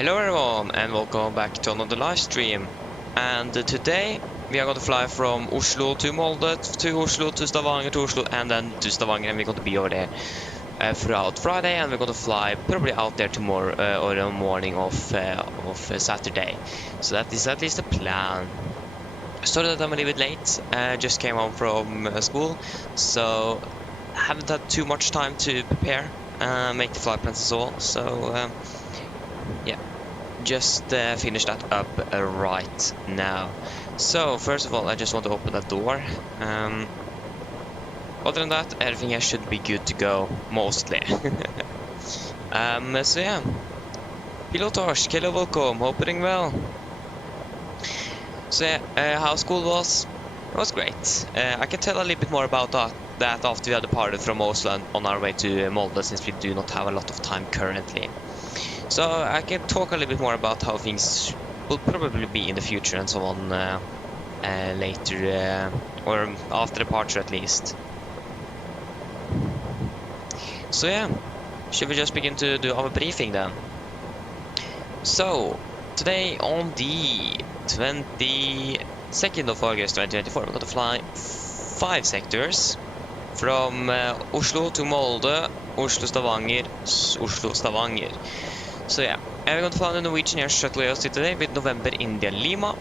Hello everyone and welcome back to another live stream. And today we are going to fly from Oslo to Molde, to Oslo to Stavanger, to Oslo and then to Stavanger, and we're going to be over there throughout Friday, and we're going to fly probably out there tomorrow or the morning of Saturday. So that is at least the plan. Sorry that I'm a little bit late, just came home from school, so haven't had too much time to prepare, make the flight plans and so on, so yeah. Just finish that up right now. So first of all, I just want to open that door. Other than that, everything here should be good to go, mostly. Så ja, pilotage, hello, welcome, hope you're doing well. So yeah, how school was? It was great. I can tell a little bit more about that after we had departed from Oslo and on our way to Molde, since we do not have a lot of time currently. So I can talk a little bit more about how things will probably be in the future and so on later, or after departure at least. So yeah, should we just begin to do our briefing then? So today on the 22nd of August 2024, we're going to fly 5 sectors from Oslo to Molde, Oslo Stavanger, Oslo Stavanger. So yeah, we're going to fly the Norwegian Air Shuttle today with November India Lima.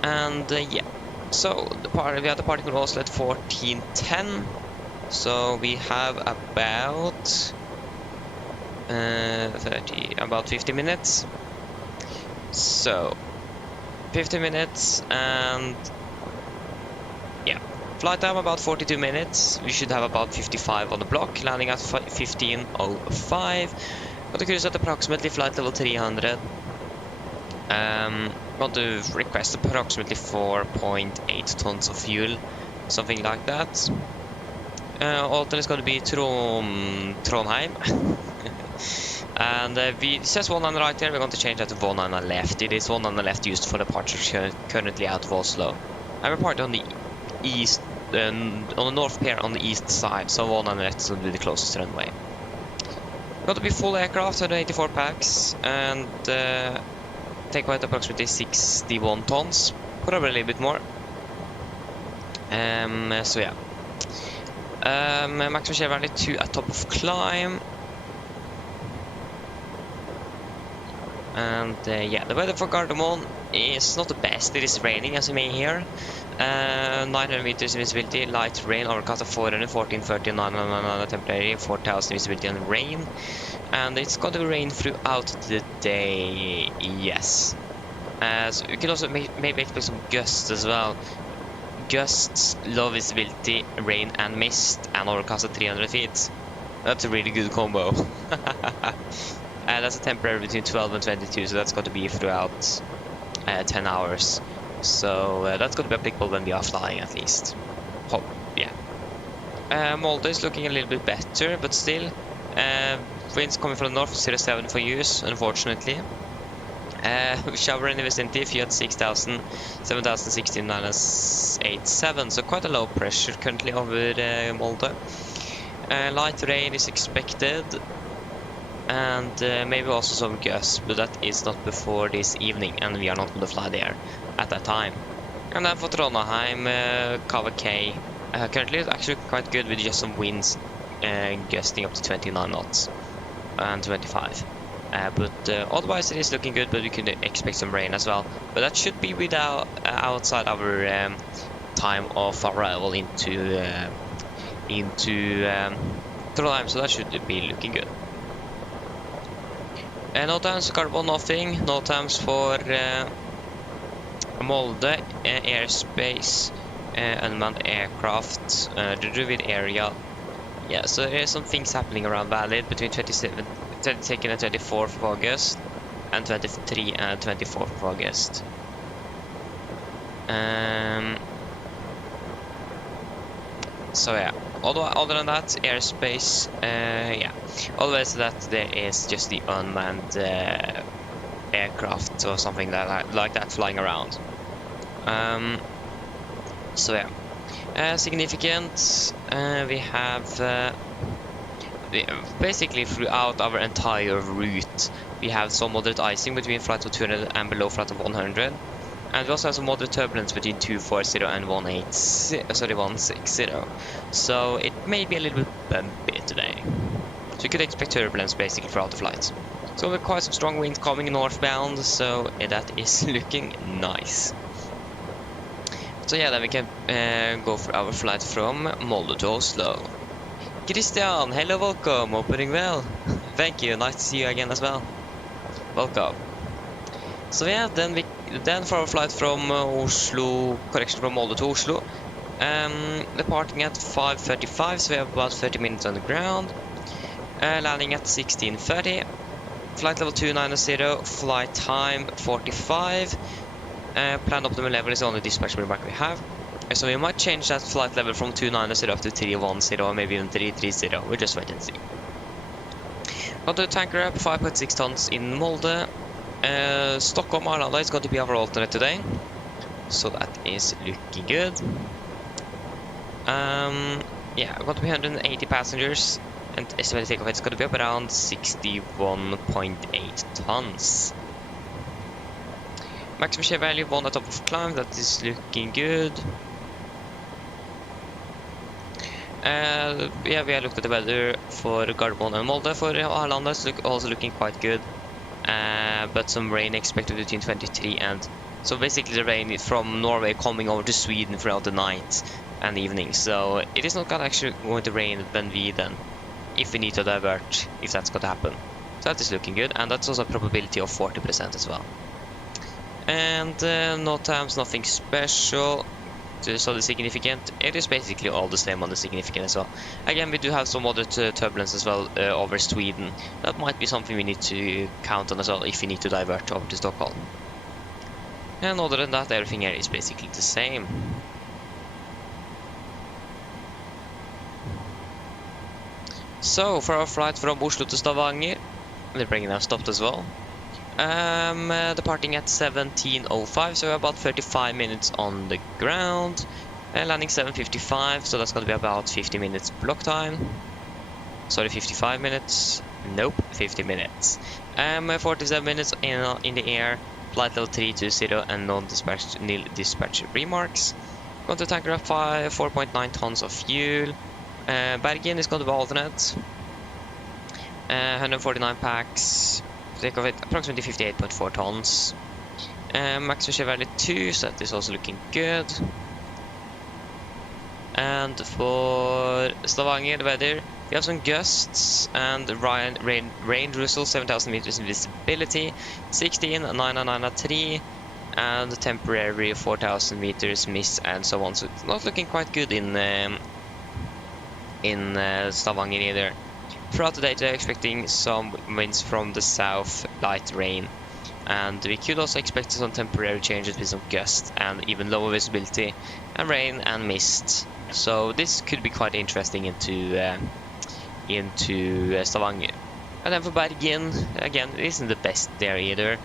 And yeah, so we have departing from Oslo at 14:10. So we have about 50 minutes. So 50 minutes and yeah, flight time about 42 minutes. We should have about 55 on the block, landing at 15:05. Got to cruise at approximately flight level 300. Want to request approximately 4.8 tons of fuel, something like that. Alternate is going to be Trondheim. And it says 19 right there. We're going to change that to 19 left. It is 19 left used for departure currently out of Oslo. I'm reporting on the east, on the north pier on the east side, so 19 left is going to be the closest runway. Got to be full aircraft, 184 packs, and take away approximately 61 tons, probably a little bit more. So yeah, maximum share value 2 at top of climb, and yeah, the weather for Gardermoen is not the best. It is raining, as you may hear. 900 meters visibility, light rain, overcast of 400, 1430, 900 temporary, 4000 visibility and rain. And it's going to rain throughout the day, yes. So you can also maybe expect some gusts as well. Gusts, low visibility, rain and mist, and overcast at 300 feet. That's a really good combo. And that's a temporary between 12 and 22, so that's going to be throughout 10 hours. So that's going to be applicable when we are flying, at least. Hope, yeah. Molde is looking a little bit better, but still, winds coming from the north, 07 for use, unfortunately. Shower in the vicinity, few at 6,000, 7,000, 16,987, so quite a low pressure currently over Molde. Light rain is expected, and maybe also some gusts, but that is not before this evening, and we are not going to fly there at that time. And then for Trondheim, cover K. Currently it's actually quite good with just some winds gusting up to 29 knots and 25. But otherwise it is looking good, but we can expect some rain as well. But that should be without outside our time of arrival into Trondheim, so that should be looking good. No times for Carbon, nothing. No times for Molde, airspace, unmanned aircraft, the Druid area. Yeah, so there are some things happening around Valid between 22nd and 24th of August, and 23 and 24th of August. So yeah, other than that, airspace, yeah. Always that there is just the unmanned aircraft or something like that flying around. So yeah, significant. We have basically throughout our entire route, we have some moderate icing between flight of 200 and below flight of 100. And we also have some moderate turbulence between 240 and 160. So it may be a little bit bumpy today. So you could expect turbulence basically throughout the flight. So with quite some strong winds coming northbound, so that is looking nice. So yeah, then we can go for our flight from Molde to Oslo. Christian, hello, welcome, hope you're doing well. Thank you, nice to see you again as well. Welcome. So yeah, then for our flight from from Molde to Oslo, departing at 5:35, so we have about 30 minutes on the ground. Landing at 16:30. Flight level 290, flight time 45. Planned optimal level is the only dispatch back we have. So we might change that flight level from 290 up to 310 or maybe even 330. We'll just wait and see. Got the tanker up 5.6 tons in Molde. Stockholm Arlanda is going to be our alternate today. So that is looking good. Yeah, we're going to be 180 passengers. And estimated takeoff is going to be up around 61.8 tons. Maximum share value 1 at top of climb, that is looking good. Yeah, we have looked at the weather for Gardermoen and Molde. For Arlanda it's also looking quite good. But some rain expected between 23 and... So basically the rain is from Norway coming over to Sweden throughout the night and evening. So it is not actually going to rain when we then... if we need to divert, if that's going to happen. So that is looking good, and that's also a probability of 40% as well. And no times, nothing special. So the significant, it is basically all the same on the significant as well. Again, we do have some other turbulence as well over Sweden. That might be something we need to count on as well if we need to divert over to Stockholm. And other than that, everything here is basically the same. So, for our flight from Oslo to Stavanger, we're bringing our stopped as well. Departing at 17:05, so we're about 35 minutes on the ground. Landing 7:55, so that's going to be about 50 minutes block time. Sorry, 55 minutes. Nope, 50 minutes. 47 minutes in the air. Flight level 320 and non-dispatch nil dispatch remarks. Going to tanker up 4.9 tons of fuel. Bergen is going to be alternate. 149 packs. Takeoff it approximately 58.4 tons. Maximum share value 2, so that is also looking good. And for Stavanger, the weather, we have some gusts and rain drizzle, 7,000 meters in visibility, 16,993, and temporary 4,000 meters mist, and so on. So it's not looking quite good in Stavanger either. Throughout the day today, expecting some winds from the south, light rain, and we could also expect some temporary changes with some gusts and even lower visibility, and rain and mist. So this could be quite interesting into Stavanger. And then for Bergen, again, it isn't the best there either.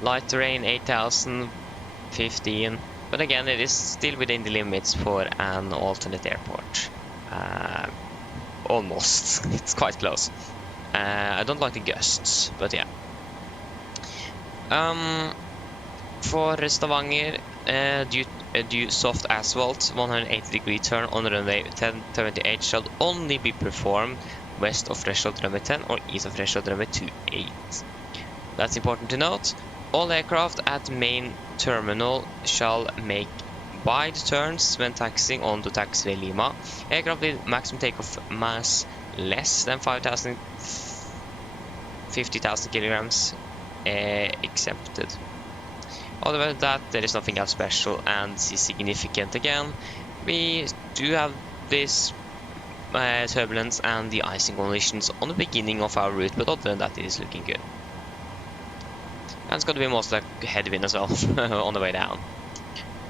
Light rain, 8,000, 15, but again, it is still within the limits for an alternate airport. Almost. It's quite close. I don't like the gusts, but yeah. For Stavanger, due soft asphalt, 180-degree turn on runway 1078 shall only be performed west of threshold runway 10 or east of threshold runway 28. That's important to note. All aircraft at main terminal shall make wide turns when taxiing on to taxiway Lima. Aircraft with maximum takeoff mass less than 50,000 kilograms exempted. Other than that, there is nothing else special and significant. Again, we do have this turbulence and the icing conditions on the beginning of our route, but other than that, it is looking good. And it's going to be most like headwind as well on the way down.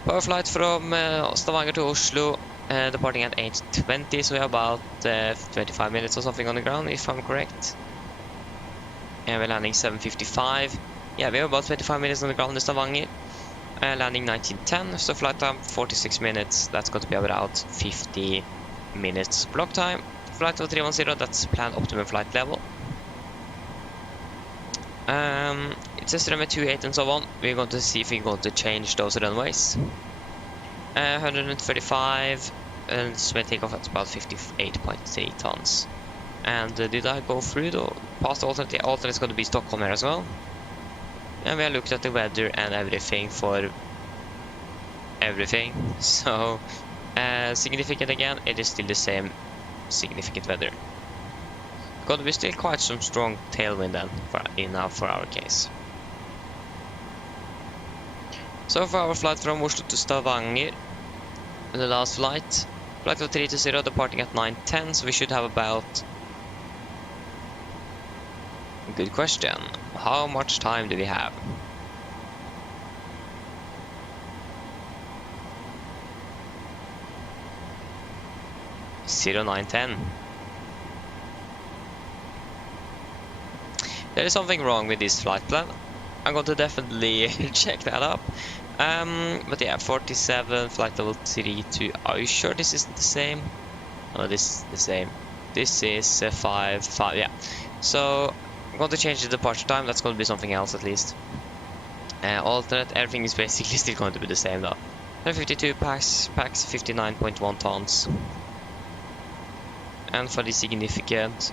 Power flight from Stavanger to Oslo, departing at 8:20, so we have about 25 minutes or something on the ground, if I'm correct. And we're landing 7:55. Yeah, we have about 25 minutes on the ground in Stavanger. Landing 19:10, so flight time 46 minutes. That's going to be about 50 minutes block time. flight level 310, that's planned optimum flight level. It says runway 28 and so on. We're going to see if we're going to change those runways. 135, and this may take off at about 58.3 tons. And did I go through the past alternate? The alternate is going to be Stockholm here as well. And we have looked at the weather and everything for everything. So significant again, it is still the same significant weather. Going to be still quite some strong tailwind then for our case. So for our flight from Oslo to Stavanger, the last flight level 320 departing at 9:10, so we should have about... Good question. How much time do we have? Zero 9:10. There is something wrong with this flight plan. I'm going to definitely check that up. But yeah, 47 flight level 32. Are you sure this isn't the same? No, this is the same. This is 5. Yeah. So I'm going to change the departure time. That's going to be something else at least. Alternate, everything is basically still going to be the same though. 52 packs 59.1 tons. And for the significant,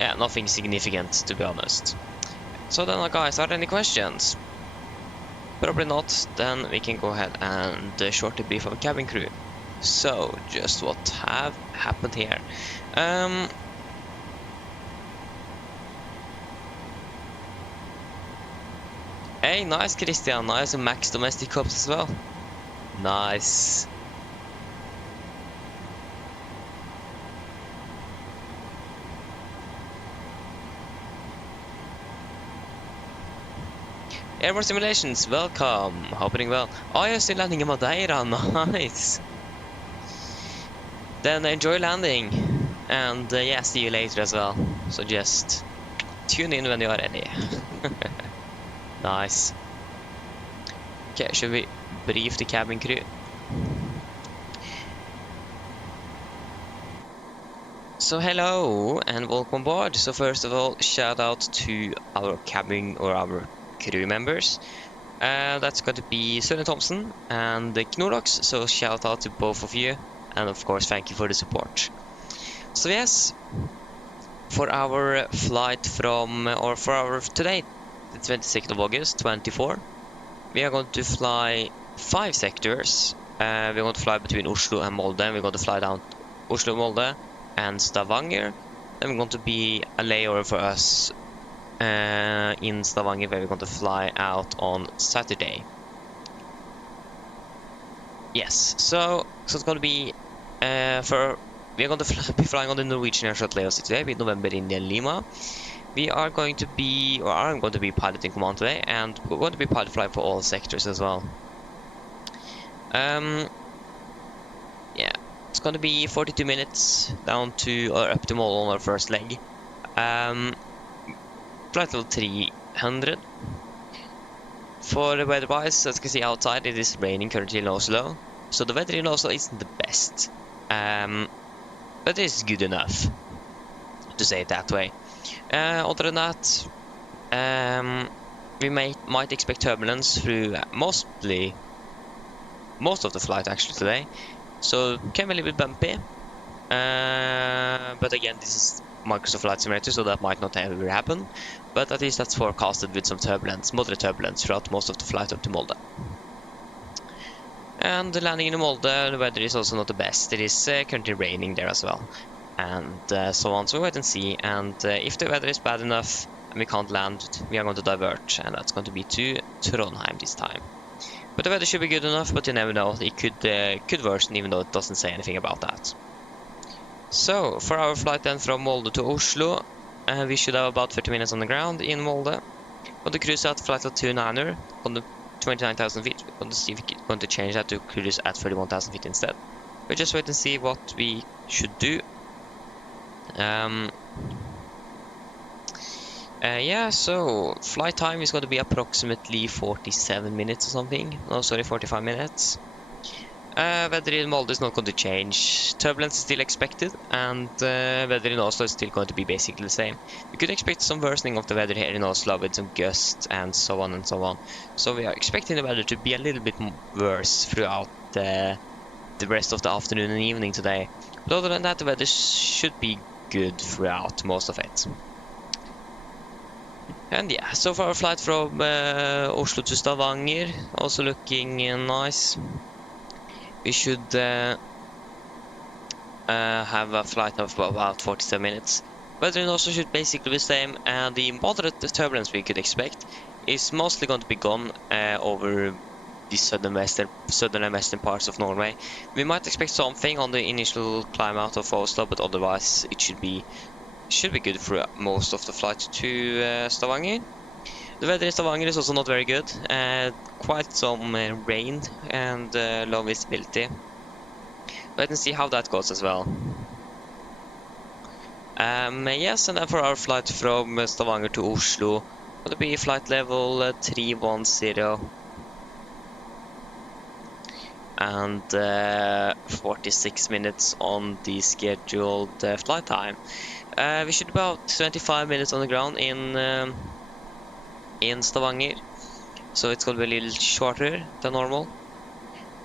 yeah, nothing significant to be honest. So then, guys, are there any questions? Probably not. Then we can go ahead and shortly brief our cabin crew. So, just what have happened here? Hey, nice, Christian. Nice, and max domestic cups as well. Nice. Airborne simulations, welcome. Hoping well. Oh, you're still landing in Madeira. Nice. Then enjoy landing. And yeah, see you later as well. So just tune in when you are ready. Nice. Okay, should we brief the cabin crew? So hello and welcome aboard. So first of all, shout out to our cabin or our crew members. That's going to be Søren Thompson and Knorox, so shout out to both of you, and of course thank you for the support. So yes, for our flight from, or for our today, the 22nd of August 24, we are going to fly 5 sectors. We're going to fly between Oslo and Molde, and we're going to fly down Oslo, Molde and Stavanger. Then we're going to be a layover for us in Stavanger, where we're going to fly out on Saturday. Yes, so it's going to be we're going to be flying on the Norwegian Air Shuttle today with November India Lima. We are going to be, or I'm going to be piloting command today, and we're going to be pilot flying for all sectors as well. Yeah, it's going to be 42 minutes down to or up to Molde on our first leg. Flight level 300. For the weather-wise, as you can see outside, it is raining currently in Oslo. So the weather in Oslo isn't the best, but it's good enough, to say it that way. Other than that, we might expect turbulence through most of the flight actually today. So can be a little bit bumpy, but again, this is Microsoft Flight Simulator, so that might not ever happen. But at least that's forecasted with some turbulence, moderate turbulence throughout most of the flight up to Molde. And landing in Molde, the weather is also not the best. It is currently raining there as well, and so on. So we wait and see. And if the weather is bad enough and we can't land, we are going to divert, and that's going to be to Trondheim this time. But the weather should be good enough, but you never know. It could worsen, even though it doesn't say anything about that. So for our flight then from Molde to Oslo, we should have about 30 minutes on the ground in Molde. On the cruise at flight level 29er on the 29,000 feet. We're going to see if we're going to change that to cruise at 31,000 feet instead. We'll just wait and see what we should do. Yeah, so flight time is going to be approximately 47 minutes or something. No, sorry, 45 minutes. Weather in Molde is not going to change. Turbulence is still expected, and weather in Oslo is still going to be basically the same. We could expect some worsening of the weather here in Oslo with some gusts and so on and so on. So we are expecting the weather to be a little bit worse throughout the rest of the afternoon and evening today. But other than that, the weather should be good throughout most of it. And yeah, so far our flight from Oslo to Stavanger, also looking nice. We should have a flight of about 47 minutes. Weather in Oslo should basically be the same, and the moderate turbulence we could expect is mostly going to be gone over the southern and western parts of Norway. We might expect something on the initial climb out of Oslo, but otherwise it should be good for most of the flight to Stavanger. The weather in Stavanger is also not very good. Quite some rain and low visibility. Let us see how that goes as well. Yes, and then for our flight from Stavanger to Oslo, it'll be flight level 310. And 46 minutes on the scheduled flight time. We should about 25 minutes on the ground in Stavanger, so it's going to be a little shorter than normal.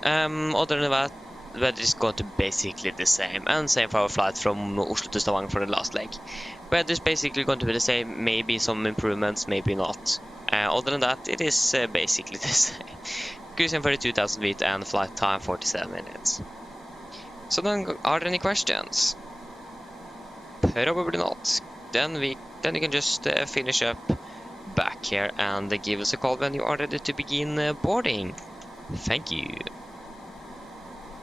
Other than that, the weather is going to be basically the same, and same for our flight from Oslo to Stavanger for the last leg. Weather is basically going to be the same, maybe some improvements, maybe not. Other than that, it is basically the same. Cruising 32,000 feet and flight time 47 minutes. So then, are there any questions? Probably not. Then you can just finish up back here and give us a call when you are ready to begin boarding. Thank you.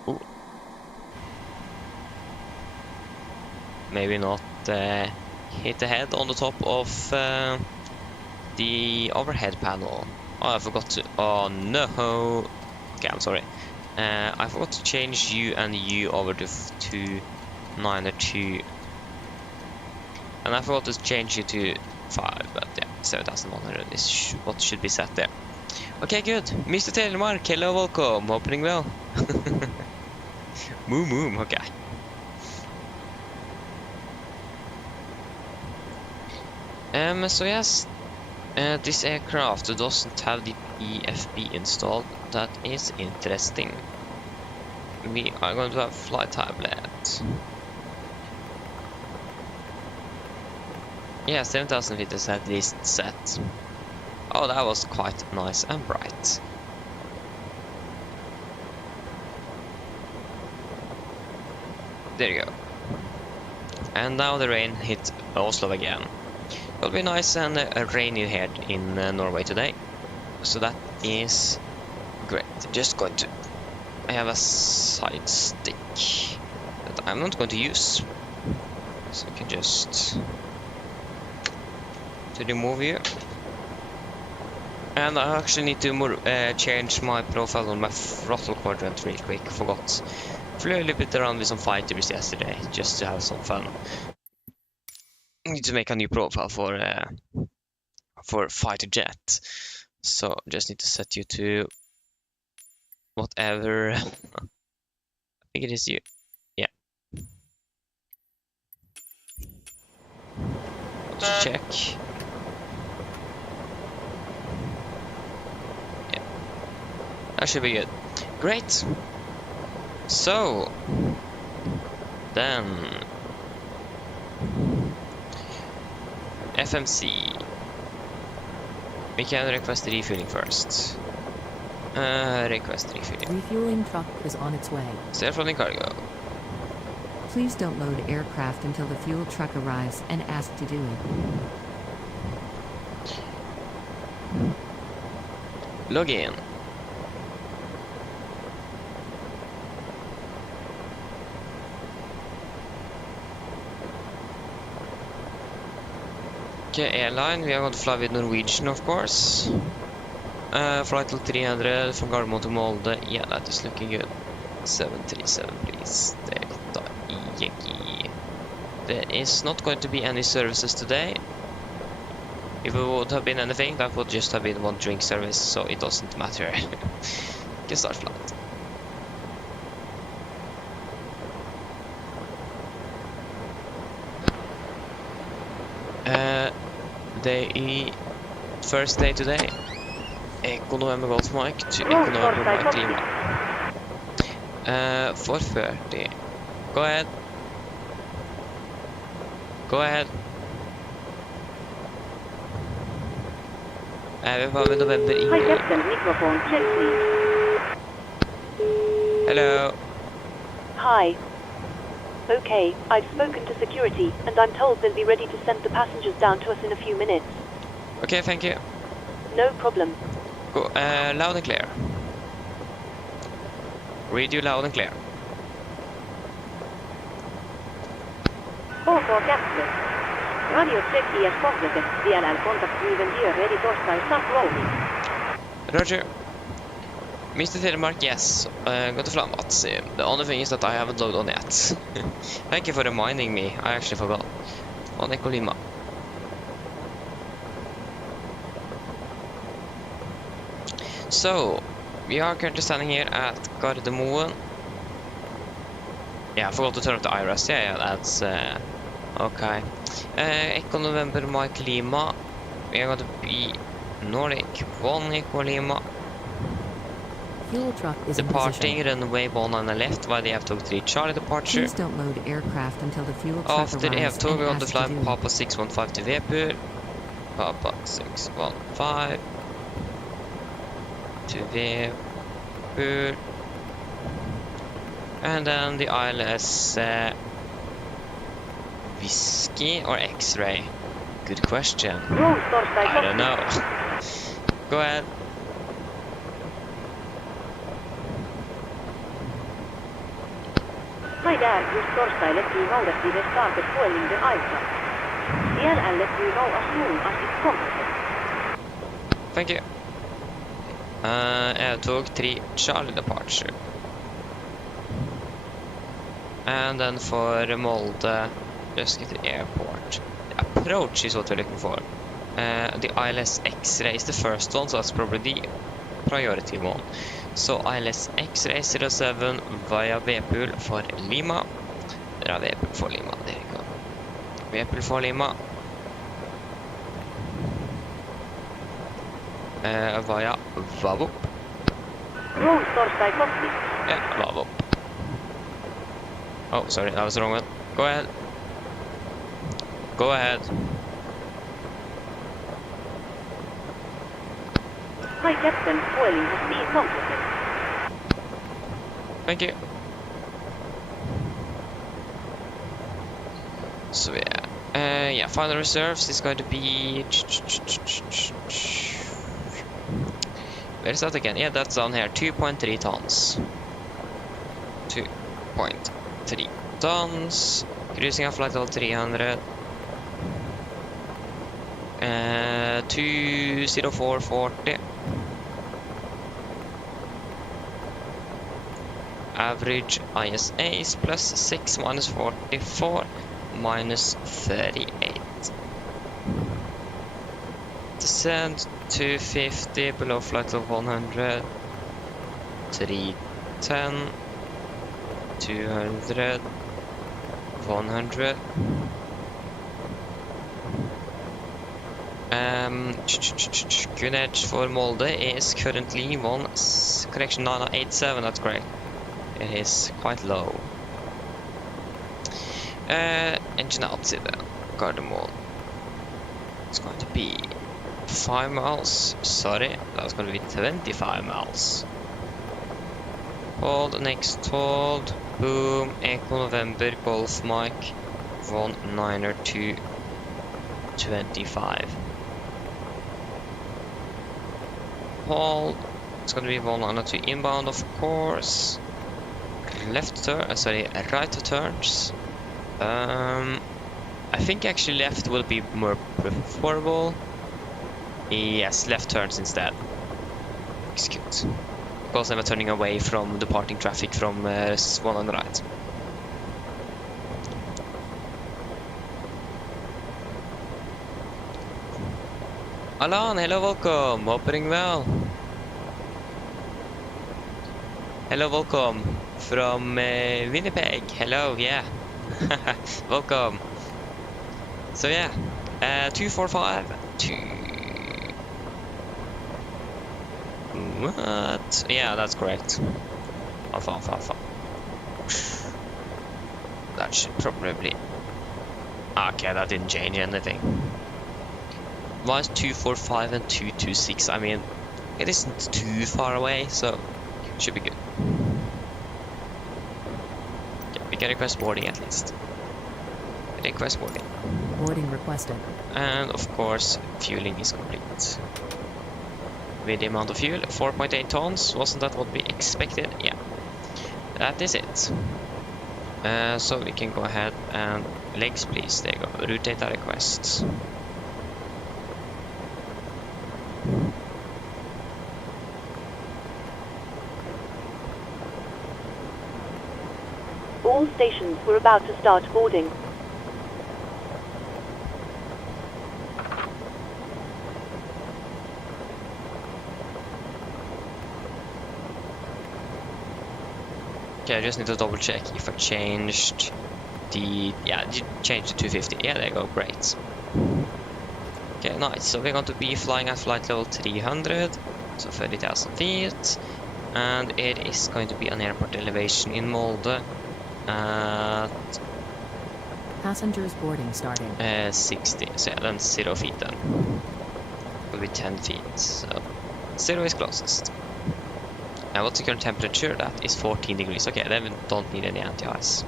Ooh. Maybe not hit the head on the top of the overhead panel. Oh, I forgot to. Oh no. Okay, I'm sorry. I forgot to change you and you over to 9 or 2. And I forgot to change you to 5, but yeah, 7,100 is what should be set there. Okay, good. Mr. Telemark, hello, welcome. Opening well. Moom, okay. So yes, this aircraft doesn't have the EFB installed. That is interesting. We are going to have flight tablet. Yeah, 7,000 feet is at least set. Oh, that was quite nice and bright. There you go. And now the rain hit Oslo again. It'll be nice and rainy here in Norway today. So that is great. Just going to... I have a side stick that I'm not going to use. So I can just... to remove you. And I actually need to change my profile on my throttle quadrant real quick. Forgot. Flew a little bit around with some fighters yesterday just to have some fun. Need to make a new profile for fighter jet. So just need to set you to whatever. I think it is you. Yeah. Let's check. Yeah. That should be good. Great. So then FMC. We can request refueling first. Request refueling. Refueling truck is on its way. Self-loading cargo. Please don't load aircraft until the fuel truck arrives and ask to do it. Log in. Okay, airline, we are going to fly with Norwegian, of course. Flight till 300 from Gardermoen to Molde. Yeah, that is looking good. 737, please. Delta Yankee. There is not going to be any services today. If it would have been anything, that would just have been one drink service, so it doesn't matter. You can start flight. First day today. Echo November Golf Mike to Echo November Mike Lima. 430. Go ahead. Go ahead. Vi var med November i... Hi Captain, microphone check please. Hello. Hi. Okay, I've spoken to security, and I'm told they'll be ready to send the passengers down to us in a few minutes. Okay, thank you. No problem. Go, loud and clear. Read you loud and clear. OK Captain. Radio check is completed. DLL contact driven here ready torstai start rolling. Roger. Mr. Telemark, yes. Go to Flamat. The only thing is that I haven't logged on yet. Thank you for reminding me. I actually forgot. On Echo Lima. So, we are currently standing here at Gardermoen. Yeah, I forgot to turn off the iris. Yeah, that's okay. Echo November Mike Lima. We are going to be Nordic 1 Echo Lima. Fuel truck is in Departing position. runway 1 on the left via the F-Tog 3 Charlie departure. Please don't load aircraft until the fuel truck After the arrives F-Tog, and we want to asked fly do. Papa 615 to Vepur. Papa 615 to Vepur. And then the ILS Whiskey or X-ray? Good question. Roll torstai I don't know. Go ahead. Hi there, just torstai let you know that we have started fueling the aircraft. DLL let you know as soon as it's completed. Thank you. F-Tog 3 Charlie departure. And then for Molde, just get to the airport. The approach is what we're looking for. The ILS X-ray is the first one, so that's probably the priority one. So ILS X-ray 07 via Vepul for Lima. There are Vepul for Lima, there you go. Vepul for Lima. Via Vavup. Roll torstai cockpit. Yeah, Vavup. Oh, sorry, that was the wrong one. Go ahead. Go ahead. Hi Captain, fueling has been completed. Thank you. So yeah, final reserves is going to be... Where's that again? Yeah, that's down here. 2.3 tons. 2.3 tons. Cruising at flight level 300. 20440. Average ISA is plus 6 minus 44 minus 38. Descent 250 below flight level 100. 310. 200. 100. Good edge for Molde is currently 987, that's correct. It is quite low. Engine outside then, Gardermoen. It's going to be 5 miles. Sorry, that's going to be 25 miles. Hold, next hold. Boom, Echo November, Golf Mike, 19225. Hold. It's going to be 192 inbound, of course. Left turn, sorry, right turns. I think actually left will be more preferable. Yes, left turns instead. Excuse. Because I'm turning away from departing traffic from one on the right. Alan, hello, welcome. Opening well. Hello, welcome from Winnipeg. Hello, yeah. Welcome. So yeah, 245 to... What? Yeah, that's correct. Alpha. That should probably... Okay, that didn't change anything. Why is 245 and 226? I mean, it isn't too far away, so should be good. Yeah, we can request boarding at least. Request boarding. Boarding requested. And of course, fueling is complete. With the amount of fuel, 4.8 tons. Wasn't that what we expected? Yeah, that is it. So we can go ahead and legs, please. There you go. Route data requests. All stations were about to start boarding. Okay, I just need to double check if I changed the... Yeah, changed to 250. Yeah, there you go, great. Okay, nice. So we're going to be flying at flight level 300, so 30,000 feet. And it is going to be an airport elevation in Molde at... Passengers boarding starting. 60, so yeah, then 0 feet then. Will be 10 feet, so 0 is closest. And what's the current temperature? That is 14 degrees. Okay, then we don't need any anti-ice.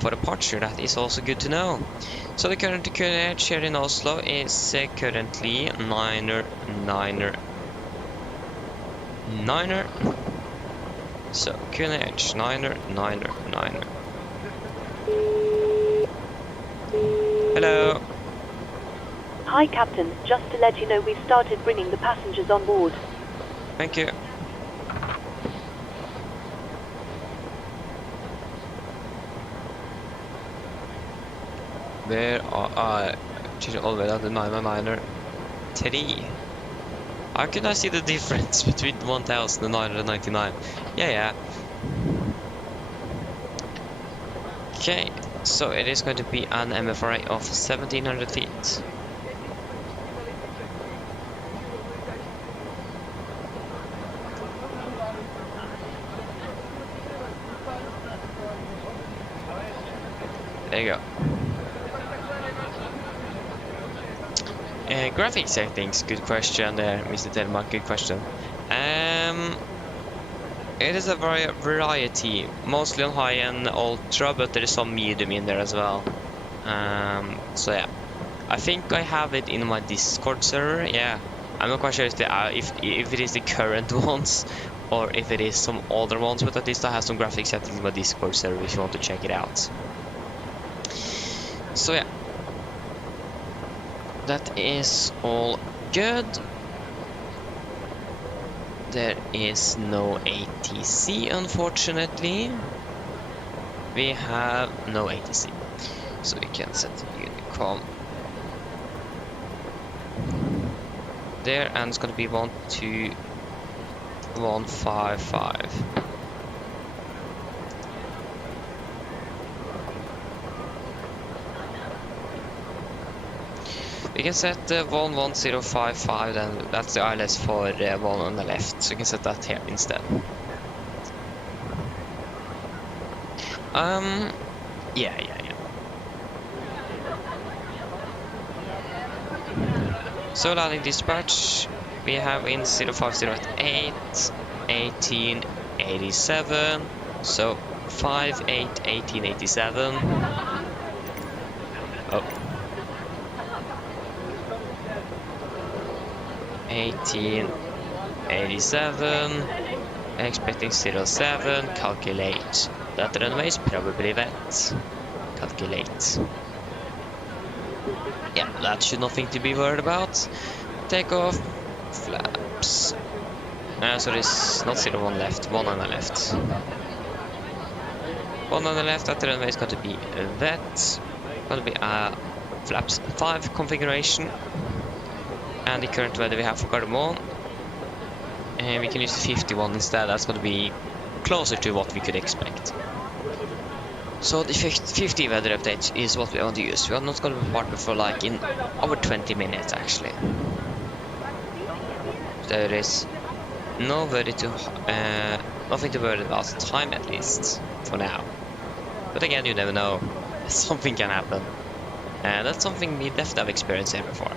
For departure, that is also good to know. So the current QNH here in Oslo is currently 9er. So QNH 9er. Hello. Hi, Captain. Just to let you know, we've started bringing the passengers on board. Thank you. Where are all the way down to 9er 3? How can I see the difference between 1000 and 999? Yeah. Okay, so it is going to be an MFRA of 1700 feet. There you go. Graphics settings, good question there, Mr. Telmark, good question. It is a variety, mostly on high and ultra, but there is some medium in there as well. So yeah, I think I have it in my Discord server. Yeah, I'm not quite sure if it is the current ones or if it is some older ones, but at least I have some graphics settings in my Discord server if you want to check it out. So yeah. That is all good. There is no ATC, unfortunately. We have no ATC, so we can set Unicom there, and it's going to be 12155. We can set 11055, then that's the ILS for one on the left, so we can set that here instead. Yeah. So landing dispatch, we have in 05088, 1887, so 1887. Oh. 1887, expecting 07, calculate. That runway is probably wet. Calculate. Yeah, that should nothing to be worried about. Takeoff, flaps. So there's not 01 left, 1 on the left. 1 on the left, that runway is going to be wet. Going to be a flaps 5 configuration. And the current weather we have for Gardermoen, and we can use 51 instead. That's going to be closer to what we could expect. So the 50 weather update is what we want to use. We are not going to be partnered for like in over 20 minutes actually. There is nothing to worry about time at least for now. But again, you never know. Something can happen. And that's something we definitely have experienced here before.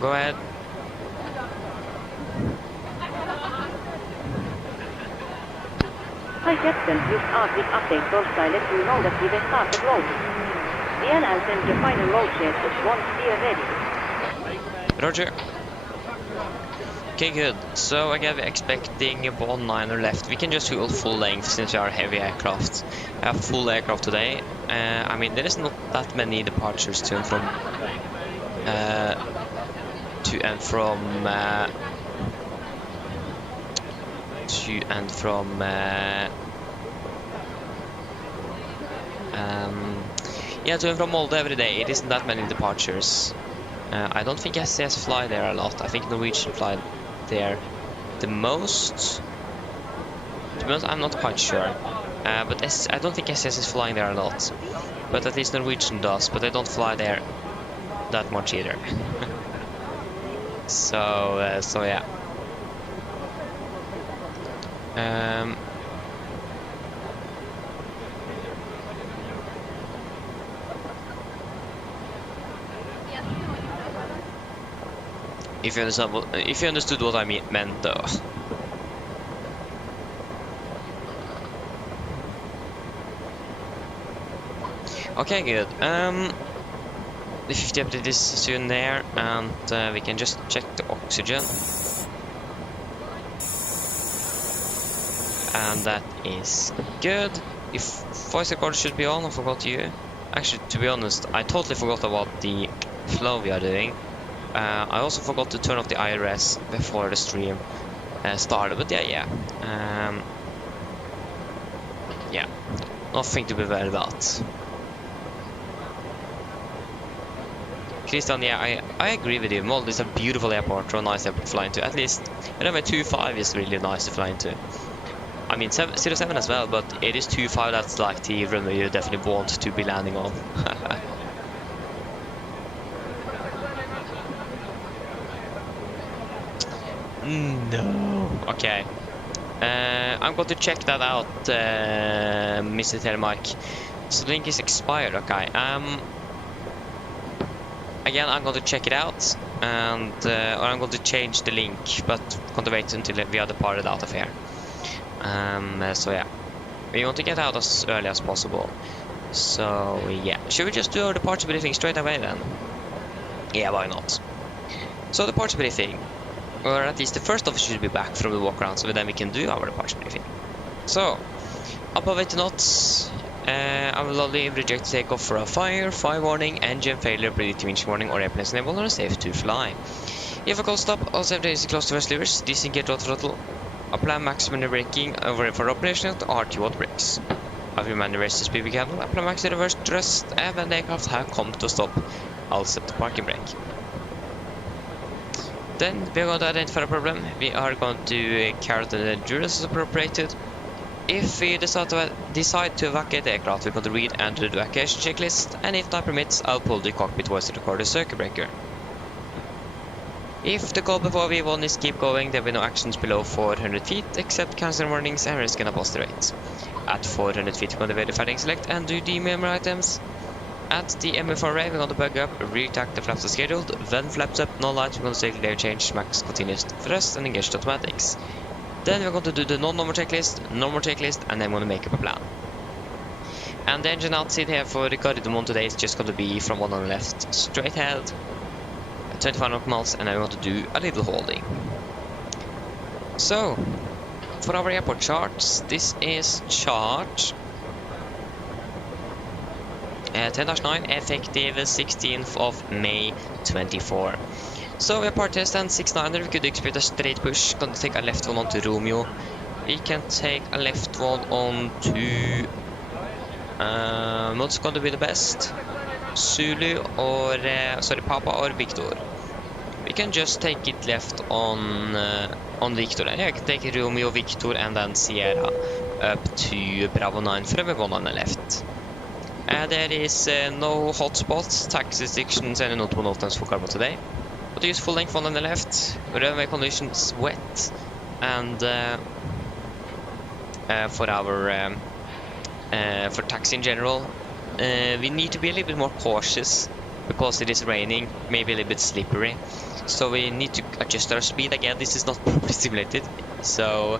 Go ahead. Hi Captain, just Arctic update torsdag let you know that we will start the road. The NL sent the final road check once we are ready. Roger. Okay, good. So again, we're expecting a 1-9er left. We can just fuel full length since we are heavy aircraft. I have full aircraft today. I mean, there is not that many departures to and from yeah, to and from Molde every day. It isn't that many departures. I don't think SAS fly there a lot. I think Norwegian fly there the most. To be honest, I'm not quite sure. But I don't think SAS is flying there a lot. But at least Norwegian does. But they don't fly there that much either. So yeah. If you understood what I meant, though. Okay, good. The 50 update is soon there, and we can just check the oxygen. And that is good. If voice record should be on, I forgot you. Actually, to be honest, I totally forgot about the flow we are doing. I also forgot to turn off the IRS before the stream started, but yeah, nothing to be worried about. Christian, yeah, I agree with you. Molde is a beautiful airport, or a nice airport to fly into. At least Runway 25 is really nice to fly into. I mean 07 as well, but it is 25 that's like the runway you definitely want to be landing on. No. Okay. I'm going to check that out, Mr. Telemark. So the link is expired. Okay. Again, I'm going to check it out, and or I'm going to change the link, but I'm going to wait until we are departed out of here. So yeah, we want to get out as early as possible. So yeah, should we just do our departure briefing straight away then? Yeah, why not? So departure briefing. Or at least the first officer should be back from the walk around, so then we can do our departure briefing. So, above 80 knots, I will only reject takeoff for a fire warning, engine failure, breathing warning, or airplane enable or safe to fly. If a cold stop, all safe days close to first levers, disengage auto throttle, apply maximum braking over for operational to R2 brakes. After man raise the speed we can, apply max reverse thrust, and when the aircraft have come to stop, I'll set the parking brake. Then we are going to identify a problem. We are going to carry out the endurance as appropriated. If we decide to evacuate the aircraft, we're going to read and do the evacuation checklist, and if time permits, I'll pull the cockpit towards the recorded circuit breaker. If the goal before V1 is keep going, there will be no actions below 400 feet, except cancel warnings and risk and apostate. At 400 feet, we're going to verify and select and do the memory items. At the MFR array, we're going to bug up, re-tack the flaps as scheduled, then flaps up, no light, we're going to take layer change, max continuous thrust, and engage the automatics. Then we're going to do the non-normal checklist, normal checklist, and then we're going to make up a plan. And the engine outside here for the Radeon today is just going to be from one on the left, straight ahead, 25 knots miles, and then we're going to do a little holding. So, for our airport charts, this is chart 10-9, effective 16th of May 24. So we are party stand 6-9, we could expect a straight push, going to take a left one onto Romeo, we can take a left one on to... what's going to be the best? Zulu or... sorry, Papa or Victor. We can just take it left on Victor. Yeah, I can take Romeo, Victor, and then Sierra up to Bravo 9 from one on the left. There is no hotspots, taxi restrictions, and notable notes for cargo today. But use full length one on the left. Runway conditions wet, and for our for taxi in general, we need to be a little bit more cautious because it is raining, maybe a little bit slippery. So we need to adjust our speed again. This is not properly simulated, so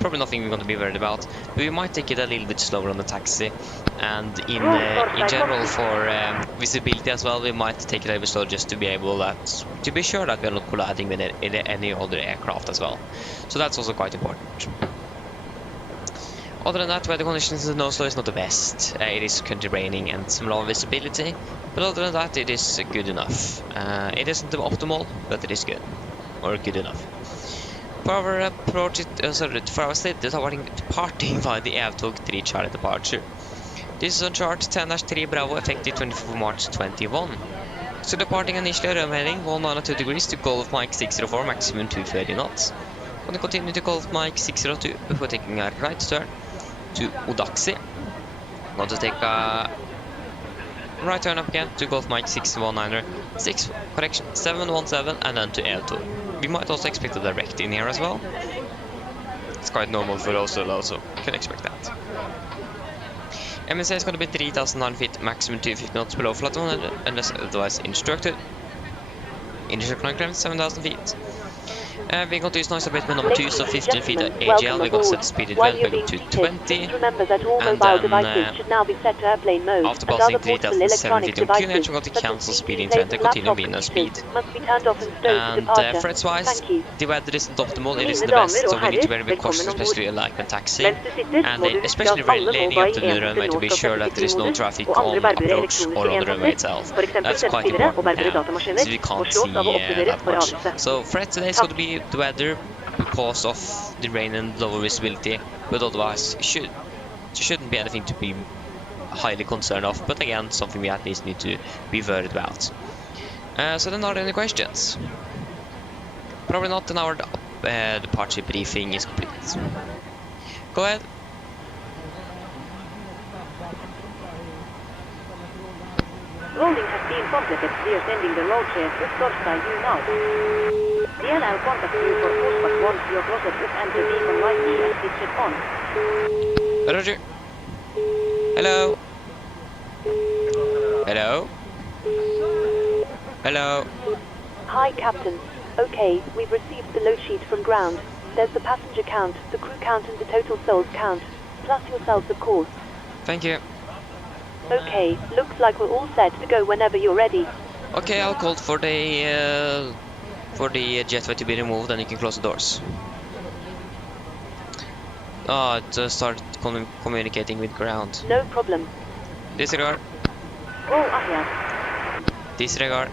probably nothing we're going to be worried about. But we might take it a little bit slower on the taxi, and in general for visibility as well, we might take it a little bit slower just to be able to be sure that we're not colliding with any other aircraft as well. So that's also quite important. Other than that, weather conditions in Oslo is not the best. It is currently raining and some low visibility, but other than that, it is good enough. It isn't the optimal, but it is good, or good enough. For our approach, for our state departing by the Avtog 3 Charlie departure. This is on chart 10-3 Bravo, effective 24 March 21. So departing initially around heading 192 degrees to Golf Mike 604, maximum 230 knots. Going to continue to Golf Mike 602 before taking a right turn to Odaxi. Going to take a right turn up again to Golf Mike 619er, 717, and then to L2. We might also expect a direct in here as well. It's quite normal for Oslo, so you can expect that. MSA is going to be 3,009 feet, maximum 250 knots below flight 100, unless otherwise instructed. Initial climb climb 7,000 feet. We're going to use noise abatement number 2, so 15 feet at AGL. We're going to set speed development to 20. Remember that all mobile devices should now be set to airplane mode. After passing 3,007 feet on QNH, we're going to cancel speed in 20 and continue being on speed. And threats-wise, the weather isn't optimal, it isn't the best, so we need to be very cautious, especially like when taxiing. And especially leading up to the runway to be sure that there is no traffic on approach or on the runway itself. That's quite important, so we can't see that much. So threat today is going to be the weather because of the rain and lower visibility, but otherwise it shouldn't be anything to be highly concerned of, but again something we at least need to be worried about. So then, are there any questions? Probably not, then our departure briefing is complete. Go ahead. Loading has been completed. We are sending the load share with Torsta you now. DLL contact you for pushback once your closet is enter beacon light key and switch it on. Roger. Hello. Hello. Hello. Hi, Captain. Okay, we've received the load sheet from ground. There's the passenger count, the crew count, and the total souls count. Plus yourselves, of course. Thank you. Okay, looks like we're all set to go whenever you're ready. Okay, I'll call for the jetway to be removed, and you can close the doors. Oh, it started communicating with ground. No problem. Disregard. Roll ahead. Disregard.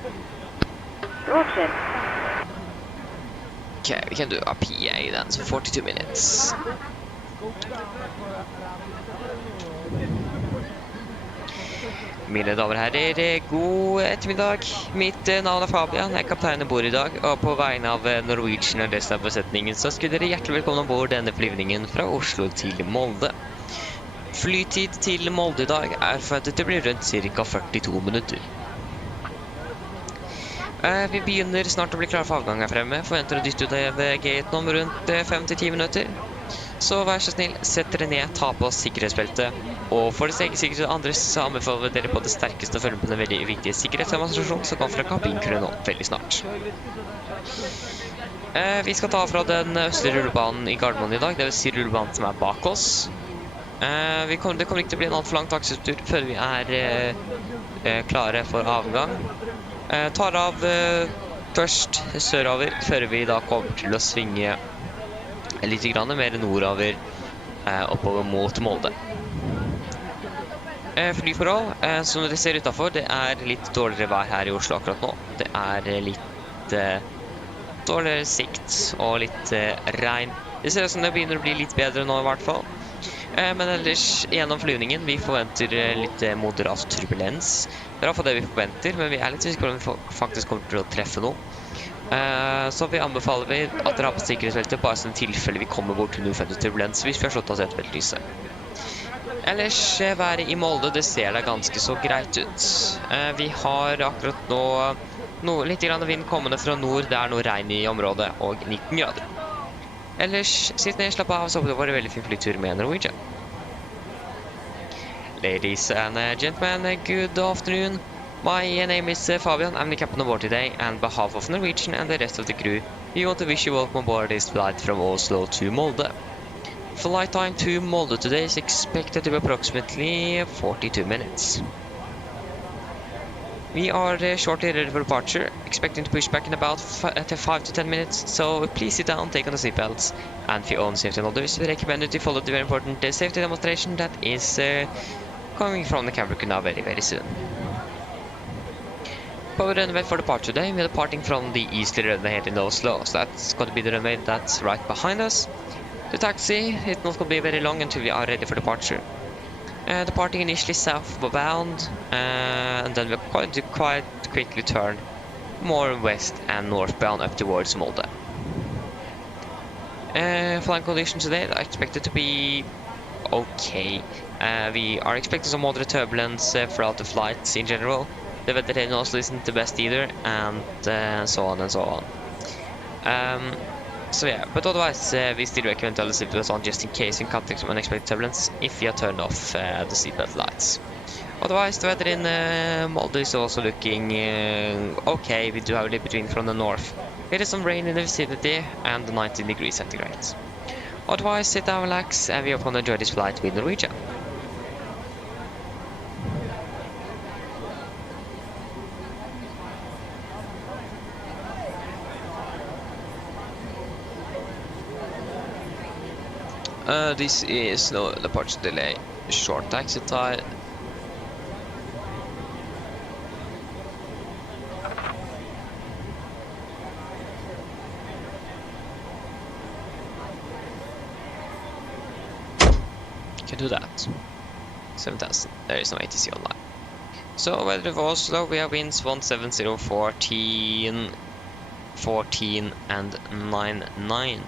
Roger. Okay, we can do a PA then, so 42 minutes. Mine damer og herrer, god ettermiddag. Mitt navn er Fabian, jeg er kaptein ombord i dag, og på vegne av Norwegian og resten av besetningen så skulle dere hjertelig velkommen ombord denne flyvningen fra Oslo til Molde. Flytid til Molde i dag er forventet til å bli rundt ca. 42 minutter. Vi begynner snart å bli klar for avgang her fremme, forventer å dytte ut av gaten om rundt 5-10 minutter. Så vær så snill, sett dere ned, ta på sikkerhetsbeltet, og for det egen sikkerhet og andres så anbefaler dere på det sterkeste å følge på den veldig viktige sikkerhetsdemonstrasjonen som kommer fra kabinkrøen nå veldig snart. Vi skal ta fra den østlige rullebanen i Gardermoen i dag, det vil si rullebanen som er bak oss. Det kommer ikke til å bli en alt for lang taxitur før vi er klare for avgang. Tar av først sørover, før vi da kommer til å svinge litt grann mer nordover oppover mot Molde. Flyforhold, som dere ser utenfor, det er litt dårligere vær her i Oslo akkurat nå. Det er litt dårligere sikt og litt regn Det ser ut som det begynner å bli litt bedre nå i hvert fall. Men ellers gjennom flyvningen, vi forventer litt moderat turbulens. Det er i hvert fall det vi forventer, men vi er litt usikre på om vi faktisk kommer til å treffe noe. Så vi anbefaler at dere har på sikkerhetsbeltet bare som tilfelle vi kommer bort til noe uventet turbulens hvis vi har slått av setebeltelyset. Ellers været i Molde, det ser da ganske så greit ut. Vi har akkurat nå litt grann vind kommende fra nord, det er noe regn i området, og 19 grader. Ellers, sitt ned, slapp av, så håper det var en veldig fin flytur med Norwegian. Ladies and gentlemen, good afternoon. My name is Fabian, I'm the captain aboard today, and on behalf of Norwegian and the rest of the crew, we want to wish you welcome aboard this flight from Oslo to Molde. Flight time to Molde today is expected to be approximately 42 minutes. We are shortly ready for departure, expecting to push back in about 5 to 10 minutes, so please sit down, take on the seatbelts, and for your own safety and others, we recommend you to follow the very important safety demonstration that is coming from the camera crew now very soon. Power runway for departure today, we are departing from the easterly runway here in Oslo, so that's going to be the runway that's right behind us. The taxi, it's not going to be very long until we are ready for departure. Departing initially southbound, and then we're going to quite quickly turn more west and northbound up towards Molde. Flying conditions today are expected to be okay. We are expecting some moderate turbulence throughout the flights in general. The weather here in Oslo isn't the best either, and so on and so on. So yeah, but otherwise we still recommend to have the seatbelts on just in case in context of unexpected turbulence if you have turned off the seatbelt lights. Otherwise the weather in Molde is also looking okay. We do have a little bit wind from the north. There is some rain in the vicinity and 19 degrees centigrade. Otherwise sit down, relax, and we hope you enjoy this flight with Norwegian. This is no departure delay, short taxi time. Can do that. 7,000. There is no ATC online. So weather of Oslo, we have winds 170, 14, 14 and 99.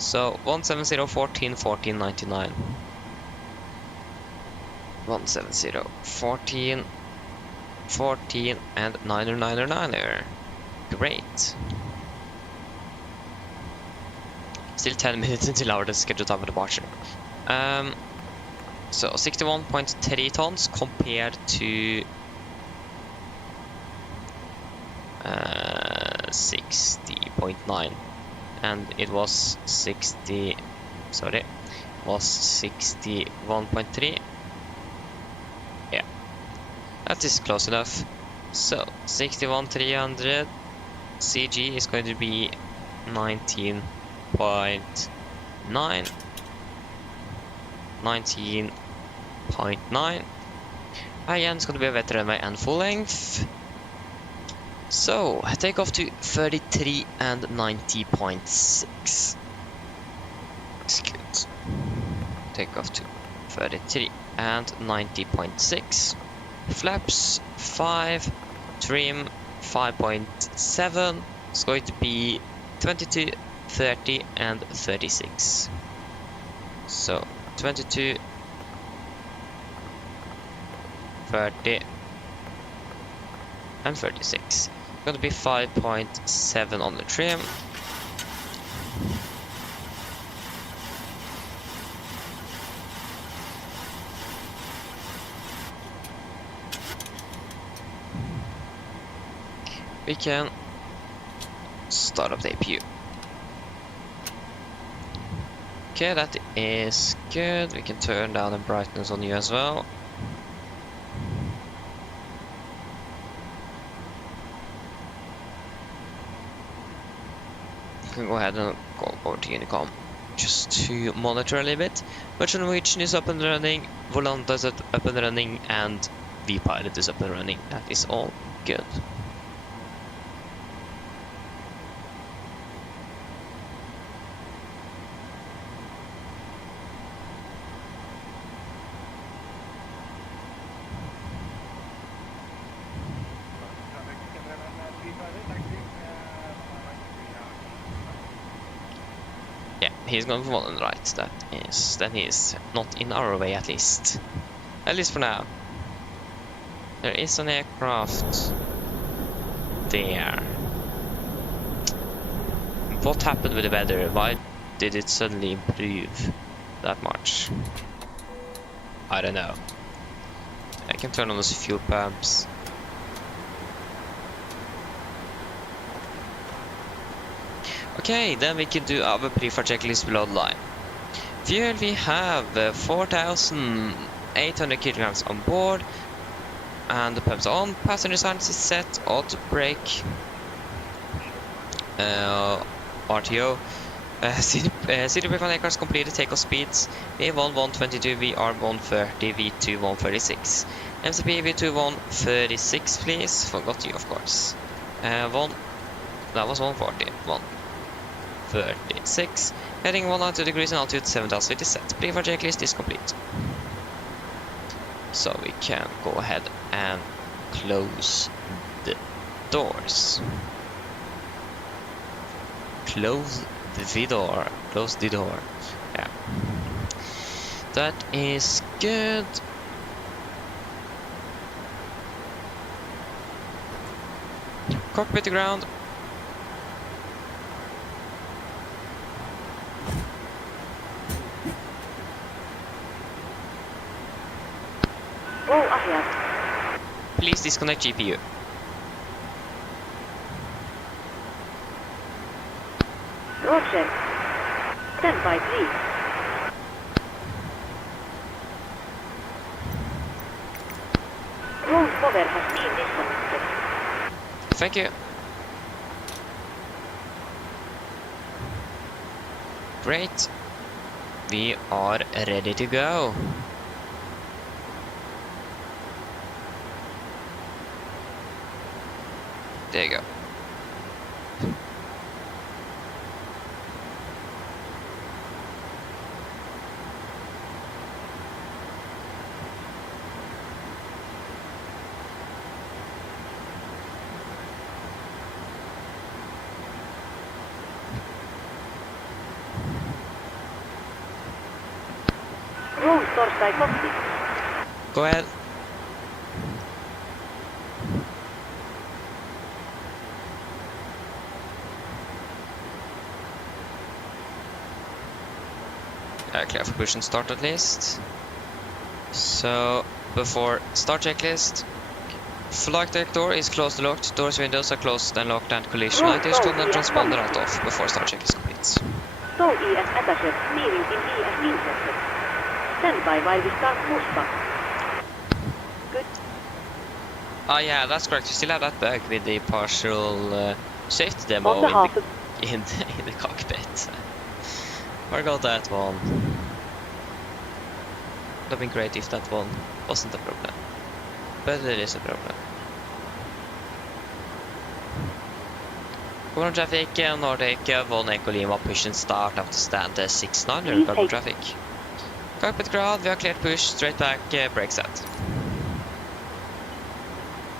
So 170, 14, 14, 99. 170, 14, 14 and 9er. Great. Still 10 minutes until our scheduled time for departure. So 61.3 tons compared to 60.9. And it was 61.3. Yeah, that is close enough. So 61,300 CG is going to be 19.9. 19.9. Again, it's going to be a wet runway and full length. So, takeoff to 33 and 90.6. Looks good. Takeoff to 33 and 90.6. Flaps 5, trim 5.7. It's going to be 22, 30 and 36. So, 22, 30 and 36. Going to be 5.7 on the trim. We can start up the APU. Okay, that is good. We can turn down the brightness on you as well. Go ahead and go over to Unicom just to monitor a little bit. Virtual Norwegian is up and running, Volanta is up and running, and VPilot is up and running. That is all good. Yeah, he's going for one on the right. Then he's not in our way, at least. At least for now. There is an aircraft there. What happened with the weather? Why did it suddenly improve that much? I don't know. I can turn on those fuel pumps. Okay, then we can do our pre-flight checklist below the line. Fuel, we have 4,800 kilograms on board, and the pumps are on. Passenger signs is set. Auto brake. RTO. City brake on aircraft completed. Takeoff speeds. V1 122, VR 130, V2 136. MCP V2 136, please. Forgot you, of course. That was 140. 136. Heading 192 degrees and altitude 7,000 feet is set. Pre-flight checklist is complete. So we can go ahead and close the doors. Close the door. Close the door. Yeah. That is good. Cockpit to ground. All ahead. Please disconnect GPU. Roger. Stand by, please. Ground cover has been disconnected. Thank you. Great. We are ready to go. There you go. Ground Torstai cockpit. Go ahead. Clear for push and start at least. So before start checklist, flight deck door is closed and locked, doors windows are closed and locked, and collision light is on and transponder out off before start check is complete. Stow ES attacher, steering in ES intercepted. Stand by while we start pushback. Good. Oh yeah, that's correct. We still have that bug with the partial safety demo On the half in the cockpit. Forgot that one. Would have been great if that one wasn't a problem. But it is a problem. Carbon traffic, Nordic, 1 Echo Lima, push and start after stand 69, carbon traffic. Cockpit ground, we are cleared push, straight back, brake set.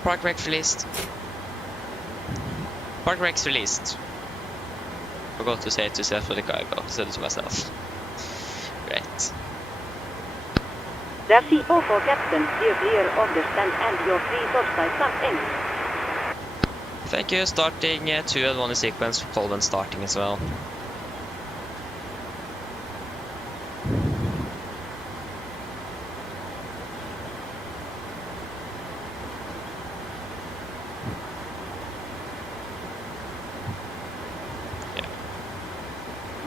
Park brake released. Park brakes released. Forgot to say it to self for the cargo, said it to myself. Great. There's CO for captain, steer clear of the stand and your free Torstai front end. Thank you, starting 2 and 1 in sequence, call when starting as well.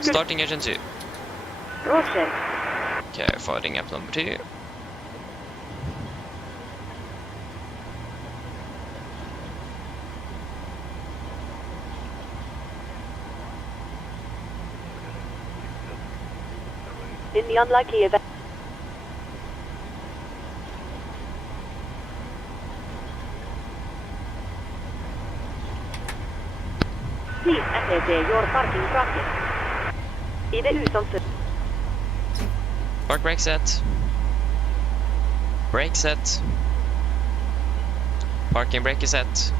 Starting engine 2. Roger. Okay, firing up number 2. In the unlikely event. Please assess your parking bracket. IDU som Park brake set. Brake set. Parking brake is set.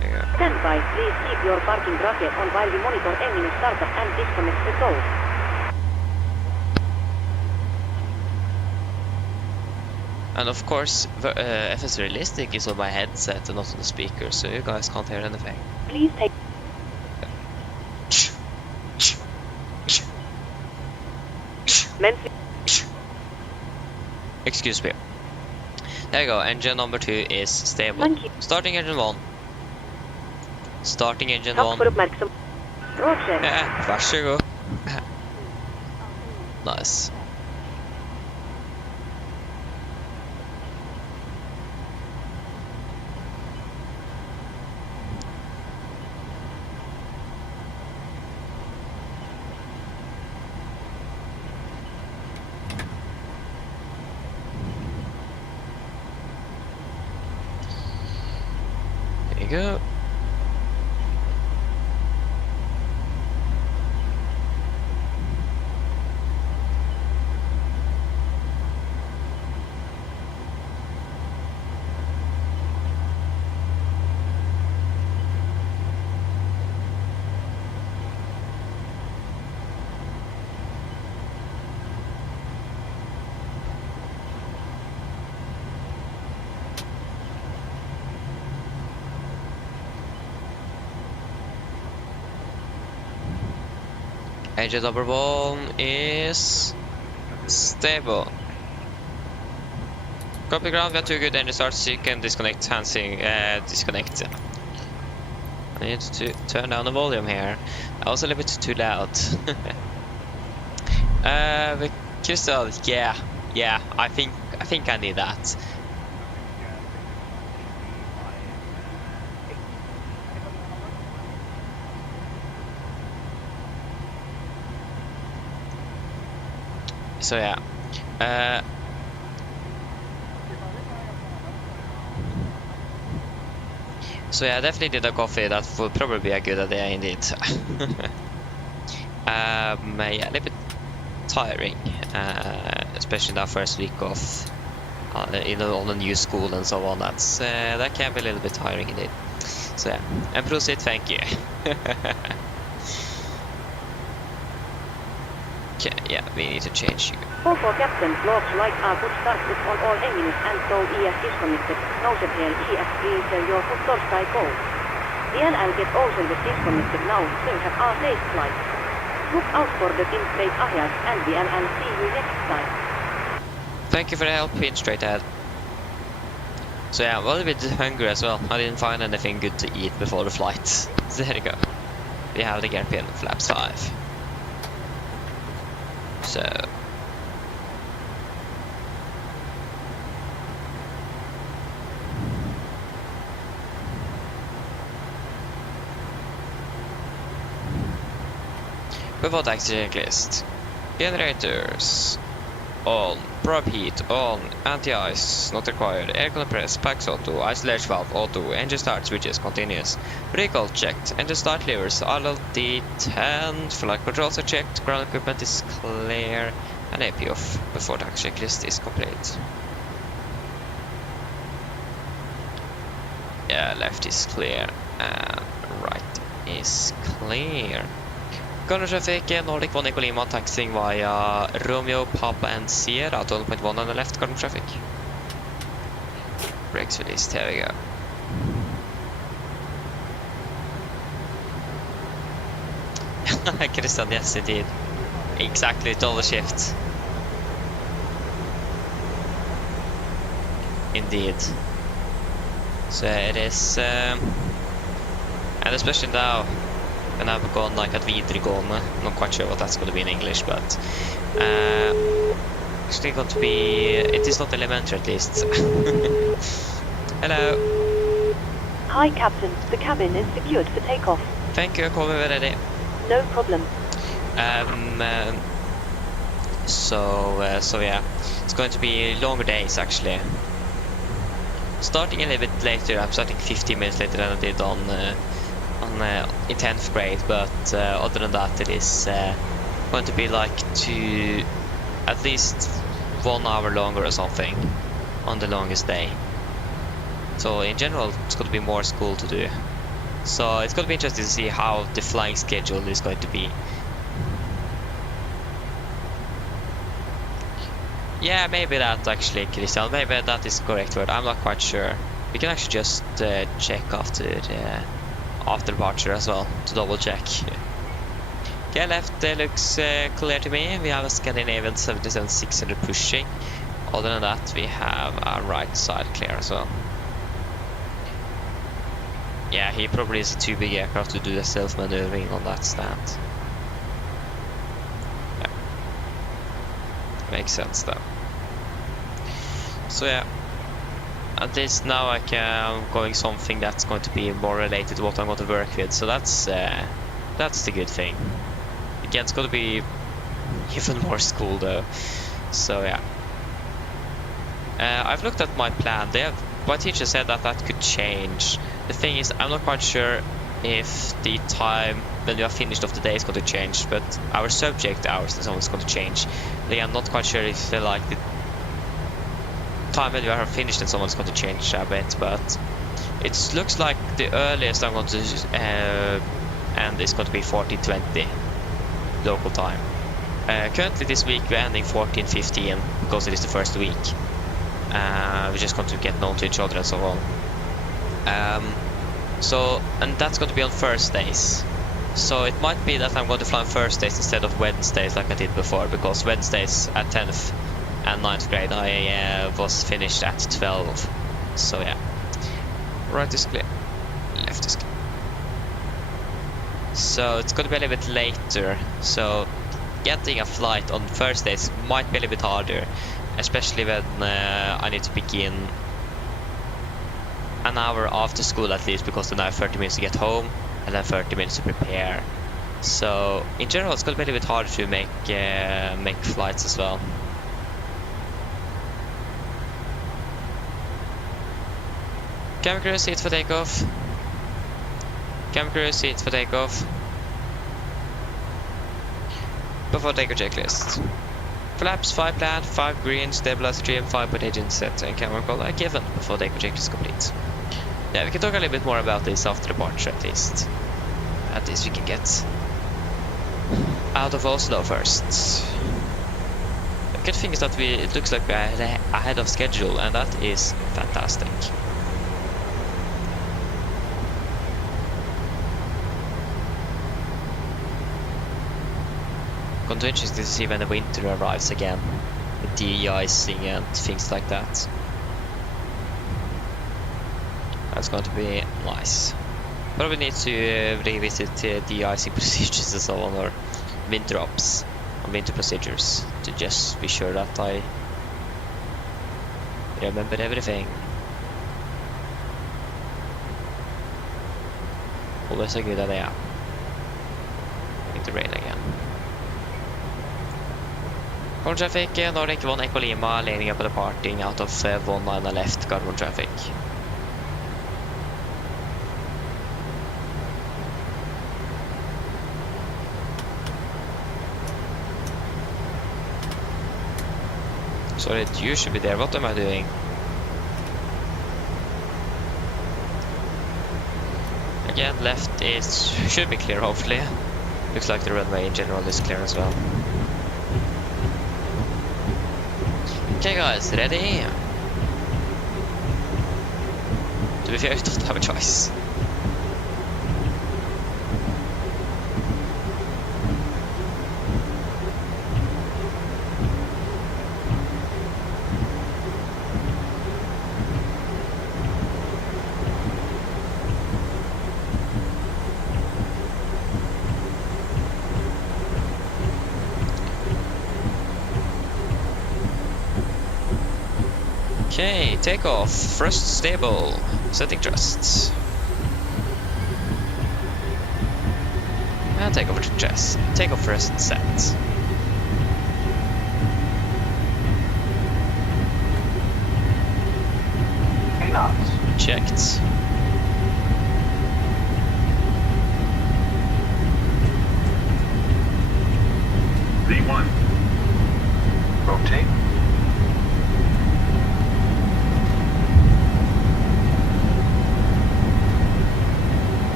There you go. Stand by, please keep your parking bracket on while we monitor engine startup and disconnect the tow. And of course, FS Realistic is on my headset and not on the speaker, so you guys can't hear anything. Please take... Excuse me. There you go, engine number 2 is stable. Thank you. Starting engine 1. Starting engine Tack 1. för uppmärksam. Roger. Varsågod. Nice. There you go. Engine number 1 is stable. Copy ground, we have 2 good engine starts, so you can disconnect, disconnect. I need to turn down the volume here. I was a little bit too loud. Crystal, yeah, I think I need that. So yeah, definitely did a coffee. That would probably be a good idea indeed. Yeah, a little bit tiring, especially that first week off, on a new school and so on. That can be a little bit tiring indeed. So yeah, and proceed, thank you. Okay, yeah, we need to change you. All for captain, logs light are good start with on all engines and tow ES disconnected. Noted here ES please your foot torstai go. DLL get also the disconnected now, so you have a safe flight. Look out for the pin straight ahead and DLL see you next time. Thank you for the help, pin straight ahead. So yeah, I'm a little bit hungry as well. I didn't find anything good to eat before the flight. So there you go. We have the gear pin, flaps 5. So before taxi checklist. Generators on, prop heat on, anti-ice not required, air compress, packs auto, isolation valve auto, engine start switches continuous, recall checked, engine start levers, RLD 10, flight controls are checked, ground equipment is clear, and AP off before taxi checklist is complete. Yeah, left is clear and right is clear. Gunner traffic, Nordic 1 Echo Lima, taxiing via Romeo, Papa and Sierra, 12.1 on the left, gunner traffic. Brakes released, here we go. Christian, yes indeed. Exactly, double shift. Indeed. So it is, and especially now, when I've gone like at videregående, I'm not quite sure what that's going to be in English, but actually going to be, it is not elementary at least. Hello. Hi Captain, the cabin is secured for takeoff. Thank you, call me when ready. No problem. So yeah, it's going to be longer days actually. Starting a little bit later, I'm starting 15 minutes later than I did on in 10th grade, but other than that it is going to be like at least 1 hour longer or something on the longest day. So in general it's going to be more school to do So it's going to be interesting to see how the flying schedule is going to be. Yeah, maybe that actually, Christian. Maybe that is the correct word. I'm not quite sure. We can actually just check after departure as well to double check. Okay, left looks clear to me. We have a Scandinavian 77-600 pushing. Other than that, we have our right side clear as well. Yeah, he probably is a too big aircraft to do the self-maneuvering on that stand. Yeah. Makes sense though. So yeah, at least now I'm going something that's going to be more related to what I'm going to work with. So that's the good thing. Again, it's going to be even more school though. So yeah. I've looked at my plan. My teacher said that could change. The thing is, I'm not quite sure if the time when we are finished of the day is going to change, but our subject hours and so on is going to change. Again, I'm not quite sure if like the time when we are finished and so on is going to change a bit, but it looks like the earliest I'm going to end is going to be 14:20 local time. Currently this week we're ending 14:15 because it is the first week. We're just going to get known to each other and so on. And that's going to be on Thursdays. So it might be that I'm going to fly on Thursdays instead of Wednesdays like I did before, because Wednesdays at 10th and 9th grade I was finished at 12. So yeah. Right is clear. Left is clear. So it's going to be a little bit later. So getting a flight on Thursdays might be a little bit harder. Especially when I need to begin an hour after school at least, because then I have 30 minutes to get home and then 30 minutes to prepare. So in general it's going to be a little bit harder to make flights as well. Camera crew, seats for takeoff. Camera crew, seats for takeoff. Before takeoff checklist. Flaps 5 plan, 5 green, stabilizer trim, 5 engine set, and camera call are given before the takeoff checklist is complete. Yeah, we can talk a little bit more about this after departure at least. At least we can get out of Oslo first. The good thing is that it looks like we're ahead of schedule, and that is fantastic. Going to be interesting to see when the winter arrives again, the de-icing and things like that. That's going to be nice. Probably need to revisit de-icing procedures and so on, or winter ops and winter procedures, to just be sure that I remember everything. Always a good idea. Into rain again. Carbon traffic, Nordic 1 Echo Lima, landing up at departing out of 19 left, carbon traffic. Sorry, you should be there. What am I doing? Again, left should be clear, hopefully. Looks like the runway in general is clear as well. Okay guys, ready? To be fair, you don't have a choice. Okay, takeoff, thrust stable, setting thrusts. And takeoff to chest, takeoff thrust set. Checked. V1. Rotate.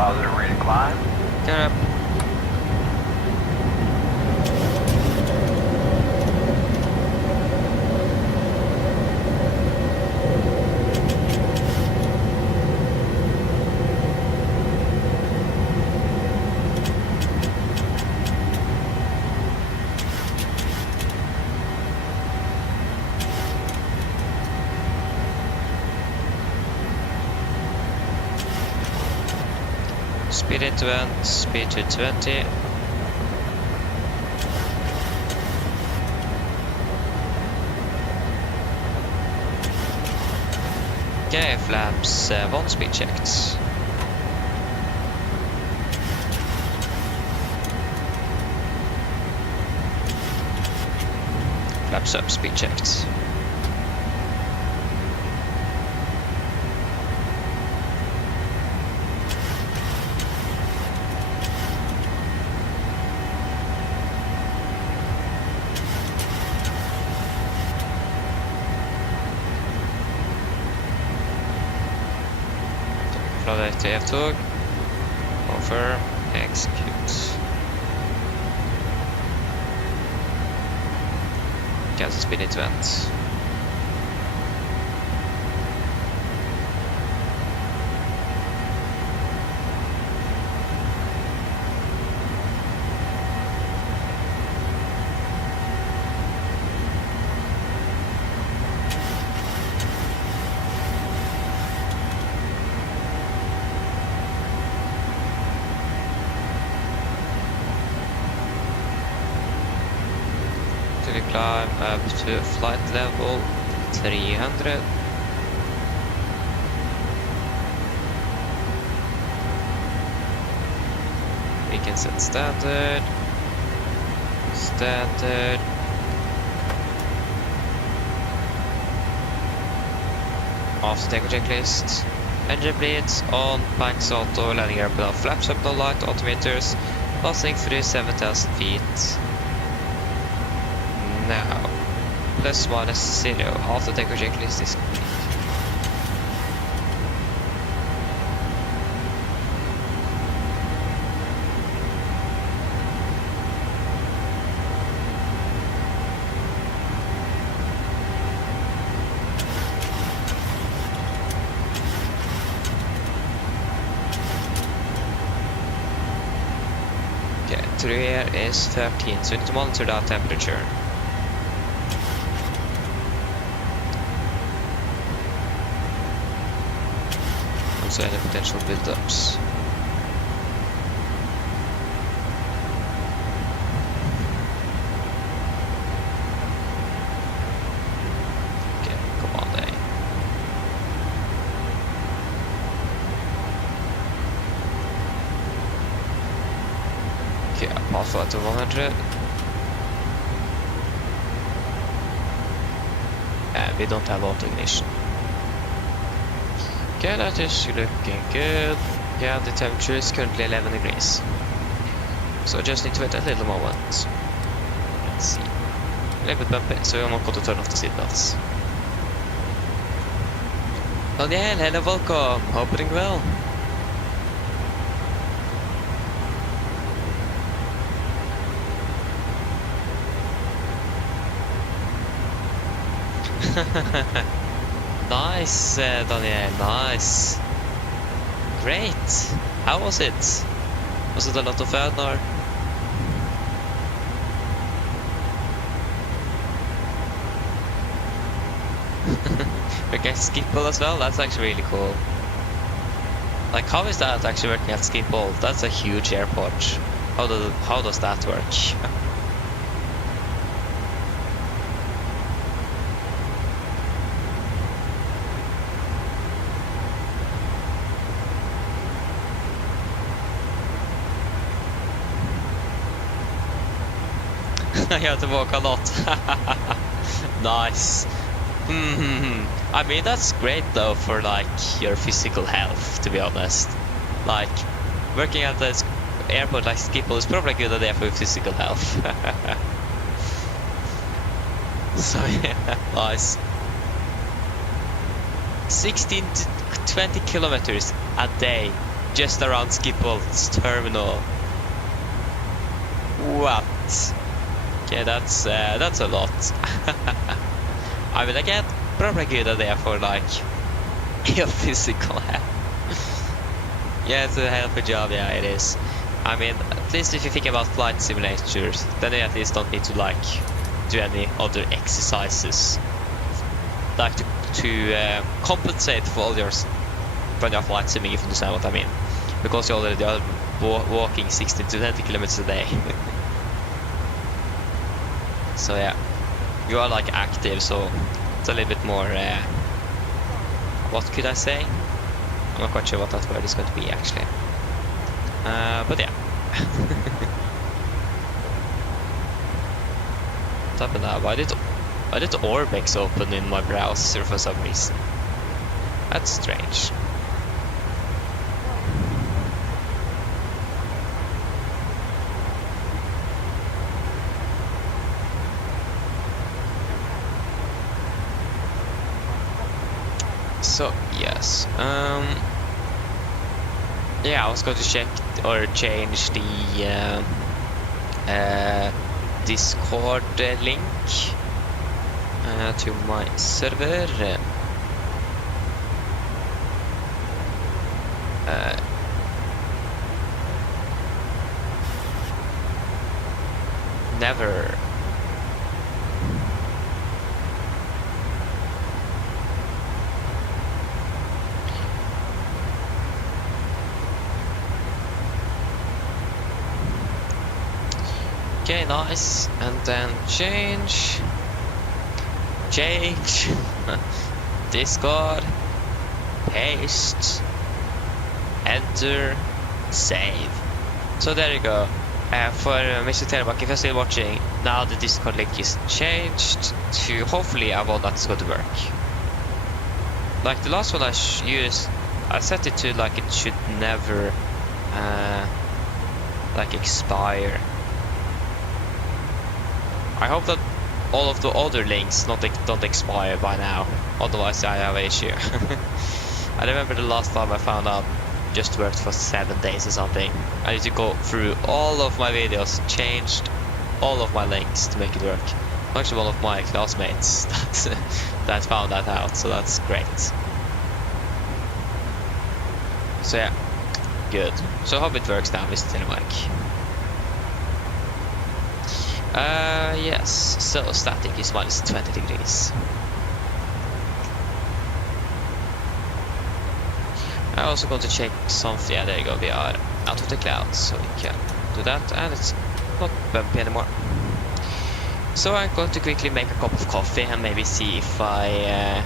Positive, ready to climb. Get up. Speed into vent, speed to 20. Okay, flaps 1 speed checked. Flaps up, speed checked. Fly to F-tog. Confirm, execute. Cancel speed into vent. Climb up to flight level 300. We can set standard. Standard. After takeoff checklist. Engine bleeds on, banks auto, landing gear up, flaps up, no light, altimeters, passing through 7,000 feet. Now, plus minus 0 after takeoff checklist is complete. Okay, through here is 13, so we need to monitor that temperature. Also any potential build-ups. Okay, come on day. Okay, path flight to 100. And we don't have auto ignition. Okay, that is looking good. Yeah, the temperature is currently 11 degrees. So I just need to wait a little moment. Let's see. A little bit bumpy, so I'm not going to turn off the seatbelts. Daniel, hello, welcome. Hope you're doing well. Nice, Daniel, nice. Great. How was it? Was it a lot of fun or? We get Schiphol as well, that's actually really cool. Like, how is that actually working at Schiphol? That's a huge airport. How does that work? You have to walk a lot. Nice. I mean, that's great though for like your physical health, to be honest. Like, working at this airport like Schiphol is probably a good idea for your physical health. So yeah, nice. 16 to 20 kilometers a day. just around Skiphol's terminal. What? Okay, that's a lot. I mean, again, probably a good idea for like a physical help. Yeah, it's a hell of a job. Yeah, it is. I mean, at least if you think about flight simulators, then you at least don't need to like do any other exercises, like to compensate for all your when you're flight simming, if you understand what I mean, because you already are walking 16 to 20 kilometers a day. So yeah, you are like active, so it's a little bit more. What could I say? I'm not quite sure what that word is going to be actually. But yeah. What's happened now? Why did Orbex open in my browser for some reason? That's strange. So yes, yeah, I was going to check or change the Discord link to my server. Never. Okay, nice. And then change. Discord. Paste. Enter. Save. So there you go. For Mr. Telemark, if you're still watching, now the Discord link is changed to hopefully a one that's going to work. Like the last one I used, I set it to like it should never like expire. I hope that all of the other links don't expire by now, otherwise I have an issue. I remember the last time I found out just worked for 7 days or something. I need to go through all of my videos, changed all of my links to make it work. Actually, one of my classmates that found that out, so that's great. So yeah, good. So I hope it works now, Mr. Telemark. Yes, so static is minus 20 degrees. I'm also going to check something. Yeah, there you go. We are out of the clouds, so we can do that, and it's not bumpy anymore. So I'm going to quickly make a cup of coffee and maybe see if I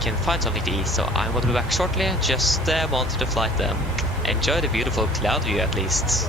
can find something to eat. So I'm going to be back shortly. Just wanted to flight them. Enjoy the beautiful cloud view at least.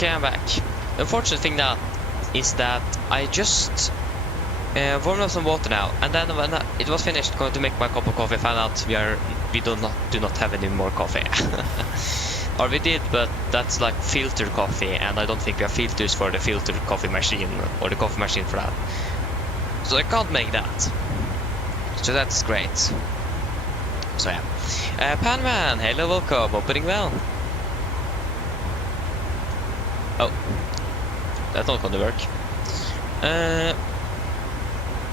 Okay, I'm back. The unfortunate thing now is that I just warmed up some water now, and then when it was finished going to make my cup of coffee, I found out we do not have any more coffee. Or we did, but that's like filtered coffee, and I don't think we have filters for the filtered coffee machine, or the coffee machine for that. So I can't make that. So that's great. So yeah. Panman, hello, welcome, opening well. Oh, that's not going to work.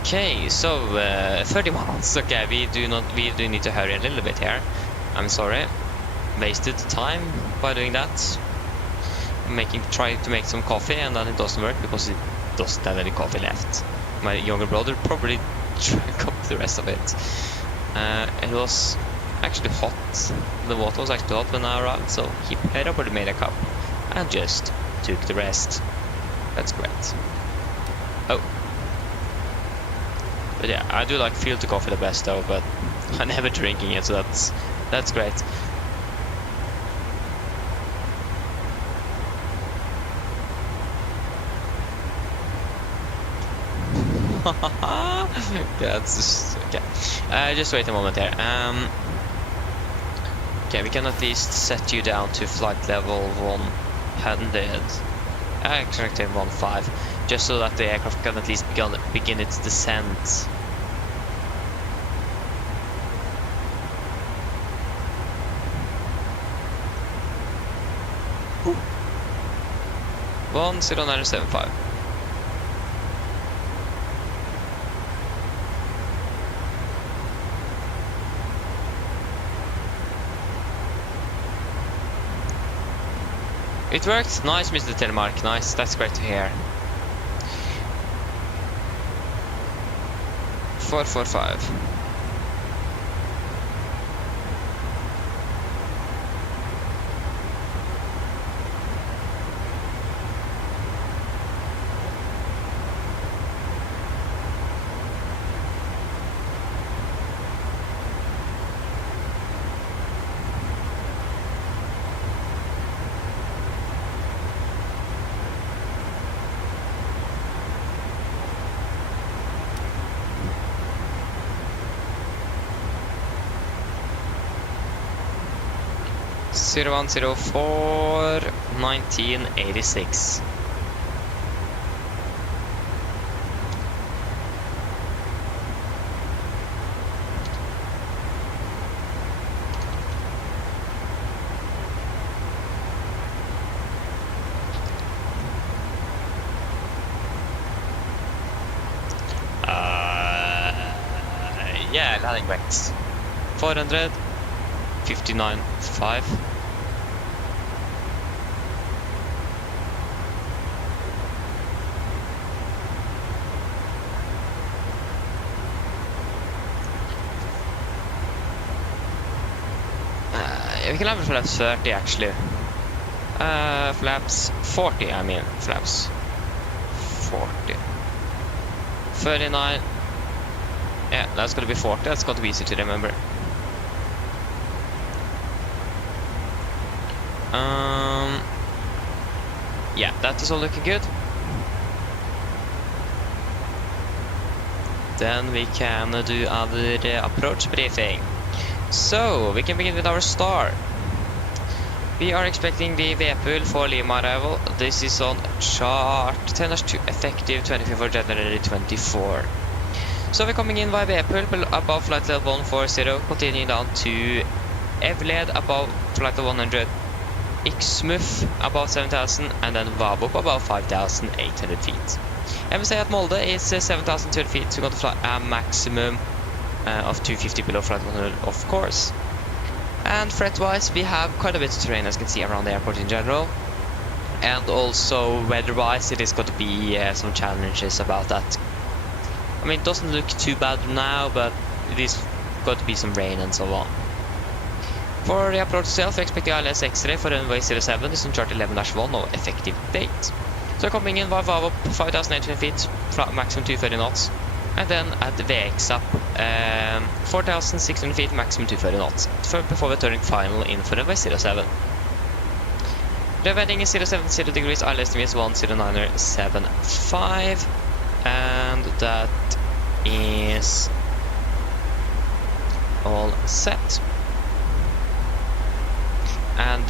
Okay, so 30 miles. Okay, we do need to hurry a little bit here. I'm sorry, wasted time by doing that. Trying to make some coffee, and then it doesn't work because it doesn't have any coffee left. My younger brother probably drank up the rest of it. It was actually hot. The water was actually hot when I arrived, so he paid up or made a cup and just took the rest. That's great. Oh. But yeah, I do like filter coffee the best though, but I'm never drinking it, so that's great. Yeah, that's just okay. Just wait a moment here. Okay, we can at least set you down to flight level 100. Actually, 15, just so that the aircraft can at least begin its descent. Ooh. 10975. It worked. Nice, Mr. Telemark. Nice. That's great to hear. 445. Zero 104 1986. Yeah, landing weights 400 59.5. We can have flaps 30 actually. Flaps 40, I mean. Flaps 40. 39. Yeah, that's gonna be 40. That's gonna be easy to remember. Yeah, that is all looking good. Then we can do our approach briefing. So, we can begin with our start. We are expecting the vehicle for Lima arrival. This is on chart 10-2 effective 25th of January 24. So we're coming in via vehicle above flight level 140, continuing down to Evled above flight level 100, Xmuth above 7,000, and then Vabop above 5,800 feet. And we say at Molde is 7,200 feet, so we're going to fly a maximum of 250 below flight 100, of course. And threat-wise, we have quite a bit of terrain, as you can see, around the airport in general. And also, weather-wise, it is going to be some challenges about that. I mean, it doesn't look too bad now, but it is going to be some rain and so on. For the approach itself, we expect the ILS X-ray for runway 07. This is on chart 11-1 of effective date. So coming in via Vavop, 5,800 feet, maximum 230 knots. And then at VX up, 4,600 feet, maximum 230 knots. Before we're turning final in for runway 07. The wedding is 070 degrees, island estimate is 10975, and that is all set. And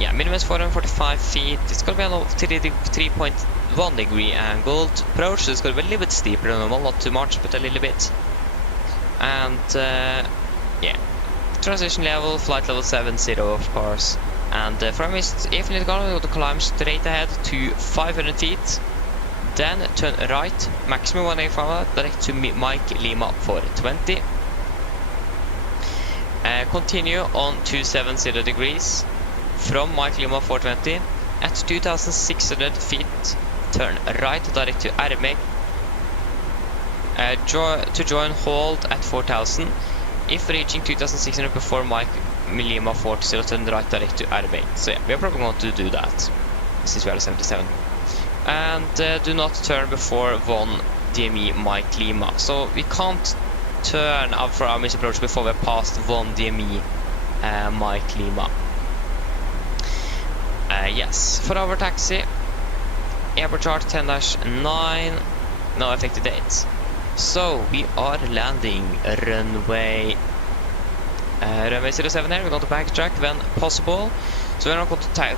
yeah, minimum is 445 feet. It's gonna be a 3.1 degree angled approach, so it's gonna be a little bit steeper than normal, not too much, but a little bit. And yeah, transition level, flight level 70, of course. And from East Evening, we're going to climb straight ahead to 500 feet, then turn right, maximum 185, direct to Mike Lima 420. Continue on 270 degrees from Mike Lima 420 at 2,600 feet. Turn right, direct to Ermek. To join hold at 4,000. If reaching 2,600 before Mike Lima 420, turn right, direct to Ermek. So yeah, we're probably going to do that since we are 77. And do not turn before 1 DME Mike Lima. So we can't turn up for our miss approach before we're past 1 DME Mike Lima. Yes, for our taxi, airport chart 10-9, no effective date. So we are landing runway 07 here. We're going to backtrack when possible. So we're not going to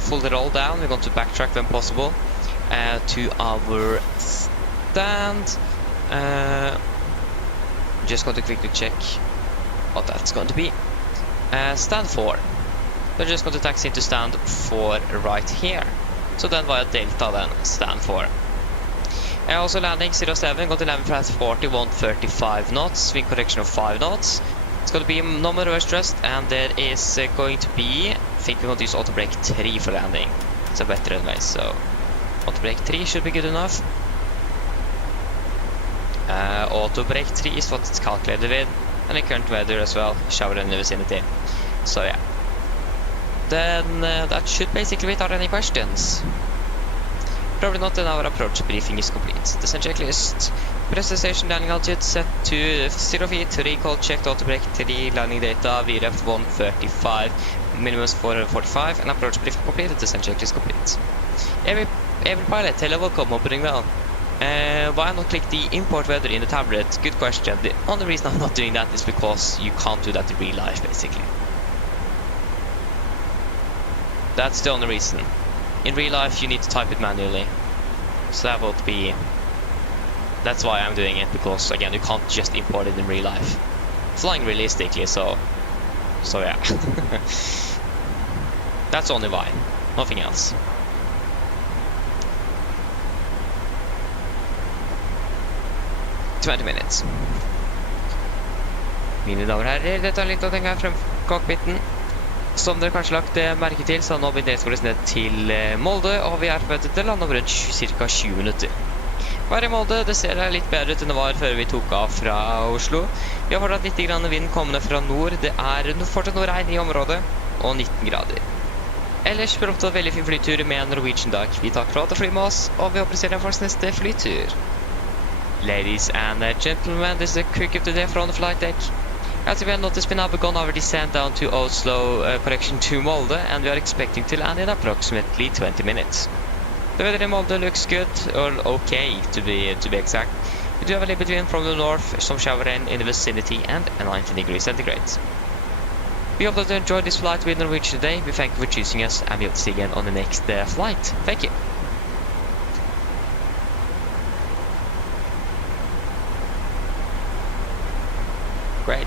full the roll down. We're going to backtrack when possible to our stand. Just going to quickly check what that's going to be. Stand 4. We're just going to taxi into stand 4 right here. So then via Delta, then stand 4. Also landing 07, going to land fast 40, 135 knots, wind correction of 5 knots. It's going to be normal reverse thrust, and there is going to be, I think we're going to use auto brake 3 for landing. It's a better runway, so auto brake 3 should be good enough. Auto brake 3 is what it's calculated with, and the current weather as well, shower in the vicinity. So yeah, then that should basically be it. Are there any questions? Probably not, then our approach briefing is complete. Descent checklist. Press the station, landing altitude set to 0 feet, recall checked, auto brake 3, landing data, VREF 135, minimum 445, and approach briefing completed. Descent checklist complete. Every pilot, hello, welcome, opening well. Why not click the import weather in the tablet? Good question. The only reason I'm not doing that is because you can't do that in real life, basically. That's the only reason. In real life, you need to type it manually. So that would be... That's why I'm doing it, because, again, you can't just import it in real life. Flying realistically, so yeah. That's only why. Nothing else. Minutes. Mine damer og herrer, dette er litt å tenke her frem cockpiten. Som dere kanskje lagt merke til, så nå blir det ned til Molde, og vi er forventet til å lande om rundt ca. 20 minutter. Her i Molde, det ser litt bedre ut enn det var før vi tok av fra Oslo. Vi har fortsatt litt grann vind kommende fra nord, det er fortsatt noe regn i området, og 19 grader. Ellers blir det opptatt veldig fin flytur med Norwegian dag. Vi tar klart å fly med oss, og vi håper å se dere for oss neste flytur. Ladies and gentlemen, this is a quick update from the flight deck. As you will notice, we now begun our descent down to Oslo, correction to Molde, and we are expecting to land in approximately 20 minutes. The weather in Molde looks good, or okay to be exact. We do have a little bit wind from the north, some shower in the vicinity, and 19 degrees centigrade. We hope that you enjoyed this flight with Norwegian today. We thank you for choosing us, and we hope to see you again on the next flight. Thank you. Great.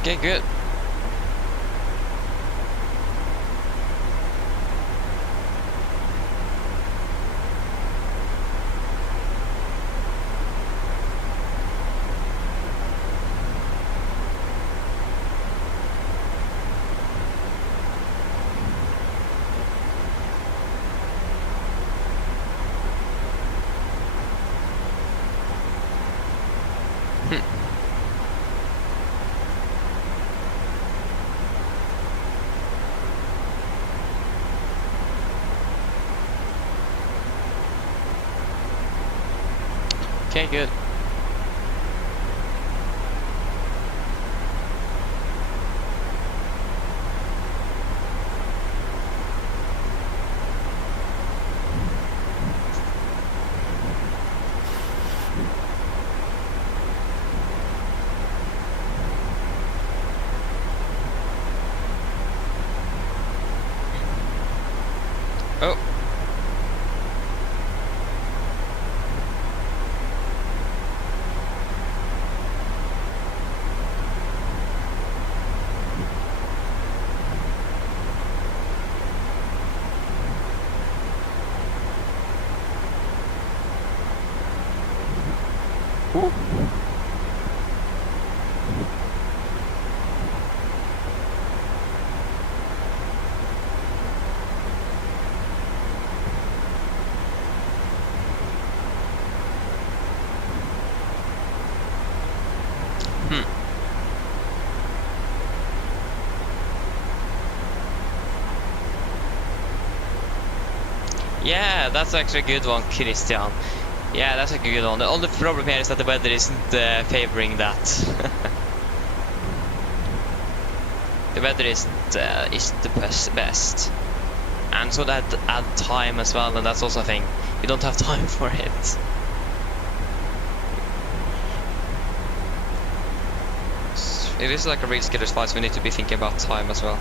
Okay, good. Okay, good. Oh. Ooh. Yeah, that's actually a good one, Christian. Yeah, that's a good one. The only problem here is that the weather isn't favoring that. The weather isn't the best. And so that add time as well, and that's also a thing. We don't have time for it. It is like a real scheduled flight, so we need to be thinking about time as well.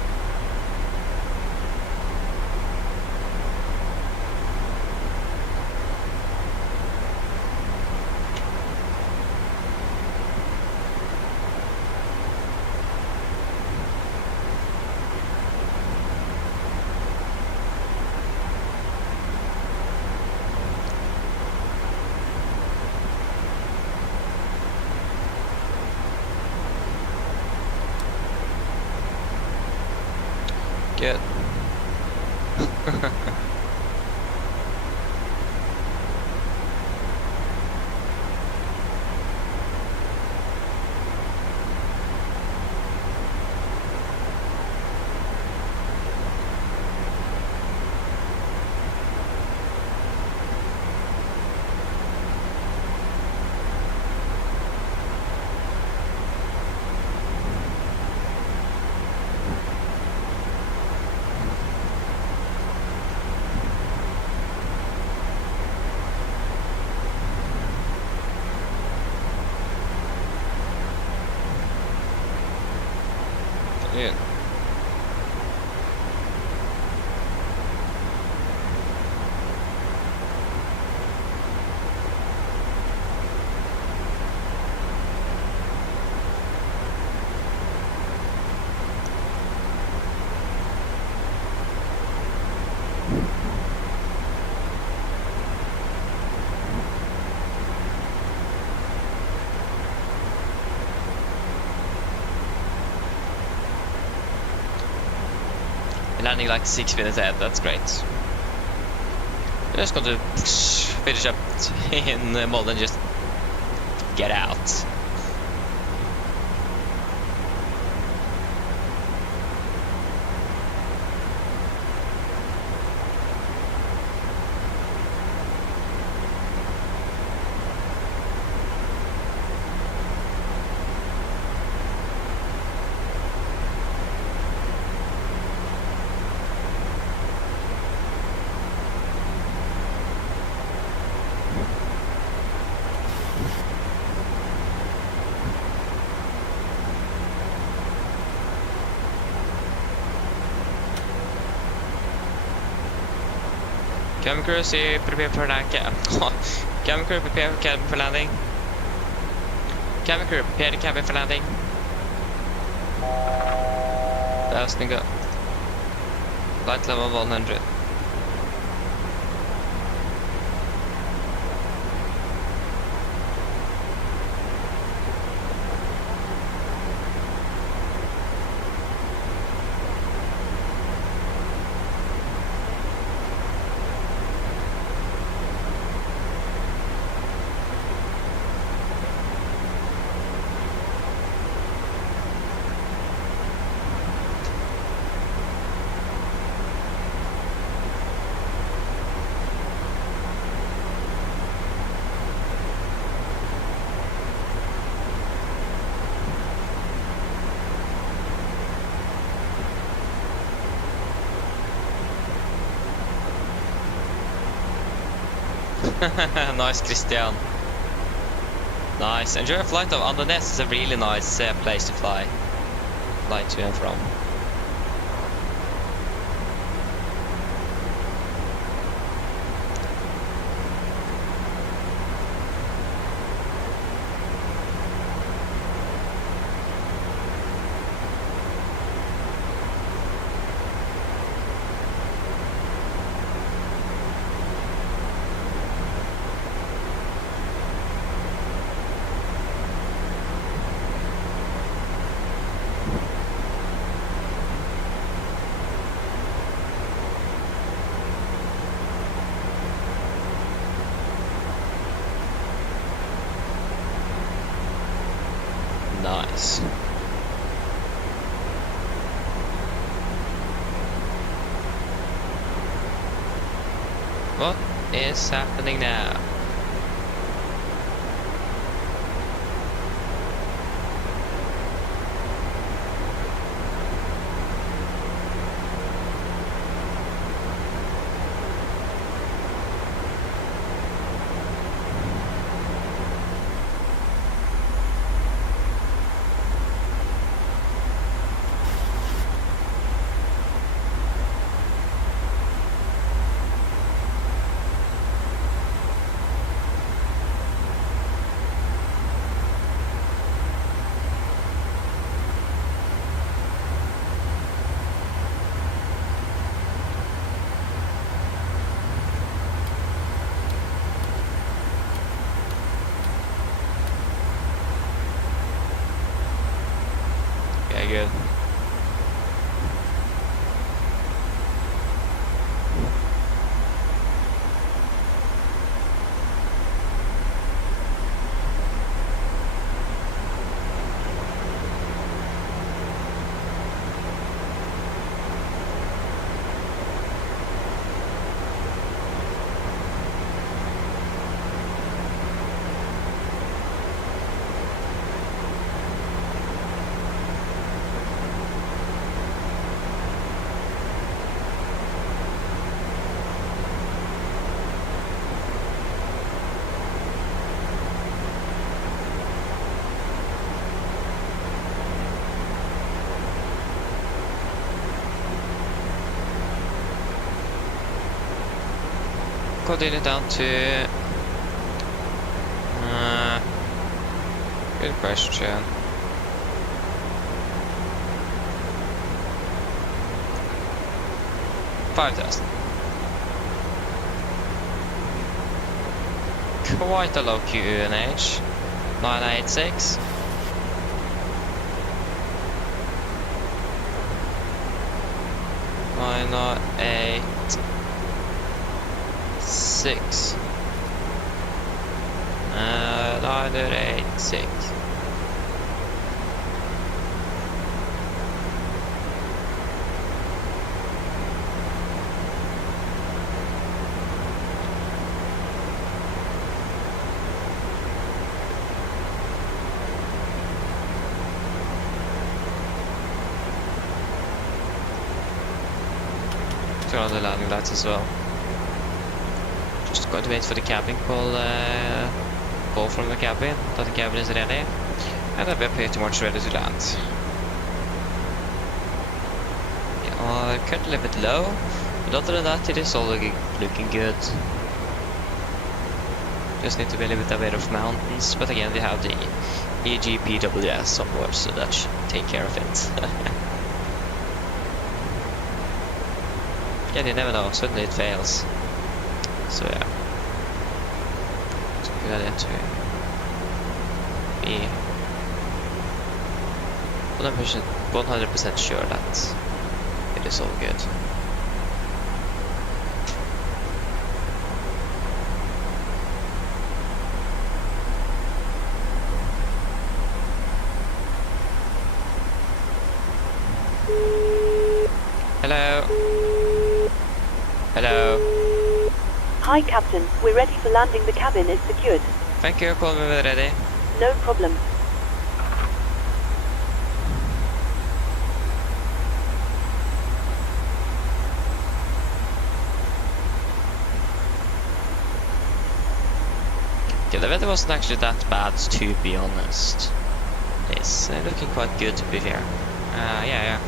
Good. Good. Landing like 6 minutes ahead, that's great. I'm just going to finish up in Molde and just get out. Cabin crew, see, prepare for landing. Cabin crew, prepare for cabin for landing. Cabin crew, prepare the cabin for landing. That's the go. Flight level 100. Nice, Christian. Nice. Enjoy a flight of Andenes. It's a really nice place to fly to and from. Nice. What is happening now? Okay, good. Continue down to... good question. $5,000. Quite a low QNH. 986. Why not 8-6? 986. Turn on the landing lights as well. Just going to wait for the cabin call from the cabin, that the cabin is ready, and then we're pretty much ready to land. We are currently a bit low, but other than that it is all looking good. Just need to be a little bit aware of mountains, but again we have the EGPWS on board, so that should take care of it. Yeah, you never know, suddenly it fails. So yeah, it's a good idea to be 100% sure that it is all good. Hello? Hello? Hi, Captain. We're ready for landing. The cabin is secured. Thank you, call me when ready. No problem. Okay, the weather wasn't actually that bad, to be honest. It's looking quite good, to be fair. Yeah.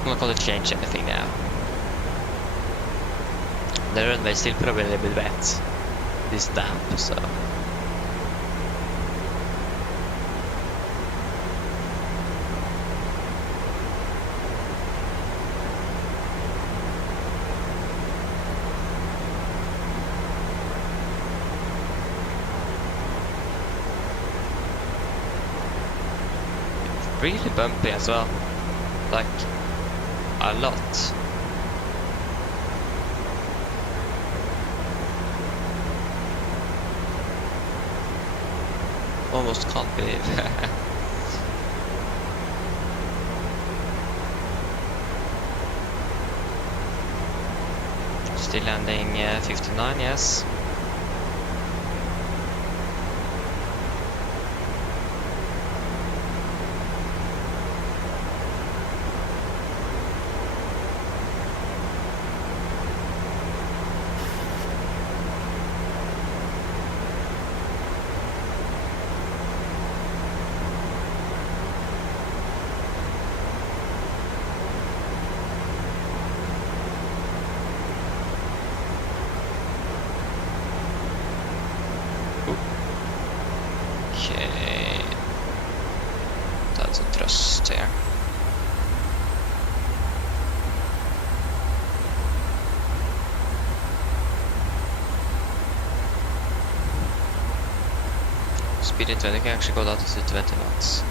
I'm not gonna change anything now. The runway is still probably a little bit wet. It's damp, so... really bumpy as well, like a lot. Almost can't believe. Still landing 59, yes. Okay, that's a thrust here. Speed in 20 can actually go down to 20 knots.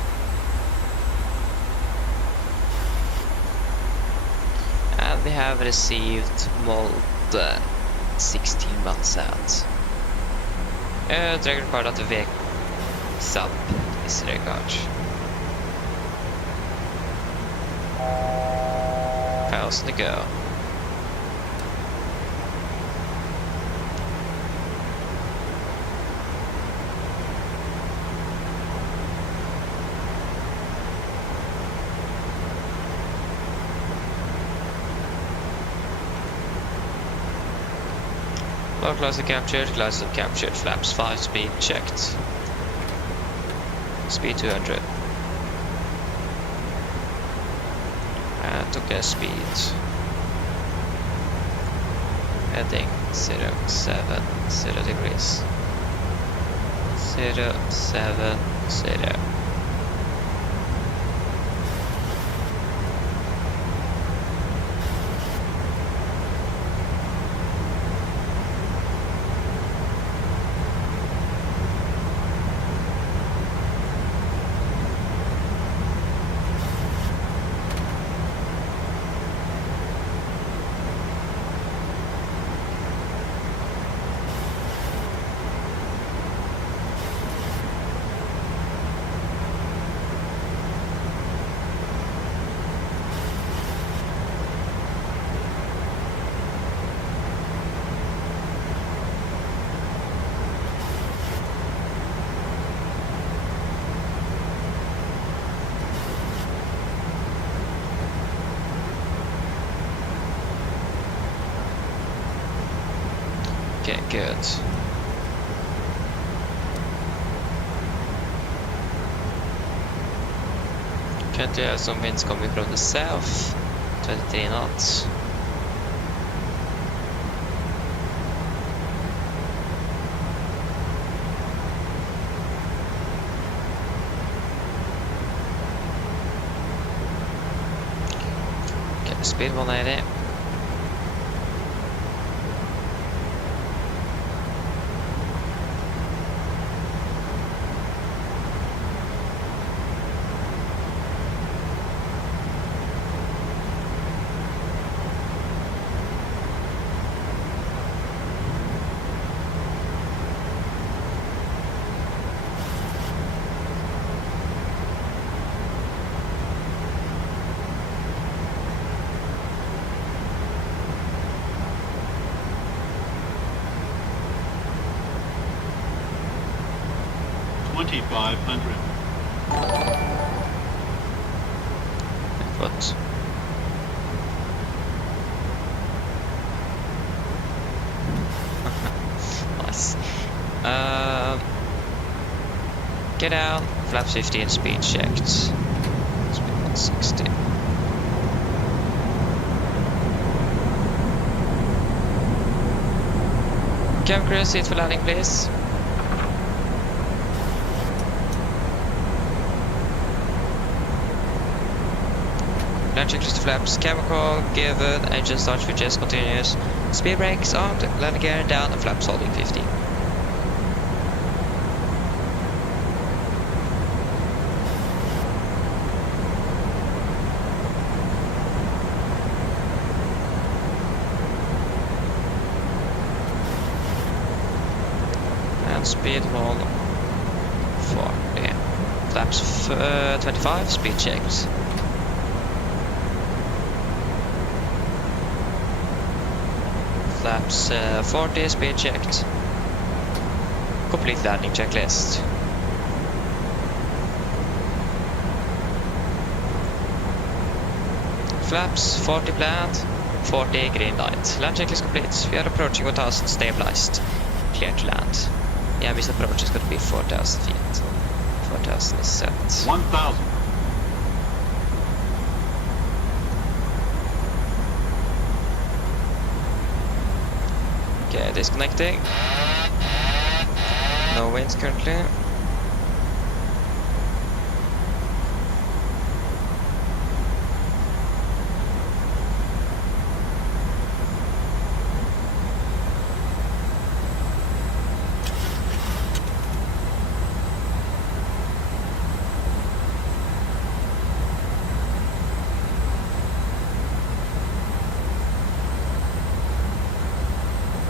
And we have received Molde 16 months out. Drag record at the vehicle sub disregard. 1,000 to go. Low closer captured, flaps 5, speed checked. Speed 200. And took a speed. Heading 070 degrees. 070. Okay, good. Currently have some winds coming from the south, 23 knots. Okay, speed 180. What? Get out, flaps 50 and speed checked. Speed 160. Cam crew, seat for landing, please. Land checklist to flaps, camera call, given, engine start, switches, continuous. Speed brakes armed, landing gear down, and flaps holding 50. And speed hold 40. Flaps 25, speed checked. Flaps 40, speed checked. Complete landing checklist. Flaps 40 planned, 40 green light. Land checklist complete. We are approaching 1000 stabilized. Clear to land. Yeah, this approach is going to be 4000 feet. 4000 is set. 1,000. Okay, disconnecting. No winds currently.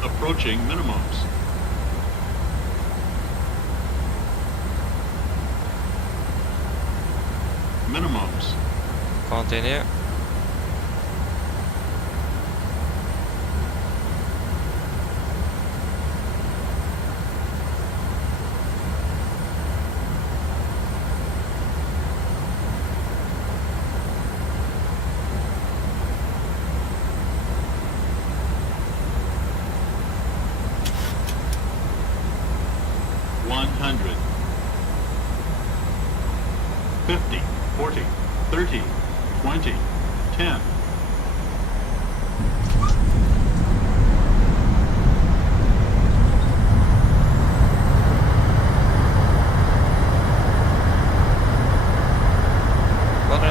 Approaching minimums. Minimums. Continue. $100. 50, 40, 30, 20, 10.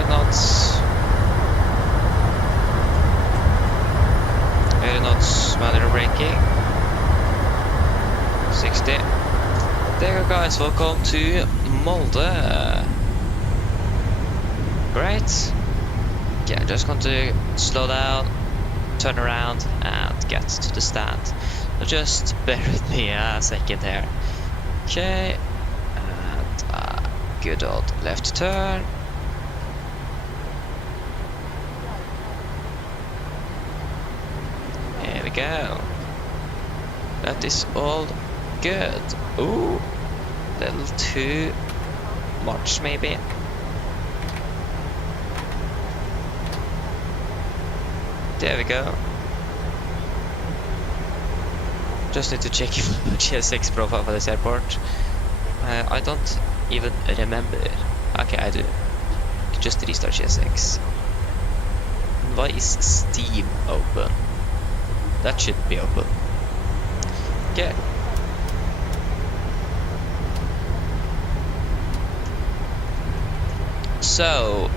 Knots. 80 knots manual braking. 60. There you go, guys, welcome to Molde. Great. Okay, I'm just going to slow down, turn around, and get to the stand. So just bear with me a second here. Okay, and good old left turn. Here we go. That is all good. Ooh, little too much maybe. There we go. Just need to check GSX profile for this airport. I don't even remember. Okay, I do. Just restart GSX. Why is Steam open? That should be open. Okay. So,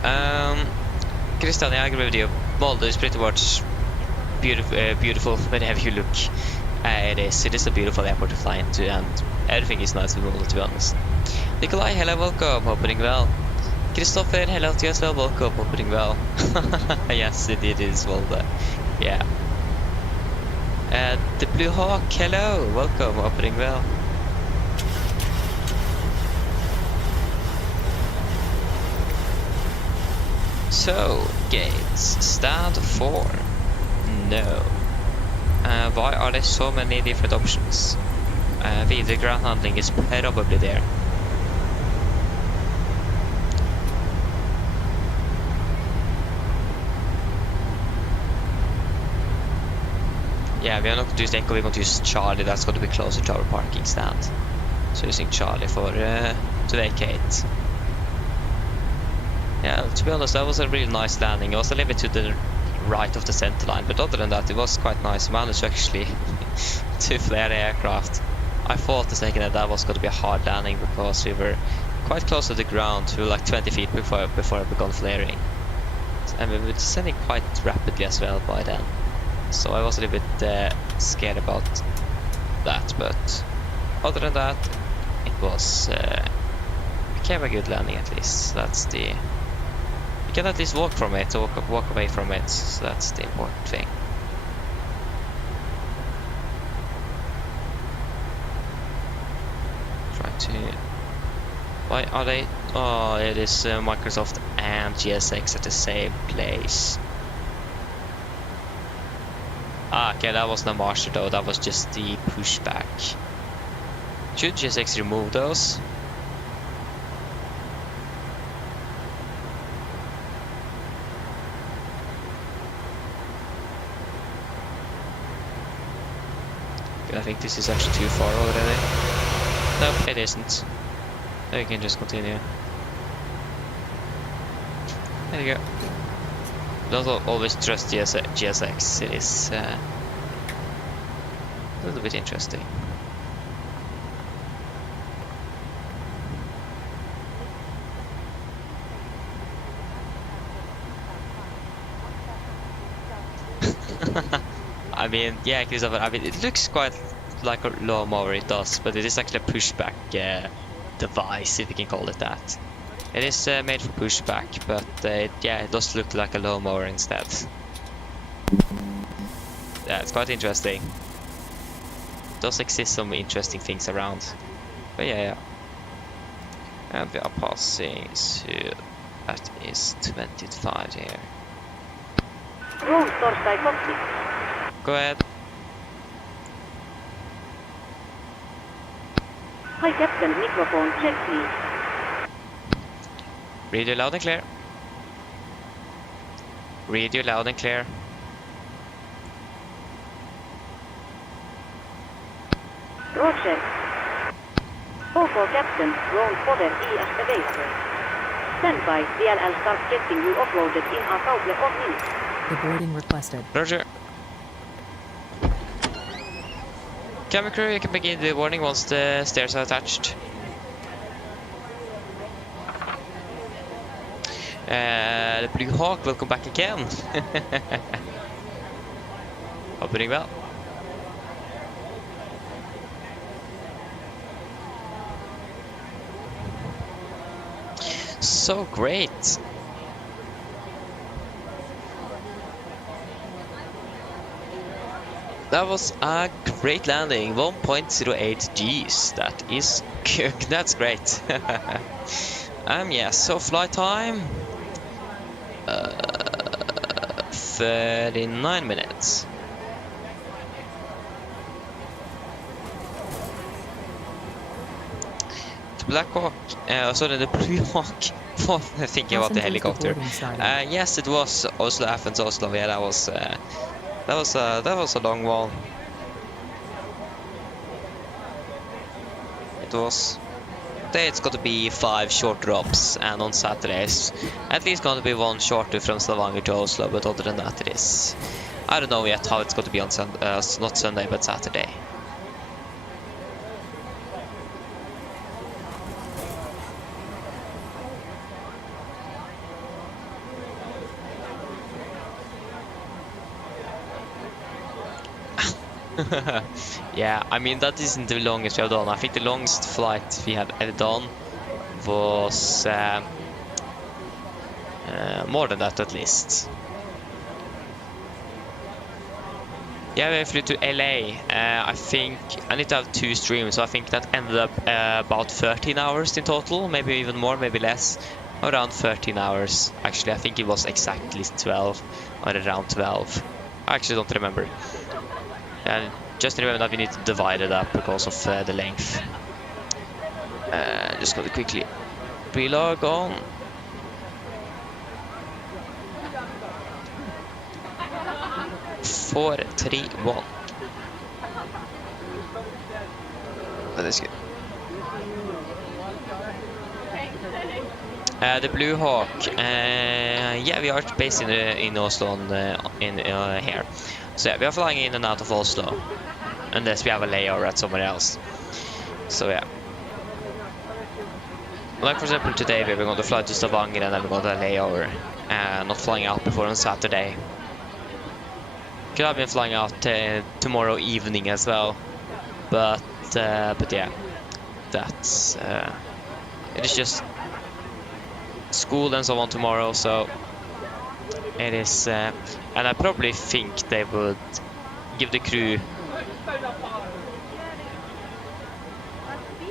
Christian, I agree with you. Molde is pretty much beautiful whenever you look. It is a beautiful airport to fly into, and everything is nice with Molde, to be honest. Nikolai, hello, welcome, hoping well. Christopher, hello to you as well, welcome, hoping well. Yes, it is Molde. Yeah. The Blue Hawk, hello, welcome, hoping well. So, gates, stand 4, no. Why are there so many different options? Video ground handling is probably there. Yeah, we are not going to use Echo, we're going to use Charlie. That's going to be closer to our parking stand. So using Charlie for to vacate. Yeah, to be honest, that was a really nice landing. It was a little bit to the right of the center line, but other than that, it was quite nice. We managed actually to flare the aircraft. I thought a second that was going to be a hard landing because we were quite close to the ground. We were like 20 feet before it began flaring. And we were descending quite rapidly as well by then. So I was a little bit scared about that, but other than that, it was became a good landing at least. That's the... You can at least walk from it, or walk away from it, so that's the important thing. Try to... Why are they... Oh, it is Microsoft and GSX at the same place. Ah, okay, that wasn't a master though, that was just the pushback. Should GSX remove those? I think this is actually too far already. Nope, it isn't. Now you can just continue. There you go. Don't always trust GSX. It is a little bit interesting. I mean, yeah, Christopher, I mean, it looks quite like a lawnmower, it does, but it is actually a pushback device, if you can call it that. It is made for pushback, but yeah, it does look like a lawnmower instead. Yeah, it's quite interesting. Does exist some interesting things around. But yeah. And we are passing to... That is 25 here. Roll torstai cockpit. Go ahead. Hi Captain, microphone check please. Read you loud and clear. Read you loud and clear. Roger. OK Captain, ground fodder i excavator. Stand by, DLL start getting you uploaded in a couple of minutes. The boarding requested. Roger. Camera crew, you can begin the warning once the stairs are attached. The Blue Hawk, welcome back again. Hope you're doing well. So great. That was a great landing, 1.08 Gs. That is good. That's great. Yeah, so flight time 39 minutes. The Black Hawk, sorry, the Blue Hawk. Thinking about the helicopter. Yes, it was Oslo, Athens, Oslo. Yeah, that was a long one. It was. Today it's going to be 5 short drops, and on Saturdays at least going to be 1 shorter from Stavanger to Oslo. But other than that, it is. I don't know yet how it's going to be on not Sunday, but Saturday. Yeah, I mean that isn't the longest we have done. I think the longest flight we have ever done was more than that at least. Yeah, we flew to LA. I think I need to have 2 streams, so I think that ended up about 13 hours in total, maybe even more, maybe less. Around 13 hours. Actually, I think it was exactly 12 or around 12. I actually don't remember. And just remember that we need to divide it up because of the length. Just going to quickly relog on. Four, 3, 1. that is good. The Blue Hawk, yeah, we are based in Oslo here. So yeah, we are flying in and out of Oslo, unless we have a layover at somewhere else. So yeah. Like for example today we were going to fly to Stavanger and then we're going to layover. Not flying out before on Saturday. Could have been flying out tomorrow evening as well. But yeah. That's it is just school and so on tomorrow, so it is and I probably think they would give the crew,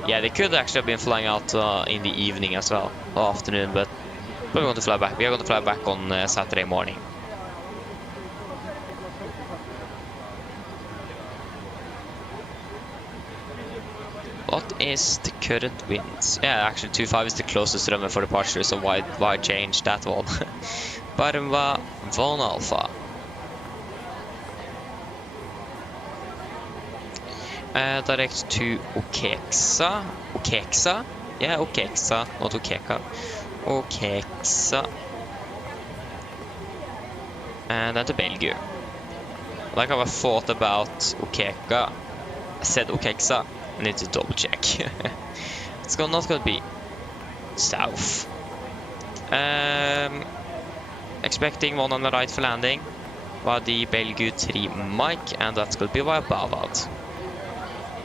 yeah, they could actually have been flying out in the evening as well, or afternoon, but we're going to fly back. We are going to fly back on Saturday morning. What is the current winds? Yeah, actually 2.5 is the closest runway for departure, so why change that one? Barva 1 Alpha. Direct to Okeksa. Okeksa? Yeah, Okeksa, not Okeka. Okeksa. And then to Belgium. Like how I thought about Okeka, I said Okeksa. I need to double check. It's not going to be south. Expecting one on the right for landing via the Belgium 3 mic, and that's going to be via Bavad.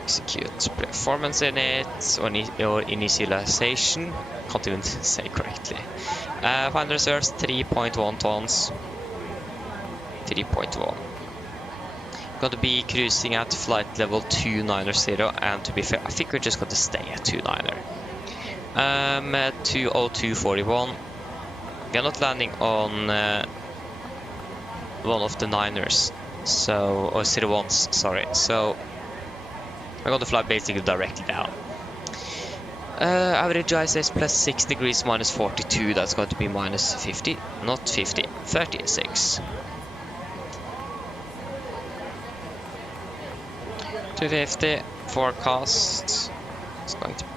Execute performance in it, or initialization. Can't even say correctly. Final reserves 3.1 tons. 3.1. Going to be cruising at flight level 290, and to be fair, I think we're just going to stay at 29er. 20241. We are not landing on one of the 9ers, so, or 01s, sorry. So we're going to fly basically directly down. Average ice is plus 6 degrees minus 42. That's going to be minus 50, not 50, 36. 250 forecast. It's going to be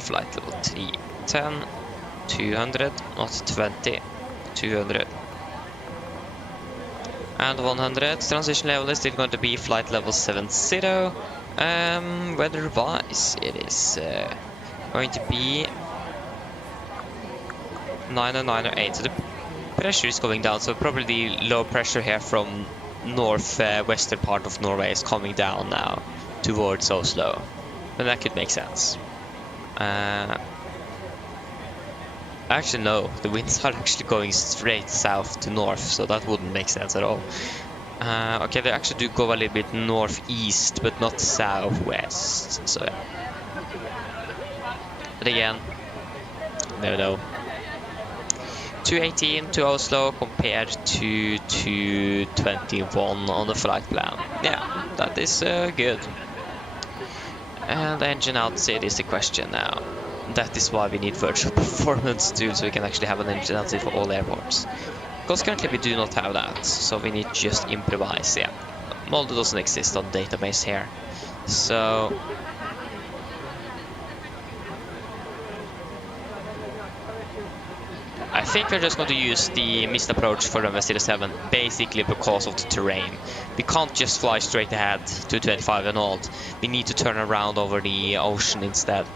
flight level 310, 200, not 20, 200, and 100. Transition level is still going to be flight level 70. Weather-wise, it is going to be 908. So the pressure is going down. So probably the low pressure here from northwestern part of Norway is coming down now towards Oslo, and that could make sense. Actually no, the winds are actually going straight south to north, so that wouldn't make sense at all. Okay, they actually do go a little bit northeast, but not southwest, so yeah. But again, no. 218 to Oslo compared to 221 on the flight plan. Yeah, that is good. And the engine outset is the question now. That is why we need virtual performance too, so we can actually have an engine outset for all airports. Because currently we do not have that, so we need to just improvise. Yeah, Molde doesn't exist on database here, so I think we're just going to use the missed approach for runway 07, basically because of the terrain. We can't just fly straight ahead to 25 and all. We need to turn around over the ocean instead.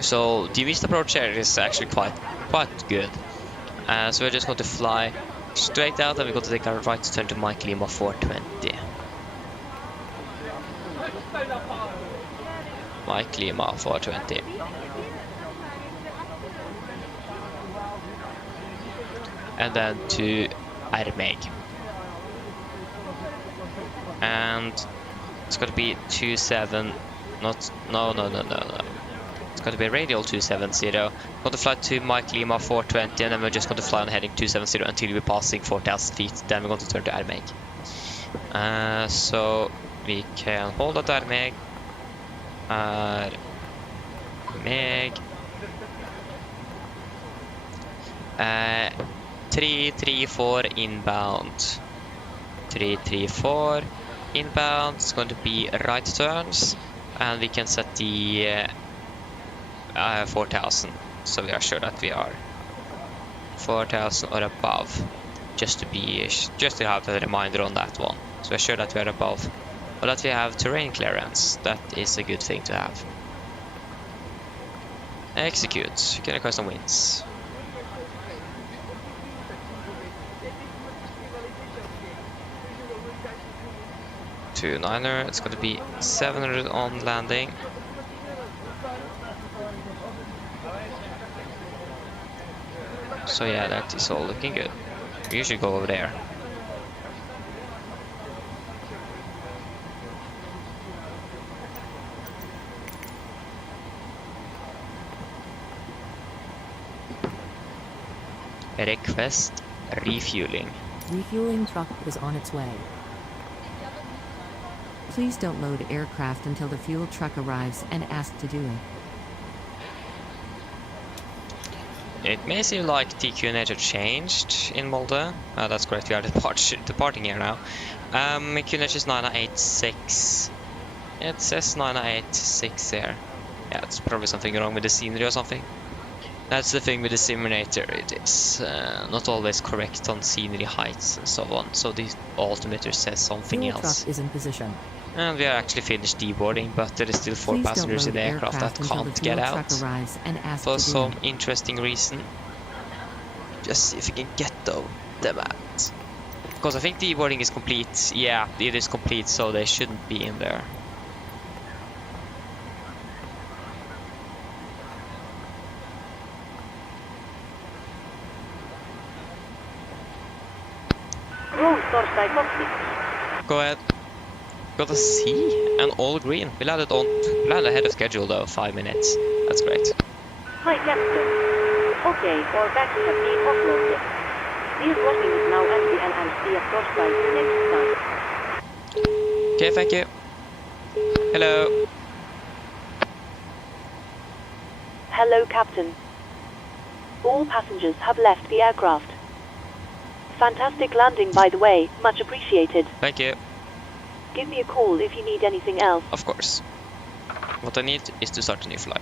So the missed approach here is actually quite good. So we're just going to fly straight out, and we're going to take our right turn to Mike Lima 420. Mike Lima 420. And then to Ermeg. And it's going to be 27, no. It's going to be radial 270. Going to fly to Mike Lima 420, and then we're just going to fly on heading 270 until we're passing 4,000 feet. Then we're going to turn to Ermeg. So we can hold at Ermeg. Ermeg. 334 inbound. 334. inbound, it's going to be right turns, and we can set the 4000, so we are sure that we are 4000 or above, just to have a reminder on that one. So we're sure that we are above, but that we have terrain clearance. That is a good thing to have. Execute. You can request some wins. To 9er, it's going to be 700 on landing. So yeah, that is all looking good. We should go over there. Request refueling. Refueling truck is on its way. Please don't load aircraft until the fuel truck arrives and ask to do it. It may seem like TQ nature changed in Molde. That's correct, we are departing here now. Q nature is 986. It says 986 here. Yeah, it's probably something wrong with the scenery or something. That's the thing with the simulator, it is not always correct on scenery heights and so on, so the altimeter says something Fuel else. truck is in position. And we are actually finished deboarding, but there is still 4 Please passengers in don't the load aircraft that until the can't fuel get truck out arrives and ask for to do some it. interesting reason. Just see if we can get them out. Because I think deboarding is complete. Yeah, it is complete, so they shouldn't be in there. Roll torstai kohti. Go ahead. Got a C and all green. We landed ahead of schedule though, 5 minutes. That's great. Hi Captain. Okay, all bags have been offloaded. Steel crossing is now empty and see at torstai next time. Okay, thank you. Hello. Hello, Captain. All passengers have left the aircraft. Fantastic landing, by the way, much appreciated. Thank you. Give me a call if you need anything else. Of course. What I need is to start a new flight.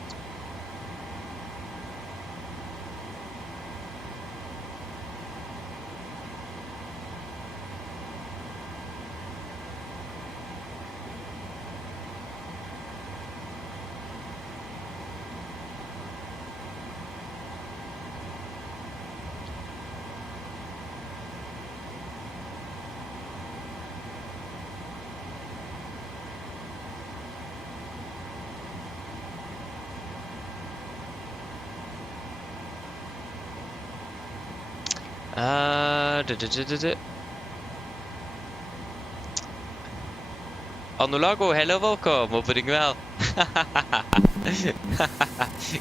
Anulago, hello, welcome. Hope you're doing well.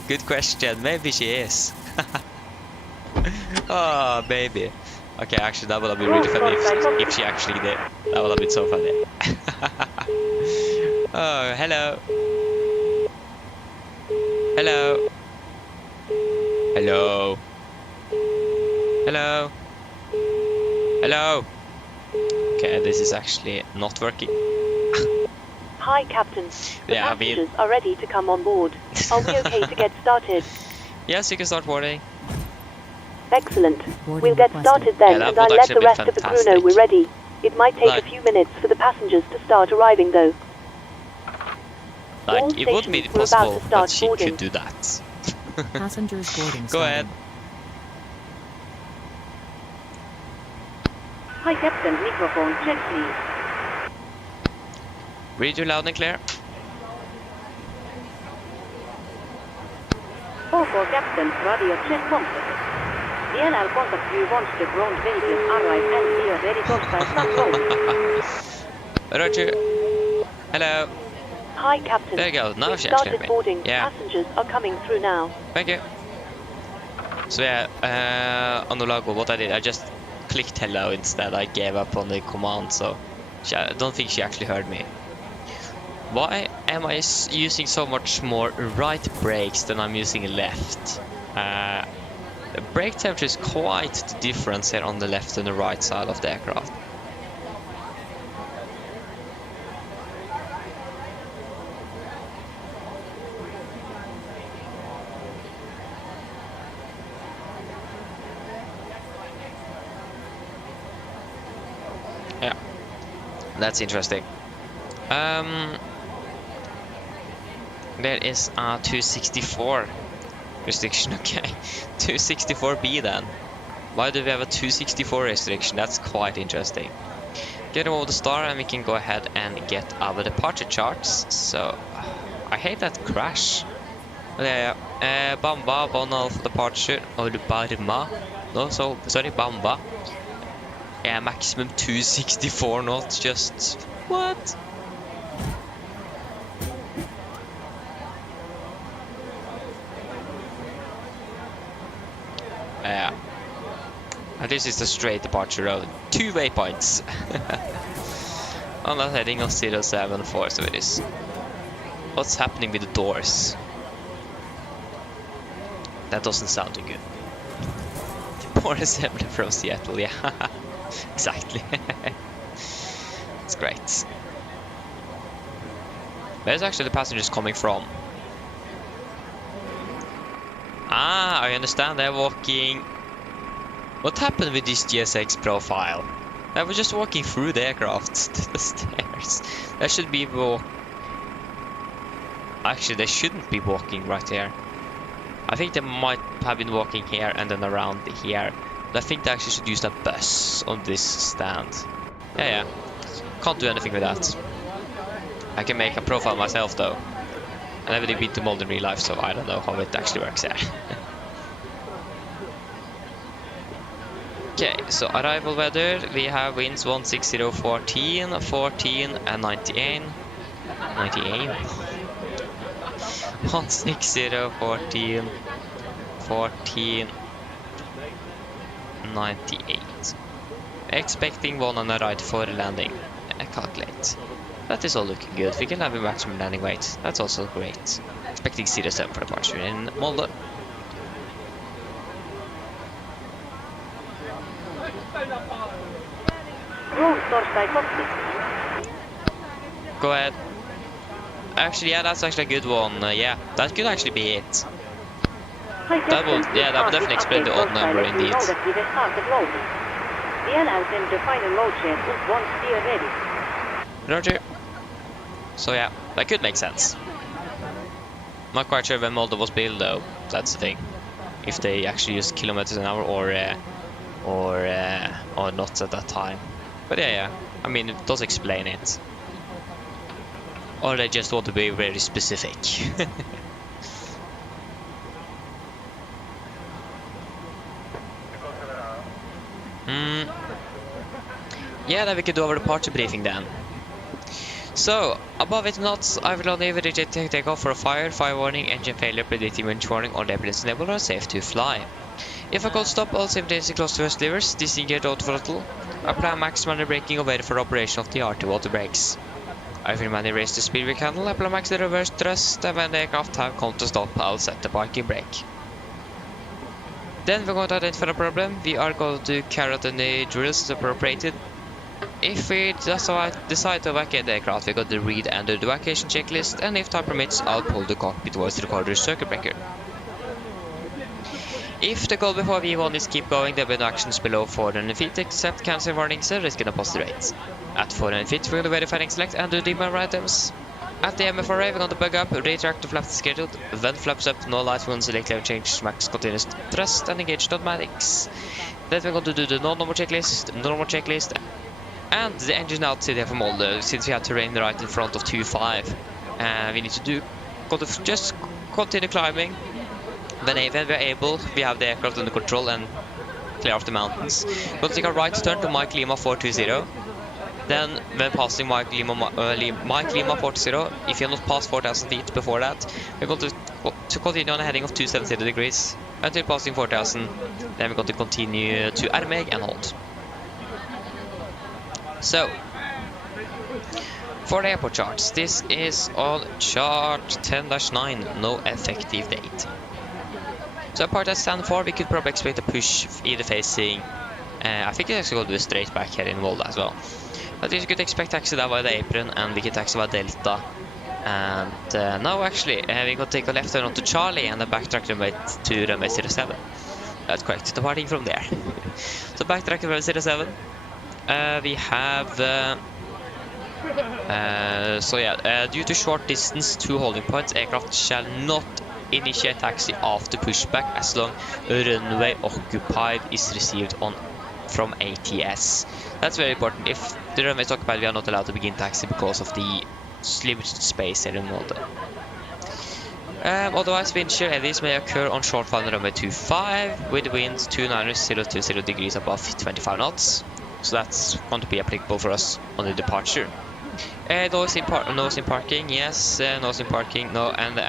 Good question. Maybe she is. Oh, maybe. Okay, actually, that would have been really funny if she actually did. That would have been so funny. Oh, hello. Hello. Hello. Hello. Hello. Okay, this is actually not working. Hi, Captain. The Yeah, passengers are ready to come on board. Are we okay to get started? Yes, you can start boarding. Excellent. Boarding We'll get requested. started then, Yeah, that and I'll would let the actually be rest of the crew know fantastic. we're ready. It might take Like- a few minutes for the passengers to start arriving, though. All Like, it would be stations were about possible to start that she boarding. could do that. Passengers boarding Go started. ahead. Hi Captain, microphone check please. Read you loud and clear. OK Captain, radio check completed. DLL contact you once the ground vehicles arrive and we are ready torstai start rolling. Roger. Hello. Hi, Captain. There you go. Now We've she actually started heard me. boarding. Yeah. Passengers are coming through now. Thank you. So yeah, Anulago, what I did, I just clicked hello instead. I gave up on the command, so I don't think she actually heard me. Why am I using so much more right brakes than I'm using left? The brake temperature is quite the difference here on the left and the right side of the aircraft. That's interesting. There is a 264 restriction. Okay, 264B then. Why do we have a 264 restriction? That's quite interesting. Get over the star and we can go ahead and get our departure charts. So, I hate that crash. Yeah, Bamba, 1 alpha departure, or Barma. No, so, sorry, Bamba. Yeah, maximum 264 knots, just... What? Yeah. And this is the straight departure road. 2 waypoints. On that heading of 074, so it is. What's happening with the doors? That doesn't sound too good. Poor assembly from Seattle, yeah. Exactly. It's great. Where's actually the passengers coming from? Ah, I understand, they're walking... What happened with this GSX profile? I was just walking through the aircraft to the stairs. They should be Actually, they shouldn't be walking right here. I think they might have been walking here and then around here. But I think they actually should use that bus on this stand. Yeah. Can't do anything with that. I can make a profile myself though. I never did been to Molde in real life, so I don't know how it actually works there. Okay, so arrival weather, we have winds 160, 14, and 98. 160, 14, 98. Expecting 1 on the right for landing. Calculate. That is all looking good. We can have a maximum landing weight. That's also great. Expecting 07 for departure in Molde. Go ahead. Actually, yeah, that's actually a good one. Yeah, that could actually be it. That would definitely explain the odd number indeed. Roger. So yeah, that could make sense. Not quite sure when Molde was built though. That's the thing. If they actually use kilometers an hour or not at that time. But yeah. I mean, it does explain it. Or they just want to be very specific. Yeah, then we could do our departure briefing then. So, above 8 knots, I will only reject takeoff for a fire warning, engine failure, predicting winch warning, or debris enable are safe to fly. If I cold stop, all safety is close to first levers, disengage auto throttle, apply maximum braking or wait for operation of the RT water brakes. I will manually raise the speed brake handle, apply max the reverse thrust, and when the aircraft have come to stop, I'll set the parking brake. Then we're going to identify the problem. We are going to carry out any drills appropriated. If we decide to evacuate the aircraft, we're going to read and do the evacuation checklist, and if time permits, I'll pull the cockpit towards the recorder's circuit breaker. If the goal before V1 is keep going, there will be no actions below 400 feet except cancel warnings and risk in a positive rate. At 400 feet, we're going to verify and select and do demover items. At the MFRA, we're going to bug up, retract the flaps scheduled, when flaps up, no light, we're going to select level change, max continuous thrust, and engage the automatics. Then we're going to do the normal checklist, and the engine out here for Molde, since we have terrain right in front of 2.5. We need to just continue climbing. When we're able, we have the aircraft under control and clear off the mountains. We're going to take a right turn to Mike Lima 420. Then, when passing Mike Lima 420, if you're not past 4,000 feet before that, we're going to continue on a heading of 270 degrees until passing 4,000. Then we're going to continue to Ermeg and hold. So, for the airport charts, this is on chart 10-9, no effective date. So apart at stand 4, we could probably expect a push either facing, I think it's actually going to do a straight back here in Molde as well. But you could expect taxi down by the apron, and we can taxi by Delta. And no, actually, we're going to take a left turn onto Charlie and then backtrack to runway 07. That's correct, departing from there. So backtrack to runway 07. We have So yeah, due to short distance to holding points, aircraft shall not initiate taxi after pushback as long runway occupied is received from ATS. That's very important. If the runway is occupied, we are not allowed to begin taxi because of the limited space here in Molde. Otherwise, wind shear eddies may occur on short final runway 25 with winds 290 degrees above 25 knots. So that's going to be applicable for us on the departure. Noise in parking, yes. Noise in parking, no. And the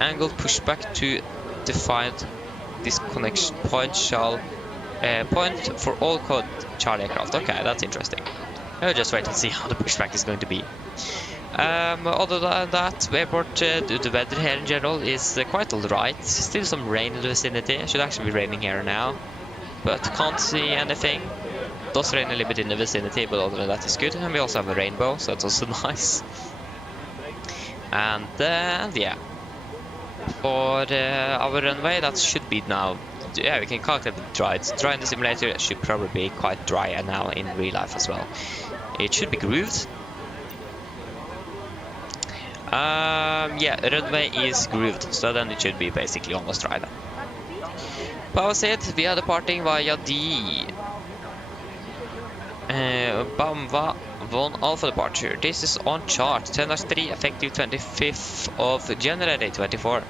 angled pushback to defined disconnection point shall point for all code Charlie aircraft. Okay, that's interesting. I'll just wait and see how the pushback is going to be. Other than that, airport, the weather here in general is quite alright. Still some rain in the vicinity. It should actually be raining here now, but can't see anything. Does rain a little bit in the vicinity, but other than that is good. And we also have a rainbow, so that's also nice. And yeah, for our runway, that should be now. Yeah, we can calculate it dry. It's dry in the simulator. It should probably be quite dry now in real life as well. It should be grooved. Yeah, runway is grooved, so then it should be basically almost dry then. Power set, we are departing via the Bamva 1 Alpha departure. This is on chart 10-3, effective 25th of January 24.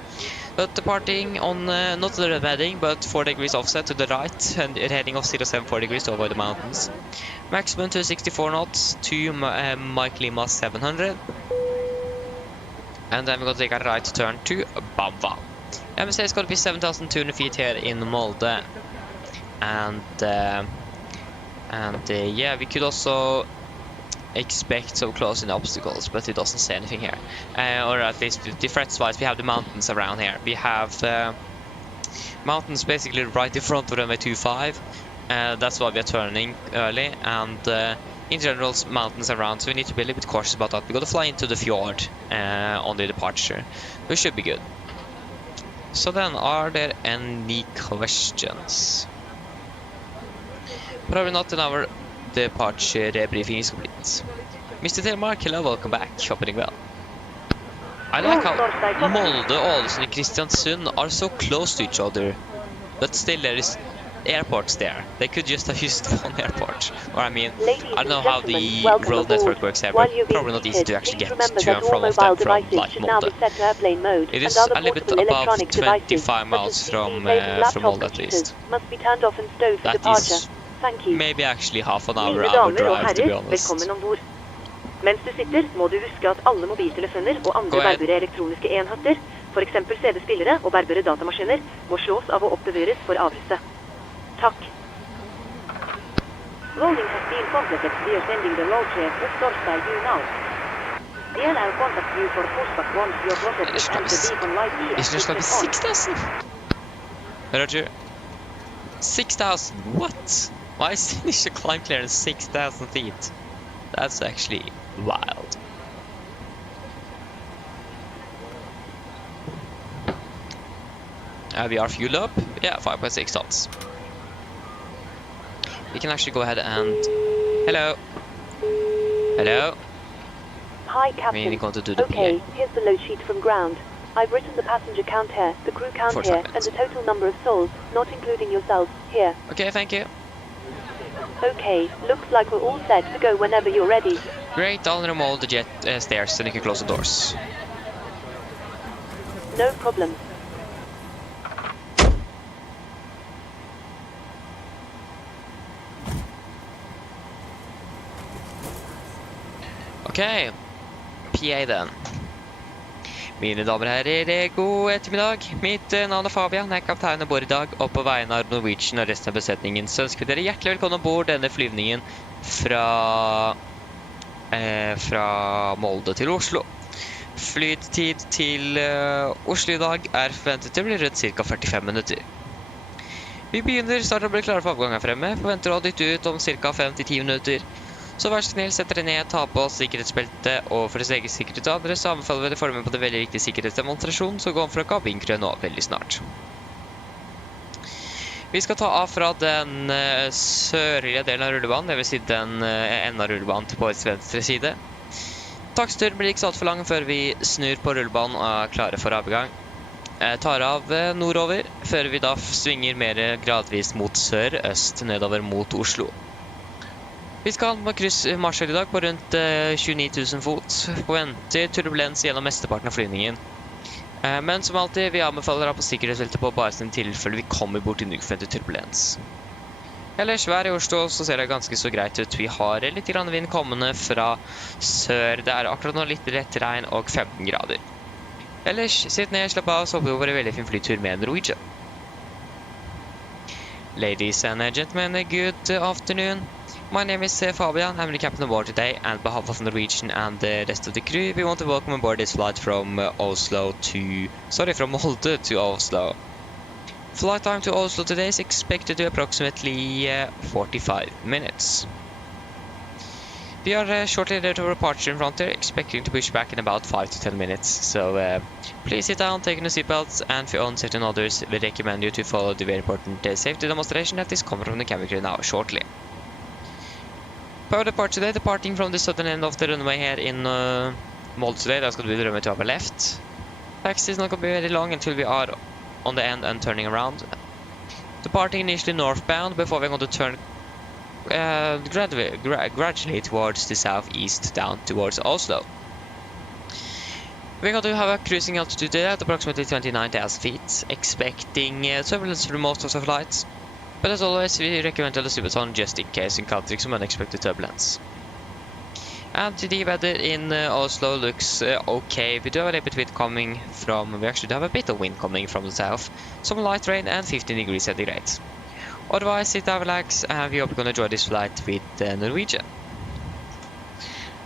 But departing on not the red heading, but 4 degrees offset to the right and heading of 074 degrees to avoid the mountains. Maximum to 64 knots to Mike Lima 700. And then we're going to take a right turn to Bamva. MSA is going to be 7,200 feet here in Molde. And yeah, we could also expect some close-in obstacles, but it doesn't say anything here. Or at least difference-wise, we have the mountains around here. We have mountains basically right in front of runway 25. That's why we are turning early, and in general, mountains around, so we need to be a little bit cautious about that. We're going to fly into the fjord on the departure. We should be good. So then, are there any questions? Probably not in our departure briefing is complete. Mr. Telemark, hello, welcome back. Hoping well. I like how Molde, Oslo and Kristiansund are so close to each other, but still there is airports there. They could just have used one airport. Or I mean, I don't know how the road network works there, but probably not easy to actually get to and from of them from like Molde. It is a little bit above 25 miles from Molde at least. That is maybe actually half an hour drive, to be honest. Mens du sitter, må du huske at alle mobiltelefoner og andre bærbare elektroniske enheter, for eksempel CD-spillere og bærbare datamaskiner, må slås av og oppbevares for avreste. Takk. Loading has been completed. We are sending the load share to source by you now. DLL contact you for pushback once your process is and the beacon light is just going to be 6,000. Roger. 6,000? What? Why is the initial climb clearance 6,000 feet? That's actually wild. We are fuel up. Yeah, 5.6 tons. We can actually go ahead and... Hello. Hello. Hi, Captain. We're going to do the okay, PA. Here's the load sheet from ground. I've written the passenger count here, the crew count 45 here, minutes. and the total number of souls, not including yourselves, here. Okay, thank you. Okay, looks like we're all set to go whenever you're ready. Great, I'll remove the jet stairs and you can close the doors. No problem. Okay, PA then. Mine damer og herrer, god ettermiddag. Mitt navn er Fabian, jeg er kaptein og bor i dag, og på vegne av Norwegian og resten av besetningen så ønsker vi dere hjertelig velkommen ombord denne flyvningen fra Molde til Oslo. Flytid til Oslo i dag er forventet til å bli rundt ca. 45 minutter. Vi begynner snart å bli klare for avgang her fremme, forventer å dytte ut om ca. 5-10 minutter. Så vær så snill, sett dere ned, ta på oss sikkerhetsbeltet, og for å egen sikkerhet og andre, så anbefaler vi dere formen på det veldig viktige sikkerhetsdemonstrasjon, så gå om fra kabinkrø nå veldig snart. Vi skal ta av fra den sørlige delen av rullebanen, det vil si den enden av rullebanen på venstre side. Taksturen blir ikke så alt for lang før vi snur på rullebanen og er klare for avgang. Tar av nordover, før vi da svinger mer gradvis mot sør-øst, nedover mot Oslo. Vi skal ha marsjel i dag på rundt 29 000 fot, forventer turbulens gjennom mesteparten av flyvningen. Men som alltid, vi anbefaler å ha på sikkerhetsfeltet på bare som tilfelle vi kommer bort til uforventet turbulens. Ellers vær i Oslo, så ser det ganske så greit ut. Vi har litt grann vind kommende fra sør. Det er akkurat nå litt lett regn og 15 grader. Ellers, sitt ned, slapp av, så håper vi på en veldig fin flytur med Norwegian. Ladies and gentlemen, good afternoon. My name is Fabian. I'm the captain aboard today, and on behalf of Norwegian and the rest of the crew, we want to welcome aboard this flight from Molde to Oslo. Flight time to Oslo today is expected to approximately 45 minutes. We are shortly there to departure in front here, expecting to push back in about 5 to 10 minutes. So please sit down, take your seatbelts, and for uncertain others, we recommend you to follow the very important safety demonstration that is coming from the cabin crew now shortly. Power departure today, departing from the southern end of the runway here in Molde today. That's going to be the runway to our left. Taxi is not going to be very long until we are on the end and turning around. Departing initially northbound before we're going to turn gradually towards the southeast down towards Oslo. We're going to have a cruising altitude today at approximately 29,000 feet, expecting turbulence through most of the flights. But as always, we recommend to sleep on just in case encountering some unexpected turbulence. And the weather in Oslo looks okay. We do have a little bit of wind coming from, we actually do have a bit of wind coming from the south, some light rain and 15 degrees centigrade. Otherwise, sit down, relax, and we hope you're going to enjoy this flight with Norwegian.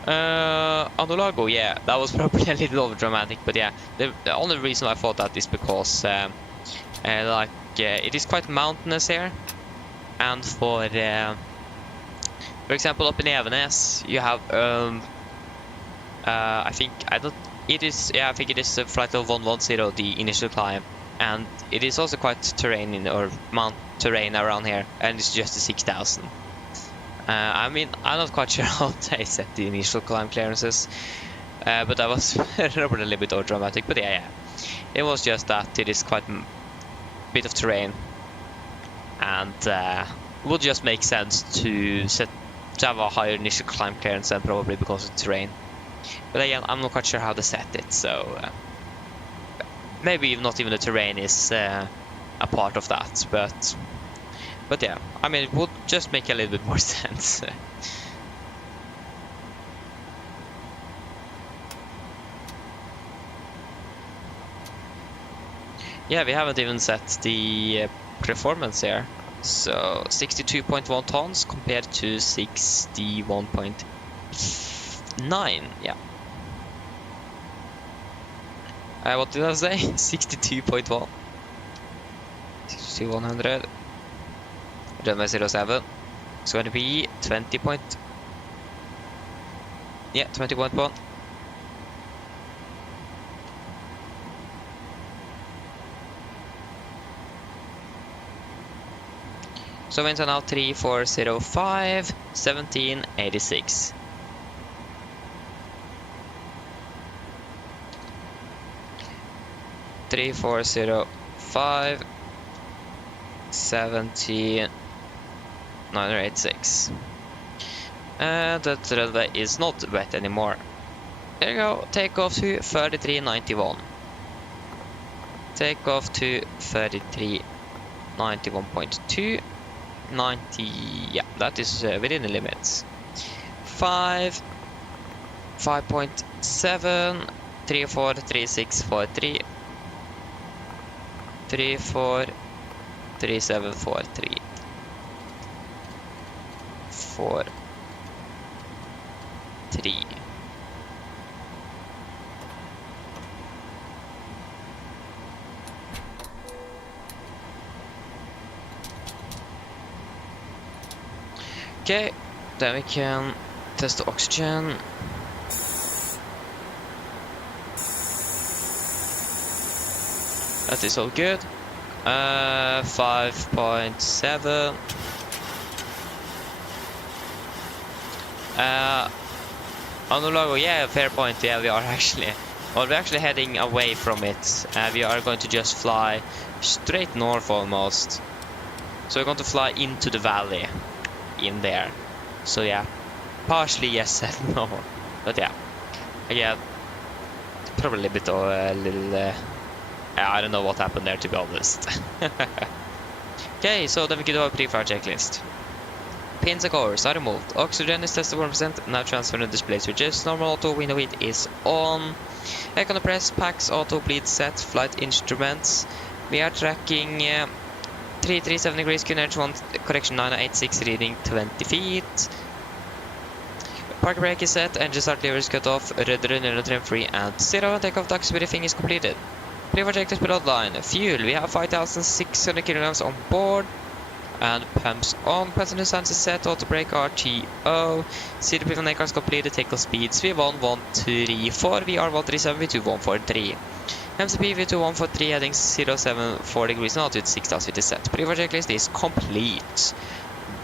Anulago, yeah, that was probably a little over dramatic, but yeah, the only reason I thought that is because it is quite mountainous here, and for example up in Evenes you have I think it is a flight of 110, the initial climb, and it is also quite terrain terrain around here, and it's just a 6,000. I mean, I'm not quite sure how they set the initial climb clearances, but that was a little bit over dramatic, but yeah, it was just that it is quite bit of terrain, and it would just make sense to have a higher initial climb clearance than probably because of the terrain. But again, I'm not quite sure how they set it, so maybe not even the terrain is a part of that, but yeah, I mean, it would just make a little bit more sense. Yeah, we haven't even set the performance here. So 62.1 tons compared to 61.9. Yeah. What did I say? 62.1. 62,100. Runway 07. It's going to be 20.1. So winds are now 3405, 1786. Three, 405, 17,986. That runway is not wet anymore. There you go. Takeoff to 3391. Takeoff to 3391.2. 90, yeah, that is within the limits. 5.7, 34, 3643, 34, 3743, 4, 3. Okay, then we can test the oxygen. That is all good. 5.7. On the logo, yeah, fair point. Yeah, we are actually. Well, we're actually heading away from it. We are going to just fly straight north almost. So we're going to fly into the valley in there. So yeah, partially yes and no. But yeah, again, probably a bit of a little. I don't know what happened there, to be honest. Okay, so then we can do a pre-fire checklist. Pins and cores are removed. Oxygen is tested 1%. Now transfer to display switches. Normal auto window heat is on. Air compress, packs, auto bleed set, flight instruments. We are tracking 337 degrees, QNH 1, correction 986, reading 20 feet. Park brake is set, engine start lever is cut off, rudder, neutral trim free and 0. Takeoff ducts briefing is completed. Pre-fire checklist below line. Fuel, we have 5,600 kilograms on board. And pumps on, passenger stance is set, auto brake RTO, CDP from cars completed, takeoff speeds V1134, VR137, V2143. MCP V2143 heading 074 degrees and altitude 6,000 feet is set. Pre-fire checklist is complete.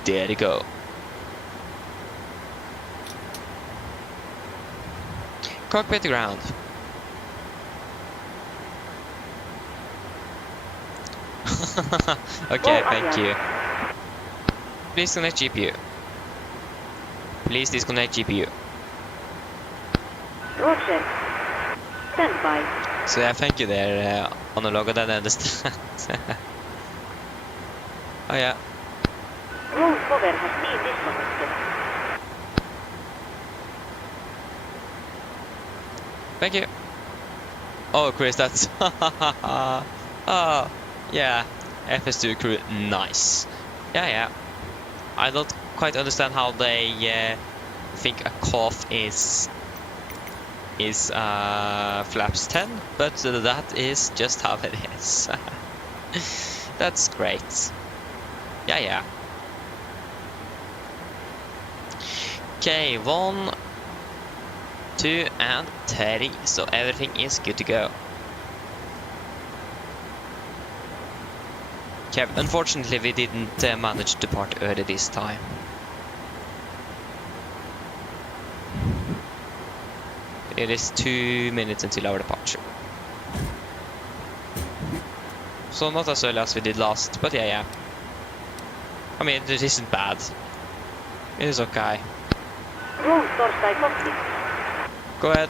There you go. Cockpit to ground. Okay, thank you. Please connect GPU. Please disconnect GPU. Roger. Stand by. So yeah, thank you there, on the logo, that I understand. Oh yeah. Roll cover has been disconnected. Thank you. Oh, Chris, that's... Oh, yeah. FS2 crew, nice. Yeah. I don't quite understand how they think a cough is flaps 10, but that is just how it is. That's great. Yeah. Okay, 1, 2 and 3, so everything is good to go. Okay, unfortunately we didn't manage to depart early this time. It is 2 minutes until our departure. So not as early as we did last, but yeah. I mean, it isn't bad. It is okay. Roll torstai complete. Go ahead.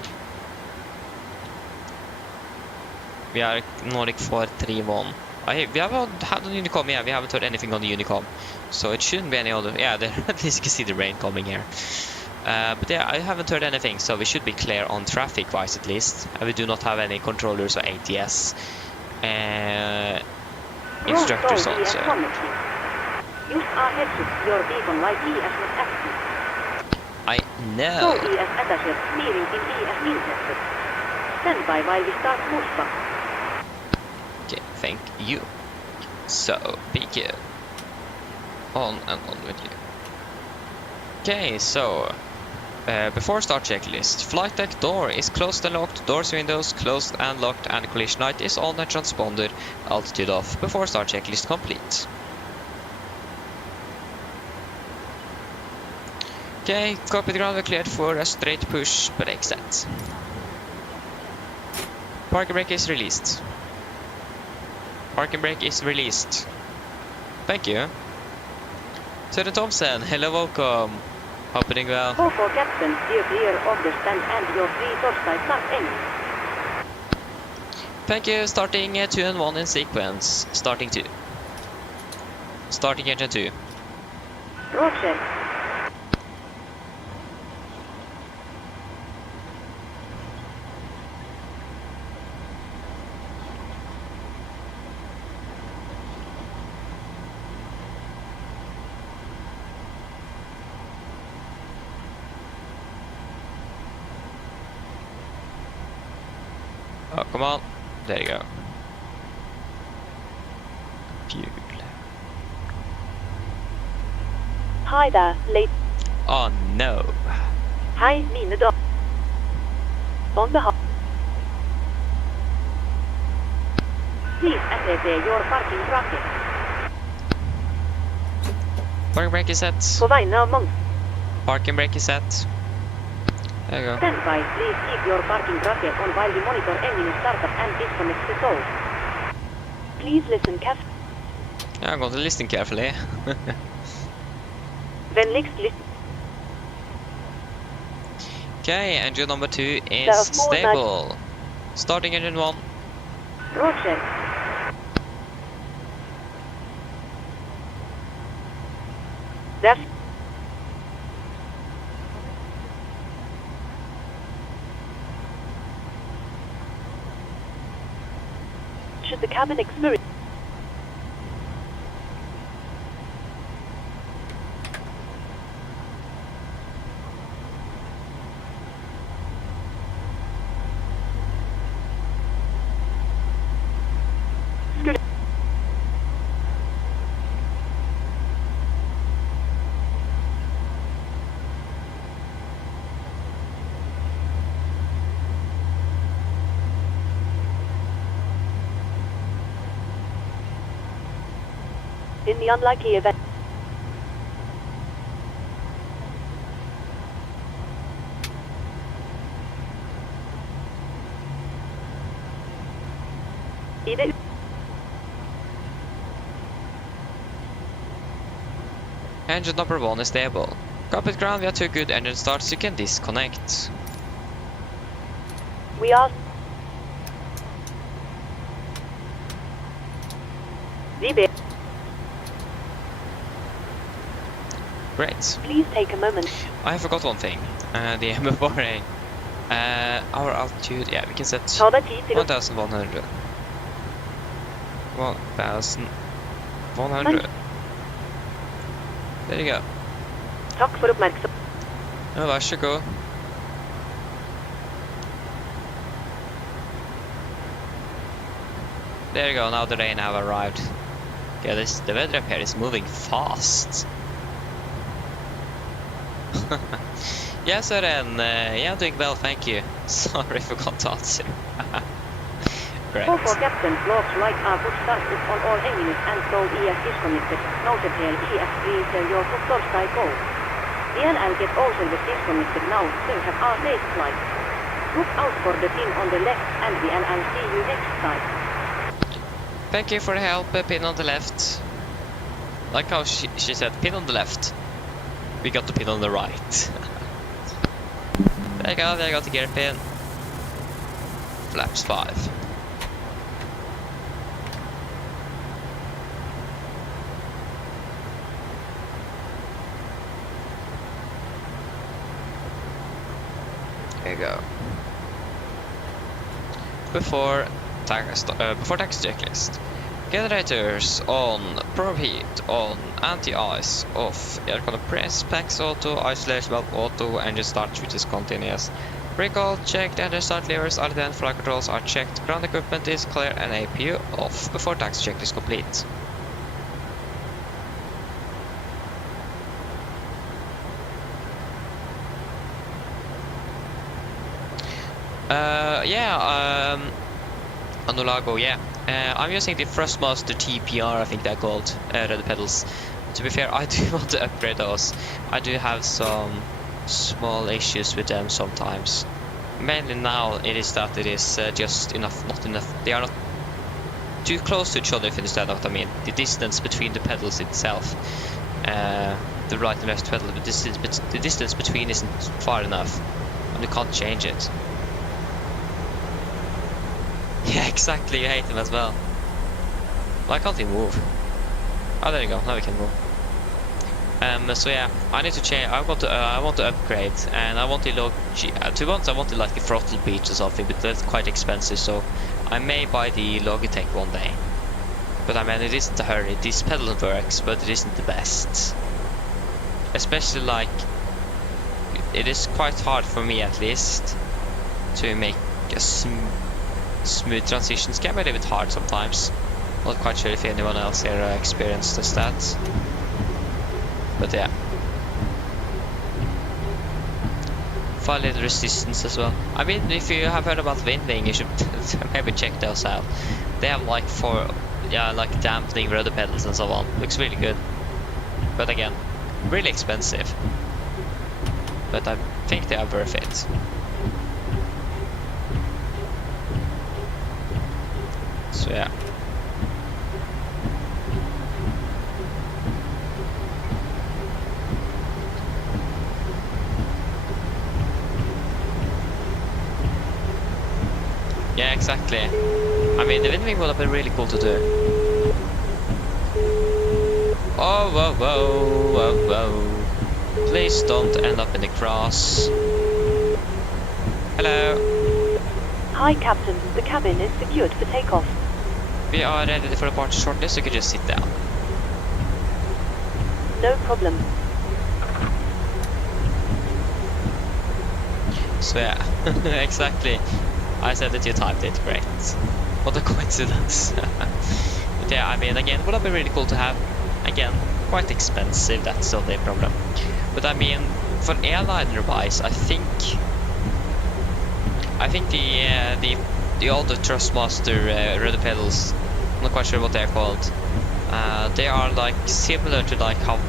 We are Nordic 431. We haven't had on Unicom, yeah, we haven't heard anything on the Unicom. So it shouldn't be any other, yeah, at least you can see the rain coming here. But yeah, I haven't heard anything, so we should be clear on traffic-wise at least. We do not have any controllers or ATS instructors on, so... Use our headset, your beacon light ES not active. I know. Show ES attaches, steering in ES interested. Stand by while we start pushback. Okay, thank you. So, be good. On and on with you. Okay, so before start checklist, flight deck door is closed and locked, doors windows closed and locked, and collision light is on and transponder altitude off. Before start checklist complete. Okay, copy the ground, we're cleared for a straight push brake set. Parking brake is released. Parking brake is released. Thank you. Sir Thompson, hello, welcome. Hope you're doing well. Go for captain, steer clear of the stand and your free torstai start engine. Thank you, starting 2 and 1 in sequence. Starting 2. Starting engine 2. Roger. Oh, come on. There you go. Fuel. Hi there, late. Oh no. Hi, mine damer. On behalf. Please assess your parking bracket. Parking brake is set. På vegne av Monk. Parking brake is set. There you go. Stand by. Please keep your parking bracket on while we monitor engine startup and disconnect the tow. Please listen carefully. Yeah, I'm going to listen carefully. Vänligst lyssna. Okay, engine number 2 is There are four stable. Starting engine 1. Roger. That's Should the cabin experience in the unlikely event either Engine number 1 is stable. Cockpit ground, we have 2 good engine starts, you can disconnect. we are DB. Great. please take a moment. I forgot one thing. The MFRA. Our altitude, yeah, we can set Ta deg tid til å 1100. 1100. There you go. Takk for oppmerksom. Ja, vær så god. There you go, now the rain have arrived. Okay, the weather up here is moving fast. Yes, Søren, yeah, I'm doing well, thank you. Sorry, forgot to answer. Great. Go for captain. Looks like our foot starts on all engines and so ES disconnected. Noted here ES please your foot torchside go. DLL get all service disconnected now, so have our safe flight. Look out for the pin on the left and DLL see you next time. Thank you for the help, pin on the left. Like how she said, pin on the left. We got the pin on the right. There you go, there you got the gear pin. Flaps 5. There you go. Before tax checklist. Generators on, probe heat on, anti-ice off, air compress, packs auto, isolation valve auto, engine start which is continuous. Recall checked, engine start levers are then, flight controls are checked, ground equipment is clear and APU off before tax check is complete. Anulago, yeah. I'm using the Thrustmaster TPR, I think they're called, red pedals. To be fair, I do want to upgrade those. I do have some small issues with them sometimes. Mainly now it is that it is just enough, not enough. They are not too close to each other, if you understand what I mean. The distance between the pedals itself, the right and left pedal, the distance between isn't far enough, and you can't change it. Yeah, exactly, you hate them as well. Why can't he move? Oh, there you go, now we can move. So yeah, I need to change, I want to upgrade, and I want the low G, to once I wanted like the throttle beach or something, but that's quite expensive, so I may buy the Logitech one day. But I mean, it isn't a hurry, this pedal works, but it isn't the best. Especially like, it is quite hard for me at least, to make a smooth transitions. Can be a little bit hard sometimes. Not quite sure if anyone else here experienced that. But yeah. Far little resistance as well. I mean, if you have heard about winding, you should maybe check those out. They have like like dampening rudder pedals and so on. Looks really good. But again, really expensive. But I think they are worth it. So yeah. Yeah, exactly. I mean, the windwing would have been really cool to do. Oh, whoa, whoa, whoa, whoa. Please don't end up in the grass. Hello. Hi, Captain. The cabin is secured for takeoff. We are ready for departure shortly, so you can just sit down. No problem. So yeah, exactly. I said that you typed it, great. What a coincidence. But yeah, I mean, again, would have been really cool to have. Again, quite expensive, that's the only problem. But I mean, for airliner wise, I think the older Thrustmaster rudder pedals, I'm not quite sure what they're called. They are like similar to like how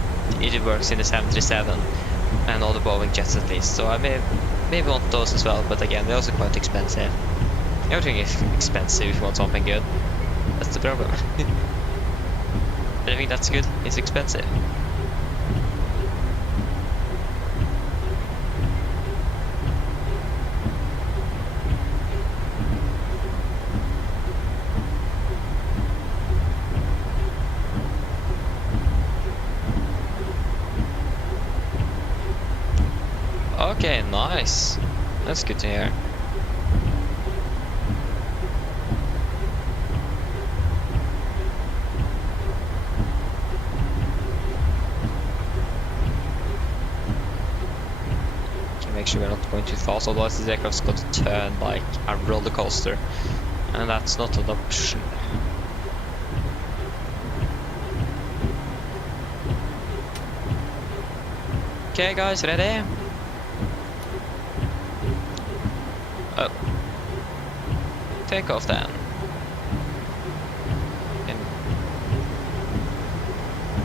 it works in the 737 and all the Boeing jets at least. So I maybe want those as well, but again, they're also quite expensive. Everything is expensive if you want something good. That's the problem. Anything that's good is expensive. Okay, nice. That's good to hear. Make sure we're not going too fast, otherwise the aircraft's got to turn like a roller coaster, and that's not an option. Okay, guys, ready? Oh, take off then. And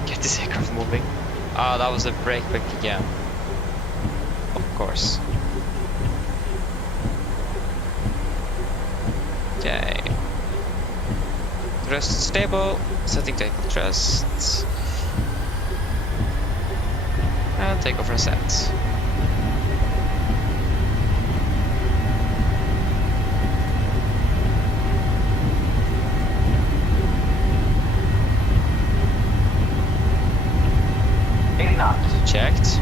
get this aircraft moving. Ah, that was a brake quick again. Of course. Okay. Thrust stable. Setting takeoff thrust. And takeoff reset. Checked.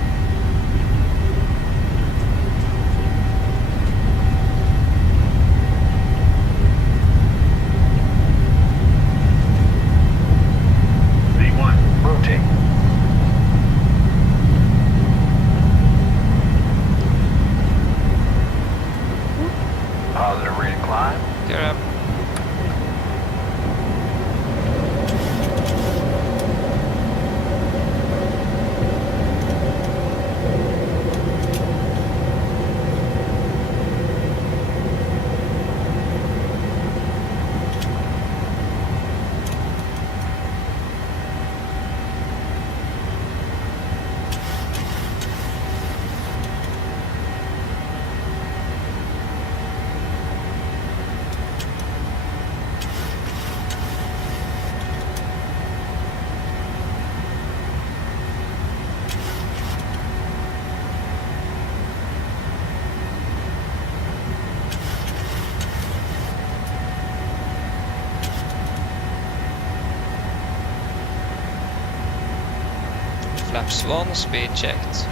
Flaps 1, speed checked.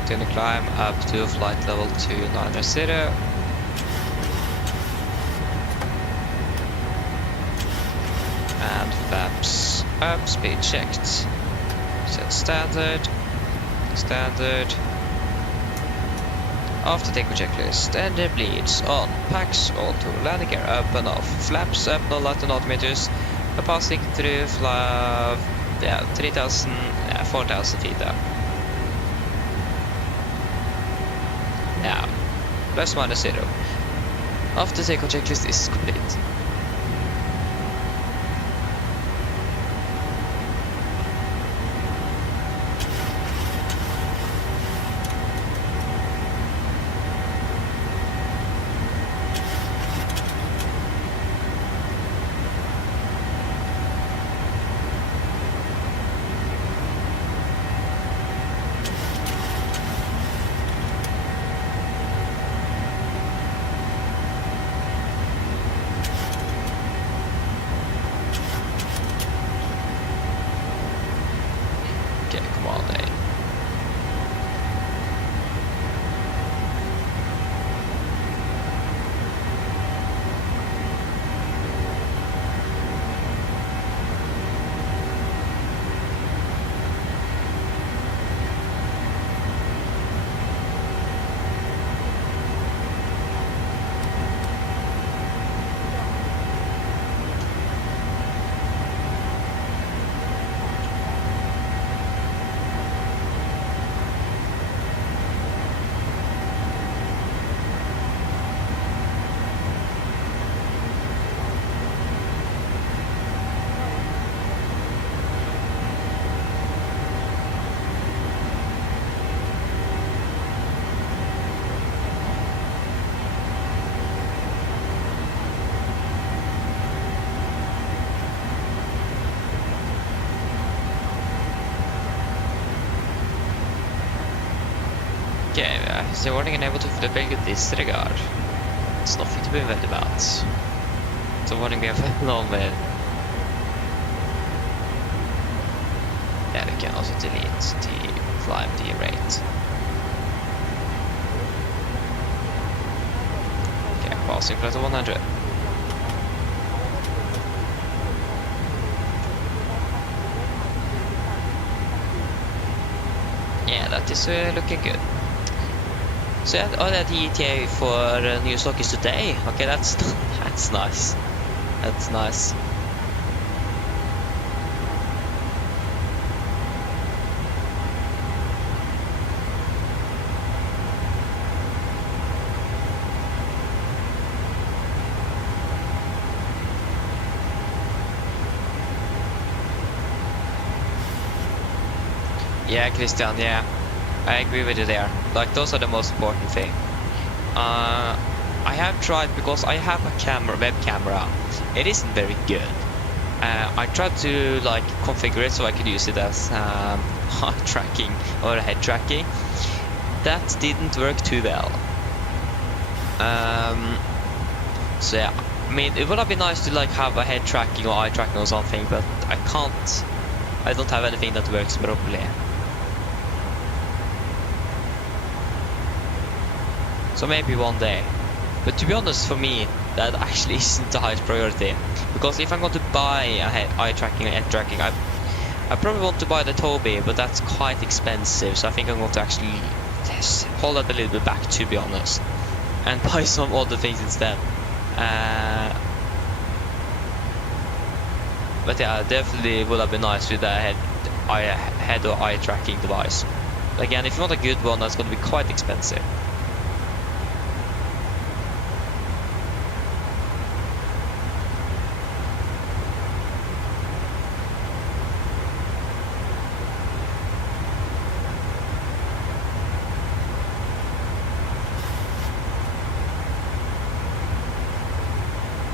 Continue climb up to flight level 290. And flaps up, speed checked. Set standard. Standard. After takeoff checklist, engine bleeds on, packs auto, landing gear up and off, flaps up, no light on altimeters, passing through 3,000, 4,000 feet up. Yeah, plus minus 0. After takeoff checklist is complete. Okay, come on, eh. Okej, så ordningen är på tuff väldigt disregard. Snoffigt to be väldigt bad. Så ordningen är för någon med. Ja, vi kan alltså delete till climb the rate. Okay, passing flight of 100. Yeah, that is looking good. So yeah, oh, the ETA for new stock is today. Okay, that's nice. That's nice. Yeah, Christian, yeah. I agree with you there. Like, those are the most important thing. I have tried, because I have a web camera. It isn't very good. I tried to like configure it so I could use it as eye tracking or head tracking. That didn't work too well. So yeah, I mean, it would have been nice to like have a head tracking or eye tracking or something, but I can't. I don't have anything that works properly. So maybe one day. But to be honest, for me, that actually isn't the highest priority. Because if I'm going to buy a eye tracking or head tracking, I probably want to buy the Tobii, but that's quite expensive. So I think I'm going to actually hold that a little bit back, to be honest, and buy some other things instead. But yeah, definitely would have been nice with a head or eye tracking device. Again, if you want a good one, that's going to be quite expensive.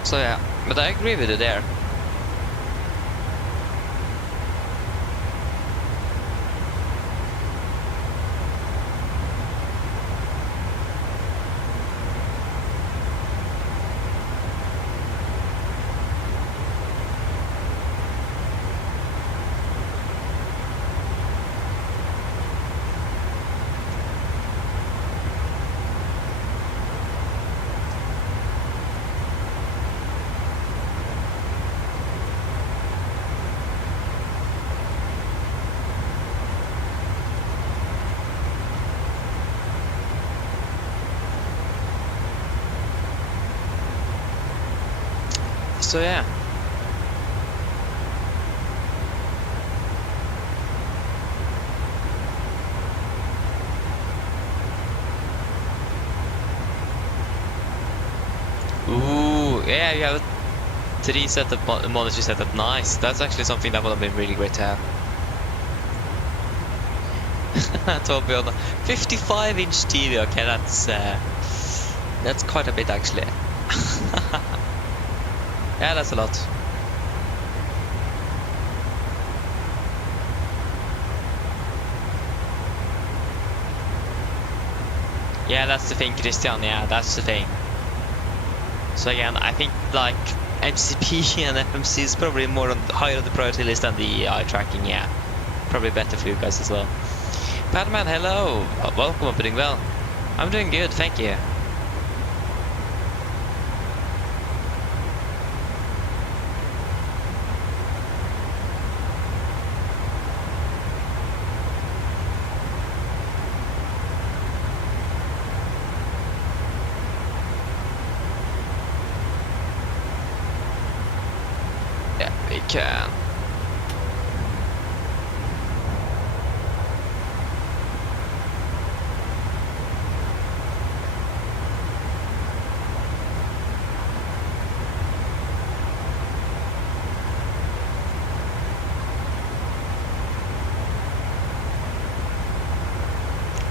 So yeah, but I agree with you there. So yeah. Ooh, yeah, you have a 3 setup monitor setup. Nice. That's actually something that would have been really great to have. Torbjörn, 55-inch TV. Okay, that's quite a bit actually. Yeah, that's a lot. Yeah, that's the thing, Christian. Yeah, that's the thing. So again, I think like MCP and FMC is probably more higher on the priority list than the eye tracking. Yeah, probably better for you guys as well. Padman, hello. Welcome. I'm doing well. I'm doing good, thank you. Yeah, we can.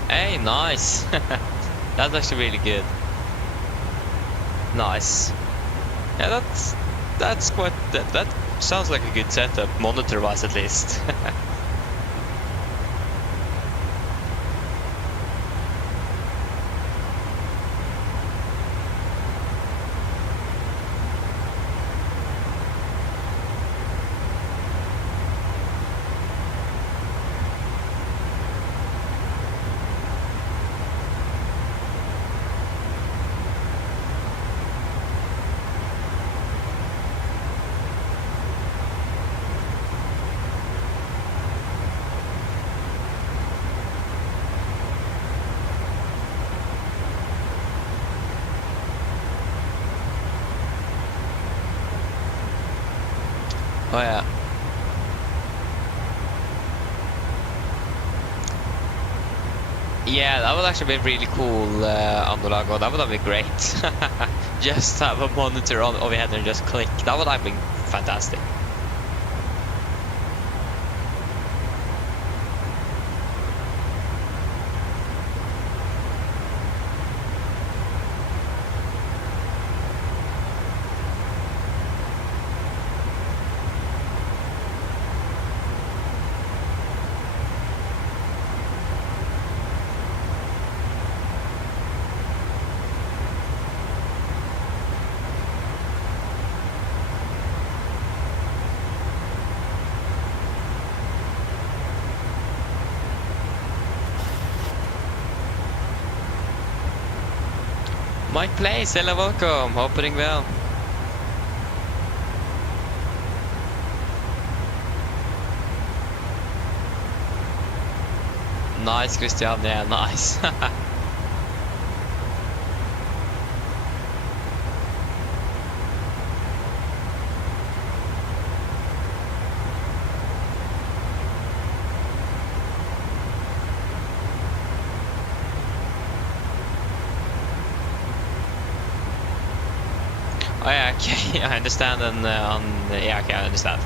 Hey, nice. That's actually really good. Nice. Yeah, that's quite that sounds like a good setup, monitor-wise at least. Oh yeah. Yeah, that would actually be really cool, Anulago. That would have been great. Just have a monitor on overhead and just click. That would have been fantastic. Mike Place, hello, welcome. Hope you're doing well. Nice, Christian. Yeah, nice. Oh yeah, okay, I understand. And yeah, okay, I understand.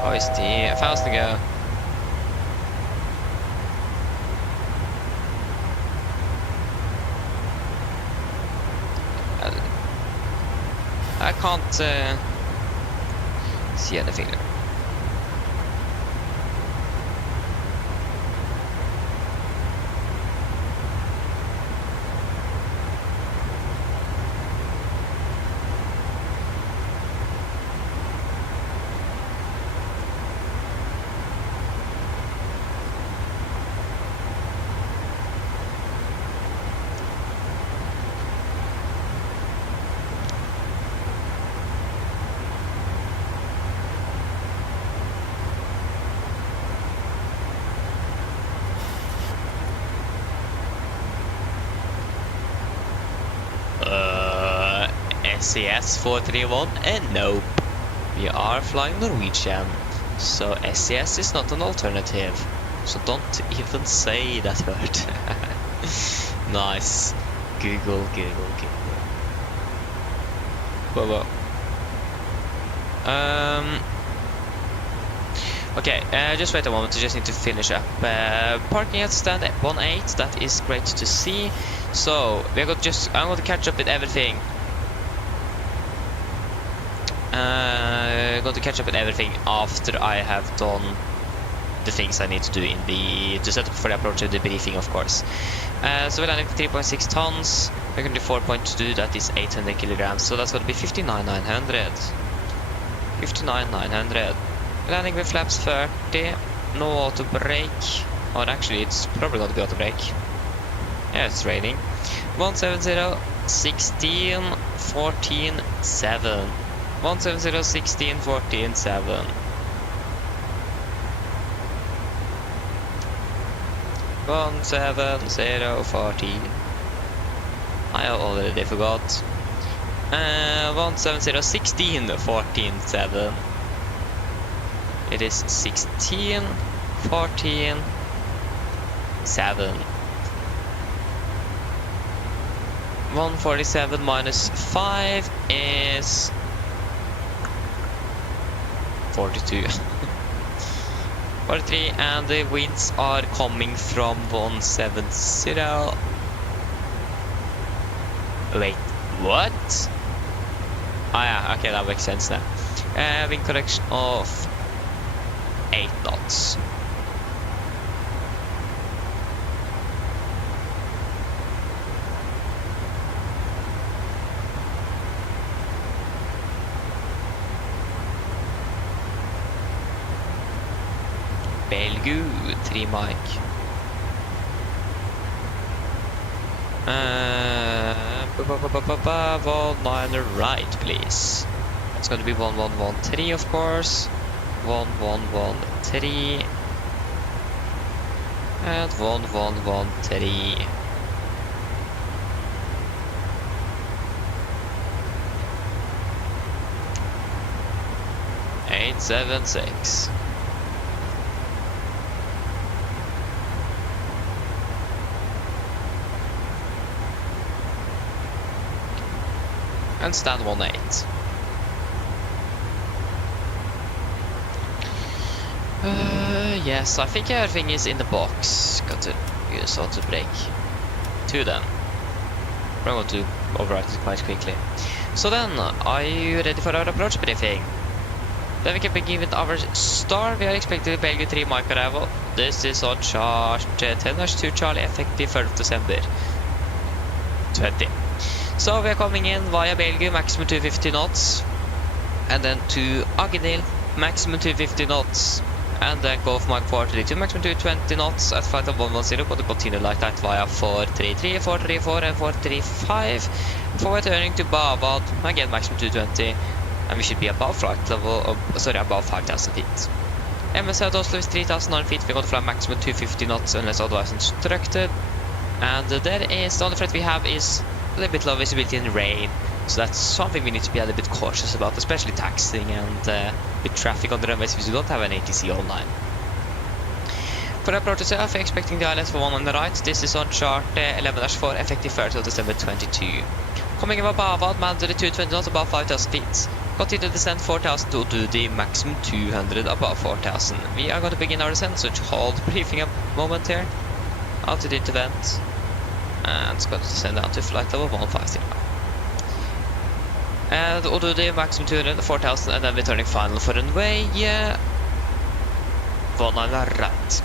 Oh, it's the fast to go. I can't see anything there. SCS431, and nope. We are flying Norwegian, so SCS is not an alternative. So don't even say that word. Nice. Google. Whoa. Okay, just wait a moment, I just need to finish up. Parking at stand 18, that is great to see. So, I'm going to catch up with everything. I'm going to catch up with everything after I have done the things I need to do to set up for the approach of the briefing, of course. So we're landing 3.6 tons. We're going to do 4.2, that is 800 kilograms. So that's going to be 59,900. 59,900. Landing with flaps 30. No auto brake. Or actually, it's probably going to be auto brake. Yeah, it's raining. 170, 16, 14, 7. 170, 16, 14, 7. 170, 14. I already forgot. 170, 16, 14, 7. It is 16, 14, 7. 147 minus 5 is 42. 43, and the winds are coming from 170. Wait, what? Ah, yeah, okay, that makes sense now. Wind correction of 8 knots. Belgu, 3 mic. 19 right, please. It's going to be 1113, of course. 1113. And 1113. Eight, 7, 6. And stand 18. Yes, I think everything is in the box. Got to use auto brake. 2 then. I'm going to overwrite it quite quickly. So then, are you ready for our approach briefing? Then we can begin with our star. We are expecting the Belgium 3 mic arrival. This is on chart 10-2 Charlie, effective 3rd of December 20. So we are coming in via Belgium, maximum 250 knots, and then to Agedil, maximum 250 knots, and then Golf Mike 432, maximum 220 knots at flight of 110, but to continue like that via 433, 434, and 435, before turning to Bavad, again maximum 220, and we should be above flight level, above 5,000 feet. MS at Oslo is 3,009 feet, we're going to fly maximum 250 knots unless otherwise instructed, and there is, the only threat we have is a little bit low visibility in rain, so that's something we need to be a little bit cautious about, especially taxiing and with traffic on the runways if you don't have an ATC online. For the approach itself, we're expecting the ILS for 1 on the right. This is on chart 11-4, effective 1st of December 22. Coming above Bavad, mandatory 220 knots above 5,000 feet. Continue to descend 4,000 to do the maximum 200 above 4,000. We are going to begin our descent, so hold briefing a moment here. Altitude to vent. And it's going to descend down to flight level 150. And we'll do the maximum 200, 4,000, and then we're turning final for runway. 19 right.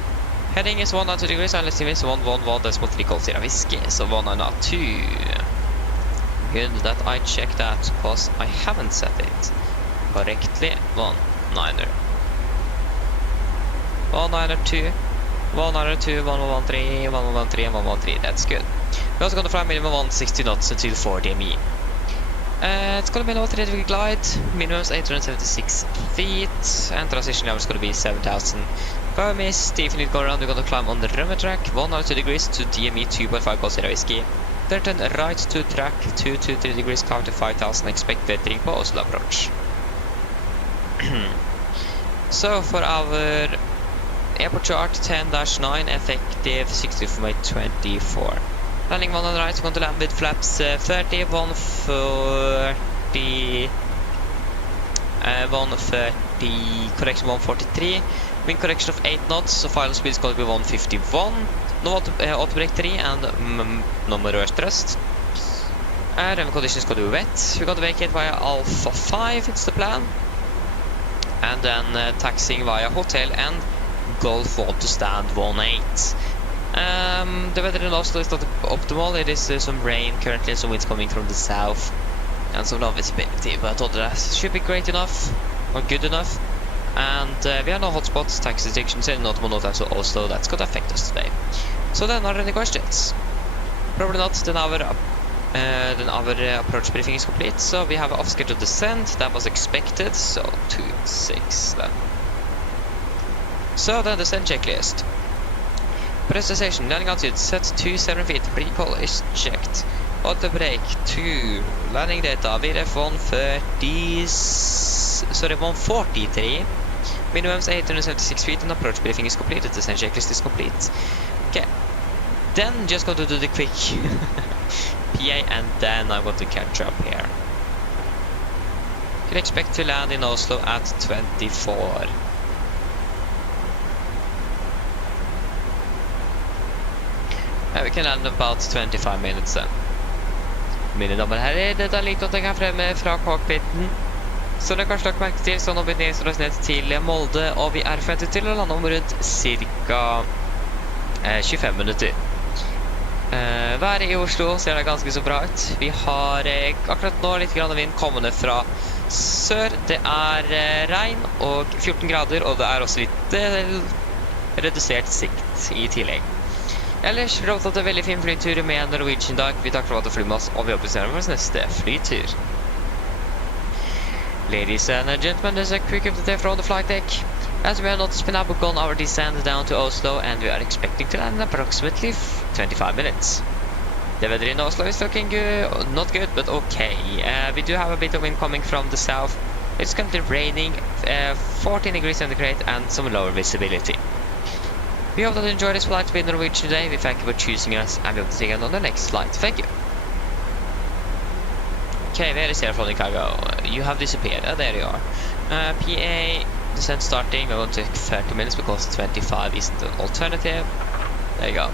Heading is 192 degrees, and let's see, it's 111.3 Golf Sierra Whiskey, so 192. Good that I checked that, because I haven't set it correctly. 19er. 19er 2. 102, 1113, 1113, and 113. That's good. We're also going to fly minimum 160 knots until 4 DME. It's going to be an 03 glide. Minimum is 876 feet. And transition level is going to be 7,000. If you need to go around, we're going to climb on the runway track. 102 degrees to DME 2.5 Golf Sierra Whiskey. turn right to track 223 degrees, cover to 5000, expect weathering på Oslo approach. So for our airport chart 10-9, effective 60 for May 24. Landing 1 right, going to land with flaps 30, 140, 130, correction 143, wind correction of 8 knots, so final speed is going to be 151, no auto brake 3 and no more reverse thrust. Runway condition is going to be wet, we're going to vacate via Alpha 5, it's the plan, and then taxiing via hotel and Golf 1 to stand 18. The weather in Oslo is not optimal, it is some rain currently, some winds coming from the south and some low visibility, but I thought that should be great enough or good enough. And we have no hotspots, taxi stations, and not monotimes to Oslo that's going to affect us today. So then, are there any questions? Probably not, then our approach briefing is complete. So we have an off-schedule descent, that was expected, so 2-6 then. So then descent checklist. Prestation, landing altitude set to 7 feet, pre-pull is checked. Auto brake 2, landing data, VRF 143, minimums 876 feet and approach briefing is completed, descent checklist is complete. Okay, then just going to do the quick PA and then I'm going to catch up here. You can expect to land in Oslo at 24. We kan lande about 25 minutes then. Mine damer og herrer, dette er likt her fremme fra cockpiten. Så det er kanskje lagt merke til, så nå begynner vi ned til Molde, og vi er forventet til å lande om rundt cirka 25 minutter. Været i Oslo ser det ganske så bra ut. Vi har akkurat nå litt grann vind kommende fra sør. Det er regn og 14 grader, og det er også litt redusert sikt i tillegg. Ellers, vi har hatt en veldig fin flytur med Norwegian i dag. Vi takker for at du flyr med oss, og vi håper å se deg med oss neste flytur. Ladies and gentlemen, there's a quick update from the flight deck. As we have not been up, gone our descent down to Oslo, and we are expecting to land in approximately 25 minutes. The weather in Oslo is looking good, not good, but okay. We do have a bit of wind coming from the south. It's currently raining, 14 degrees centigrade, and some lower visibility. We hope that you enjoyed this flight with Norwegian today. We thank you for choosing us, and we hope to see you on the next flight. Thank you. Okay, where is Refueling cargo? You have disappeared. Oh, there you are. PA descent starting. We're going to take 30 minutes because 25 isn't an alternative. There you go.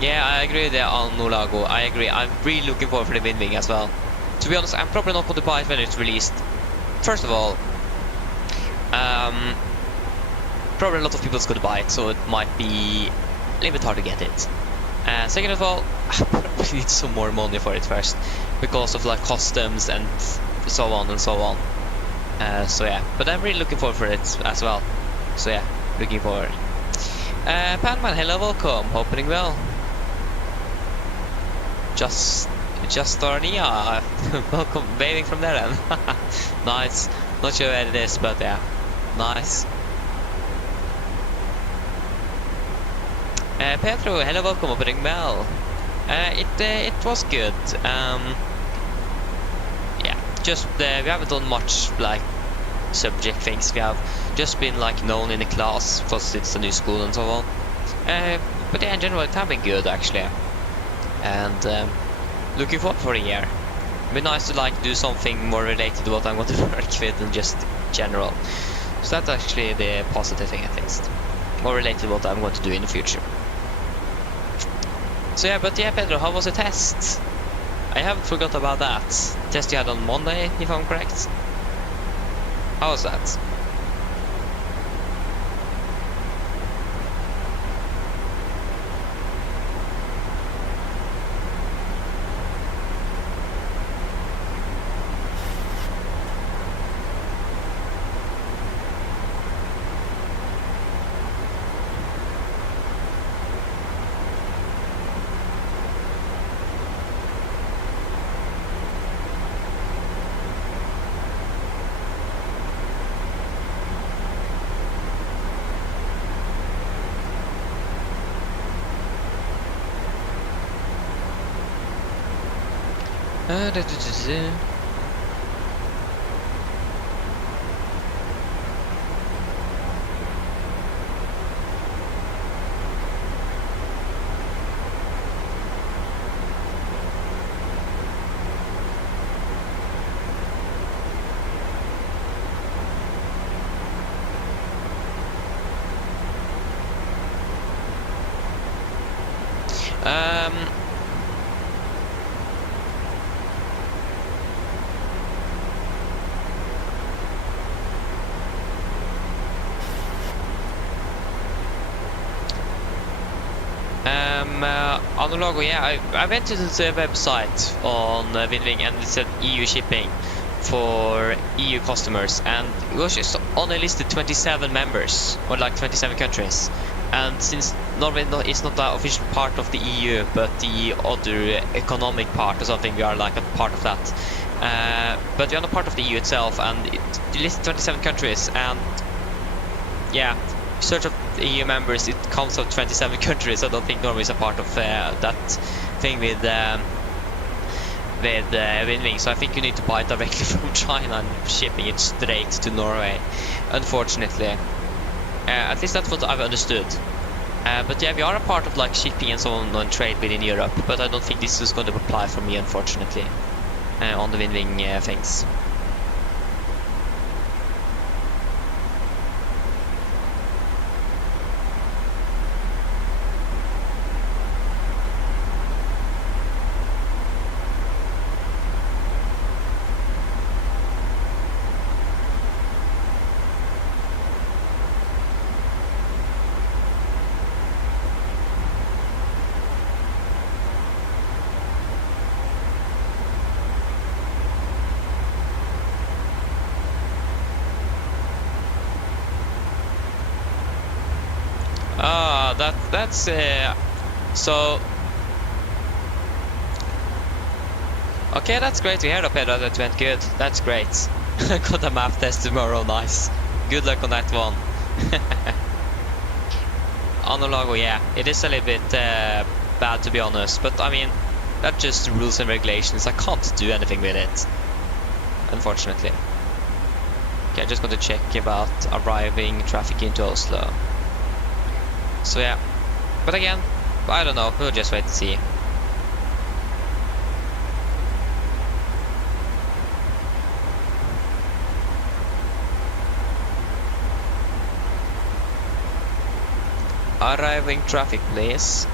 Yeah, I agree there on Nolago. I agree. I'm really looking forward for the wind wing as well. To be honest, I'm probably not going to buy it when it's released. First of all, probably a lot of people is going to buy it, so it might be a little bit hard to get it. Second of all, I probably need some more money for it first, because of like customs and so on and so on. So yeah, but I'm really looking forward for it as well. So yeah, looking forward. Panman, hello, welcome. Hoping well. Just Starnia, welcome, waving from there then. Nice. Not sure where it is, but yeah, nice. Pedro, hello, welcome, opening bell. It was good. Yeah, just we haven't done much like subject things. We have just been like known in the class because it's a new school and so on. But yeah, in general, it has been good actually. And looking forward for a year. It'd be nice to like do something more related to what I'm going to work with than just general. So that's actually the positive thing at least. More related to what I'm going to do in the future. So yeah, but yeah, Pedro, how was the test? I haven't forgot about that. Test you had on Monday, if I'm correct. How was that? On the logo, yeah, I went to the website on Winwing and it said EU shipping for EU customers, and it was just only listed 27 members, or like 27 countries. And since Norway is not the official part of the EU, but the other economic part or something, we are like a part of that. But we are not part of the EU itself, and it lists 27 countries, and yeah, search of the EU members, it comes up 27 countries. I don't think Norway is a part of that thing with Winwing, so I think you need to buy it directly from China and shipping it straight to Norway, unfortunately. At least that's what I've understood. But yeah, we are a part of like shipping and so on and trade within Europe, but I don't think this is going to apply for me, unfortunately, on the Winwing things. That's so okay, that's great to hear, Pedro, that went good. That's great. Got a map test tomorrow, nice. Good luck on that one. On the logo, yeah, it is a little bit bad, to be honest, but I mean, that's just rules and regulations. I can't do anything with it, unfortunately. Okay, I'm just going to check about arriving traffic into Oslo. So yeah, but again, I don't know, we'll just wait and see. Arriving traffic, please.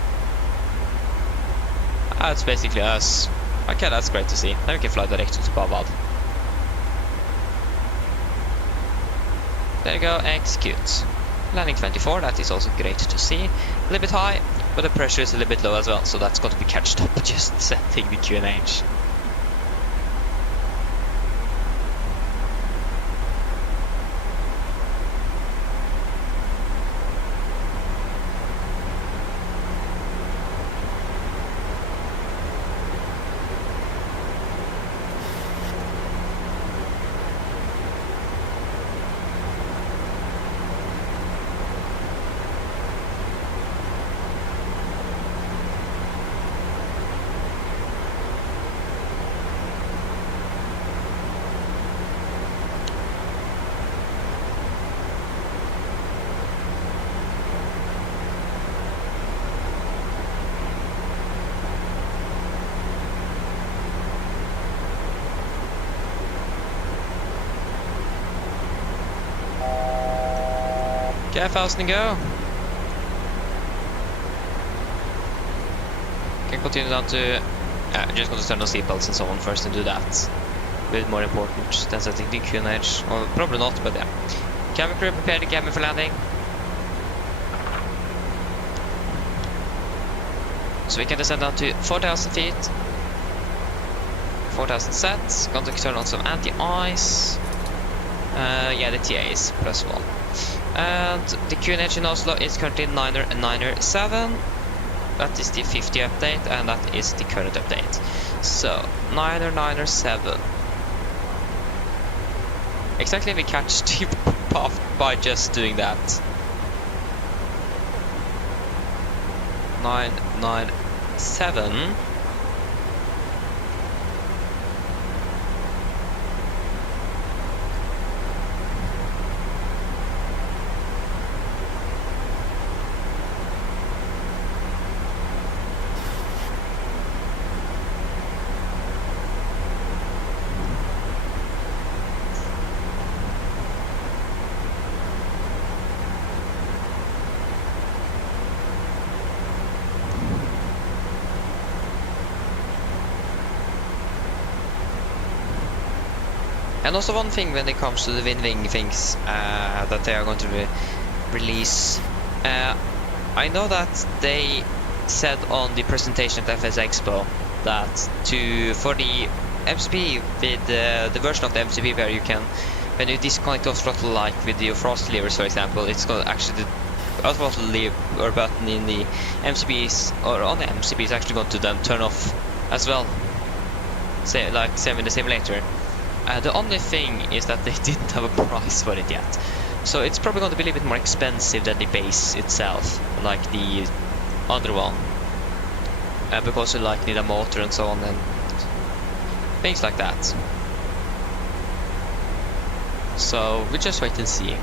Ah, it's basically us. Okay, that's great to see. Then we can fly direct to Bavad. There you go, execute. Landing 24, that is also great to see. A little bit high, but the pressure is a little bit low as well, so that's got to be catched up just setting the QNH. Okay, fast and go. Can continue down to... I'm just going to turn on seatbelts and so on first and do that. A bit more important than setting the QNH. Well, probably not, but yeah. Cabin crew, prepare the cabin for landing. So we can descend down to 4,000 feet. 4,000 sets. Going to turn on some anti-ice. Yeah, the TA is +1. And the QNH in Oslo is currently 997. That is the 50 update, and that is the current update. So 997. Exactly, we catch the path by just doing that. 997. And also one thing when it comes to the wing things that they are going to release. I know that they said on the presentation at FS Expo that for the MCP, with the version of the MCP where you can, when you disconnect off throttle, like with your frost levers for example, it's going to actually the throttle lever or button in the MCPs or on the MCP is actually going to then turn off as well. Say like same in the simulator. The only thing is that they didn't have a price for it yet. So it's probably going to be a little bit more expensive than the base itself, like the other one. Because you like need a motor and so on and things like that. So we just wait and see.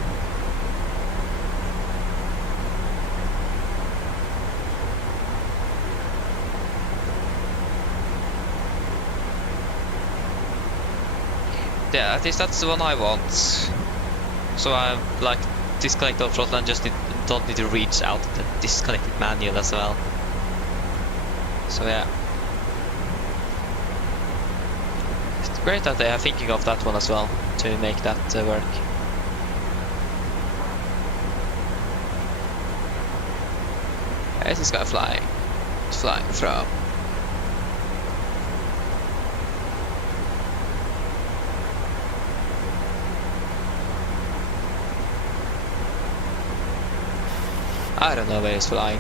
Yeah, at least that's the one I want. So I like disconnect the throttle and just don't need to reach out the disconnected manual as well. So yeah, it's great that they are thinking of that one as well to make that work. Where is this guy flying? It's flying from. I don't know where he's flying.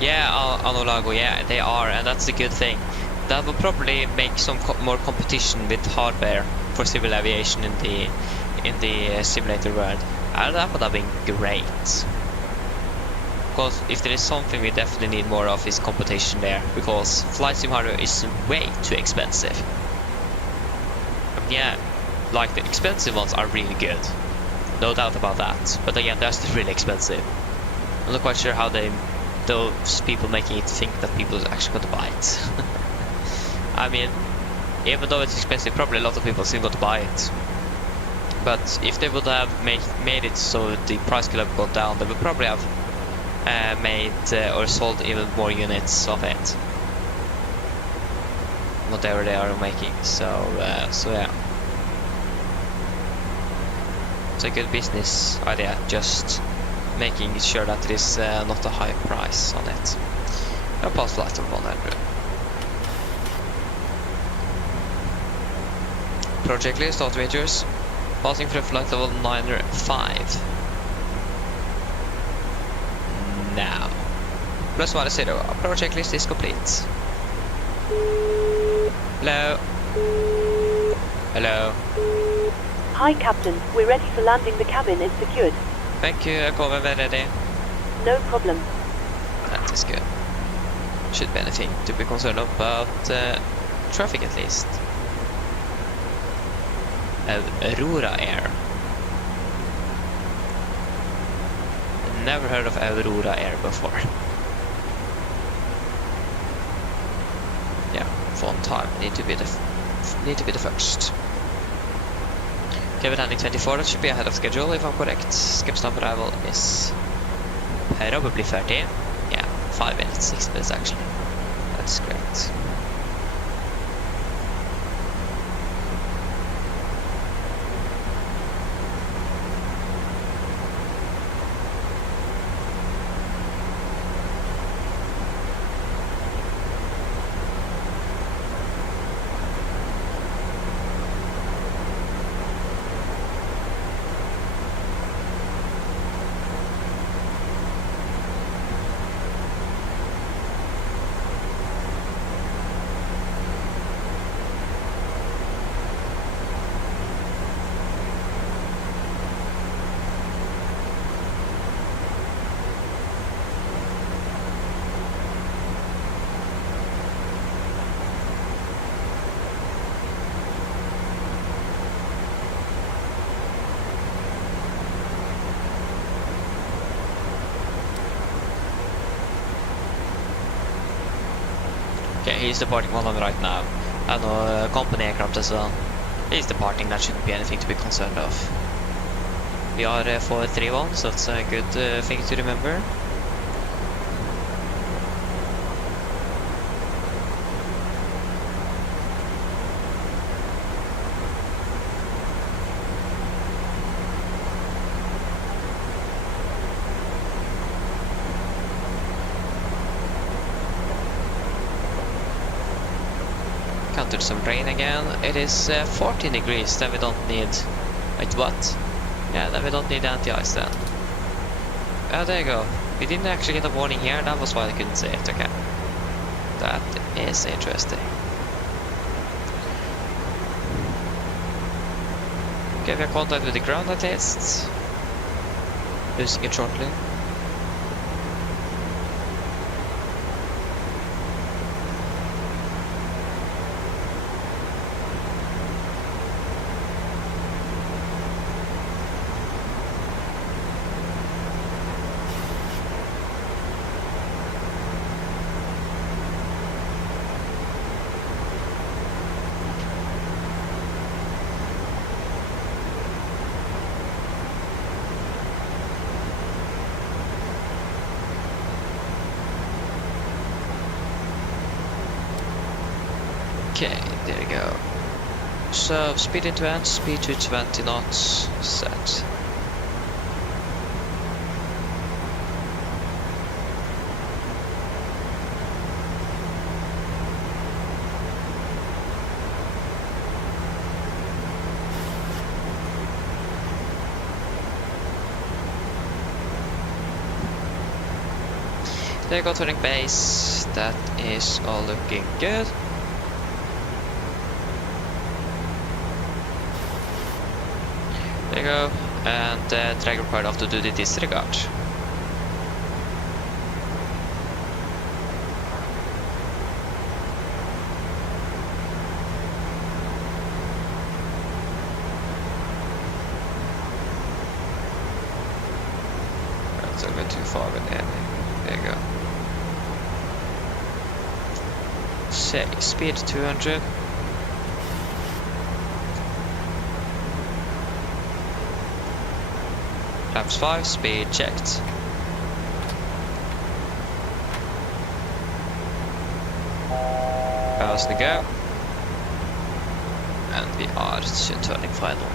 Yeah, Anolago, yeah, they are, and that's a good thing. That will probably make some more competition with hardware for civil aviation in the simulator world. And that would have been great. Because if there is something we definitely need more of is competition there, because flight sim hardware is way too expensive. Yeah, like the expensive ones are really good, no doubt about that. But again, they're still really expensive. I'm not quite sure how those people making it think that people are actually going to buy it. I mean, even though it's expensive, probably a lot of people are still going to buy it. But if they would have made it so the price could have gone down, they would probably have made or sold even more units of it, whatever they are making. So yeah, it's a good business idea, just making sure that there is not a high price on it. A pulse flight of 100. Project list automators passing through flight level 905. Now, +10, project list is complete. Hello. Hello. Hi, Captain. We're ready for landing. The cabin is secured. Thank you, I'm ready. No problem. That is good. Should be anything to be concerned about traffic at least. Aurora Air. Never heard of Aurora Air before. Yeah, fun time. Need to be the first. Okay, landing 24. That should be ahead of schedule if I'm correct. Skip stop arrival is probably 30. Yeah, 5 minutes, 6 minutes actually. That's great. Okay, he's departing one on right now. And company aircraft as well. He's departing, that shouldn't be anything to be concerned of. We are 431, so that's a good thing to remember. Counted some rain again. It is 14 degrees, then we don't need... Wait, what? Yeah, then we don't need anti-ice then. Oh, there you go. We didn't actually get a warning here, that was why I couldn't see it, okay. That is interesting. Okay, we have contact with the ground at least. Losing it shortly. Okay, there we go. So, speed into end, speed to 20 knots, set. There you go, turning base. That is all looking good. There you go, and drag required off to do the disregard. That's a bit too far with the ending. There you go. Say, speed 200. Laps 5, speed checked. As we go. And we are turning final.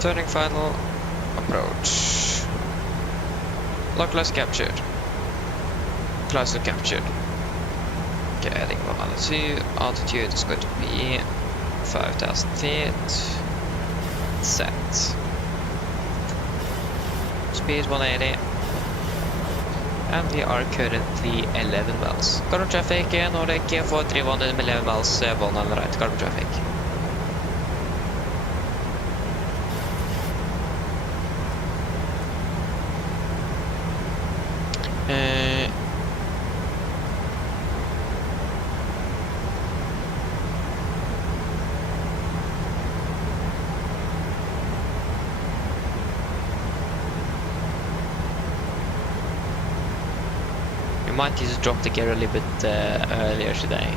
Turning final. Approach. Localized captured. Cluster captured. Okay, heading 102. Altitude is going to be 5,000 feet. Set. Speed 180. And we are currently 11 miles. Carbon traffic, Nordic 431 11 miles, 1 on the right. Carbon traffic. Might need to drop the gear a little bit earlier today.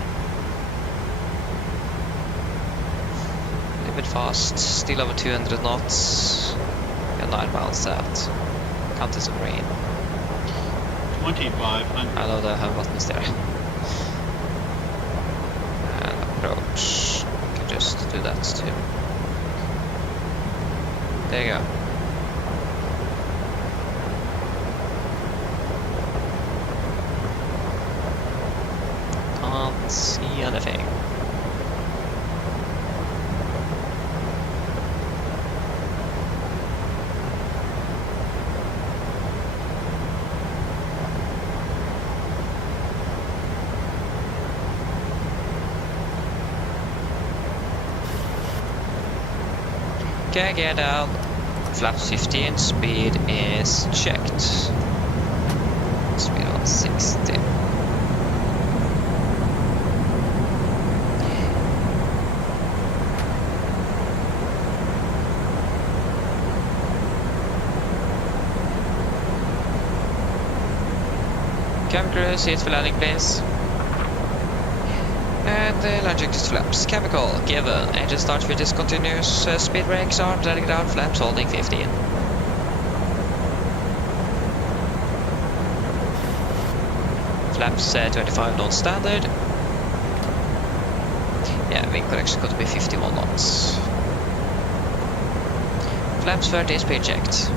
A little bit fast, still over 200 knots. We are 9 miles out. Counted some rain. 2,500. I know the home button is there. And approach. I can just do that too. There you go. Can't see anything. Okay, get out. Flaps 15, speed is checked. Speed on 60. Cabin crew, seats for landing please. And launch exit flaps. Chemical, given. Engine start with discontinuous. Speed brakes, arms letting down, flaps holding 15. Flaps 25 knots standard. Yeah, wing correction got to be 51 knots. Flaps 30 speed checked.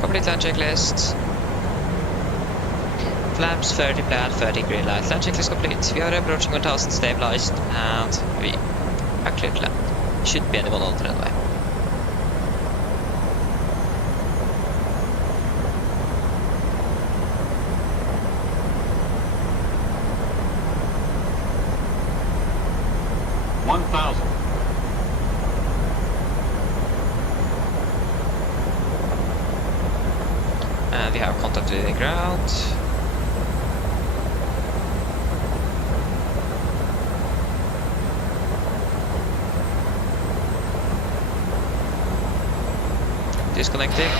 Complete land checklist. Flaps 30 plan, 30 green light. Land checklist complete. We are approaching 1000 stabilized and we are clear to land. Should be anyone on the runway. And we have contact with the ground. Disconnecting.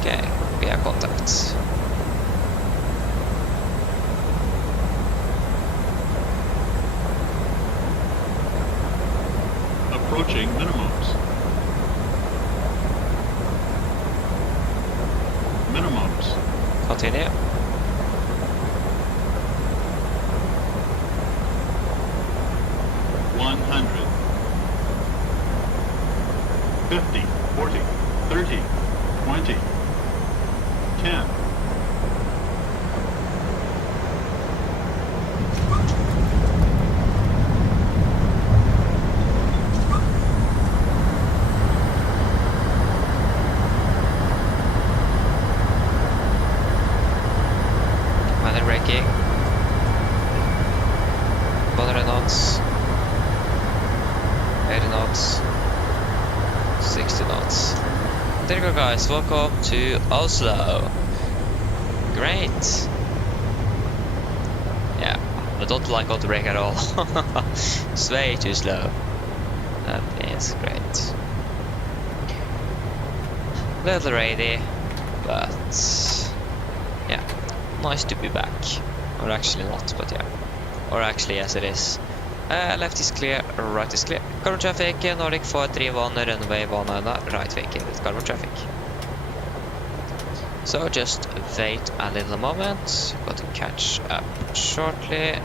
Okay, we have contacts. Approaching minimums. Minimums. Continue. One 50, 40, 30, 20, 10. Minor braking. 100 knots. 80 knots. 60 knots. There you go guys, welcome to Oslo. Great. Yeah, I don't like auto brake at all. It's way too slow. That is great. Little rady, but yeah, nice to be back. Or actually not, but yeah. Or actually yes it is. Left is clear, right is clear. Carbon traffic, Nordic 431, runway 19, right vehicle with carbon traffic. So just wait a little moment, got to catch up shortly.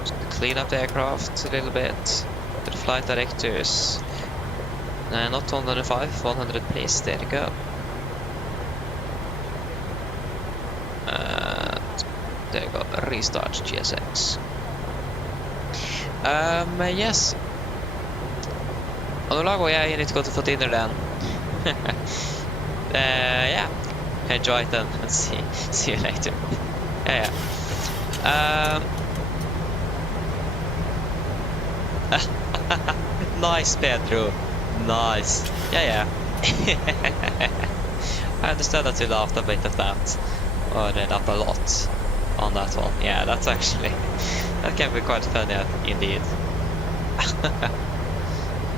Just clean up the aircraft a little bit. The flight directors. Not 105, 100 please, there you go. There you go, restart GSX. Yes. Og nå lager jeg inn litt godt for dinner den. Yeah. Enjoy it then and see you later. Yeah. Nice, Pedro. Nice. Yeah. I understand that you laughed a bit at that. Or laughed a lot on that one. Yeah, that's actually... That can be quite funny indeed.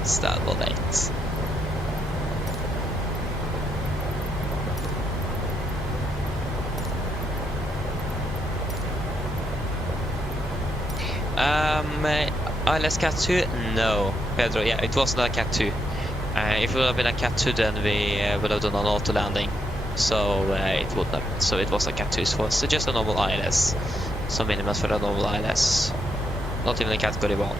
Standard 8. ILS Cat 2? No, Pedro. Yeah, it was not a Cat 2. If it would have been a Cat 2, then we would have done an auto landing. So it would have. So it was a Cat 2. So it's just a normal ILS. So minimum for a normal ILS. Not even a category 1.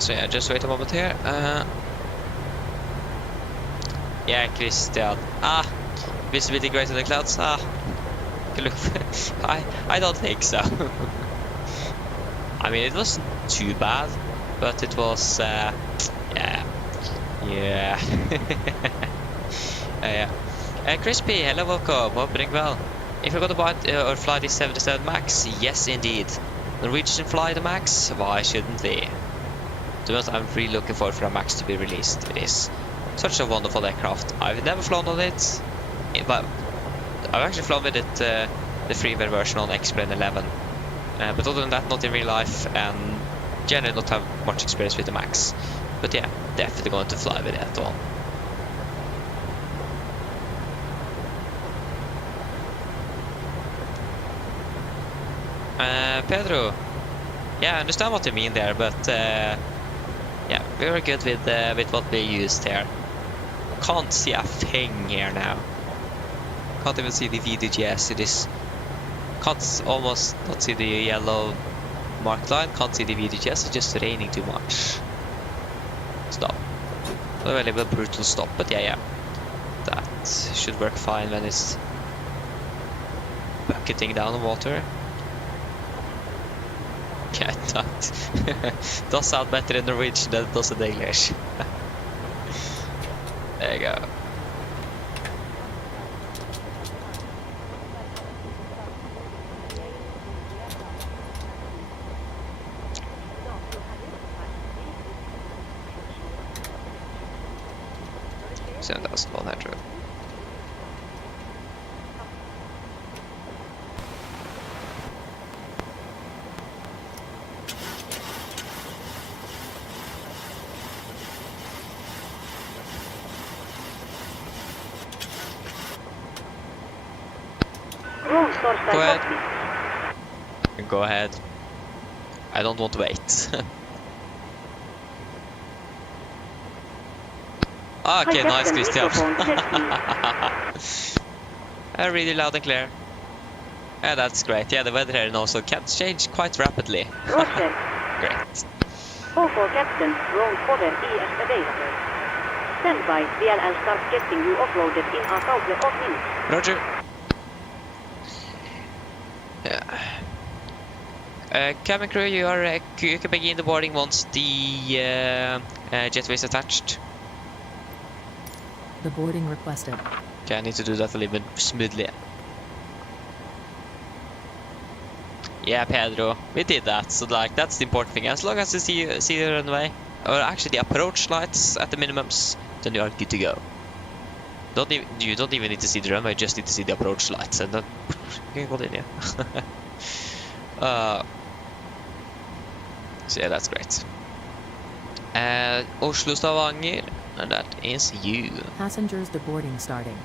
So yeah, just wait a moment here. Yeah, Christian. Visibility greater than clouds. Look, I don't think so. I mean, it was too bad, but it was yeah. Crispy, hello, welcome. Hope doing well. If you're gonna buy or fly this 77 Max, yes indeed. Norwegian fly the Max, why shouldn't we? To be honest, I'm really looking forward for a Max to be released. It is such a wonderful aircraft. I've never flown on it, but I've actually flown with it, the freeware version on X-Plane 11. But other than that, not in real life, and generally not have much experience with the Max. But yeah, definitely going to fly with it at all. Pedro, yeah, I understand what you mean there, but yeah, we were good with what we used here. Can't see a thing here now. Can't even see the VDGS. It is. Can't almost not see the yellow marked line. Can't see the VDGS. It's just raining too much. Stop. A very brutal stop, but yeah. That should work fine when it's bucketing down the water. Yeah, that does sound better in Norwegian than it does in English. There you go. So that's all that true. Go ahead. Go ahead. I don't want to wait. Okay, nice, Christian. Really loud and clear. Yeah, that's great. Yeah, the weather here also can change quite rapidly. Great. Call for Captain, roll fodder is available. Stand by, VLL start getting you offloaded in a couple of minutes. Roger. Yeah. Cabin crew, you can begin the boarding once the jetway is attached. The boarding requested. Okay, I need to do that a little bit smoothly. Yeah, Pedro, we did that. So like, that's the important thing. As long as you see the runway, or actually the approach lights at the minimums, then you are good to go. You don't even need to see the runway, you just need to see the approach lights, and then you can continue. So yeah, that's great. Oslo, Stavanger, and that is you. Passengers deboarding starting.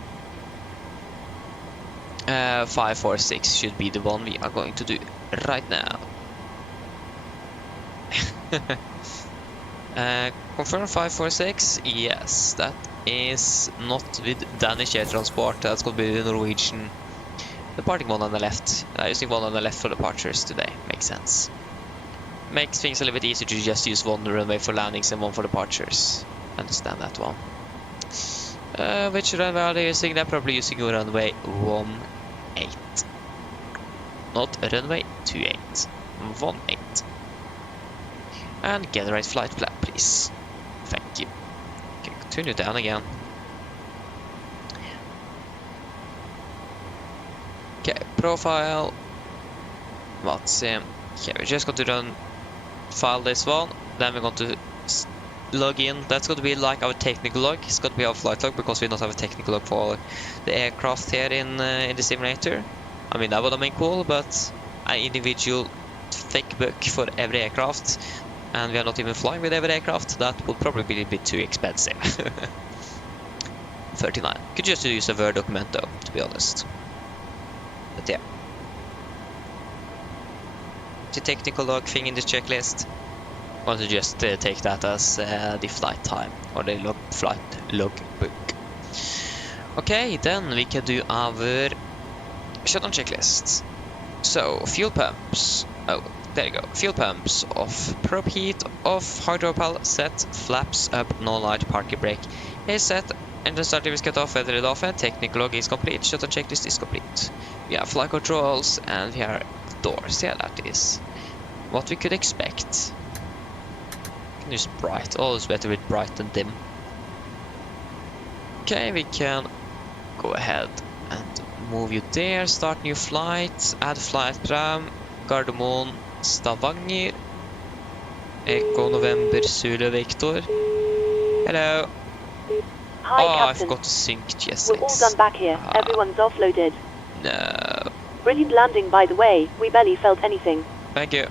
546 should be the one we are going to do right now. Confirm 546. Yes, that is not with Danish air transport. That's going to be the Norwegian departing one on the left. Using one on the left for departures today. Makes sense. Makes things a little bit easier to just use one runway for landings and one for departures. Understand that one. Which runway are they using? They're probably using runway 18. Not runway 28. 18. And get the right flight plan, please. Thank you. Okay, continue down again. Okay, profile. Let's see. Okay, we're just going to file this one. Then we're going to log in. That's going to be like our technical log. It's going to be our flight log because we don't have a technical log for the aircraft here in the simulator. I mean, that would have been cool, but an individual thick book for every aircraft, and we are not even flying with every aircraft. That would probably be a bit too expensive. 39. Could just use a Word document though, to be honest. But yeah. The technical log thing in the checklist. I want to just take that as the flight time or the flight logbook. Okay, then we can do our shutdown checklist. So fuel pumps. Oh, there you go. Fuel pumps off. Probe heat off. Hydropal set. Flaps up. No light. Parking brake is set. Engine starter is cut off. Weather off. And technical log is complete. Shutdown checklist is complete. We have flight controls and we have doors. Yeah, that is what we could expect. can use bright. Always better with bright than dim. Okay, we can go ahead and move you there. Start new flight. Add flight program. Gardermoen, Stavanger. Echo November Zulu Victor. Hello. Hi, Oh, I Captain. forgot to sync GSX. We're all done back here. Everyone's offloaded. No. Brilliant landing, by the way. We barely felt anything. Thank you.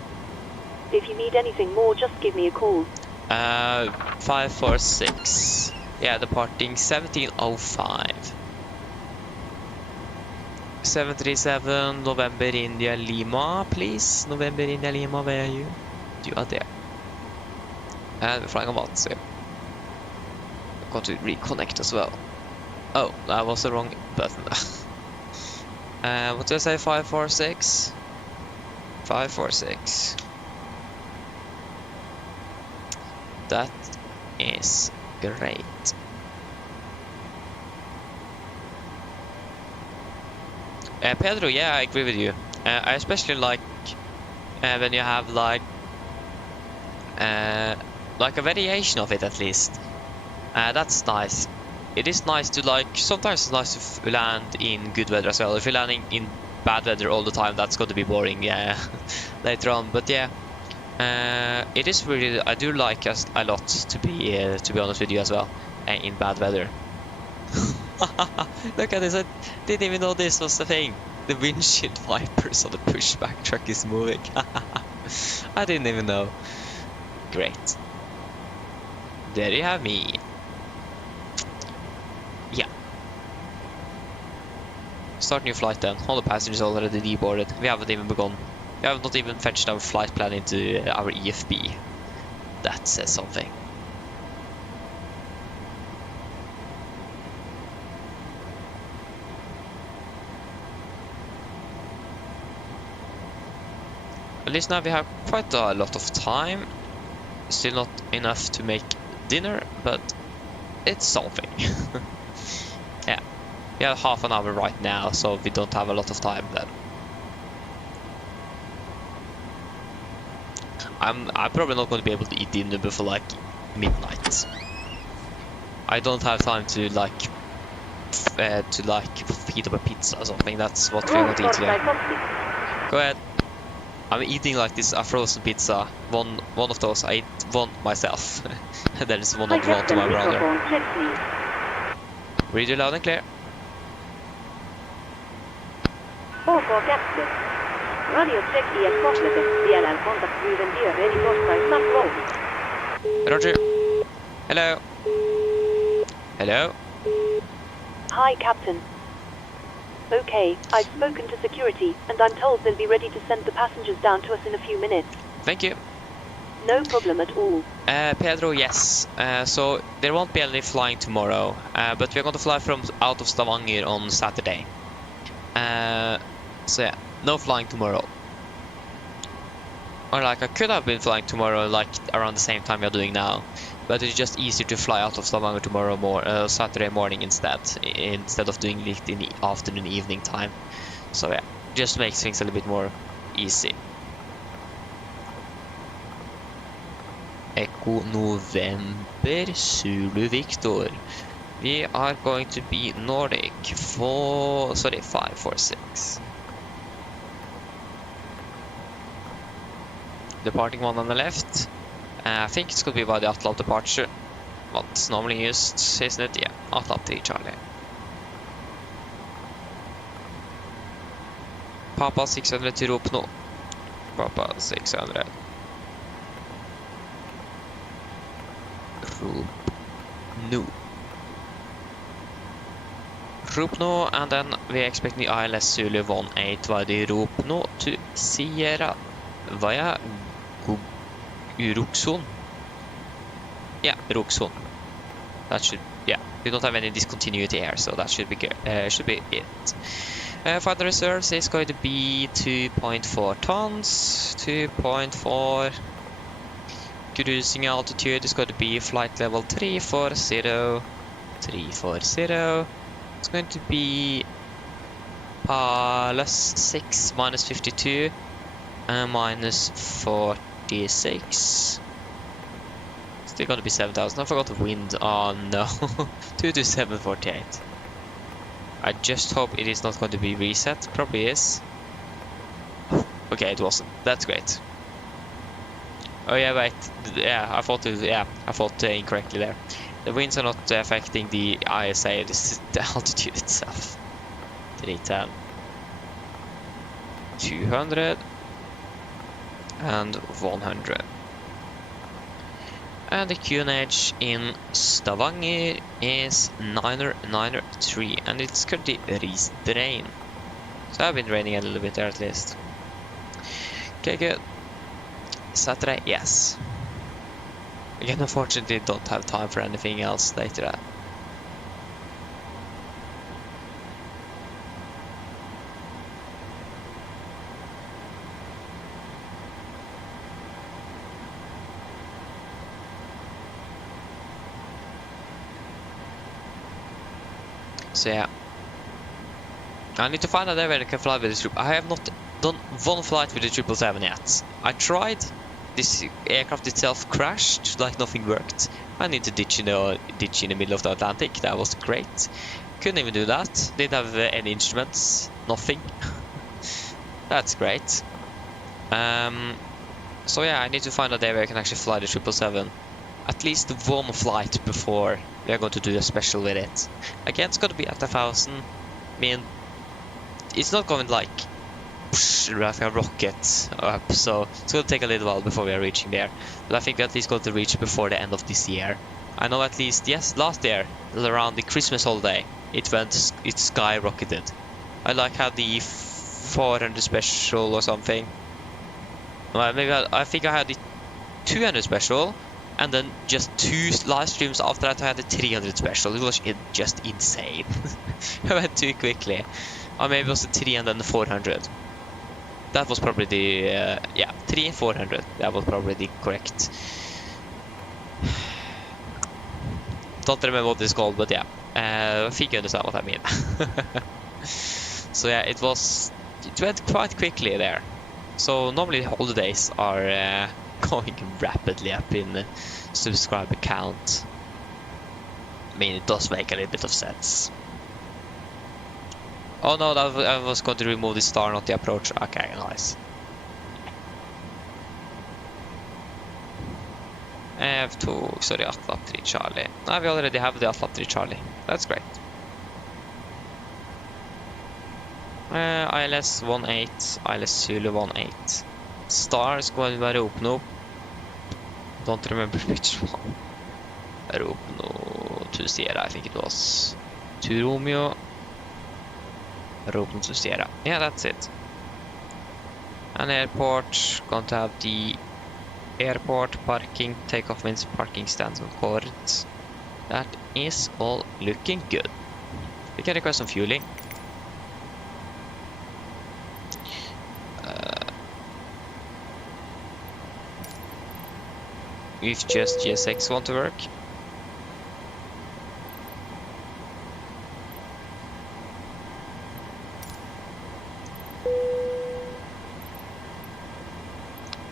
If you need anything more, just give me a call. 546. Yeah, departing 1705. 737 November India Lima, please. November India Lima, where are you? You are there. And we're flying on what? So I've got to reconnect as well. Oh, that was the wrong button. What did I say? 546? 546. That is great. Pedro, yeah, I agree with you. I especially like when you have like a variation of it at least. That's nice. It is nice to like, sometimes it's nice to land in good weather as well. If you're landing in bad weather all the time, that's going to be boring later on. But yeah, it is really, I do like us a lot to be honest with you as well, in bad weather. Look at this, I didn't even know this was the thing. The windshield wipers on the pushback truck is moving. I didn't even know. Great. There you have me. Yeah. Start new flight then. All the passengers already deboarded. We haven't even begun. We have not even fetched our flight plan into our EFB. That says something. At least now we have quite a lot of time. Still not enough to make dinner, but it's something. Yeah, we have half an hour right now, so we don't have a lot of time then. I'm probably not going to be able to eat dinner before like midnight. I don't have time to heat up a pizza or something. That's what we're going to eat today. Go ahead. I'm eating like this a frozen pizza. One of those I ate one myself. And there is one to my brother. Read you loud and clear. OK, Captain. Radio check is completed. DLL contact driven deer ready for start roll. Roger. Hello. Hello. Hi, Captain. Okay, I've spoken to security, and I'm told they'll be ready to send the passengers down to us in a few minutes. Thank you. No problem at all. Pedro, yes. So there won't be any flying tomorrow, but we're going to fly out of Stavanger on Saturday. So yeah, no flying tomorrow. Or like I could have been flying tomorrow, like around the same time we're doing now, but it's just easier to fly out of Stavanger tomorrow Saturday morning instead of doing it in the afternoon, evening time. So yeah, just makes things a little bit more easy. Echo November Zulu Victor. We are going to be Nordic 546. Departing one on the left. I think it's going to be by the Atlab departure. What's normally used, isn't it? Yeah, Atlab 3 Charlie. Papa 600 to rop nå. Papa 600. Rop no. Rop no, and then we expect the ILS Zulu 18 by the rop no to Sierra via Ruxon. Yeah, Ruxon. That should, yeah, we don't have any discontinuity here, so that should be good. Should be it. Final reserves is going to be 2.4 tons, 2.4. Cruising altitude is going to be flight level 340, 340. It's going to be plus 6 minus 52 minus 46. Still gonna be 7,000. I forgot the wind. Oh no. 22748. I just hope it is not going to be reset. Probably is. Okay, it wasn't. That's great. Oh yeah, wait. Yeah, I thought incorrectly there. The winds are not affecting the ISA, it is the altitude itself. 310. 200. And 100. And the QNH in Stavanger is 993, and it's currently rain. So I've been raining a little bit there at least. Okay, good. Saturday, yes. Again, unfortunately, don't have time for anything else later on. So yeah, I need to find out where I can fly with this troop. I have not done one flight with the 777 yet. I tried. This aircraft itself crashed, like nothing worked. I need to ditch in the middle of the Atlantic. That was great. Couldn't even do that. Didn't have any instruments. Nothing. That's great. So yeah, I need to find out where I can actually fly the 777. At least one flight before we are going to do a special with it. Again, it's going to be at 1,000. I mean, it's not going like like a rocket up, so it's going to take a little while before we are reaching there. But I think we're at least going to reach before the end of this year. I know at least, yes, last year, around the Christmas holiday, it skyrocketed. I like how the 400 special or something. Well, maybe I think I had the 200 special. And then just 2 live streams after that I had the 300 special. It was just insane. I went too quickly. Or maybe it was the 3 and then the 400. That was probably the... yeah, 3 and 400. That was probably the correct... Don't remember what it's called, but yeah. I think you understand what I mean. So yeah, it went quite quickly there. So normally holidays are... going rapidly up in the subscriber count. I mean, it does make a little bit of sense. Oh no, I was going to remove the star, not the approach. Okay, nice. F2, sorry, Atlas 3 Charlie. No, we already have the Atlas 3 Charlie. That's great. ILS 18, ILS Zulu 18. Star is going to open up. Don't remember which one. Open to Sierra, I think it was. To Romeo. Open to Sierra. Yeah, that's it. An airport. Going to have the airport parking. Takeoff means parking stands on court. That is all looking good. We can request some fueling. If just GSX want to work.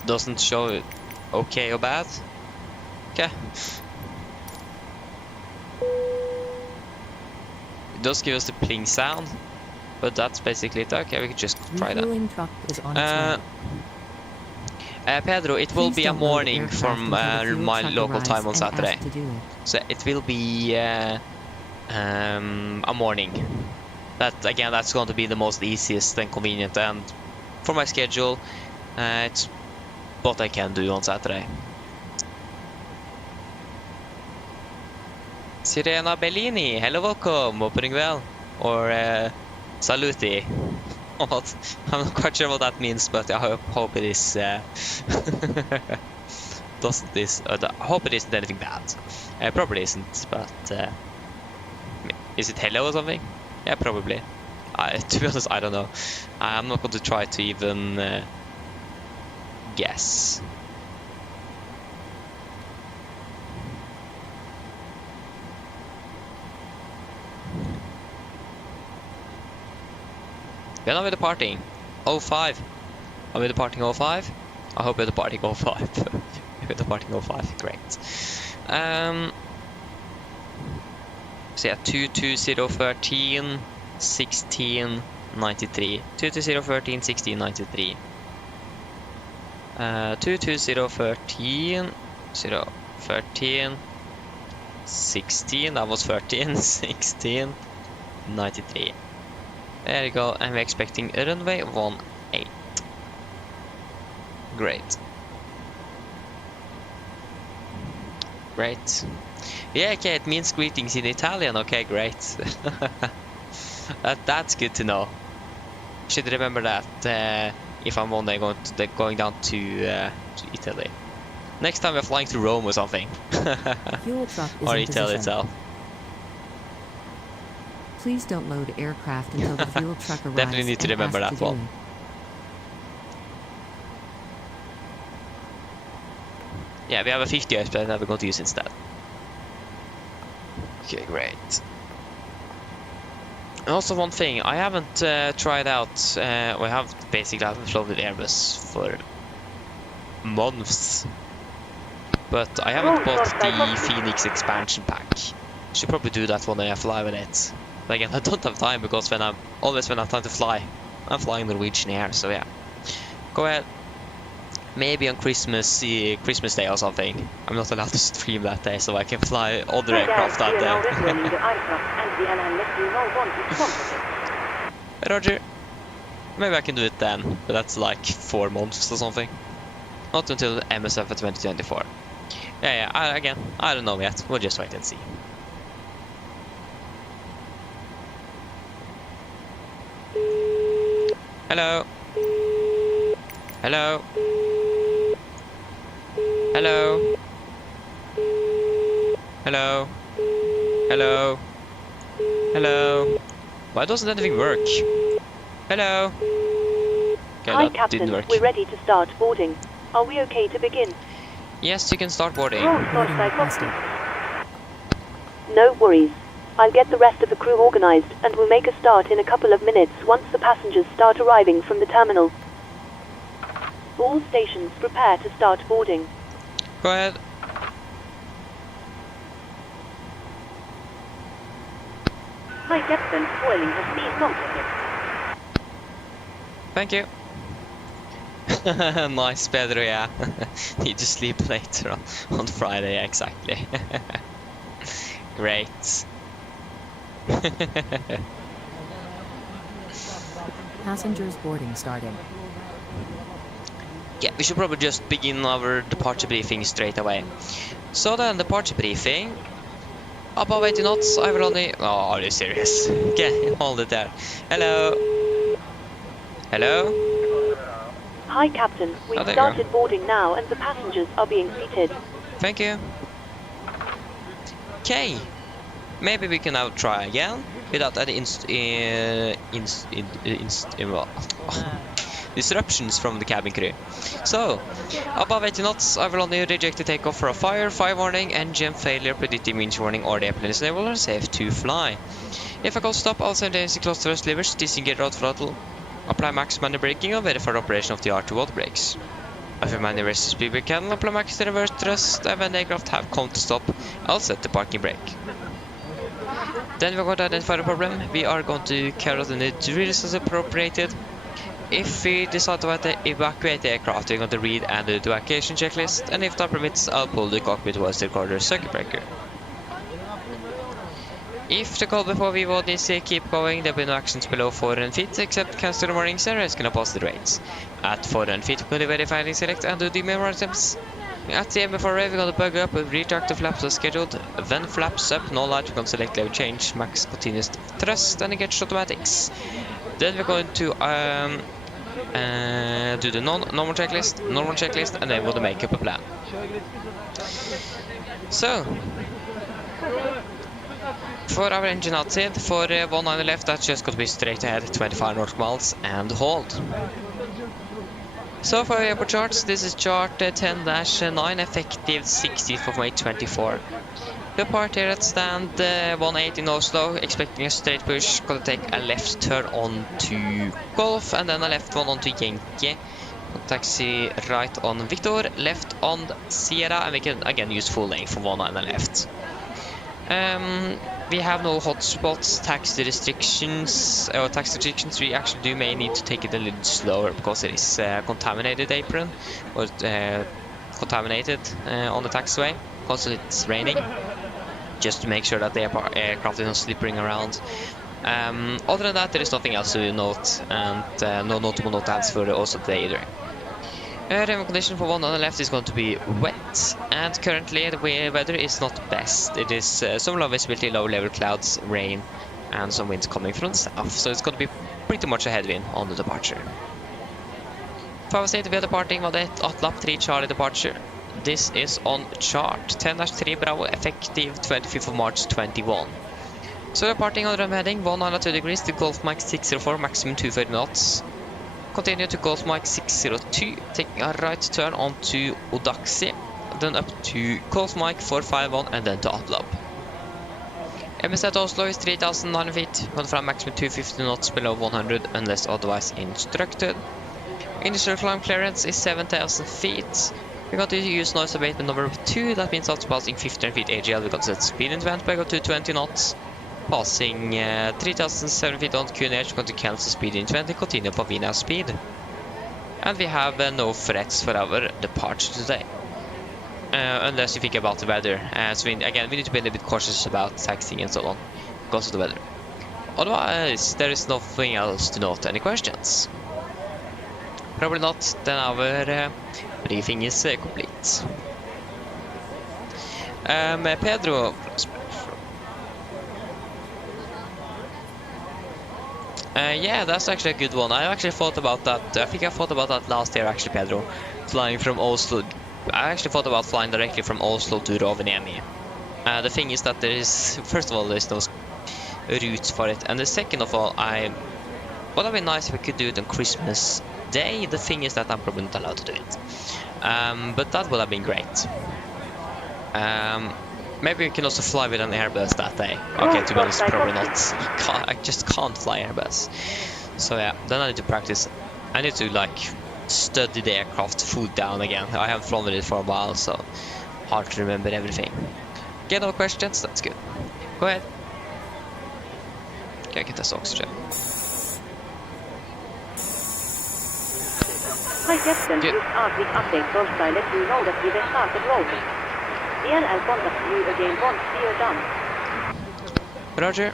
Doesn't show it okay or bad. Okay. It does give us the pling sound, but that's basically it. Okay, we can just try that. Refueling truck is on its way. Pedro, it will Please be a don't load morning aircraft from until the fuel my truck local arrives time on and ask Saturday. to do it. So it will be a morning. That again, that's going to be the most easiest and convenient, and for my schedule, it's what I can do on Saturday. Sirena Bellini, hello, welcome, opening well, or saluti. I'm not quite sure what that means, but I hope it is. I hope it isn't anything bad. Probably isn't, but is it hello or something? Yeah, probably. To be honest, I don't know. I'm not going to try to even guess. When are we departing? 05. Are we departing 05? I hope we're departing 05. We're departing 05, great. So yeah, 22013 1693. 22013 1693. 22013 013 16. That was 13 16 93. There you go, and we're expecting runway 18. Great. Great. Yeah, okay, it means greetings in Italian. Okay, great. That's good to know. Should remember that if I'm one day going down to Italy. Next time we're flying to Rome or something. Fuel truck is Or in Italy position. itself. Please don't load aircraft until the fuel truck arrives. Definitely need to and remember ask that to one. do it. Yeah, we have a 50 but we're going to use instead. Okay, great. Also, one thing I haven't tried out. We have basically haven't flown with Airbus for months, but I haven't bought the Phoenix expansion pack. Should probably do that when I fly with it. But again, I don't have time because when I have time to fly, I'm flying Norwegian Air. So yeah, go ahead. Maybe on Christmas Day or something. I'm not allowed to stream that day, so I can fly other aircraft that We are now day. refueling the aircraft and we will let you know once it's completed. Roger. Maybe I can do it then, but that's like 4 months or something. Not until MSFS2024. Yeah, I don't know yet. We'll just wait and see. Hello. Hello. Hello. Hello. Hello. Hello. Why doesn't anything work? Hello. Okay, Hi, that Captain. didn't work. We're ready to start boarding. Are we okay to begin? Yes, you can start boarding. Roll start Boarding takeoff. requested. No worries. I'll get the rest of the crew organized and we'll make a start in a couple of minutes once the passengers start arriving from the terminal. All stations prepare to start boarding. Go ahead. Hi Captain, fueling has been completed. Thank you. Nice, Pedro, yeah. Need to sleep later on Friday, exactly. Great. Passengers boarding starting. Yeah, we should probably just begin our departure briefing straight away. So then, departure briefing. Above 80 knots, I will only... Oh, are you serious? Okay, hold it there. Hello. Hello? Hi, Captain. We've Oh, there you go. started boarding now and the passengers are being seated. Thank you. Okay. Maybe we can now try again without any disruptions from the cabin crew. So, above 80 knots, I will only reject the takeoff for a fire warning, engine failure, predictive winch warning, or the airplane is unable or safe to fly. If I call stop, I'll simultaneously close thrust levers, disengage road throttle, apply max manual braking, and verify operation of the R2 water brakes. After manual reverse speed brake can apply max reverse thrust, and when the aircraft have come to stop, I'll set the parking brake. Then we're going to identify the problem. We are going to carry out the drills as appropriated. If we decide to evacuate the aircraft, we're going to read and do the evacuation checklist, and if time permits, I'll pull the cockpit voice recorder circuit breaker. If the call before we would keep going, there will be no actions below 400 feet except cancel the warnings and rescue positive rates. At 400 feet, we're going to verify and select and do the memory attempts. At the end before we're going to bug up, retract the flaps as scheduled, then flaps up, no light, we're going to select level change, max continuous thrust, and engage automatics. Then we're going to do the normal checklist, and then we're going to make up a plan. So, for our engine outside, for 190 left, that's just going to be straight ahead, 25 nautical miles, and hold. So for airport charts, this is chart 10-9, effective 16th of May 24. Depart here at stand 18 in Oslo, expecting a straight push, gonna take a left turn on to Golf, and then a left one on to Yankee, Taxi right on Victor, left on Sierra, and we can again use full length from 19 and left. We have no hotspots, taxi restrictions. We actually may need to take it a little slower because it is contaminated apron, or contaminated on the taxiway because it's raining. Just to make sure that the aircraft is not slipping around. Other than that, there is nothing else to note, and no notable note ads for Oslo today either. The condition for 1 on the left is going to be wet, and currently the weather is not best. It is some low visibility, low level clouds, rain, and some winds coming from the south, so it's going to be pretty much a headwind on the departure. 5-8, we are departing on the Atlap 3 Charlie departure. This is on chart 10-3 Bravo, effective 25th of March 21. So departing on the heading 192 degrees to Gulf Mike 604, maximum 230 knots. Continue to Gulf Mike 602, taking a right turn onto Odaxi, then up to Gulf Mike 451, and then to Atlab. MSFS Oslo is 3,900 feet, confirm maximum 250 knots below 100 unless otherwise instructed. Initial climb clearance is 7,000 feet. We got to use noise abatement number 2, that means after passing 1500 feet AGL we got to set speed increment by go to 20 knots. Passing 3,700 feet on QNH, we're going to cancel speed in 20, continue Pavina speed. And we have no threats for our departure today. Unless you think about the weather. So we need to be a little bit cautious about taxiing and so on, because of the weather. Otherwise, there is nothing else to note. Any questions? Probably not, then our briefing is complete. Pedro... yeah, that's actually a good one. I actually thought about that. I think I thought about that last year, actually, Pedro. Flying from Oslo. I actually thought about flying directly from Oslo to Rovaniemi. The thing is that there is, first of all, there's no routes for it, and the second of all, would have been nice if we could do it on Christmas Day. The thing is that I'm probably not allowed to do it. But that would have been great. Maybe we can also fly with an Airbus that day. Okay, to be honest, probably not. I just can't fly Airbus. So yeah, then I need to practice. I need to like study the aircraft full down again. I haven't flown with it for a while, so hard to remember everything. Okay, no questions? That's good. Go ahead. Okay, get this oxygen. Hi Captain, Good. just Arctic update torstai let you know that we have started rolling. I'll contact you again once we are done. Roger.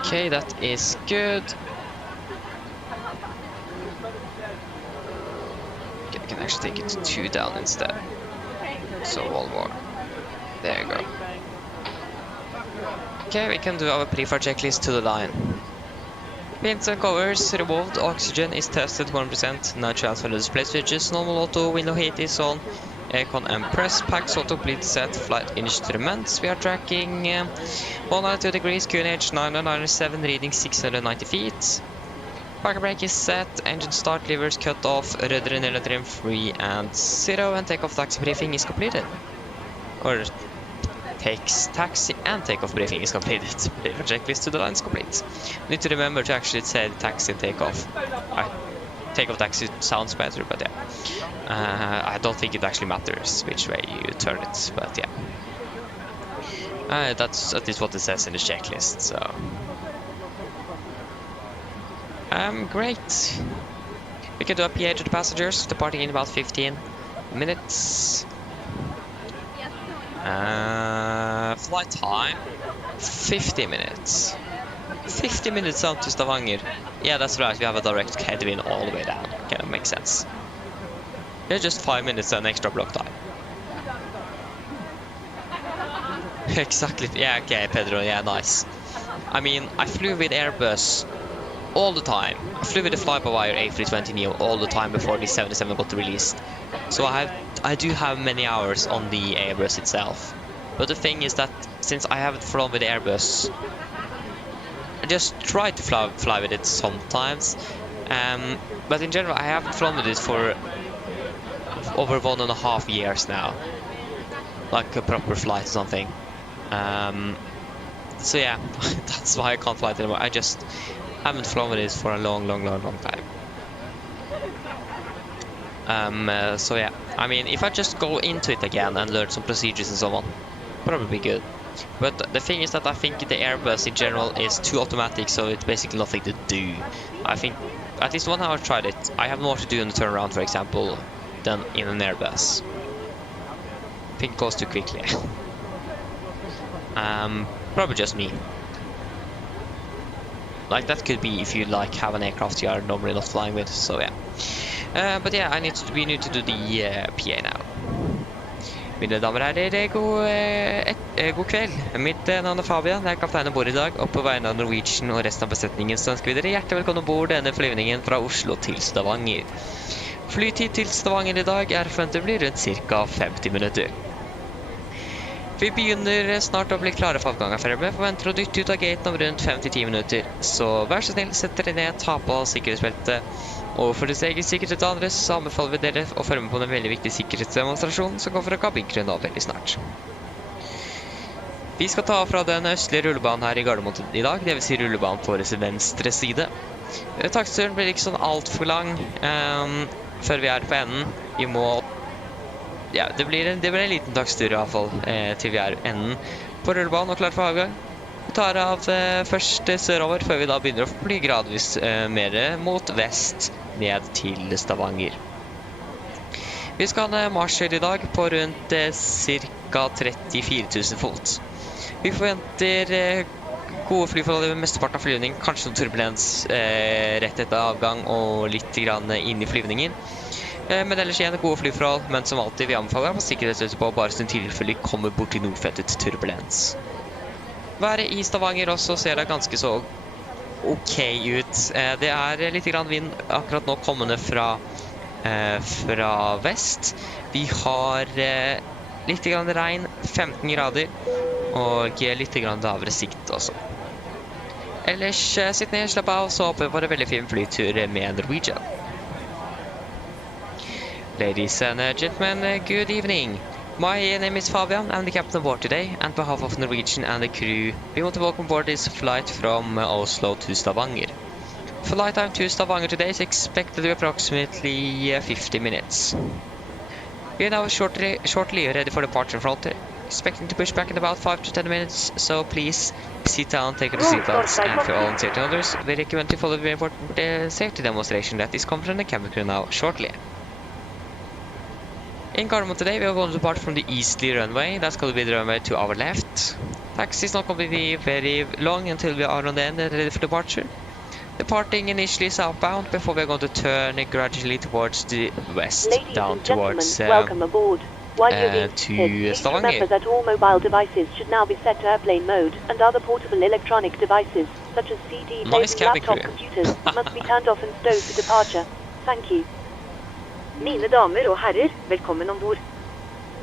Okay, that is good. Okay, I can actually take it to 2 down instead. So one more. There you go. Okay, we can do our pre-flight checklist to the line. Pins and covers removed, oxygen is tested 1%, no transfer to display switches, normal auto, window heat is on, aircon and press, packs auto complete set, flight instruments, we are tracking 192 degrees, QNH 997, reading 690 feet, park brake is set, engine start, levers cut off, rudder and trim 3 and 0, and takeoff taxi briefing is completed. Or taxi and takeoff briefing is completed. Checklist to the line is complete. Need to remember to actually say taxi and takeoff. Takeoff taxi sounds better, but yeah. I don't think it actually matters which way you turn it, but yeah. That's at least what it says in the checklist, so. Great. We can do a PA to the passengers, departing in about 15 minutes. Flight time 50 minutes. 50 minutes out to Stavanger. Yeah, that's right, we have a direct headwind all the way down. Okay, that makes sense. It's just 5 minutes and extra block time. Exactly, yeah, okay, Pedro, yeah, nice. I mean, I flew with Airbus all the time. I flew with the fly-by-wire A320neo all the time before the 77 got released. So I do have many hours on the Airbus itself. But the thing is that since I haven't flown with Airbus, I just try to fly with it sometimes. But in general, I haven't flown with it for over 1.5 years now. Like a proper flight or something. So yeah, that's why I can't fly it anymore. haven't flown with this for a long time. So yeah, I mean, if I just go into it again and learn some procedures and so on, probably good. But the thing is that I think the Airbus in general is too automatic, so it's basically nothing to do. I think, at least one time I've tried it, I have more to do in the turnaround, for example, than in an Airbus. I think it goes too quickly. Probably just me. Like, that could be if you like have an aircraft you are normally not flying with, so yeah. But yeah, we need to do the PA now. Mine damer og herrer, god kveld. Mitt navn Fabian, jeg er kaptein ombord I dag, og på vegne av Norwegian og resten av besetningen så ønsker vi dere hjertelig velkommen ombord denne flyvningen fra Oslo til Stavanger. Flytid til Stavanger I dag forventet blir rundt ca. 50 minutter. Vi begynner snart å bli klare for avgang fremme, forventer å dytte ut av gaten om rundt 5-10 minutter, så vær så snill, sett dere ned, ta på sikkerhetsbeltet, og for deres egen sikkerhet og andres, så anbefaler vi dere å følge med på den veldig viktige sikkerhetsdemonstrasjonen som kommer fra kabinkrew nå veldig snart. Vi skal ta fra den østlige rullebanen her I Gardermoen I dag, det vil si rullebanen på venstre side. Taktsturen blir ikke sånn alt for lang før vi på enden. Vi må... Ja, det blir en liten takstur I hvert fall til vi enden på rullebanen og klar for avgang. Vi tar av først sørover før vi da begynner å fly gradvis mer mot vest ned til Stavanger. Vi skal ha en marsjhøyde I dag på rundt ca. 34 000 fot. Vi forventer gode flyforhold I mesteparten av flyvningen, kanskje noen turbulens rett etter avgang og litt grann inn I flyvningen. Men ellers igjen gode flyforhold, men som alltid vi anbefaler på sikkerhetsløse på bare sin tilfelle kommer bort I nordfettet turbulens. Været I Stavanger også ser det ganske så ok ut. Det litt grann vind akkurat nå kommende fra vest. Vi har litt grann regn, 15 grader, og litt grann lavere sikt også. Ellers sitt ned, slapp av, så håper vi på en veldig fin flytur med Norwegian. Ladies and gentlemen, good evening. My name is Fabian, I'm the captain aboard today, and on behalf of Norwegian and the crew, we want to welcome aboard this flight from Oslo to Stavanger. Flight time to Stavanger today is expected to be approximately 50 minutes. We are now shortly ready for departure from Molde, expecting to push back in about 5 to 10 minutes, so please sit down, take your seatbelts, and for all safety others, we recommend to follow the important safety demonstration that is coming from the cabin crew now shortly. In Gardermoen today, we are going to depart from the easterly runway. That's going to be the runway to our left. Taxi is not going to be very long until we are on the end and ready for departure. Departing initially southbound before we are going to turn gradually towards the west, Ladies down and towards welcome aboard. While you're being to seated, please Stavanger. remember that all mobile devices should now be set to airplane mode, and other portable electronic devices, such as CD, Nice cabin laptop crew. computers, must be turned off and stowed for departure. Thank you. Mine damer og herrer, velkommen ombord.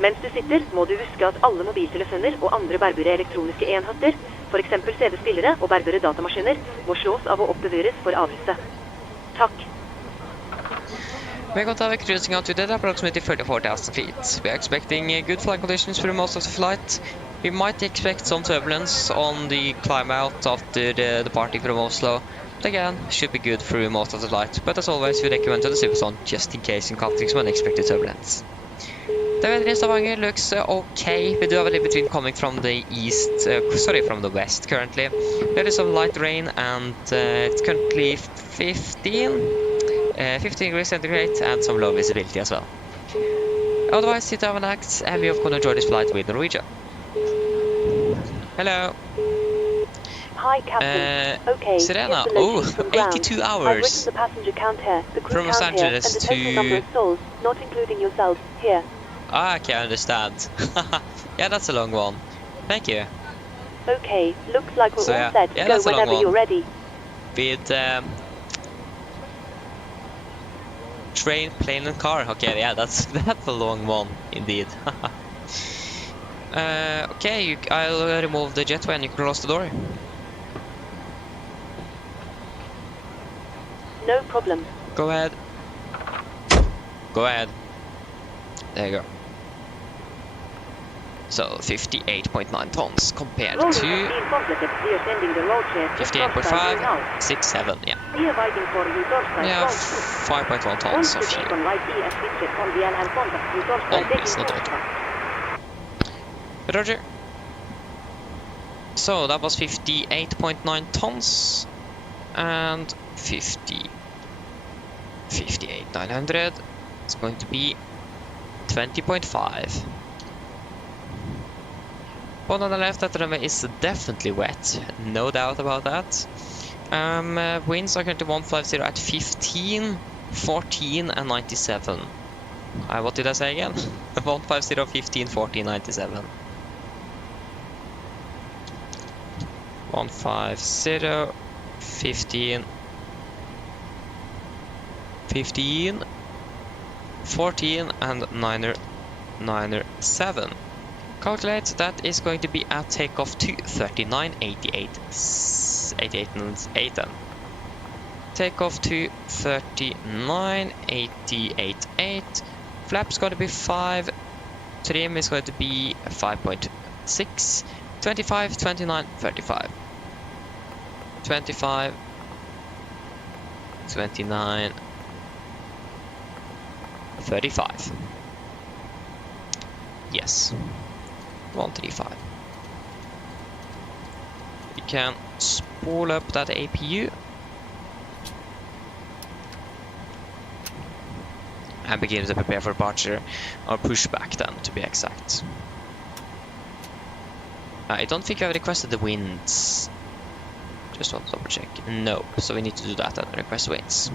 Mens du sitter, må du huske at alle mobiltelefoner og andre bærbare elektroniske enheter, for eksempel CD-spillere og bærbare datamaskiner, må slås av og oppbevares for avlyste. Takk. We're going to have a cruising altitude at approximately 34,000 feet. We are expecting good flight conditions for most of the flight. We might expect some turbulence on the climb out after the departing from Oslo. But again, should be good through most of the flight. But as always, we recommend to the supersonic just in case encountering some unexpected turbulence. The weather in Stavanger looks okay. We do have a little bit coming from the from the west currently. There is some light rain and it's currently 15 degrees centigrade and some low visibility as well. Otherwise, sit down and act, and we are going to enjoy this flight with Norwegian. Hello. Hi, Captain. Okay, Serena, here's the location from ground. 82 I've hours. written the passenger count here, the crew From Los count here, and Angeles the total number of souls, not including yourselves, here. Ah, okay, I understand. Yeah, that's a long one. Thank you. Okay, looks like we're So, all yeah. set. Yeah, Go that's a long whenever one. you're ready. With train, plane, and car. Okay, yeah, that's a long one indeed. Okay, I'll remove the jetway and you can close the door. No problem. Go ahead. Go ahead. There you go. So 58.9 tons compared Loading to has been completed. We are sending the load share to Torstai now. 58.5, 67, yeah. We are waiting for you Torstai Yeah, close. 5.1 Once tons the of fuel. beacon light is switched on, the and contact you Torstai On, please, taking not on. pushback. Roger. So that was 58.9 tons and 58,900. It's going to be 20.5. One on the left, that runway is definitely wet, no doubt about that. Winds are currently 150 at 15, 14 and 97. What did I say again? 150, 15, 14, 97. 150, 15, 15, 14 and 997. Calculate that is going to be at takeoff to 39.88, 88 and 8 then. Takeoff to 39.88.8. Flap's going to be 5. Trim is going to be 5.6. 25, 29, 35. 25, 29, 35. Yes. 135. You can spool up that APU and begin to prepare for departure, or pushback then to be exact. I don't think I've requested the winds. Just want to double check. No, so we need to do that and request winds.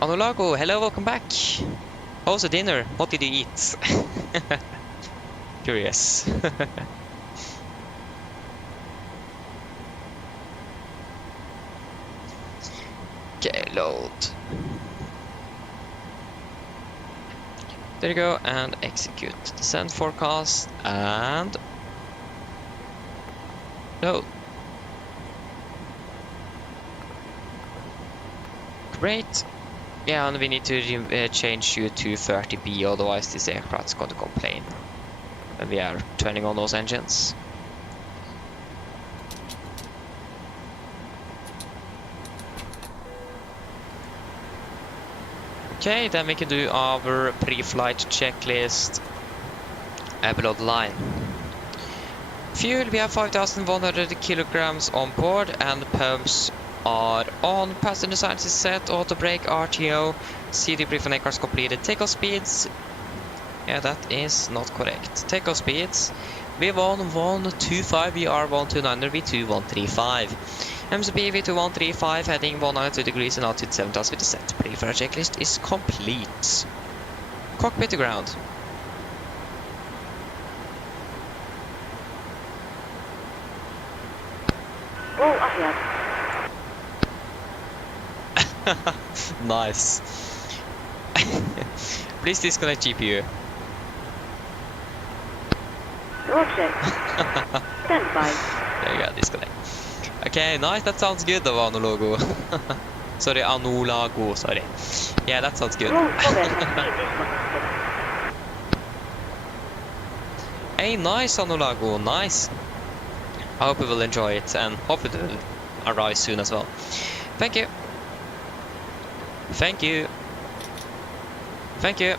Anulago, hello, welcome back. How was the dinner? What did you eat? Curious. Okay, load. There you go, and execute. Descent forecast and load. Great. Yeah, and we need to change you to 30B, otherwise this aircraft is going to complain. And we are turning on those engines. Okay, then we can do our pre-flight checklist below the line. Fuel, we have 5,100 kilograms on board and the pumps are on. Passenger signs is set, auto brake, RTO, CD brief and aircraft completed. Takeoff speeds, yeah, that is not correct. Takeoff speeds, V1 125, VR 129, V2 135. MSB V2 135, heading 192 degrees and altitude 7,000 with the set. Pre-flight checklist is complete. Cockpit to ground. Go ahead. Nice. Please disconnect GPU. Roger. Stand by. There you go, disconnect. Okay, nice, that sounds good though, Anulago. Sorry, Anulago, sorry. Yeah, that sounds good. Roll cover has been disconnected. Hey, nice, Anulago, nice. I hope you will enjoy it and hope it will arrive soon as well. Thank you. Thank you. Thank you.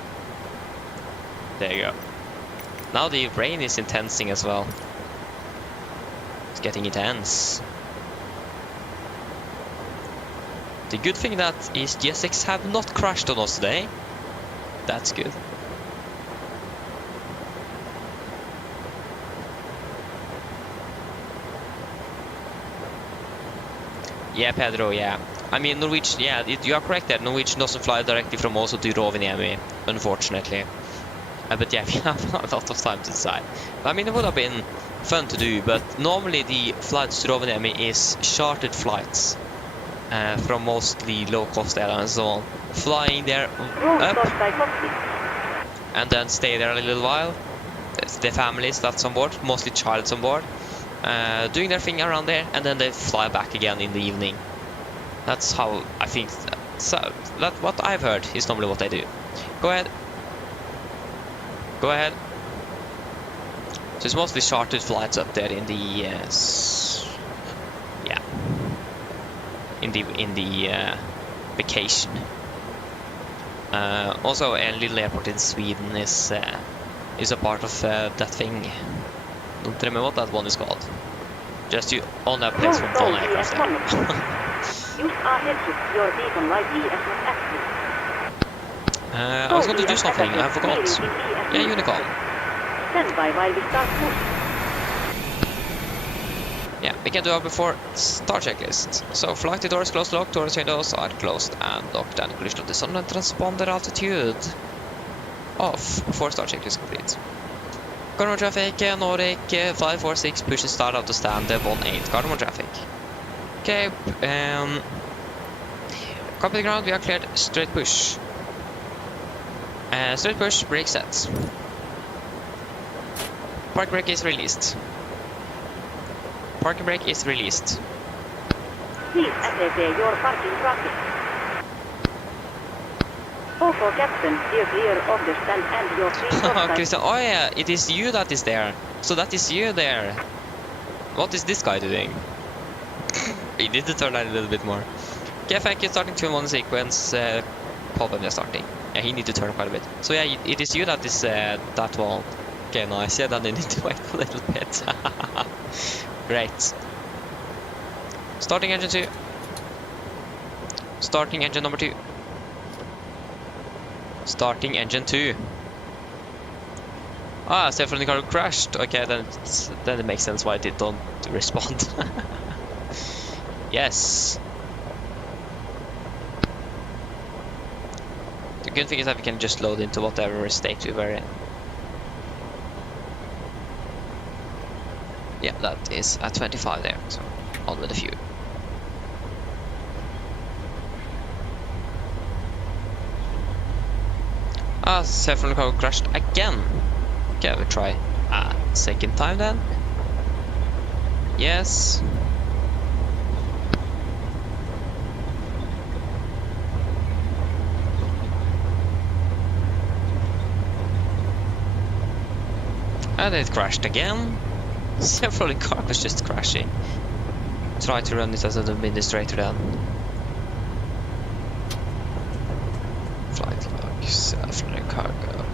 There you go. Now the rain is intensing as well. It's getting intense. The good thing that is GSX have not crashed on us today. That's good. Yeah, Pedro, yeah. I mean, Norwegian, yeah, you are correct there. Norwegian doesn't fly directly from Oslo to Rovaniemi, unfortunately. But yeah, we have a lot of time to decide. I mean, it would have been fun to do, but normally the flights to Rovaniemi is chartered flights from mostly low-cost airlines and so on. Flying there up and then stay there a little while. It's the families that's on board, mostly childs on board, doing their thing around there, and then they fly back again in the evening. That's how I think. So what I've heard is normally what they do. Go ahead. Go ahead. So it's mostly chartered flights up there in the in the vacation. Also, a little airport in Sweden is a part of that thing. Don't remember what that one is called. Just you only have place from one aircraft there. Use AHEAD your beacon light ES was active. I was going to do something, I forgot. Yeah, Unicorn. Stand by while we start push. Yeah, we can do it before start checklist. So, flight to doors closed, locked, doors windows are closed and locked, and collision of the sun and transponder altitude off before start checklist complete. Cardamom traffic, Nordic 546 pushes start out to stand 18 Cardamom traffic. Okay, copy the ground, we are cleared straight push. Straight push, brake set. Park brake is released. Parking brake is released. Please assess your parking traffic. Also, Captain, steer clear of the stand and your free stop Christian, oh yeah, it is you that is there. So that is you there. What is this guy doing? He need to turn that a little bit more. Okay, thank you. Starting 2-1 sequence. Paul when we are starting. Yeah, he need to turn quite a bit. So yeah, it is you that is that one. Okay, nice. Yeah, then they need to wait a little bit. Great. Starting engine 2. Starting engine number 2. Starting engine 2. Ah, except for the car crashed. Okay, then it makes sense why it don't respond. Yes. The good thing is that we can just load into whatever state we were in. Yeah, that is at 25 there, so on with the fuel. Ah, Saffron car crashed again. Okay, we'll try a second time then. Yes. And it crashed again. Several car was just crashing. Try to run it as an administrator then. Flight log, self-running cargo.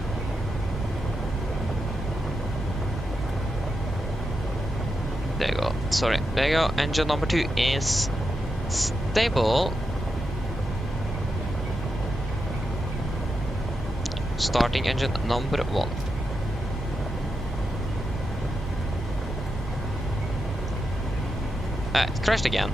There you go. Sorry. There you go. Engine number 2 is stable. Starting engine number 1. It crashed again.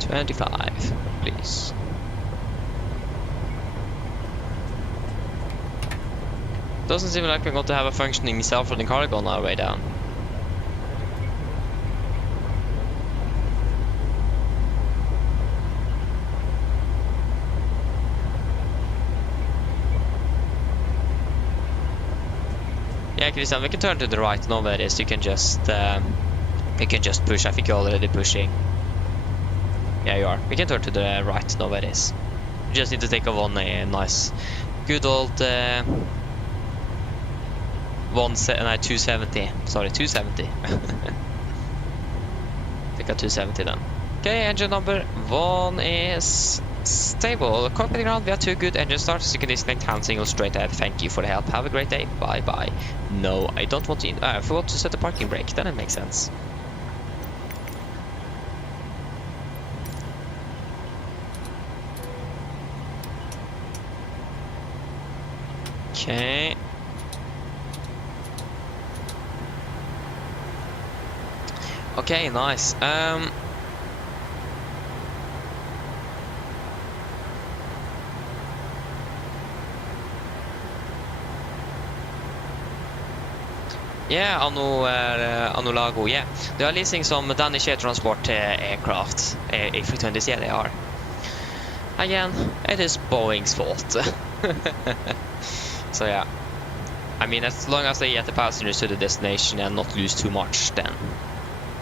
$25, please. Doesn't seem like we're going to have a functioning self-running cargo on our way down. Yeah, Christian, we can turn to the right now where it is. You can just push. I think you're already pushing. Yeah, you are. We can turn to the right now where it is. You just need to take off on a nice, good old 270. Sorry, 270. Take a 270 then. Okay, engine number 1 is stable. Copy the ground. We have 2 good engine starts. You can disconnect hand signal straight ahead. Thank you for the help. Have a great day. Bye bye. No, I don't want to. I forgot to set the parking brake. Then it makes sense. Okay. Okay, nice. Yeah, Anulago, yeah. They are leasing some Danish air transport aircraft, A320s, yeah they are. Again, it is Boeing's fault. So yeah, I mean, as long as they get the passengers to the destination and not lose too much, then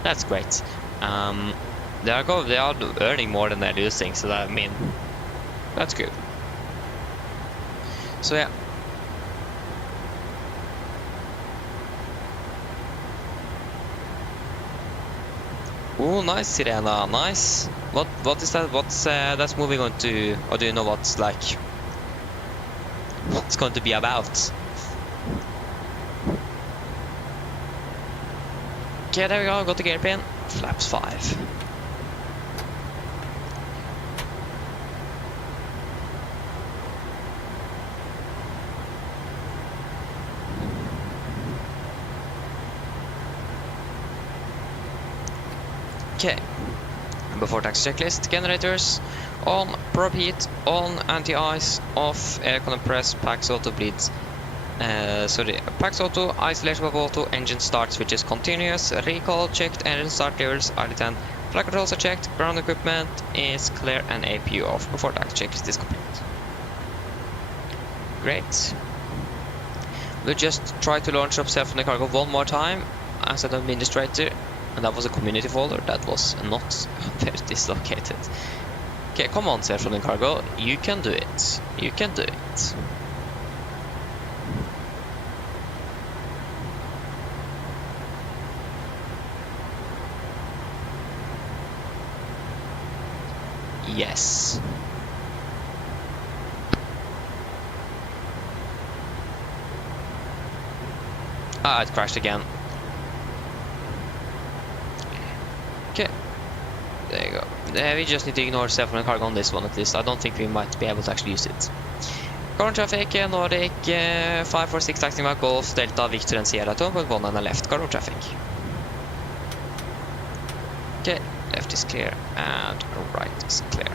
that's great. They are earning more than they're losing, so that, I mean, that's good. So yeah. Oh, nice, Sirena, nice. What is that? What's that's moving on to? Or do you know what's like? What's going to be about? Okay, there we go. Got the gear pin. Flaps 5. Okay. Before taxi checklist, generators on, probe heat on, anti-ice off, air compress, packs auto bleeds. Packs auto, isolation of auto, engine start switches continuous, recall checked, engine start levels RD10, flight controls are checked, ground equipment is clear, and APU off before taxi checklist is complete. Great. We'll just try to launch up self in the cargo one more time as an administrator. And that was a community folder that was not very dislocated. Okay, come on, self-running cargo. You can do it. You can do it. Yes. Ah, it crashed again. Okay, there you go. We just need to ignore self-running cargo on this one at least. I don't think we might be able to actually use it. Current traffic, Nordic 546 taxing by Golf, Delta, Victor and Sierra 2.1 and left. Current traffic. Okay, left is clear and right is clear.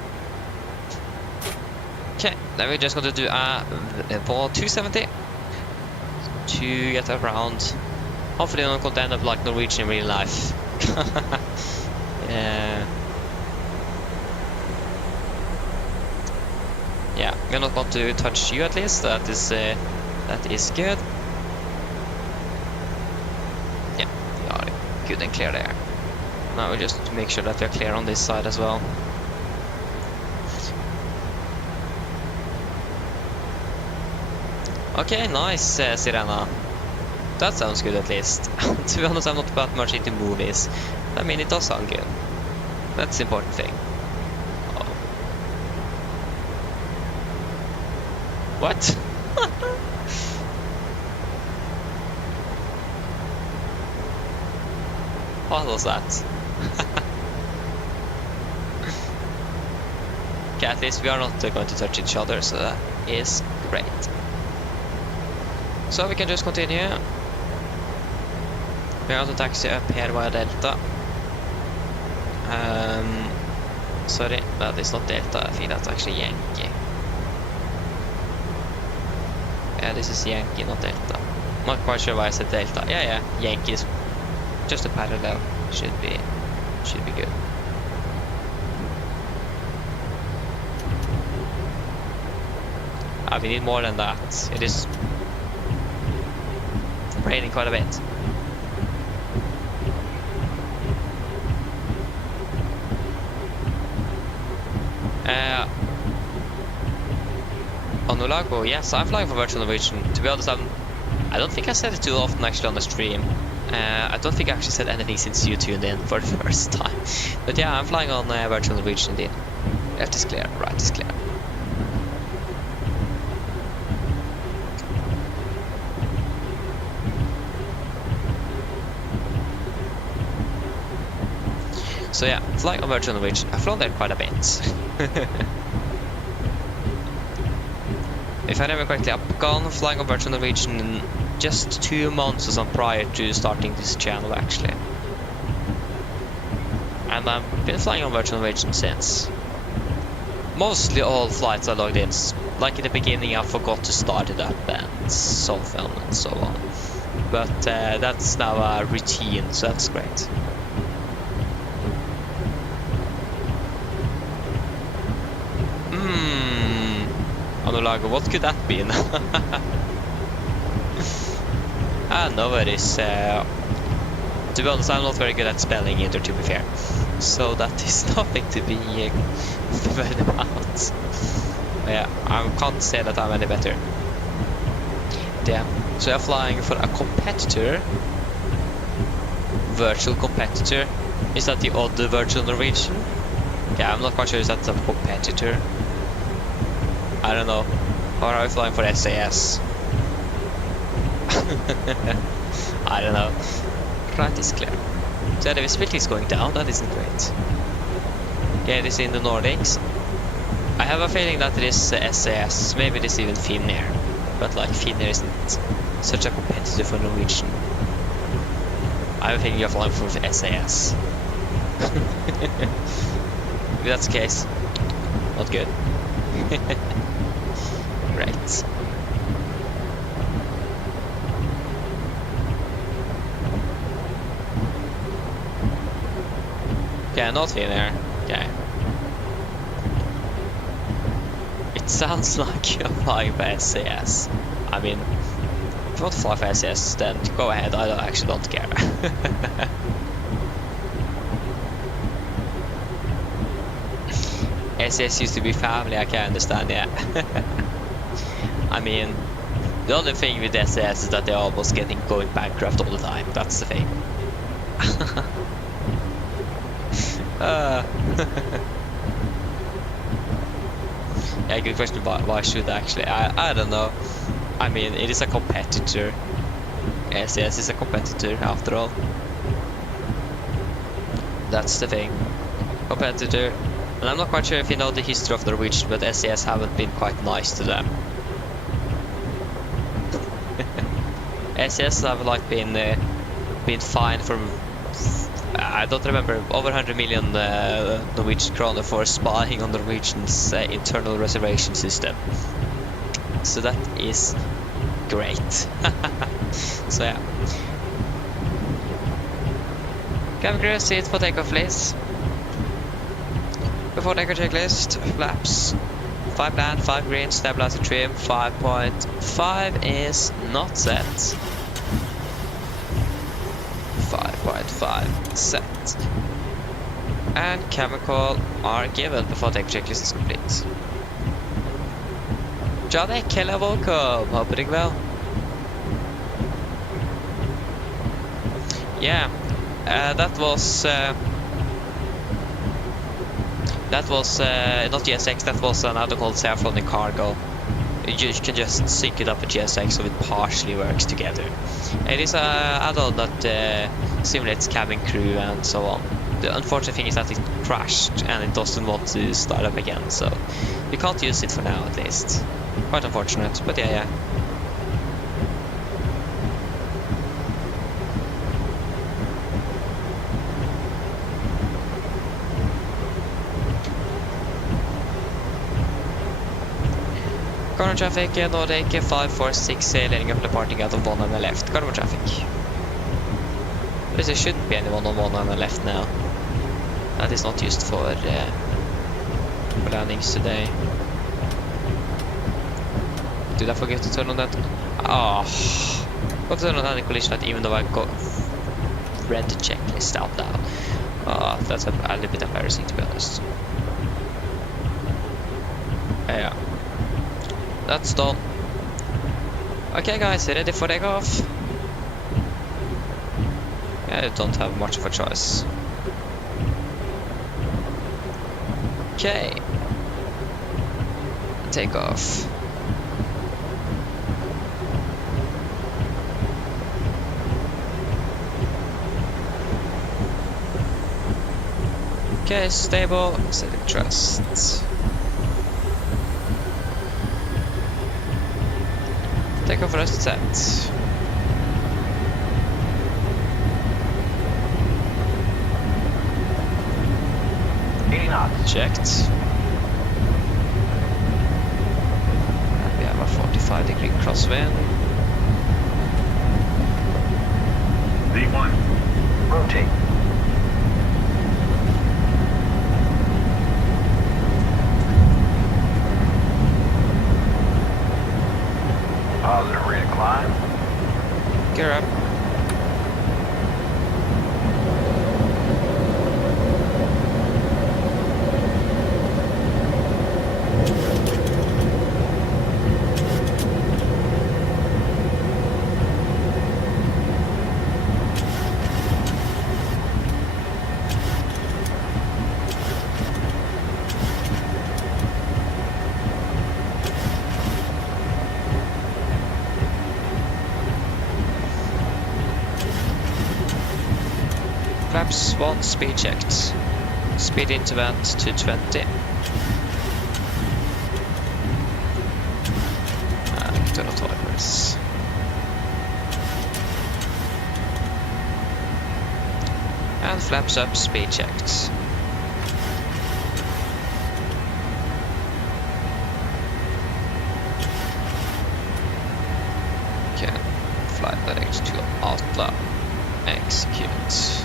Okay, then we're just going to do a ball 270 to get around. Hopefully I'm not going to end up like Norwegian in real life. Yeah, we're not going to touch you at least. That is good. Yeah, we are good and clear there. Now we just make sure that we are clear on this side as well. Okay, nice, Sirena. That sounds good at least. To be honest, I'm not that much into movies. I mean, it does sound good. That's the important thing. Oh. What? What was that? Okay, at least we are not going to touch each other, so that is great. So we can just continue. We are going to taxi up here via Delta. Sorry, that is not Delta. I think that's actually Yankee. Yeah, this is Yankee, not Delta. Not quite sure why I said Delta. Yeah, Yankees. Just a parallel. Should be good. We need more than that. It is raining quite a bit. Onulago, yes, I'm flying for virtual Norwegian. To be honest, I don't think I said it too often actually on the stream. I don't think I actually said anything since you tuned in for the first time. But yeah, I'm flying on virtual Norwegian indeed. Left is clear, right is clear. So yeah, flying on virtual Norwegian. I've flown there quite a bit. If I remember correctly, I've gone flying on virtual Norwegian in just 2 months or so prior to starting this channel actually. And I've been flying on virtual Norwegian since. Mostly all flights I logged in. Like in the beginning I forgot to start it up and so on and so on. But that's now a routine, so that's great. Onulago, what could that be? No worries. To be honest, I'm not very good at spelling either, to be fair. so that is nothing to be worried about. Yeah, I can't say that I'm any better. Yeah, so I'm flying for a competitor. Virtual competitor. Is that the other virtual Norwegian? Yeah, I'm not quite sure if that's a competitor. I don't know. Or are we flying for SAS? I don't know. Right is clear. So the visibility is going down, that isn't great. Yeah, it is in the Nordics. I have a feeling that it is SAS, maybe it is even Finnair. But like Finnair isn't such a competitor for Norwegian. I have a feeling you're flying for SAS. If that's the case, not good. Right. Yeah, not Finnair. Okay. It sounds like you're flying for SAS. I mean, if you want to fly for SAS, then go ahead. I actually don't care. SAS used to be family, I can understand, yeah. I mean, the only thing with SAS is that they're almost going bankrupt all the time. That's the thing. Yeah, good question. Why should actually? I don't know. I mean, it is a competitor. SAS is a competitor after all. That's the thing. Competitor. And I'm not quite sure if you know the history of Norwegian, but SAS haven't been quite nice to them. SAS have like been fined for I don't remember, over 100 million Norwegian kroner for spying on Norwegian's internal reservation system. So that is great. So yeah. Cabin crew, seat for takeoff, please. Before takeoff checklist, flaps. 5 land, 5 green, stabilizer trim, 5.5 is not set. 5.5 set. And chemical are given before takeoff checklist is complete. Janek, hello, welcome. Hope you're doing well. Yeah, that was not GSX, that was another called self-loading cargo. You can just sync it up with GSX so it partially works together. It is an add-on that simulates cabin crew and so on. The unfortunate thing is that it crashed and it doesn't want to start up again, so you can't use it for now at least. Quite unfortunate, but yeah. Garden traffic, Nordic 546, leading up departing out of 1 on the left. Garden traffic. But there shouldn't be anyone on 1 on the left now. That is not used for landings today. Did I forget to turn on that? Oh, got to turn on that collision light even though I read the checklist out loud. Oh, that's a little bit embarrassing to be honest. Yeah. That's done. Okay guys, ready for takeoff? Yeah, I don't have much of a choice. Okay. Takeoff. Okay, stable, setting thrust. Takeoff rest set. Checked. And we have a 45-degree crosswind. V1. Rotate. Positive rate of climb. Gear up. flaps 1 speed checked. Speed into vent to 20. Turn off wipers. And flaps up, speed checked. Can fly direct to Oslo. Execute.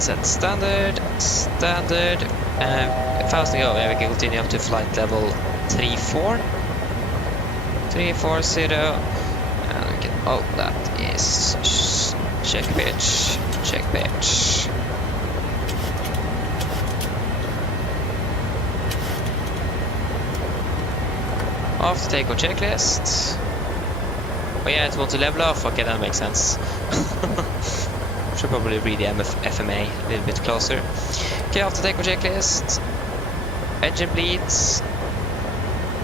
Set standard. Fast to go, we can continue up to flight level 34. 340. And we can, oh, that is check pitch. Off the takeoff checklist. Oh yeah, it wants to level off. Okay, that makes sense. Should probably read the FMA a little bit closer. Okay, after takeoff checklist. Engine bleeds.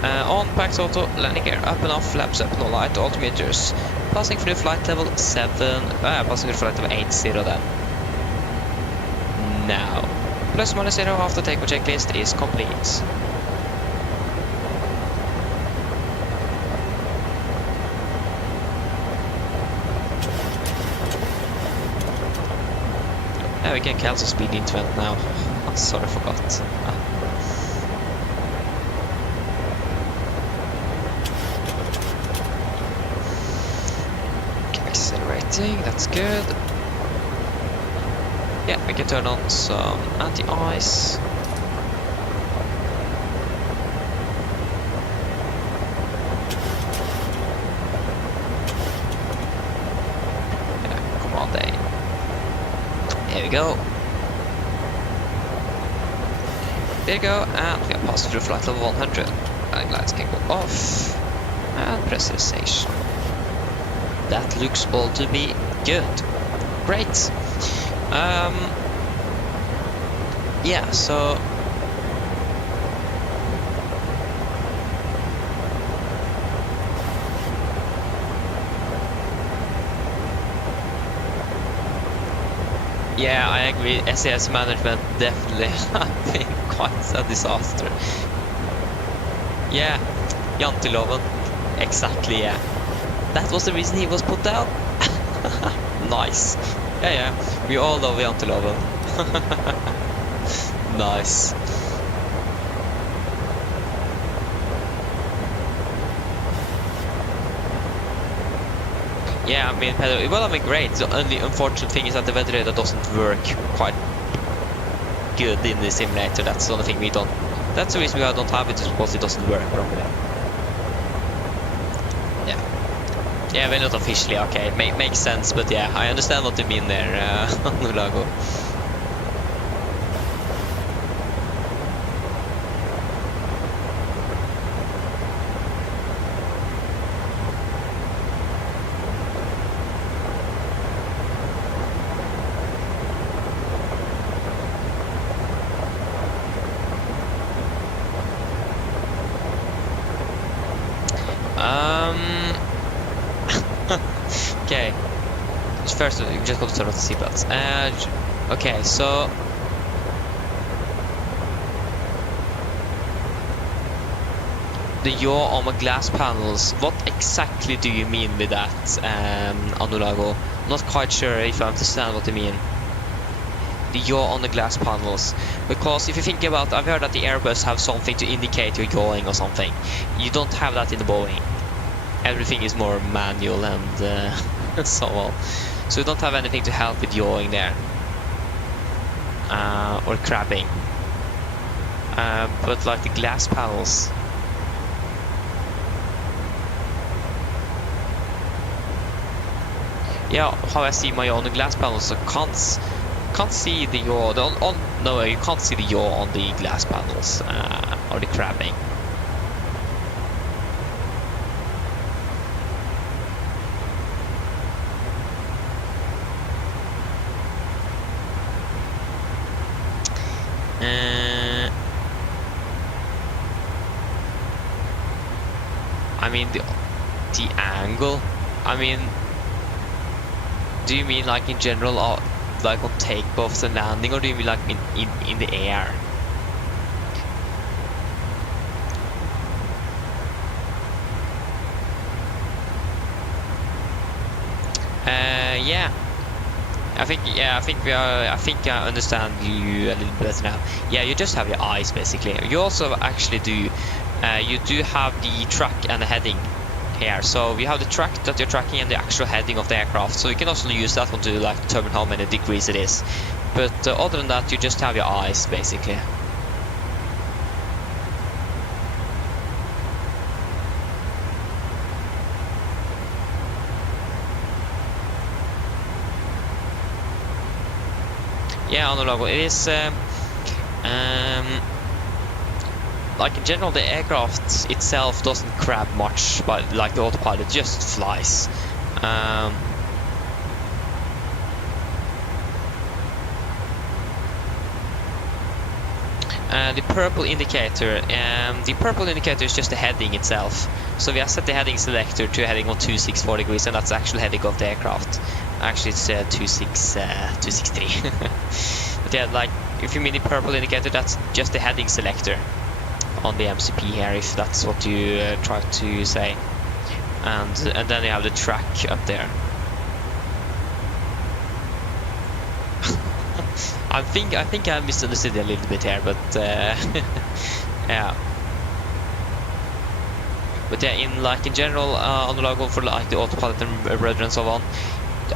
On, packed auto, landing gear up and off, flaps up, no light, altimeters. Passing through flight level 7. Passing through flight level 80 then. Now. Plus minus 0 after takeoff checklist is complete. We can cancel speed into vent now. Oh, sorry, I forgot. Okay, accelerating, that's good. Yeah, we can turn on some anti-ice. Yeah, come on, Dane. There we go. There you go, and we are passing through flight level 100. And lights can go off. And pressurization. That looks all to be good. Great. Yeah, so yeah, I agree. SAS management definitely have been quite a disaster. Yeah, Janteloven. Exactly, yeah. That was the reason he was put down. Nice. Yeah, we all love Janteloven. Nice. Yeah, I mean, well, I mean, great. The only unfortunate thing is that the weather radar doesn't work quite good in the simulator. That's the only thing we don't. That's the reason we don't have it, is because it doesn't work properly. Yeah, we're not officially okay. Makes sense, but yeah, I understand what you mean there, Nulago. Okay. First, you just got to turn off the seatbelts. Okay, so the yaw on the glass panels. What exactly do you mean with that, Anulago? Not quite sure if I understand what you mean. The yaw on the glass panels, because if you think about, I've heard that the Airbus have something to indicate you're yawing or something. You don't have that in the Boeing. Everything is more manual and so on. So you don't have anything to help with yawing there. Or crabbing. But like the glass panels, yeah, how I see my own glass panels, so can't see the yaw. No, you can't see the yaw on the glass panels or the crabbing. I mean the angle. I mean, do you mean like in general, like on takeoffs and landing, or do you mean like in the air? Yeah. I think I understand you a little better now. Yeah, you just have your eyes basically. You also actually do. You do have the track and the heading here. So you have the track that you're tracking and the actual heading of the aircraft. So you can also use that one to like determine how many degrees it is. But other than that, you just have your eyes basically. Yeah, on the logo, it is like in general, the aircraft itself doesn't crab much, but like the autopilot just flies. The purple indicator, is just the heading itself. So we have set the heading selector to a heading of 264 degrees, and that's the actual heading of the aircraft. Actually, it's 263. But yeah, like if you mean the purple indicator, that's just the heading selector on the MCP here, if that's what you try to say. And then you have the track up there. I think I misunderstood a little bit here, but yeah. But yeah, in general, on the logo for like the autopilot and rudder and so on,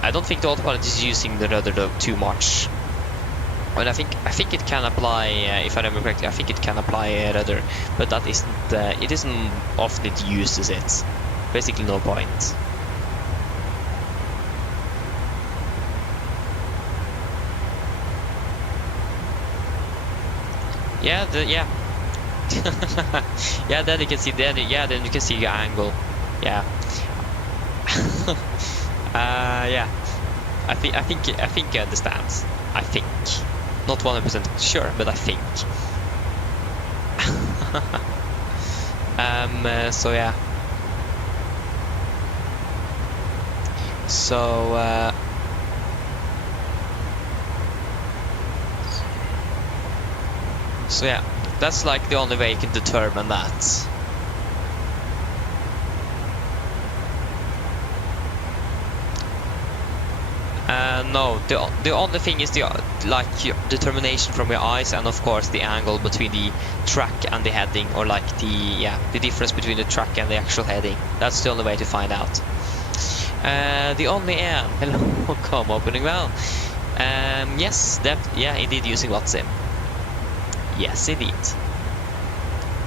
I don't think the autopilot is using the rudder too much. Well, I think it can apply, if I remember correctly, I think it can apply rudder, but that isn't, it isn't often it uses it. Basically no point. Yeah, yeah. Yeah, then you can see, then you can see your angle. Yeah. Yeah. I think you understand. I think. Not 100% sure, but I think. So yeah. So yeah, that's like the only way you can determine that. No, the only thing is the your determination from your eyes, and of course the angle between the track and the heading, or like the difference between the track and the actual heading. That's the only way to find out. The only hello, come opening well. Yes, indeed using VATSIM. Yes, indeed.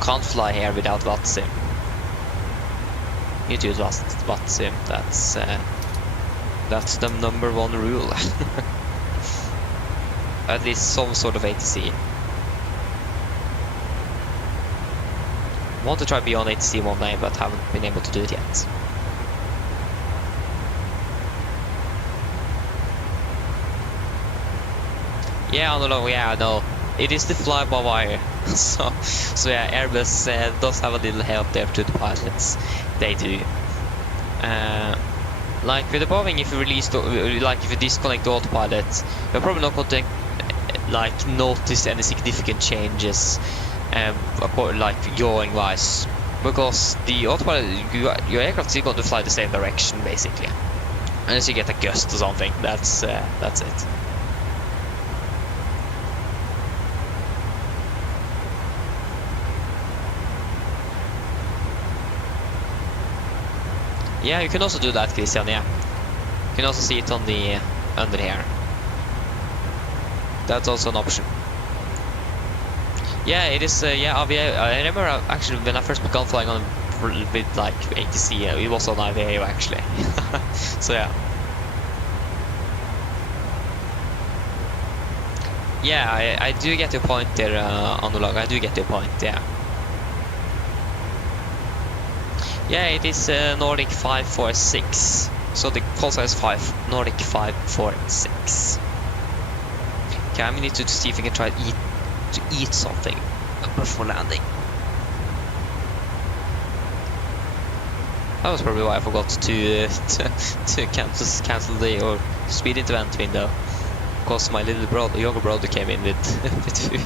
Can't fly here without VATSIM. You do VATSIM. That's the #1 rule. At least some sort of ATC. Want to try beyond ATC one day, but haven't been able to do it yet. Yeah, on the low, yeah, I know. It is the fly-by-wire. so yeah, Airbus does have a little help there to the pilots. They do. Like with the Boeing, if you release if you disconnect the autopilot, you're probably not going to notice any significant changes, like yawing wise, because the autopilot, your aircraft is going to fly the same direction basically, unless you get a gust or something. That's it. Yeah, you can also do that, Christian, yeah. You can also see it on the under here. That's also an option. Yeah, it is, yeah, Avio. I remember actually when I first began flying on with like ATC, it was on Avio actually. So yeah. Yeah, I do get your point there, Anurag. I do get your point, yeah. Yeah, it is Nordic 546. So the call sign is 5, Nordic 546. Okay, I need to see if I can try to eat something before landing. That was probably why I forgot to cancel the or speed into vent window, because my little brother, younger brother, came in with food.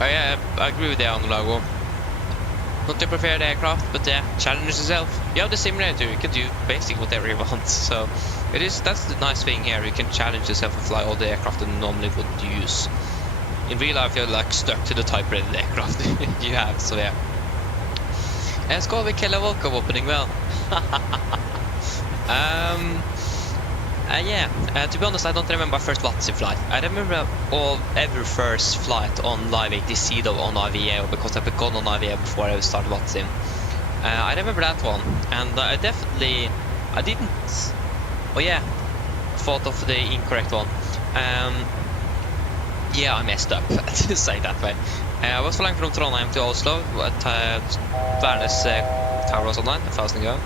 I agree with the Anulago. Not to prefer the aircraft, but yeah, challenge yourself. You have the simulator, you can do basically whatever you want. So that's the nice thing here. You can challenge yourself and fly all the aircraft that you normally would use. In real life, you're like stuck to the type-rated aircraft you have. So yeah. Skal vi Kella Volkov opening well? Yeah, to be honest, I don't remember first WotC flight. I remember every first flight on Live ATC though on IVA, because I've gone on IVA before I started WotC. I remember that one, and I didn't, oh yeah, thought of the incorrect one. Yeah, I messed up, to say that way. I was flying from Trondheim to Oslo, Værnes tower was online, 1,000 ago.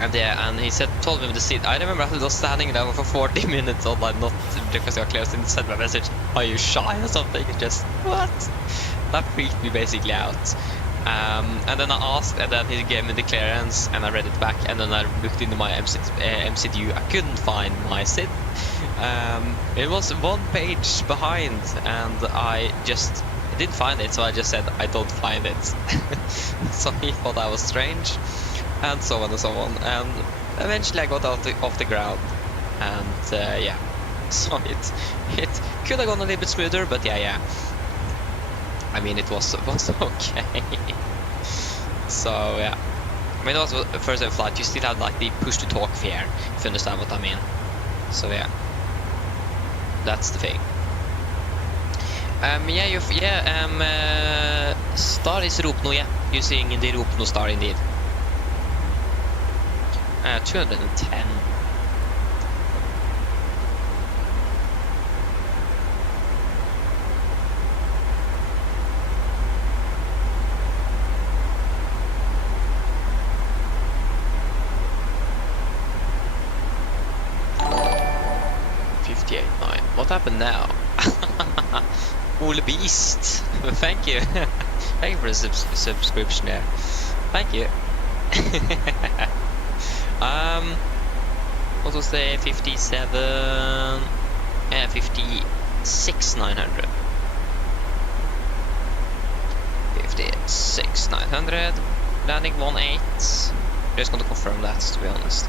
And he told me the seat. I remember I was standing there for 40 minutes online, not because I got clear, and sent me a message, "Are you shy or something?" Just what? That freaked me basically out. And then I asked, and then he gave me the clearance, and I read it back, and then I looked into my MCDU. I couldn't find my seat. It was one page behind, and I didn't find it, so I just said I don't find it. So he thought I was strange. And so on and so on, and eventually I got off the ground, and yeah, so it could have gone a little bit smoother, but yeah, I mean it was okay. So yeah, I mean it was the first ever flight. You still have like the push to talk fear, if you understand what I mean. So yeah, that's the thing. Star is Ropno, yeah. You're seeing in the Ropno star indeed. 210. What happened now? Ole Beast. Thank you. Thank you for the subscription there. Thank you. What was the 57? 56,900. 56,900. Landing 18. Just going to confirm that, to be honest.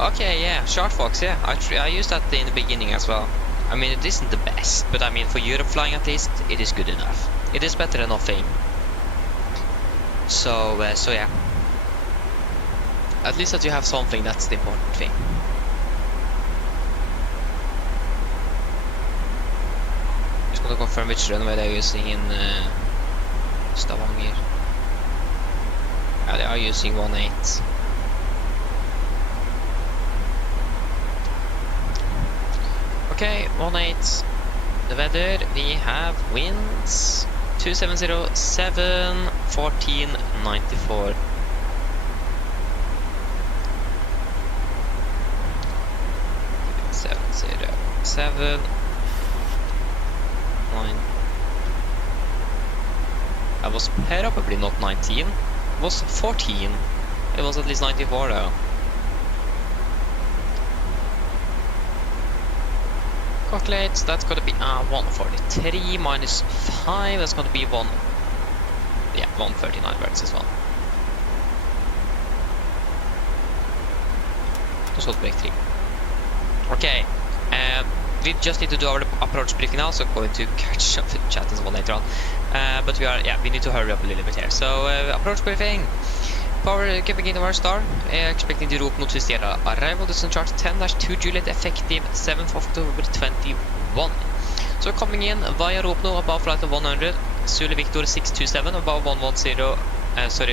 Okay, yeah, Shark Fox, yeah. I used that in the beginning as well. I mean, it isn't the best, but I mean, for Europe flying at least, it is good enough. It is better than nothing. So yeah. At least that you have something, that's the important thing. Just gonna confirm which runway they're using in Stavanger. Yeah, they are using 18. Okay, 18. The weather, we have winds 2707, 1494. Seven, 9. That was probably not 19. It was 14. It was at least 94 though. Calculate, that's gonna be 143 minus 5, that's gonna be 139 works as well. So break 3. Okay, we just need to do our approach briefing now, so I'm going to catch up with chat as well later on. But we need to hurry up a little bit here. So approach briefing. Power keeping in our star, expecting the route not to steer arrival, destination chart 10-2 Juliet, effective 7th of October 21. So coming in via Ropno above flight of 100, Zulu Victor 627 above 110,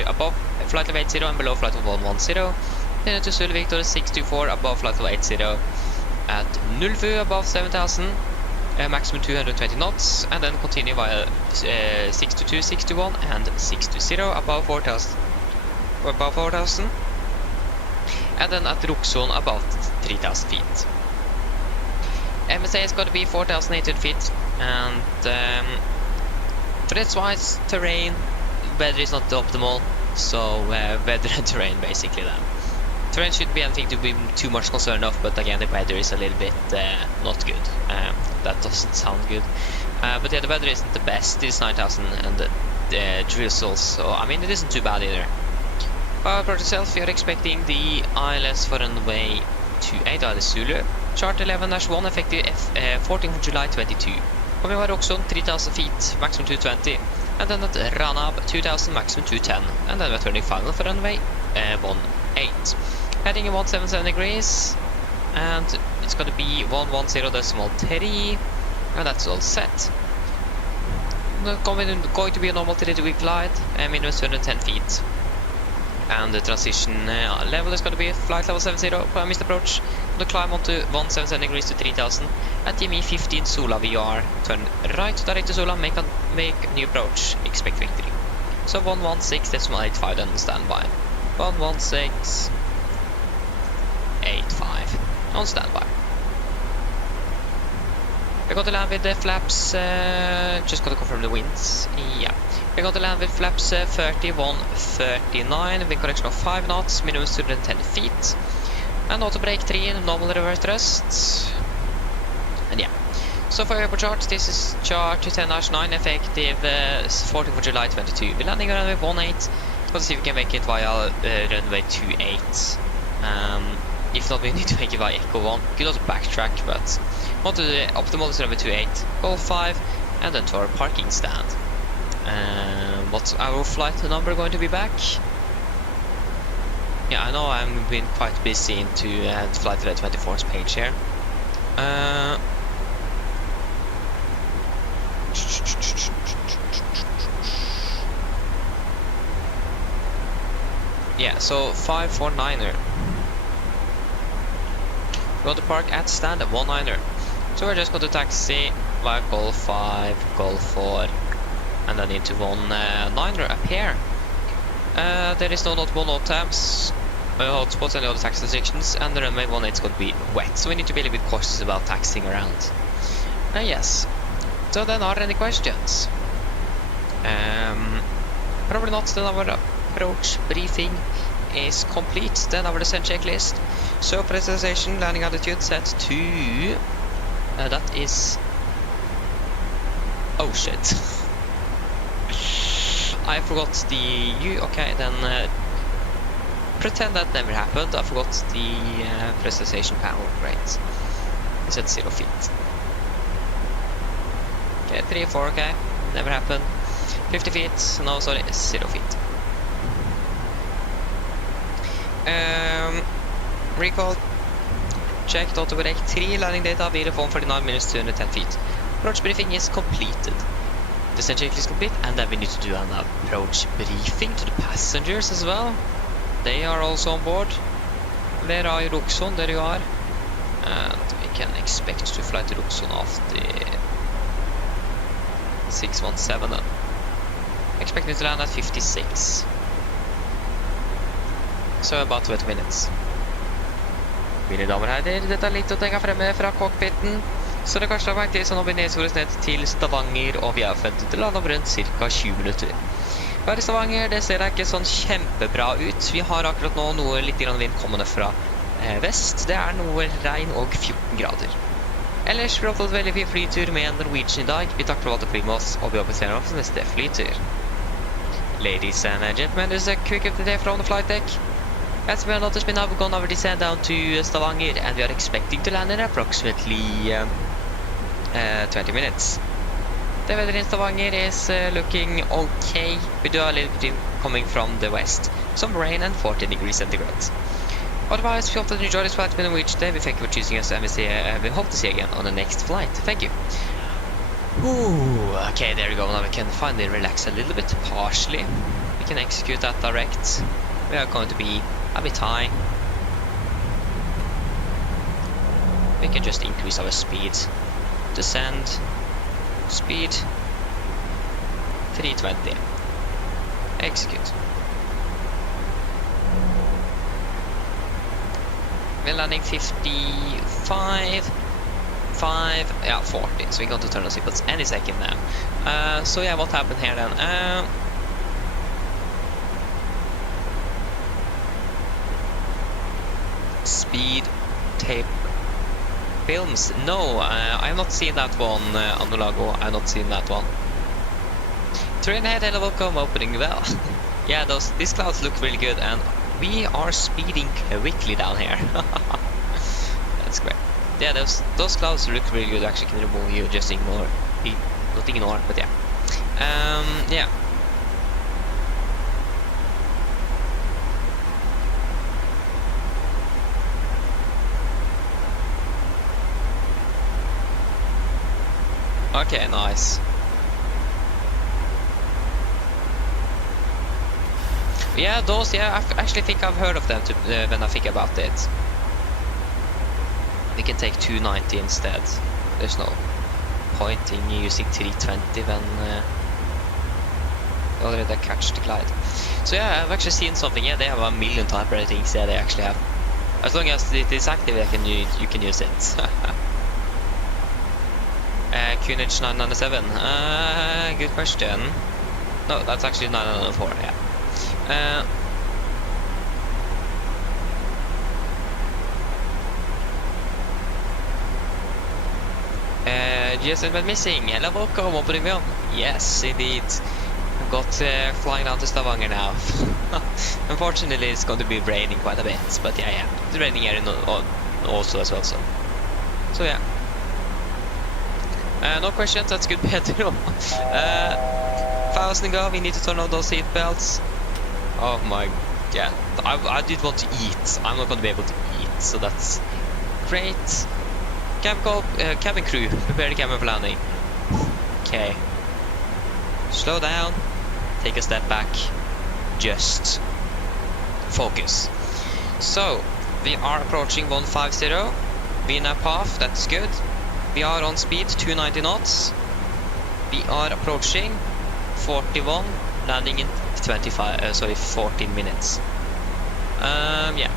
above flight of 80 and below flight of 110. Then to Zulu Victor 624 above flight of 80 at Nulfu above 7000, maximum 220 knots, and then continue via 622, 621 and 620 above 4000. And then at Ruxon about 3000 feet. MSA is going to be 4800 feet, and for this wise terrain, weather is not optimal, so weather and terrain basically then. Terrain shouldn't be anything to be too much concerned of, but again the weather is a little bit not good. That doesn't sound good. But yeah, the weather isn't the best. It's 9000 and the drizzles, so I mean it isn't too bad either. Approach itself, we are expecting the ILS for runway 28 ILS Zulu, chart 11-1, effective 14th of July 22. Coming by Roxon 3000 feet, maximum 220, and then at Ranab 2000, maximum 210, and then we're turning final for runway 18. Heading in 177 degrees, and it's going to be 110.3, and that's all set. Going to be a normal 3-degree glide, minimum 210 feet. And the transition level is going to be flight level 70, missed approach. The climb onto 177 degrees to 3000 at DME 15 Sola VR. Turn right, direct to Sola, make new approach, expect victory. So 116.85 then standby. 116.85 on standby. We're going to land with the flaps, just going to confirm the winds, yeah. We're going to land with flaps 31, 39, wind correction of 5 knots, minimum 210 feet. And auto brake 3, normal reverse thrust. And yeah. So for airport chart, this is chart 10-9, effective 14th of July 22. We're landing on runway 18, let's see if we can make it via runway 28. If not, we need to make it via Echo 1. Could also backtrack, but want to the optimal is runway 28, Golf 5, and then to our parking stand. What's our flight number going to be back? Yeah, I know I've been quite busy into Flight Delay 24's page here. Yeah, so 549er. We want to park at stand at 19er. So we're just going to taxi via Golf 5, Golf 4, and then into 19er up here. There is no not one hot tabs, hotspots, and the other taxi sections, and the runway 18 is going to be wet, so we need to be a little bit cautious about taxiing around. Yes. So then, are there any questions? Probably not. Then our approach briefing is complete. Then our descent checklist. So pressurization, landing altitude set to that is, oh shit. I forgot the okay, then pretend that never happened. I forgot the pressurization power rate. It's at 0 feet. Okay, 3 4, okay, never happened. 50 feet, no, sorry, 0 feet. Recall. Checked autobrake 3, landing data, VRF 49 minutes 210 feet. Approach briefing is completed. Descent check is complete, and then we need to do an approach briefing to the passengers as well. They are also on board. Where are you, Roxon? There you are. And we can expect to fly to Roxon after 617 then. Expecting to land at 56. So about 20 minutes. Mine damer og herrer, dette er litt å tenke fremme fra cockpiten. Så det kanskje har vært til så nå blir nedskores ned til Stavanger, og vi er forventet til å lande om rundt ca. 20 minutter. Her i Stavanger, det ser ikke sånn kjempebra ut. Vi har akkurat nå noe litt grann vind kommende fra vest. Det er noe regn og 14 grader. Ellers vi har fått veldig fin flytur med Norwegian i dag. Vi takker for alt å fly med oss, og vi håper å se dere på neste flytur. Ladies and gentlemen, this is a quick update from the flight deck. As we are not been have gone over descent down to Stavanger, and we are expecting to land in approximately 20 minutes. The weather in Stavanger is looking okay. We do a little bit coming from the west. Some rain and 14 degrees centigrade. Otherwise, we hope that you enjoyed this flight with Norwegian today. We thank you for choosing us, and we hope to see you again on the next flight. Thank you. Ooh, okay, there we go. Now we can finally relax a little bit, partially. We can execute that direct. We are going to be a bit high. We can just increase our speed. Descend. Speed 320. Execute. We're landing 55. 40. So we're going to turn on seatbelts any second now. So yeah, what happened here then? Speed tape films. No, I have not seen that one on the logo. I have not seen that one. Train ahead, hello, welcome, opening well. Yeah, these clouds look really good, and we are speeding quickly down here. That's great. Yeah, those clouds look really good. Actually, can remove you, just ignore. Not ignore, but yeah. Yeah. Okay, nice. Yeah, those, yeah, I actually think I've heard of them when I think about it. We can take 290 instead. There's no point in using 320 when already catch the glide. So yeah, I've actually seen something. Yeah, they have 1 million type ratings. Yeah, they actually have. As long as it is active, you can use it. QNH 997. Good question. No, that's actually 994. Yeah. Just went missing. Hello, welcome, opening me up. Yes, indeed. I've got flying down to Stavanger now. Unfortunately, it's going to be raining quite a bit, but yeah, it's raining here in Oslo as well. So yeah. No questions. That's good, Pedro. 1,000 go. We need to turn on those seat belts. Oh my god. I did want to eat. I'm not going to be able to eat, so that's great. Cabin crew, prepare the cabin for landing. Okay. Slow down. Take a step back. Just focus. So, we are approaching 150. We in a path, that's good. We are on speed 290 knots. We are approaching 41, landing in 14 minutes. Yeah.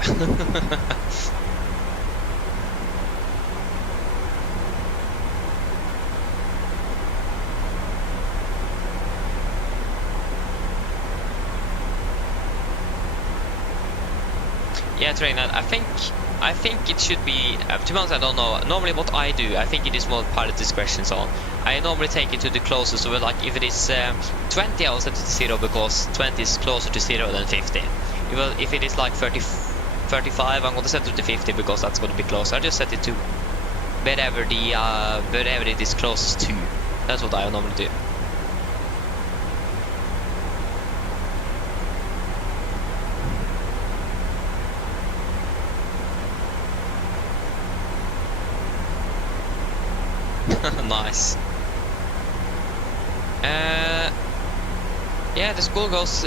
Yeah, train. I think it should be. To be honest, I don't know. Normally, what I do, I think it is more pilot discretion zone. I normally take it to the closest. So, like, if it is 20, I will set it to 0 because 20 is closer to 0 than 50. If it is like 35, I'm going to set it to 50 because that's going to be closer. I just set it to wherever it is closest to. That's what I normally do. Nice. Yeah, the school goes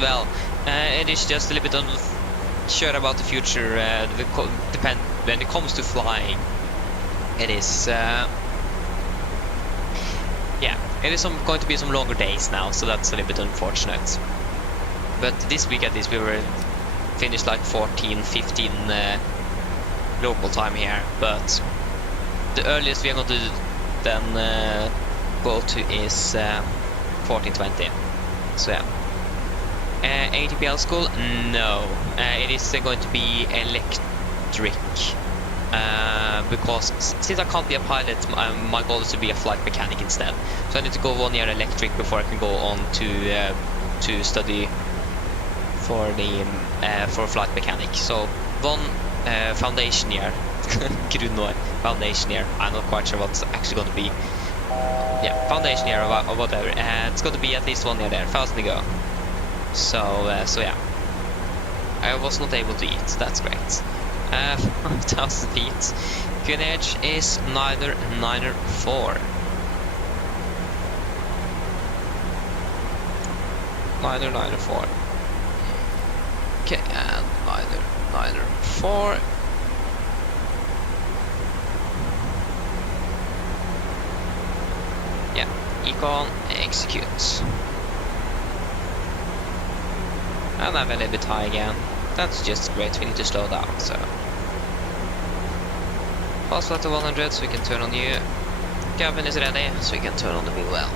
well. It is just a little bit unsure about the future. Depend when it comes to flying. It is yeah, it is going to be some longer days now, so that's a little bit unfortunate. But this week at least we were finished like 14, 15 local time here. But the earliest we are going to then go to is 14:20. So yeah. ATPL school? No. It is going to be electric. Because since I can't be a pilot, my goal is to be a flight mechanic instead. So I need to go 1 year electric before I can go on to study for the for flight mechanic. So one foundation year, Runway foundation year. I'm not quite sure what's actually going to be. Yeah, foundation year or whatever. It's going to be at least 1 year there. 1,000 to go. So yeah, I was not able to eat. That's great. 1,000 feet. QNH is 994. 994. Okay, and 994. Yeah, econ execute. And I'm a little bit high again. That's just great, we need to slow down, so. Fast flat to 100, so we can turn on you. Cabin is ready, so we can turn on the wheel well.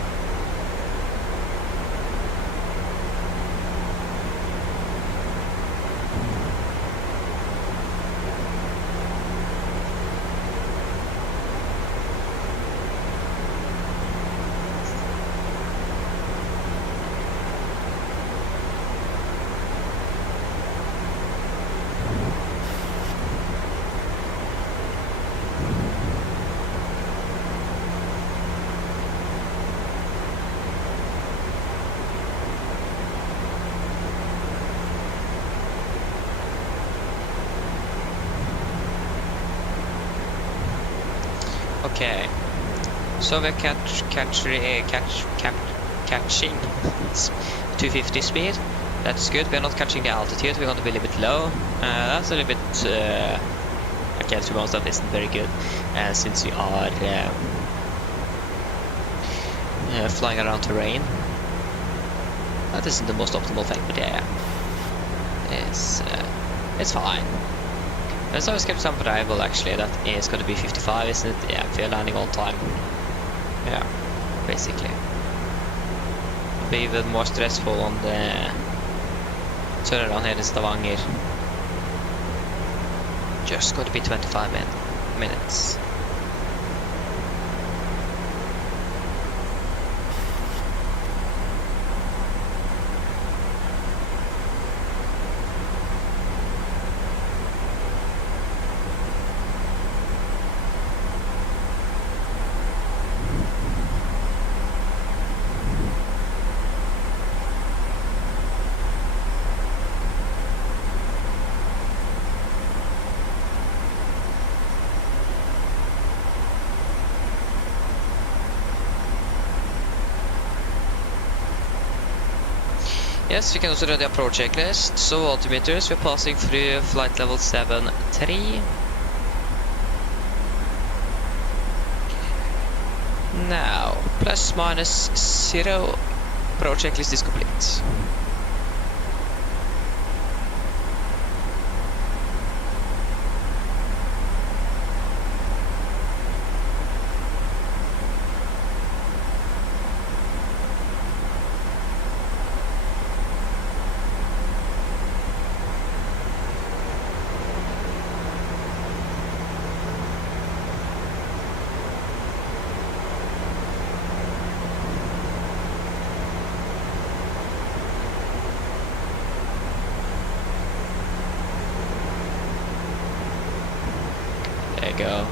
Okay, so we're catching 250 speed. That's good. We're not catching the altitude. We're going to be a little bit low. That's a little bit. Okay, to be honest, that isn't very good, since we are flying around terrain. That isn't the most optimal thing, but yeah, it's fine. Let's always keep some variable actually, that is going to be 55, isn't it? Yeah, if you're landing all time. Yeah, basically. It'll be even more stressful on the turnaround here in Stavanger. Just going to be 25 minutes. Yes, we can also do the approach checklist. So altimeters, we're passing through flight level 7-3. Now, plus minus 0, approach checklist is complete. Go.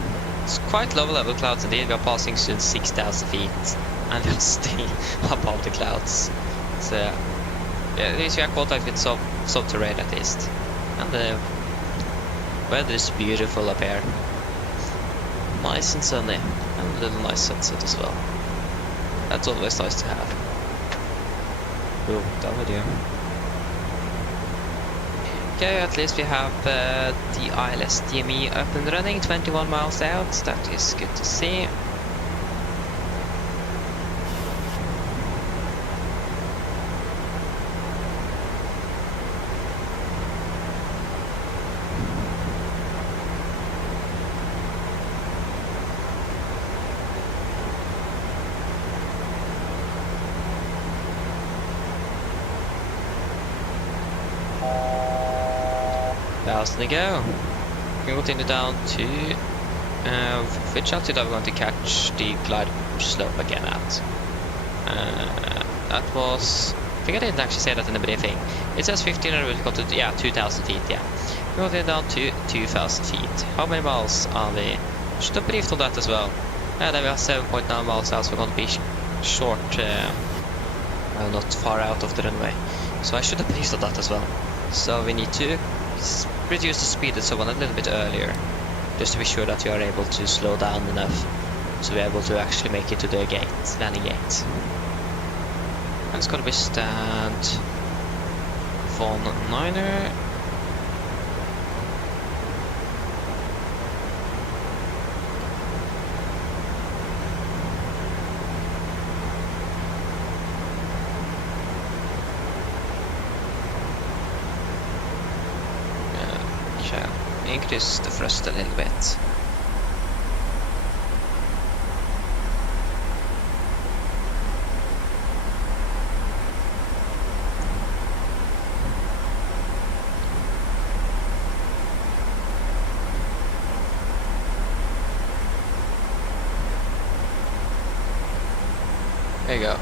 It's quite low level clouds indeed. We are passing soon 6,000 feet and we're still above the clouds. So yeah, at least we are qualified with sub-terrain at least. And the weather is beautiful up here. Nice and sunny. And a little nice sunset as well. That's always nice to have. Oh, done with you. Okay, at least we have the ILS DME up and running, 21 miles out. That is good to see. To go. We continue down to which altitude are we going to catch the glide slope again at? That was, I think I didn't actually say that in the briefing. It says 1500, we'll go to 2000 feet, yeah. We continue down to 2000 feet. How many miles are we? Should have briefed on that as well. Yeah, then we have 7.9 miles out, so we're going to be short, not far out of the runway. So I should have briefed on that as well. So we need to reduce the speed of someone a little bit earlier, just to be sure that we are able to slow down enough to be able to actually make it to the landing gate. And it's gonna be stand 19er. Increase the thrust a little bit. There you go.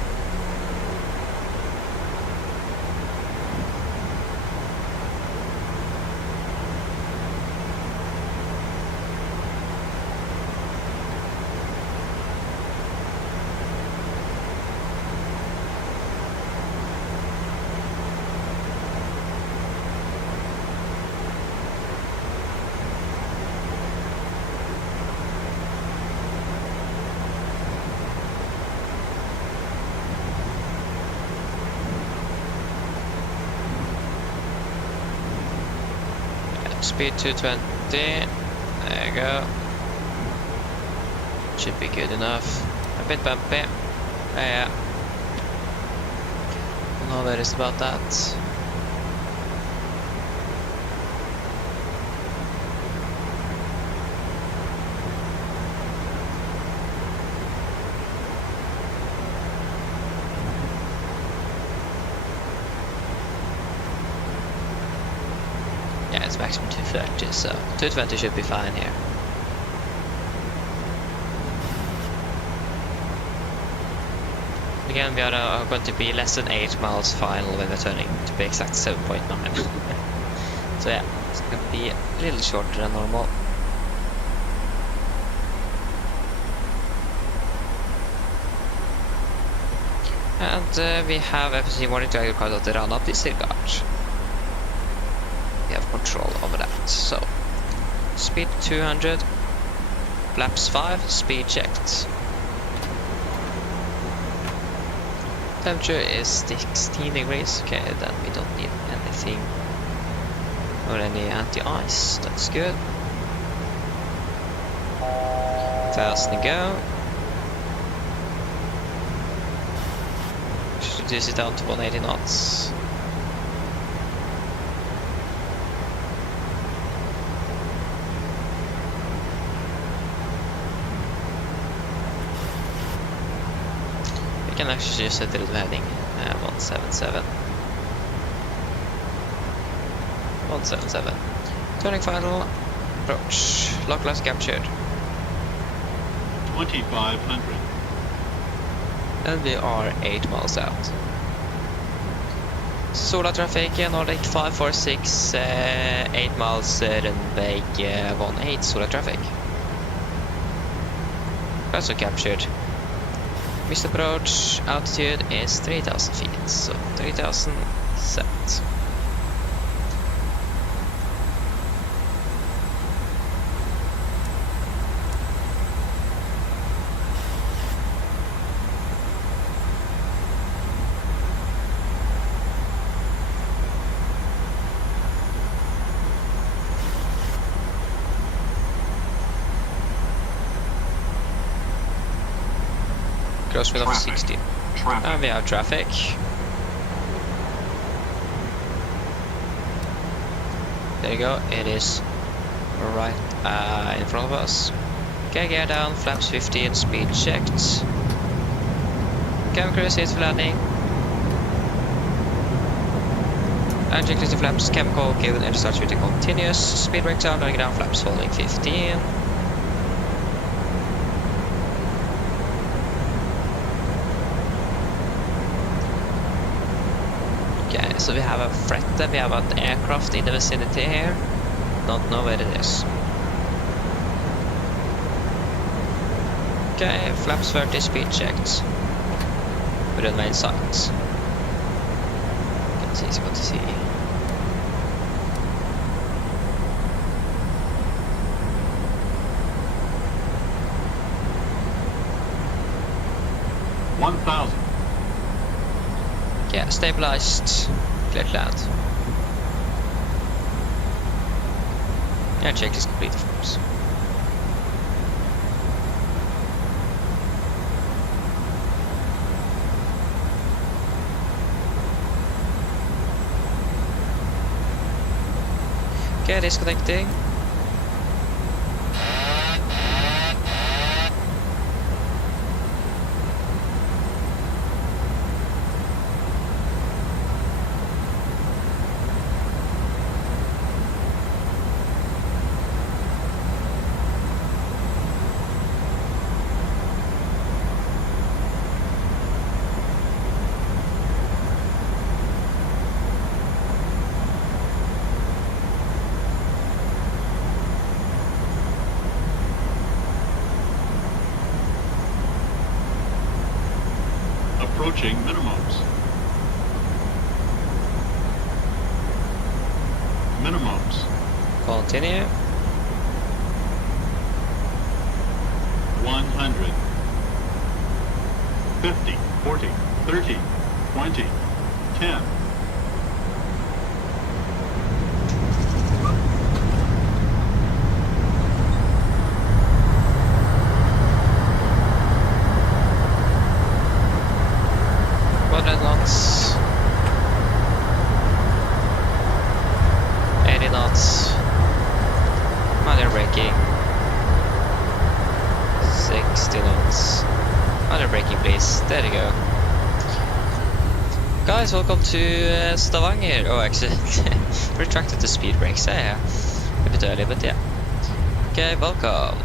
Speed 220, there you go. Should be good enough. A bit bumpy. Yeah. No worries about that. Yeah, it's maximum 230, so 220 should be fine here. Again, we are going to be less than 8 miles final when we're turning, to be exact 7.9. So yeah, it's going to be a little shorter than normal. And we have FSC warning to required of the run up disregard. We have control over that. So speed 200, flaps 5, speed checked. Temperature is 16 degrees. Okay, then we don't need anything or any anti-ice. That's good. Fast and go. Should reduce it down to 180 knots. Can actually just set the heading 177. 177. Turning final. Approach. Localized captured. 2500. And we are 8 miles out. Sola traffic, Nordic 546, 8 miles, runway 18, Sola traffic. Also captured. Missed approach, altitude is 3000 feet, so 3000 set. cruise speed of Traffic. 60. Traffic. And we have traffic. There you go, it is right in front of us. Okay, gear down, flaps 15, speed checked. Cabin crew is for landing. And check the flaps, chemical, given air starts with a continuous. Speed brakes down, landing down, flaps holding 15. Okay, so we have a freighter, we have an aircraft in the vicinity here. Don't know where it is. Okay, flaps 30, speed checked. Runway in sight. Can see, it's good to see. Yeah, stabilized. Cleared land. Yeah, checklist complete, of course. Okay, disconnecting. Approaching minimums. Minimums. Continue. 100. 50, 40, 30, 20, 10. Knots, 80 knots, under braking, 60 knots, under braking please, there you go. Guys, welcome to Stavanger. Oh, actually, retracted the speed brakes, yeah, a bit early, but yeah. Okay, welcome.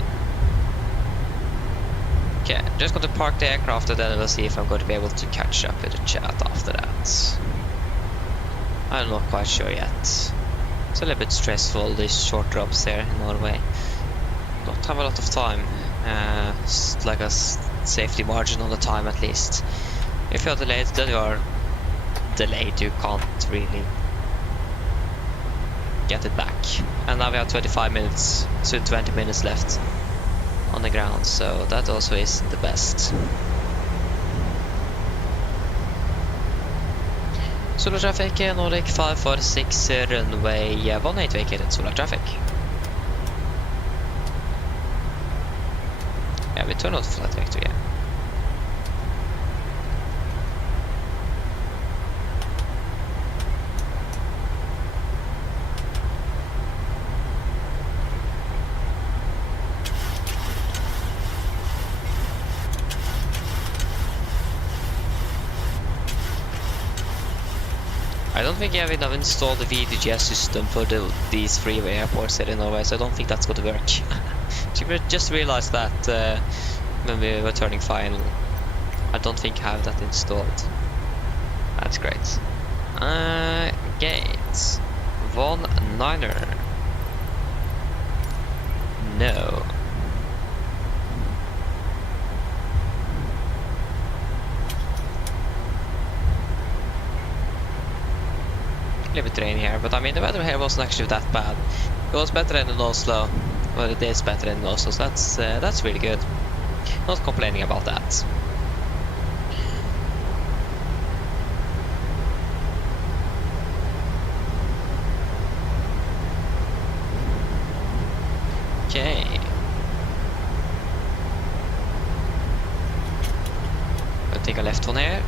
Okay, just going to park the aircraft and then we'll see if I'm going to be able to catch up with the chat after that. I'm not quite sure yet. It's a little bit stressful, these short drops here in Norway. Don't have a lot of time, like a safety margin on the time at least. If you're delayed, then you are delayed, you can't really get it back. And now we have 25 minutes, so 20 minutes left on the ground, so that also isn't the best. Solar traffic, Nordic 546, runway 18 vacated, solar traffic. Yeah, we turn on flight vector, yeah. I don't think I've installed the VDGS system for these freeway airports here in Norway, so I don't think that's going to work. Just realized that when we were turning final. I don't think I have that installed. That's great. Gates. 19er. No. A little bit rain here, but I mean the weather here wasn't actually that bad. It was better than in Oslo. Well, it is better than in Oslo, so that's really good. Not complaining about that. Okay. take a left one here.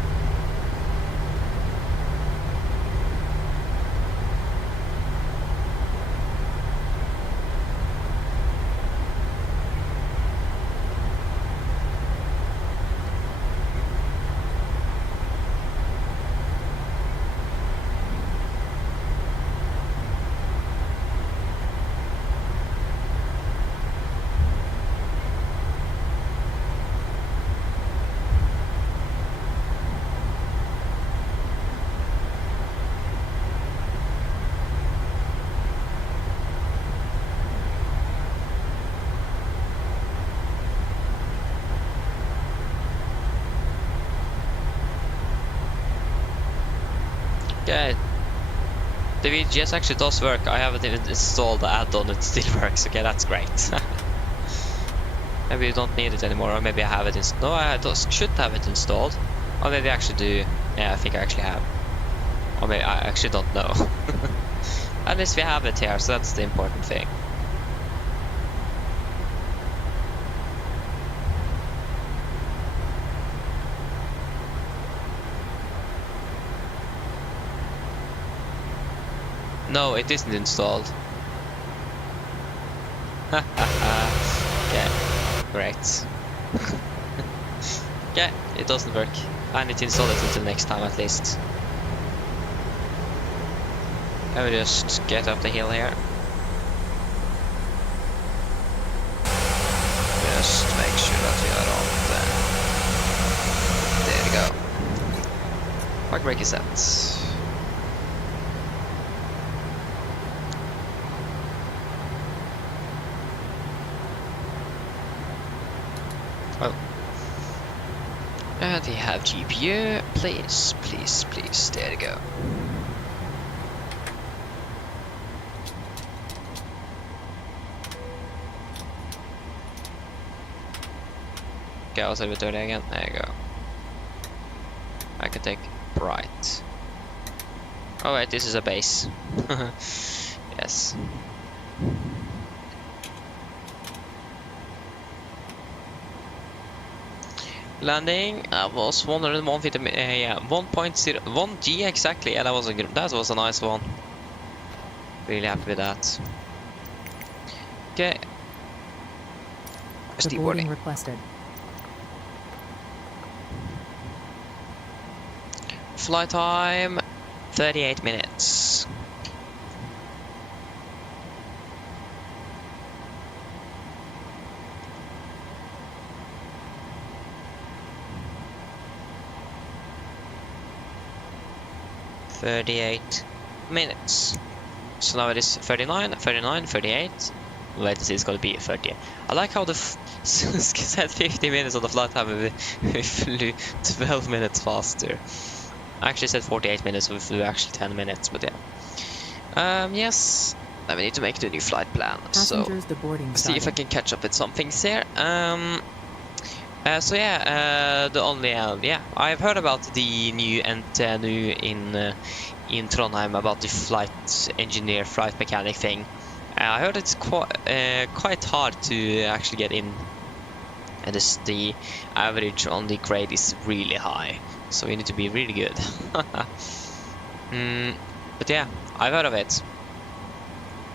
Okay, the VGS actually does work. I haven't even installed the add-on, it still works. Okay, that's great. Maybe you don't need it anymore, or maybe I have it installed. No, I should have it installed. Or maybe I actually do. Yeah, I think I actually have. Or maybe I actually don't know. At least we have it here, so that's the important thing. No, it isn't installed. Okay, great. Yeah, it doesn't work. I need to install it until next time at least. I will just get up the hill here. Just make sure that we are on the... There we go. Park brake is set. Oh. Do you have GPU? Please, please, please. There you go. Okay, I'll save it there again. There you go. I can take right. Oh wait, this is a base. Yes. Landing. I was 150. Yeah, 1.0, 1G exactly. Yeah, that was a nice one. Really happy with that. Okay. The boarding requested. Flight time 38 minutes. So now it is 39, 39, 38. Wait to see, it's gonna be 30. I like how the said 50 minutes on the flight time, we flew 12 minutes faster. I actually said 48 minutes, we flew actually 10 minutes, but yeah. Yes, then we need to make the new flight plan. Passengers, So, the boarding see if I started. can catch up with some things here. So yeah, the only yeah, I've heard about the new NTNU in Trondheim about the flight engineer, flight mechanic thing. I heard it's quite hard to actually get in, and the average on the grade is really high, so you need to be really good. But yeah, I've heard of it.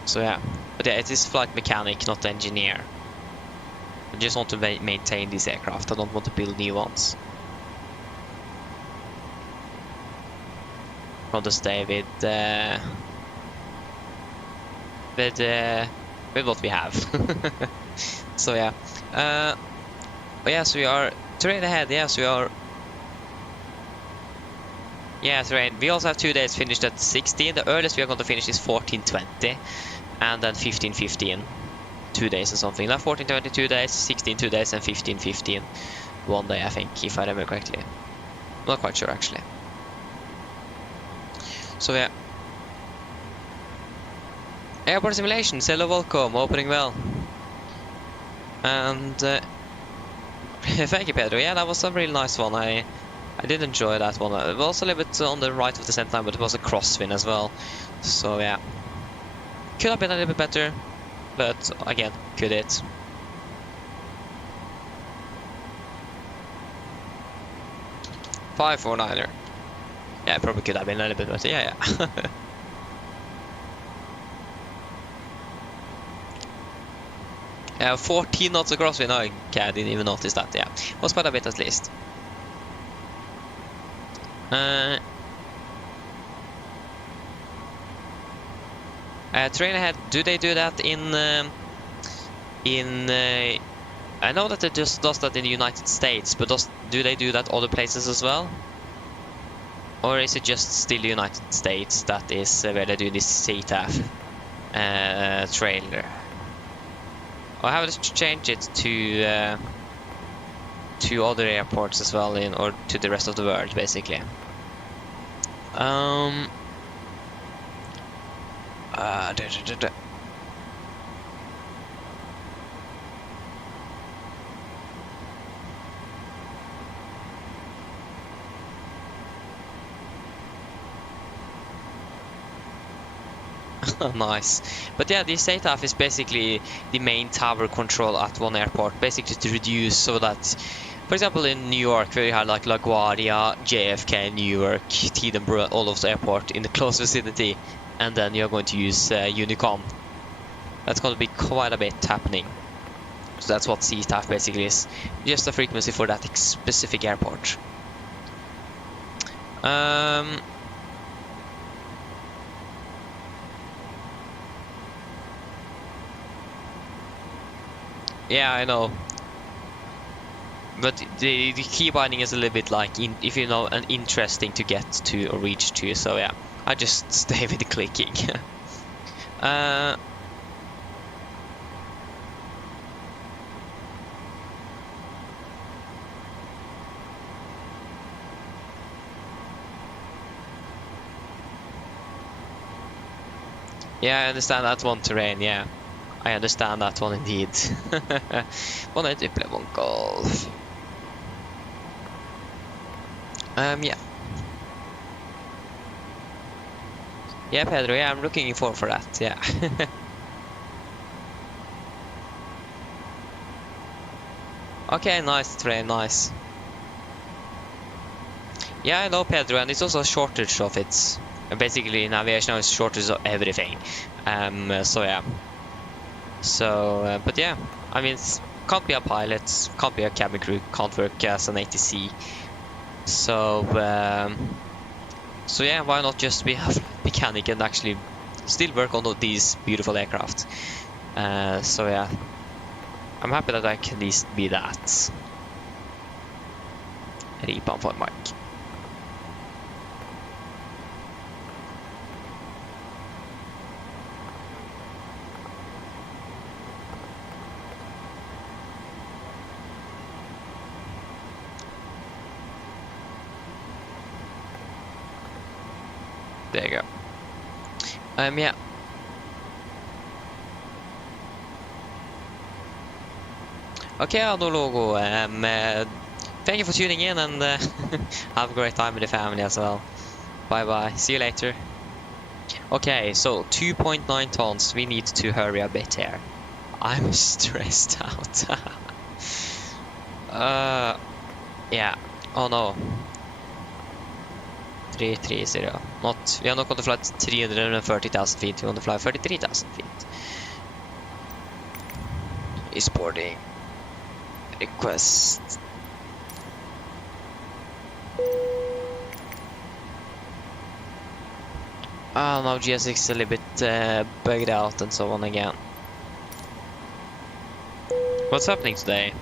So yeah, but yeah, it is flight mechanic, not engineer. I just want to maintain this aircraft. I don't want to build new ones. I want to stay with what we have. So yeah, but yes, we are terrain ahead. Yes, we are. Yeah, terrain. We also have 2 days finished at 16. The earliest we are going to finish is 14:20, and then 15:15. 2 days or something. Now 14:20 2 days, 16 2 days, and 15:15 1 day, I think, if I remember correctly. I'm not quite sure actually. So yeah. Airport simulations, hello, welcome, opening well. And thank you, Pedro. Yeah, that was a really nice one. I did enjoy that one. It was a little bit on the right of the center line, but it was a crosswind as well. So yeah, could have been a little bit better. But again, could it? 549er. Yeah, it probably could have been a little bit better. Yeah, yeah. Yeah, 14 knots across wind. Okay, I didn't even notice that. Yeah, was quite a bit at least. Train ahead. Do they do that in? I know that it just does that in the United States, but do they do that other places as well? Or is it just still the United States that is where they do this CTAF trailer? Or have to change it to other airports as well, or to the rest of the world, basically. Nice. But yeah, the SATAF is basically the main tower control at one airport, basically to reduce, so that, for example, in New York, where you have like LaGuardia, JFK, Newark, Teterboro, all of the airport in the close vicinity, and then you're going to use Unicom. That's going to be quite a bit happening. So that's what CTAF basically is, just a frequency for that specific airport. Yeah, I know. But the key binding is a little bit like, if you know, an interesting to get to or reach to. So yeah, I just stay with the clicking. Yeah, I understand that one terrain, yeah. I understand that one indeed. 1 golf. Yeah. Yeah, Pedro, yeah, I'm looking forward for that, yeah. Okay, nice terrain, nice. Yeah, I know, Pedro, and it's also a shortage of it. Basically, in aviation, it's shortage of everything. So yeah. So, but yeah, I mean, can't be a pilot, can't be a cabin crew, can't work as an ATC. So, so yeah, why not just be a mechanic and actually still work on these beautiful aircraft? So yeah, I'm happy that I can at least be that. Ripan for Mike. There you go. Yeah. Okay, Arno Logo. Thank you for tuning in, and have a great time with the family as well. Bye bye. See you later. Okay, so 2.9 tons. We need to hurry a bit here. I'm stressed out. Yeah. Oh no. 330. Not. We are not going to fly 330,000 feet. We want to fly 33,000 feet. Is boarding. Request. Oh, now GSX is a little bit bugged out and so on again. What's happening today?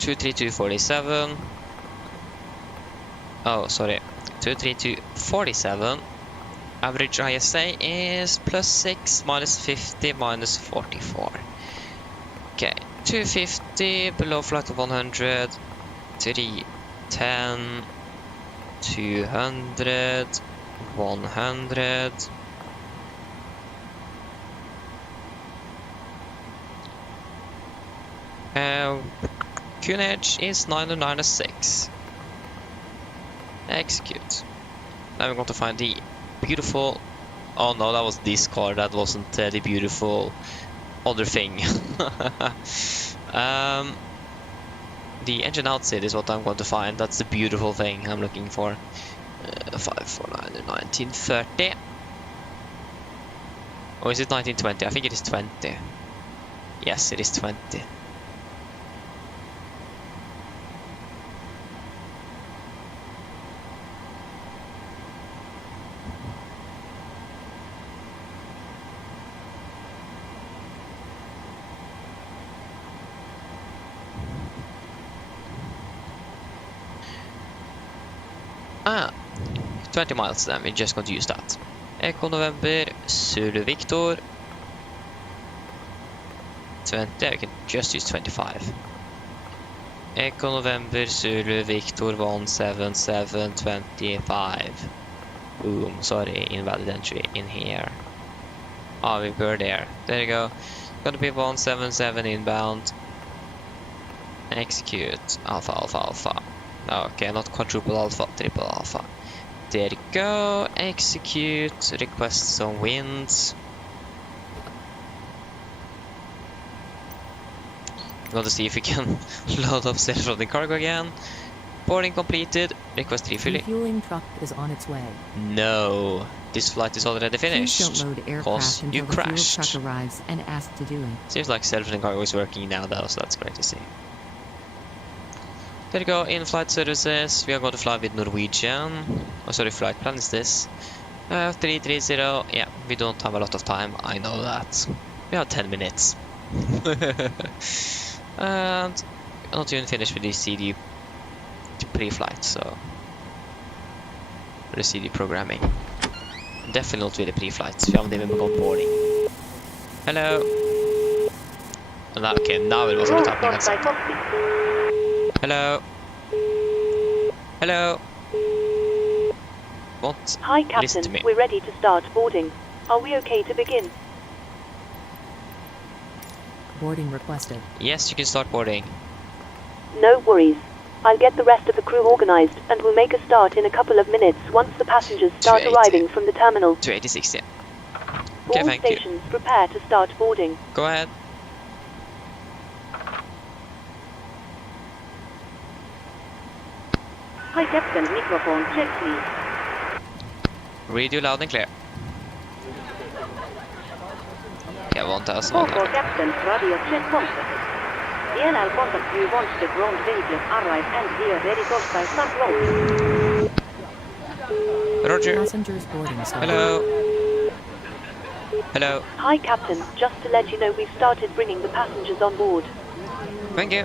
$232.47. Oh, sorry. 232.47. Average ISA is +6, -50, -44. Okay, 250 below flight of 100. 310, 200, 100. QNH is 996. Execute. Now we're going to find the beautiful. Oh no, that was this car. That wasn't the beautiful other thing. The engine outset is what I'm going to find. That's the beautiful thing I'm looking for. 549 1930. Or is it 1920? I think it is 20. Yes, it is 20. Ah, 20 miles then, we're just going to use that. Echo November, Zulu Victor. 20, we can just use 25. Echo November, Zulu Victor 17725. Boom, sorry, invalid entry in here. Ah, we were there. There you go. Gonna be 177 inbound. Execute. Alpha, alpha, alpha. Okay, not quadruple alpha, triple alpha. There you go. Execute. Request some winds. I'm going to see if we can load up self-loading cargo again. Boarding completed. Request refueling. Refueling truck is on its way. No, this flight is already finished. Please don't load aircraft until the fuel truck arrives and ask to do it. Seems like self-loading cargo is working now though, so that's great to see. There you go, in-flight services. We are going to fly with Norwegian. Oh, sorry, flight plan is this. 330. Yeah, we don't have a lot of time. I know that. We have 10 minutes. And I'm not even finished with the CD pre-flight, so the CD programming. Definitely not with the pre-flights. We haven't even begun boarding. Hello. Okay, now it wasn't happening. Hello. Hello. What? Hi, Listen to Captain. me. We're ready to start boarding. Are we okay to begin? Boarding requested. Yes, you can start boarding. No worries. I'll get the rest of the crew organized, and we'll make a start in a couple of minutes once the passengers start 280. arriving from the terminal. 286, yeah. Okay, All thank you. stations prepare to start boarding. Go ahead. Hi Captain, microphone check please. Read you loud and clear. Yeah, 1000. Call for Captain, radio check contact. DLL contact you once the ground vehicles arrive and we are ready to start rolling. Roger. Passengers boarding started. Hello. Hello. Hi, Captain. Just to let you know, we've started bringing the passengers on board. Thank you.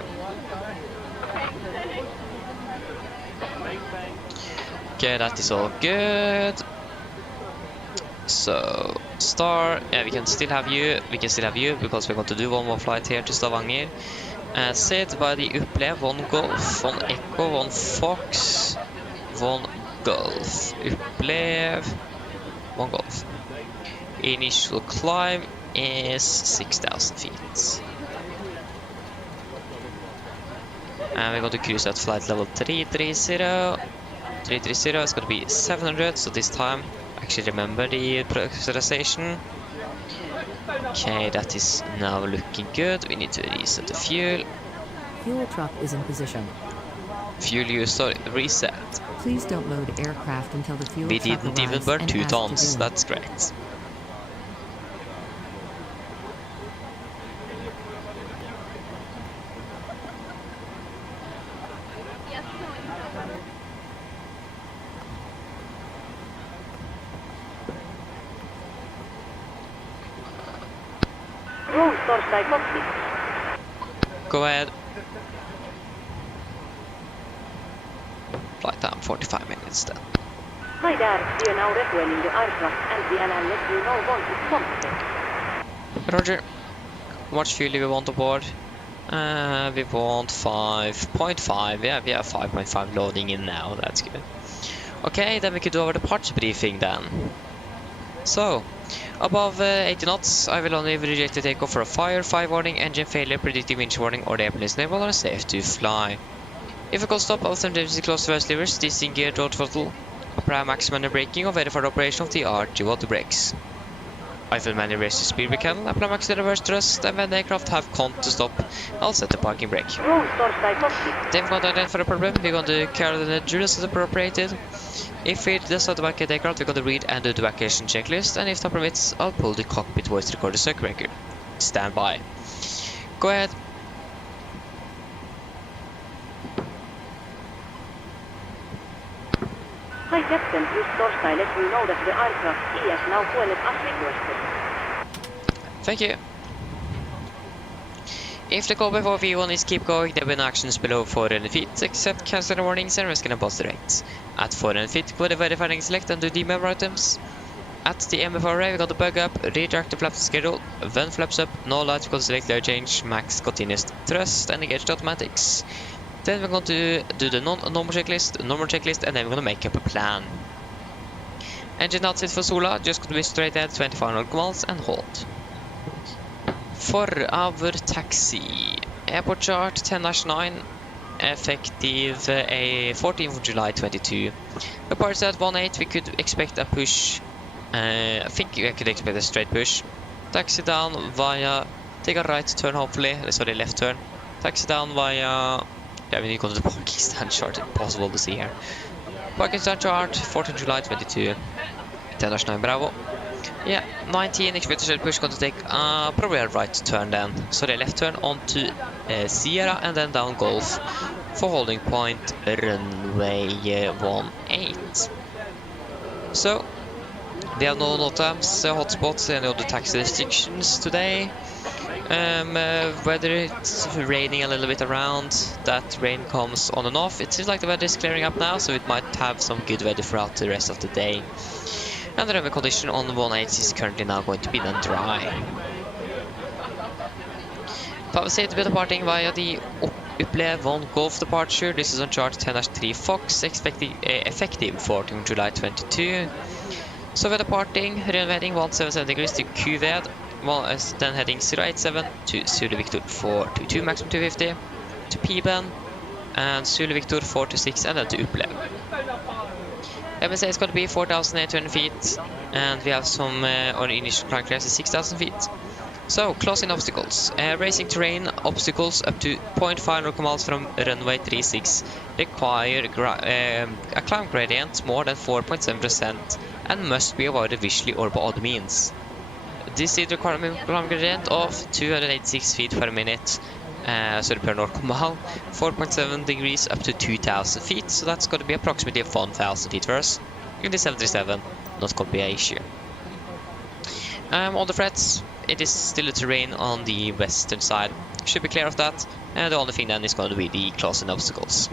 Okay, that is all good. So, star, yeah, we can still have you because we're going to do one more flight here to Stavanger. Set by the Upplev, 1 Golf, 1 Echo, 1 Fox, 1 Golf. Upplev, 1 Golf. Initial climb is 6,000 feet. And we're going to cruise at flight level 330. 330 is going to be 700, so this time actually remember the pressurization. Okay, that is now looking good. We need to reset the fuel. Fuel truck is in position. Fuel use, sorry, reset. Please don't load aircraft until the fuel We truck didn't even arrives burn and 2 ask to tons, do it. that's great. Roll Torstai cockpit. Go ahead. Flight time 45 minutes then. Hi there, we are now refueling the aircraft and we will let you know once it's completed. Roger. How much fuel do we want aboard? We want 5.5. Yeah, we have 5.5 loading in now. That's good. Okay, then we could do our departure briefing then. So, above 80 knots, I will only reject the takeoff for a fire, 5 warning, engine failure, predictive winch warning, or the airplane is unable or safe to fly. If a cold stop, alternatively close to first levers, disengage road throttle, apply maximum braking, or verify the operation of the RG water brakes. I will manually raise the speed we can, apply max reverse thrust, and when the aircraft have con to stop, I'll set the parking brake. Roll Torstai Foxy. Then we're going to identify the problem, we're going to carry the Julius as appropriated. If it does not evacuate the aircraft, we're going to read and do the evacuation checklist, and if time permits, I'll pull the cockpit voice recorder circuit breaker. Stand by. Go ahead. Hi Captain, just Torstai let you know that the aircraft is now fueled as requested. Thank you. If the call before V1 is keep going, there will be no actions below 400 feet, except cancel the warnings and rescue and bust the rates. At 400 feet, go to verifying select and do DMM items. At the MFR array, we got the bug up, redirect the flaps schedule, when flaps up, no lights, we got to select layer change, max continuous thrust, and engage the automatics. Then we're going to do the normal checklist, and then we're going to make up a plan. Engine not set for Sola, just going to be straight ahead, 25 nautical miles, and hold. For our taxi, airport chart 10-9, effective 14th of July 22. Departs at 18, we could expect a push. I think I could expect a straight push. Taxi down via, take a right turn hopefully, sorry left turn. Taxi down via, yeah, we need to go to the parking stand chart, impossible to see here. Parking stand chart 14th July 22, 10-9 Bravo. Yeah, 19, expect a straight push, going to take probably a right turn then. Sorry, left turn onto Sierra and then down Golf for holding point runway 18. So, we have no NOTAMs, hotspots, any other taxi restrictions today. Weather it's raining a little bit around, that rain comes on and off. It seems like the weather is clearing up now, so it might have some good weather throughout the rest of the day. And the runway condition on 18 is currently now going to be then dry. Power state will be departing via the Upple 1 Golf departure. This is on chart 10-3 Fox, effective 14th July 22. So we're departing, runway heading 177 degrees to QVed, then heading 087 to Zulu Victor 422, maximum 250, to P-Ben, and Zulu Victor 426, and then to Upple. MSA is going to be 4,800 feet, and we have some our initial climb clearance is 6,000 feet. So, closing obstacles. Racing terrain obstacles up to 0.5 nautical miles from runway 36 require a climb gradient more than 4.7% and must be avoided visually or by other means. This is the requirement climb gradient of 286 feet per minute. Sorry, per nautical mile, 4.7 degrees up to 2,000 feet, so that's going to be approximately 1,000 feet for us. In the 737, not going to be an issue. On the frets, it is still a terrain on the western side, should be clear of that, and the only thing then is going to be the closing obstacles.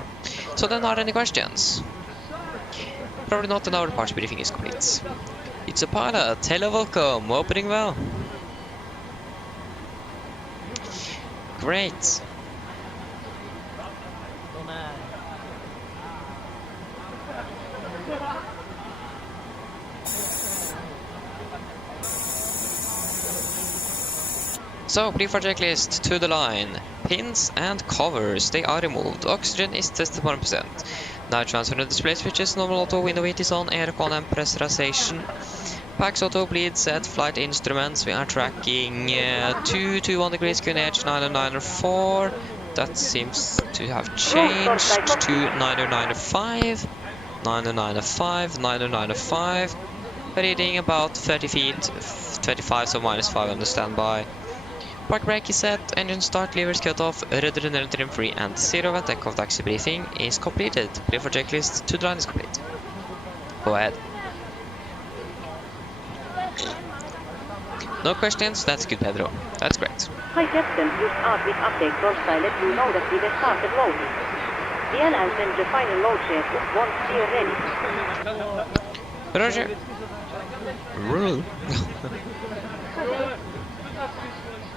So then, are there any questions? Probably not, and our departure briefing is complete. It's a pilot, hello, welcome, opening well. Great. So, pre-fire checklist to the line. Pins and covers, they are removed. Oxygen is tested 1%. Now transfer the display switches, normal auto, window heat is on, aircon and pressurization. Pax auto bleed set, flight instruments, we are tracking 221 degrees QNH 9094. That seems to have changed to 9095. 9095, 9095. Reading about 30 feet, 25, so -5 on the standby. Park brake is set, engine start, levers cut off, rudder and trim free, and 0 and takeoff taxi briefing is completed. Clear for checklist to the line is complete. Go ahead. No questions? That's good, Pedro. That's great. Hi Captain, just a quick update Torstai let you know that we have started loading. DLL send the final load share once we are ready. Roger.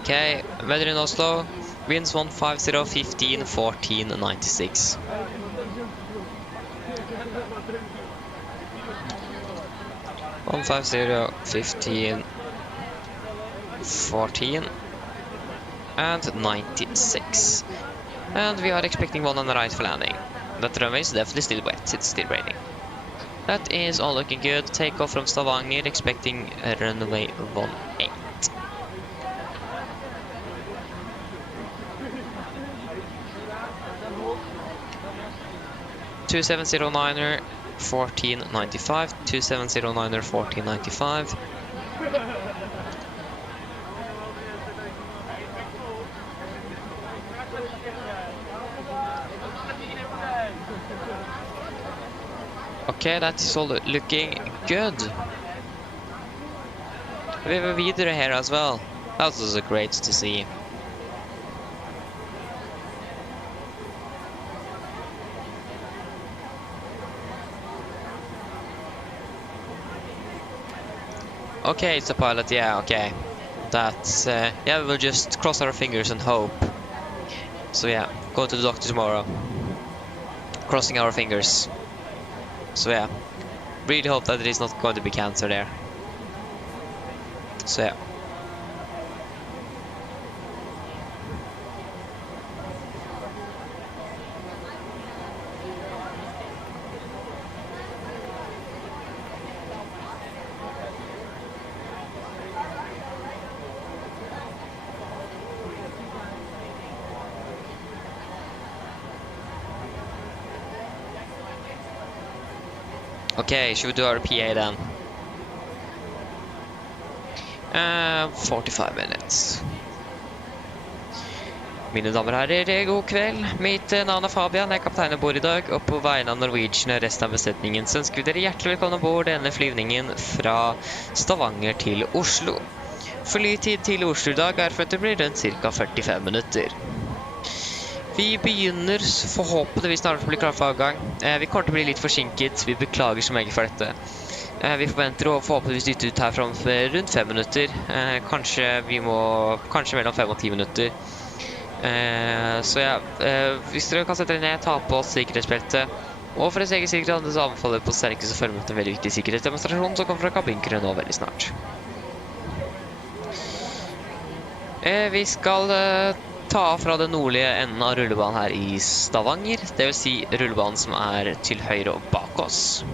Okay, weather in Oslo, winds 150, 15, 14, 96. One 50, 15, 14, and 96. And we are expecting one on the right for landing. That runway is definitely still wet, it's still raining. That is all looking good. Takeoff from Stavanger, expecting a runway 18. 2709er 1495, 2709er 1495. Okay, that's all looking good. We have a videre here as well. That was also great to see. Okay, it's a pilot, yeah, okay. That's, yeah, we'll just cross our fingers and hope. So yeah, go to the doctor tomorrow. Crossing our fingers. So yeah, really hope that there is not going to be cancer there. So yeah. Okay, should we do our PA then? 45 minutes. Mine damer og herrer, god kveld. Mitt navn er Fabian, jeg er kaptein om bord i dag, og på vegne av Norwegian og resten av besetningen så ønsker vi dere hjertelig velkommen om bord denne flyvningen fra Stavanger til Oslo. Flytid til Oslo i dag er for at det blir rundt ca. 45 minutter. Vi begynner forhåpentligvis snart å bli klar for avgang. Vi kommer til å bli litt forsinket, vi beklager så meget for dette. Vi forventer å forhåpentligvis dytte ut herfra rundt 5 minutter. Kanskje mellom 5 og 10 minutter. Så ja, hvis dere kan sette dere ned, ta på oss sikkerhetsbeltet. Og for en egen sikkerhet, så anbefaler på sterkeste å følge med en veldig viktig sikkerhetsdemonstrasjon som kommer fra kabinkere nå veldig snart. Vi skal ta av fra den nordlige enden av rullebanen her i Stavanger. Det vil si rullebanen som er til høyre og bak oss.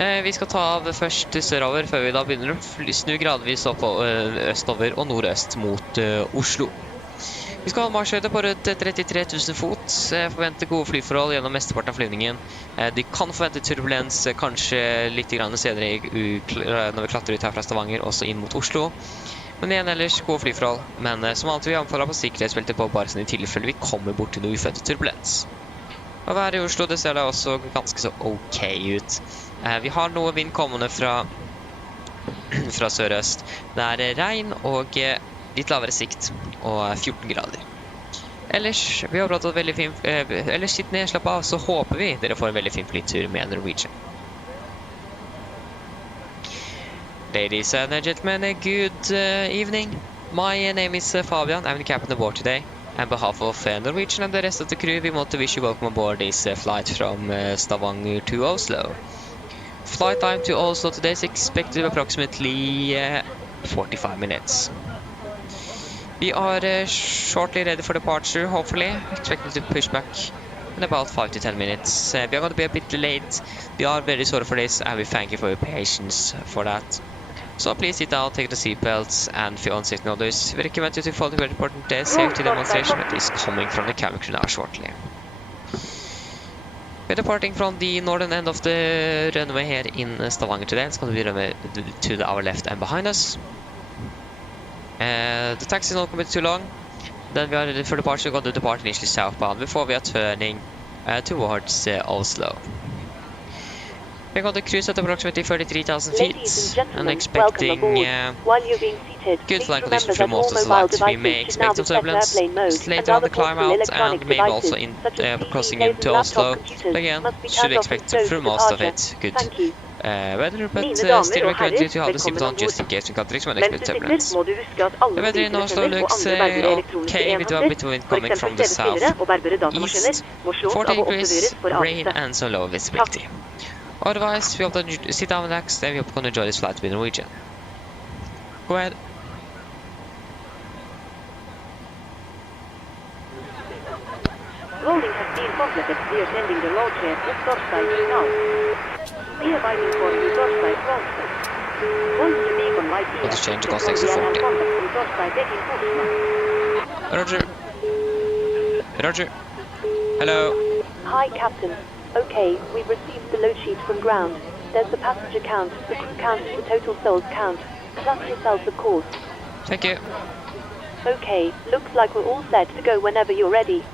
Vi skal ta av først sørover, før vi da begynner å snu gradvis opp østover og nordøst mot Oslo. Vi skal ha en marsjhøyde på rundt 33 000 fot, forvente gode flyforhold gjennom mesteparten av flyvningen. De kan forvente turbulens, kanskje litt senere når vi klatrer ut her fra Stavanger, også inn mot Oslo. Men igjen ellers gode flyforhold, men som alltid vi anbefaler på sikkerhetsbeltet på bare sånn i tilfelle vi kommer bort til noe ufødte turbulens. Å være i Oslo, det ser da også ganske så ok ut. Vi har noe vind kommende fra sørøst. Det er regn og litt lavere sikt, og 14 grader. Ellers, vi har pratet veldig fin, ellers sitt ned, slapp av, så håper vi dere får en veldig fin flytur med Norwegian. Ladies and gentlemen, good evening. My name is Fabian, I'm the captain aboard today. On behalf of Norwegian and the rest of the crew, we want to wish you welcome aboard this flight from Stavanger to Oslo. Flight time to Oslo today is expected to be approximately 45 minutes. We are shortly ready for departure, hopefully, expected to push back in about 5 to 10 minutes. We are going to be a bit late. We are very sorry for this, and we thank you for your patience for that. So please sit down, take the seatbelts, and feel unsafe and others. We recommend you to follow the very important safety demonstration that is coming from the cabin crew now shortly. We're departing from the northern end of the runway here in Stavanger today. It's going to be runway to our left and behind us. The taxi is not going to be too long. Then we are ready for departure. We're going to depart initially southbound before we are turning towards Oslo. We're going to cruise at approximately 33,000 feet and expecting good flight conditions for most of the flight. We may expect some turbulence later on the climb out and maybe also in crossing into Oslo. Again, should expect for most of it good weather, but still recommend you to have the seatbelt on just in case we got some unexpected turbulence. The weather in Oslo looks okay with a bit of wind coming from the south-east, 14 degrees, rain and some low visibility. Otherwise, we hope that you sit down and relax, and we hope you can enjoy this flight with Norwegian. Go ahead. Loading has been completed. We are sending the load share to Torstai now. waiting for you torstai Oslo. Once the beacon light Let's change the exits context to from the 40. contact you torstai taking pushback. Roger. Roger. Hello. Hi, Captain. Okay, we've received the load sheet from ground. There's the passenger count, the crew count, the total souls count, plus yourselves, of course. Thank you. Okay, looks like we're all set to go whenever you're ready.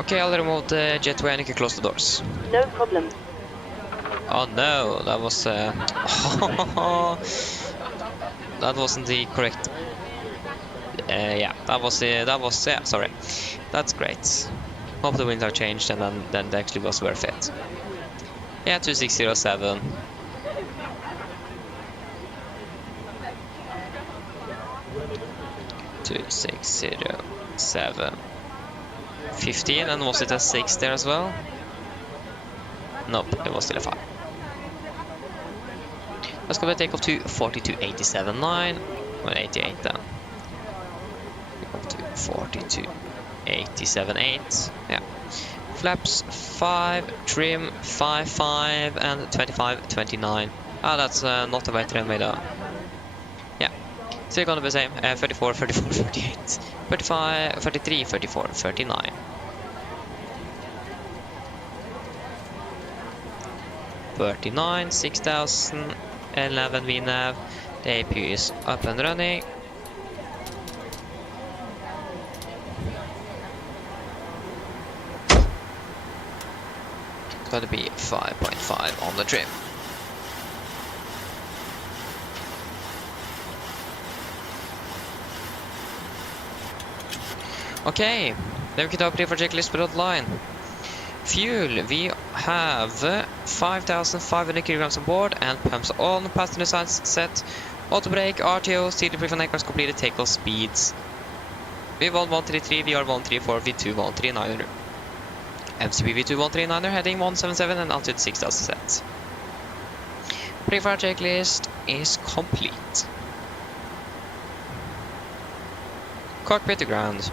Okay, I'll remove the jetway and you can close the doors. No problem. Oh no, that was that wasn't the correct. Yeah, that was yeah. Sorry, that's great. Hope the winds are changed and then it actually was worth it. Yeah, 2607. Two 607. 15, and was it a 6 there as well? Nope, it was still a 5. Let's go with takeoff to 42.87.9. Well, 88 then. Up to 42.87.8. Yeah. Flaps 5, trim 5.5, and 25.29. Ah, that's not a wet runway though. Yeah. Still gonna be the same. 34, 34, 38, 35, 33, 34, 39. $39, 6,011 VNAV. The APU is up and running. It's gonna be 5.5 on the trim. Okay, then we can open for checklist but online. Fuel, we have 5,500 kilograms on board and pumps on, passenger sides set, auto brake, RTO, CD proof and anchors completed, takeoff speeds. V1 133, VR 134, V2 139er. MCB V2 139er heading 177 and altitude 6,000 set. Pre-fire checklist is complete. Cockpit to ground.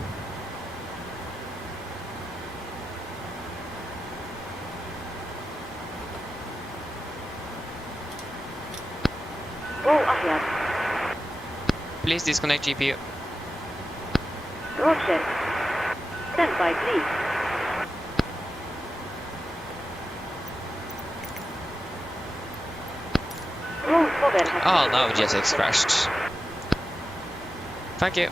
Go ahead. Please disconnect GPU. Roger. Stand by, please. Roll cover has Oh, now GSX crashed. Thank you.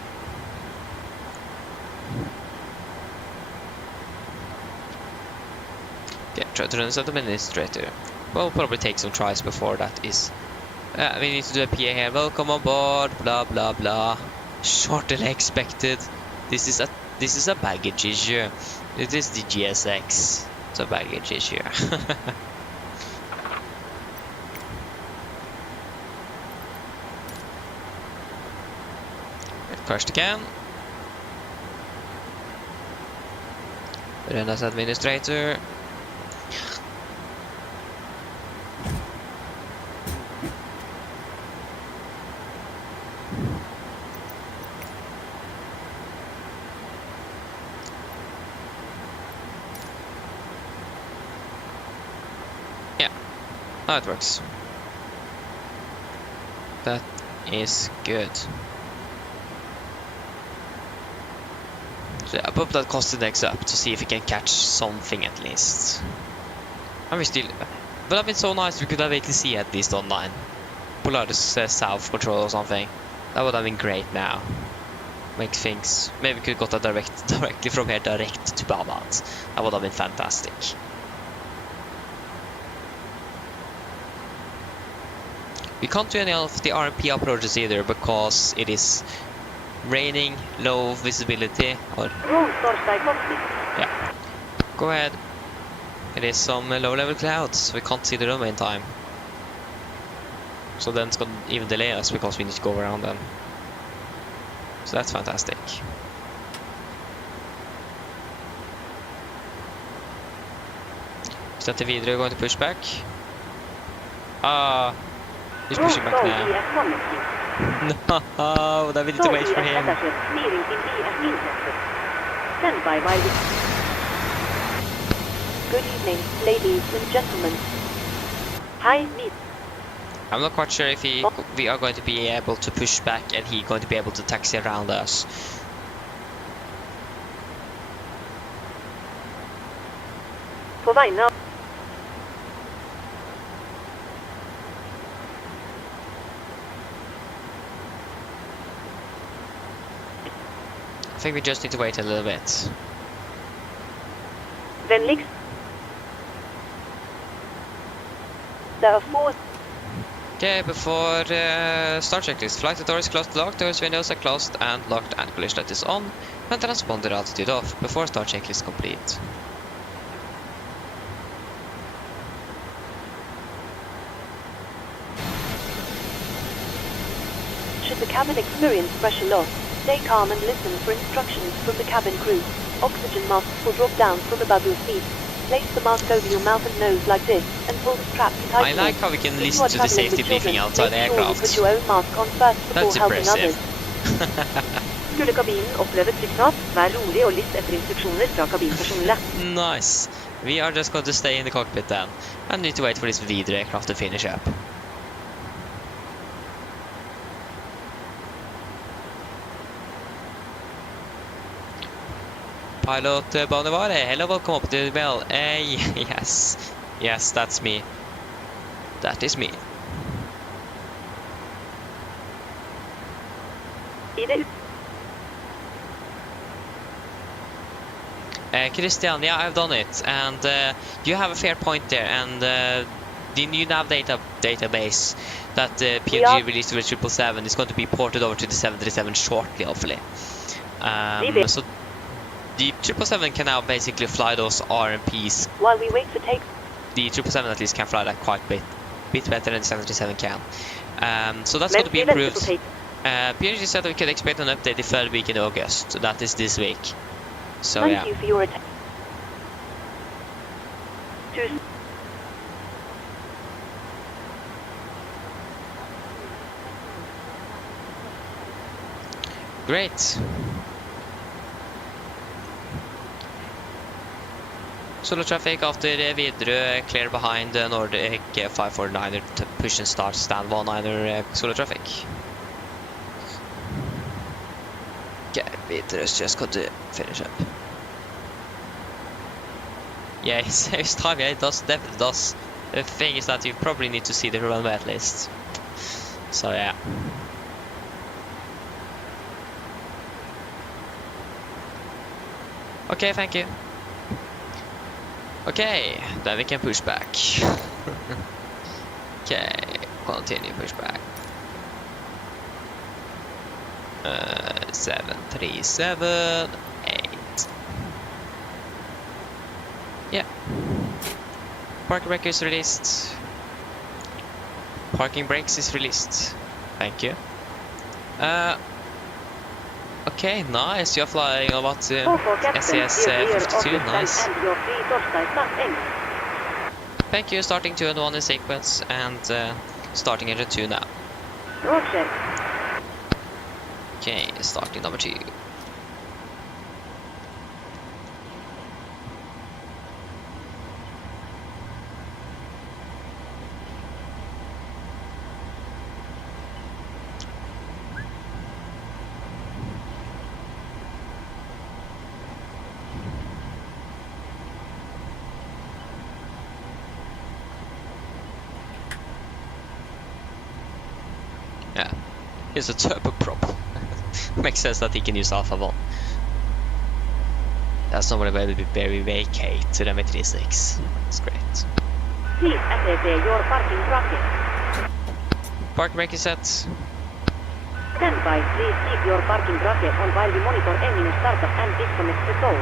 Okay, try to run as administrator. We'll probably take some tries before that is. We need to do a PA here. Welcome on board. Blah blah blah. Shorter than expected. This is a baggage issue. It is the GSX. It's a baggage issue. Crashed again. Run as administrator. Now it works. That is good. So I put that cost index up to see if we can catch something at least. And we still, but I've been so nice we could have actually see at least online. Polaris south control or something. That would have been great now. Make things. Maybe we could have got that directly from here direct to Babat. That would have been fantastic. We can't do any of the RMP approaches either because it is raining, low visibility. Or yeah, go ahead. It is some low-level clouds. We can't see the runway in time. So then it's gonna even delay us because we need to go around them. So that's fantastic. Is that the video going to push back? Ah. He's pushing back now. No, then we need to wait for him. Stand by while we... Good evening, ladies and gentlemen. Hi, meet. I'm not quite sure if we are going to be able to push back and he going to be able to taxi around us. På väg av. I think we just need to wait a little bit. Vänligst. There are 4. Okay, before start checklist. Flight door is closed, locked, doors, windows are closed and locked, and collision light is on, and transponder altitude off. Before start checklist complete. Should the cabin experience pressure loss, stay calm and listen for instructions from the cabin crew. Oxygen masks will drop down from above your seat. Place the mask over your mouth and nose like this, and pull the strap to tighten. I like how we can If you listen are to the traveling safety with briefing children, outside the make sure you aircraft. put your own mask on first before That's helping impressive. others. Skulle kabinen oppleve trykktap, vær rolig og lytt etter instruksjoner fra kabinpersonellet. Nice. We are just going to stay in the cockpit then, and need to wait for this leader aircraft to finish up. Pilot Bonavare, hello, welcome up to the bell. Yes, that's me. That is me. I det Christian, yeah, I've done it, and you have a fair point there, and the new nav database that PMDG released with 777 is going to be ported over to the 737 shortly, hopefully. So the 777 can now basically fly those RMPs. While we wait for take. The 777 at least can fly that quite a bit better than the 737 can. So that's going to be improved. PMDG said we could expect an update the third week in August. So that is this week. So Thank yeah. you for your attention. Great. Solo traffic after Widerøe, clear behind Nordic 549er to push and start stand 19er solo traffic. Okay, Widerøe's just got to finish up. Yeah, it saves time, yeah, it does, definitely does. The thing is that you probably need to see the runway at least. So yeah. Okay, thank you. Okay, then we can push back. Okay, continue push back. 737, 8. Yeah. Parking brake is released. Parking brakes is released. Thank you. Okay, nice. You're flying about SES-52. Nice. Thank you. Starting 2 and 1 in sequence, and starting engine 2 now. Roger. Okay, starting number 2. Yeah, here's a turboprop. Makes sense that he can use Alpha 1. That's not where we vacate to the M36. That's great. Please assess your parking bracket. Park brake is set. Stand by. Please keep your parking bracket on while we monitor engine startup and disconnect the tow.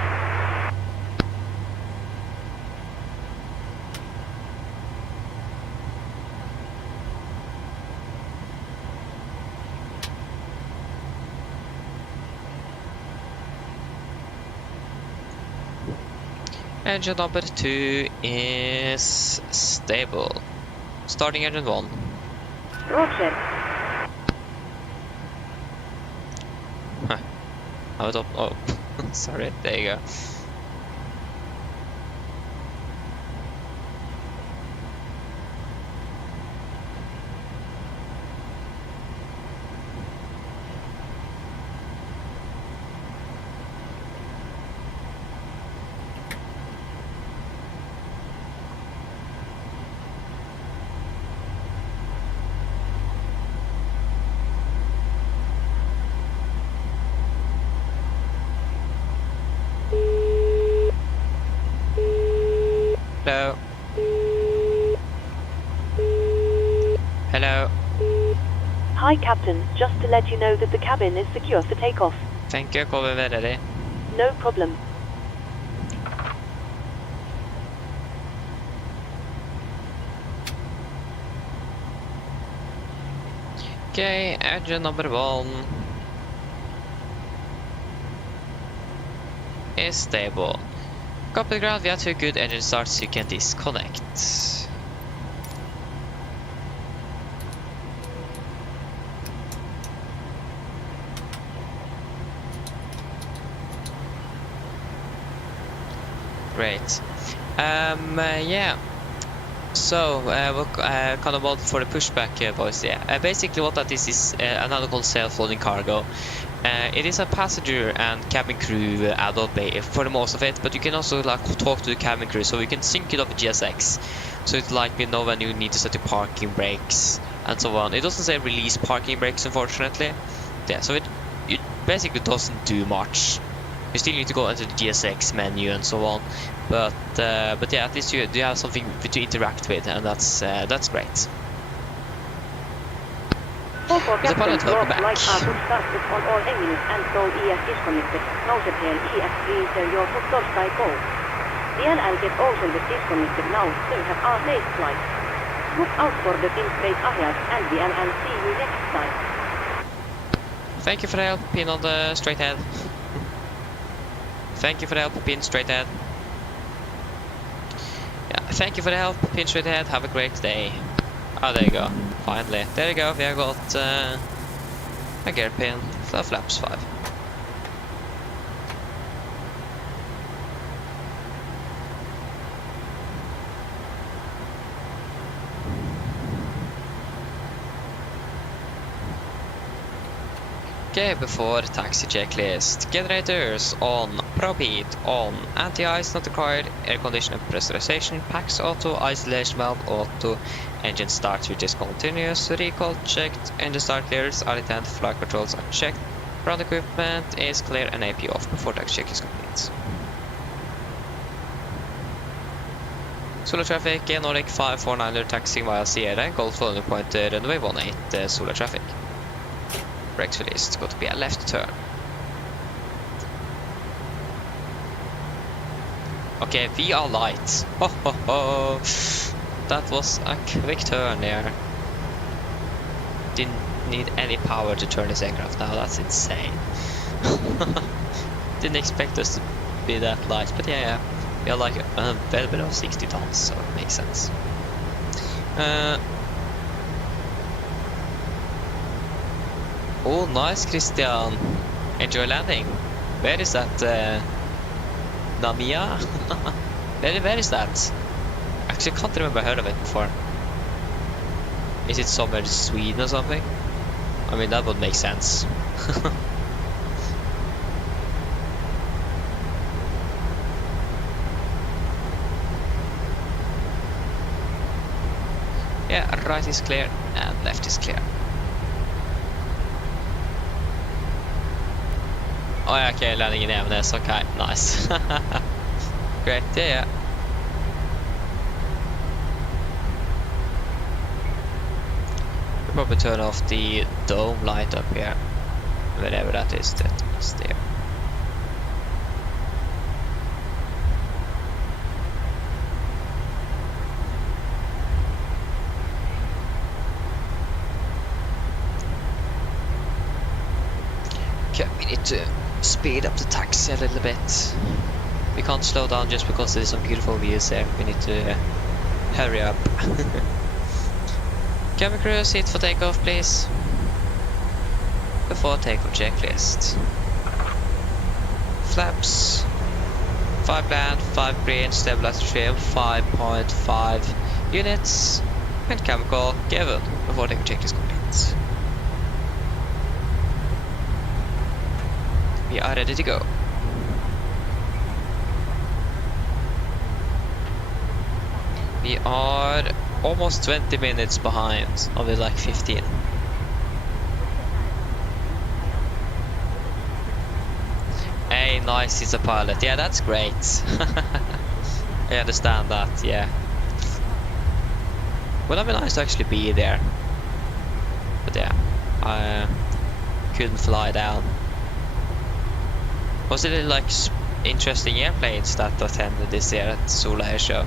Engine number 2 is stable. Starting engine 1. Roger. Huh. I was up. Oh, sorry. There you go. Hello. Hi, Captain. Just to let you know that the cabin is secure for takeoff. Thank you, kommer vi ready? No problem. Okay, engine number 1 is stable. Copy the ground, we have 2 good engine starts, you can disconnect. Great. Yeah. So, we'll kind of mod for the pushback boys. Yeah. Basically, what that is another called self-loading cargo. It is a passenger and cabin crew adult bay for the most of it, but you can also like talk to the cabin crew, so you can sync it up with GSX. So it's like you know when you need to set your parking brakes and so on. It doesn't say release parking brakes, unfortunately. Yeah. So it basically doesn't do much. You still need to go into the GSX menu and so on, but yeah, at least you have something to interact with, and that's great. All for Is the pilot captain, welcome log light back? are put started on all engines and so ES disconnected. Noted here ES freezer your foot torstai go. DLL get also the disconnected now, so you have our safe flight. Look out for the pin straight ahead and DLL see you next time. Thank you for the help, pin on the straight head. Thank you for the help, pin straight ahead. Yeah, thank you for the help, pin straight ahead. Have a great day. Oh, there you go. Finally. There you go. We have got a gear pin for flaps 5. Okay, before taxi checklist. Generators on, probe heat on, anti-ice not required, air conditioner pressurization, packs auto, isolation valve auto, engine start switch is continuous, recall checked, engine start clears are intent, flight controls are checked, ground equipment is clear and AP off before taxi check is complete. Solar traffic, Nordic 549er taxiing via Sierra, Golf 400 point runway 18 solar traffic. Brakes released, got to be a left turn. Okay, we are light. Ho ho ho! That was a quick turn there. Didn't need any power to turn this aircraft now, that's insane. Didn't expect us to be that light, but yeah, we are like a little bit of 60 tons, so it makes sense. Oh, nice, Christian. Enjoy landing. Where is that? Namia? Where is that? Actually, I can't remember I heard of it before. Is it somewhere in Sweden or something? I mean, that would make sense. Yeah, right is clear and left is clear. Oh yeah, okay, landing in MNS, okay, nice. Great, yeah. We'll probably turn off the dome light up here. Wherever that is there. Okay, we need to speed up the taxi a little bit. We can't slow down just because there's some beautiful views there. We need to hurry up. Cabin crew, seat for takeoff, please. Before takeoff checklist. Flaps. 5 land, 5 green, stabilizer trim, 5.5 units, and chemical given before takeoff checklist complete. We are ready to go. We are almost 20 minutes behind, only like 15. Hey, nice, he's a pilot. Yeah, that's great. I understand that, yeah. Would have been nice to actually be there. but yeah, I couldn't fly down. Was it like interesting airplanes that attended this year at Sola Air Show?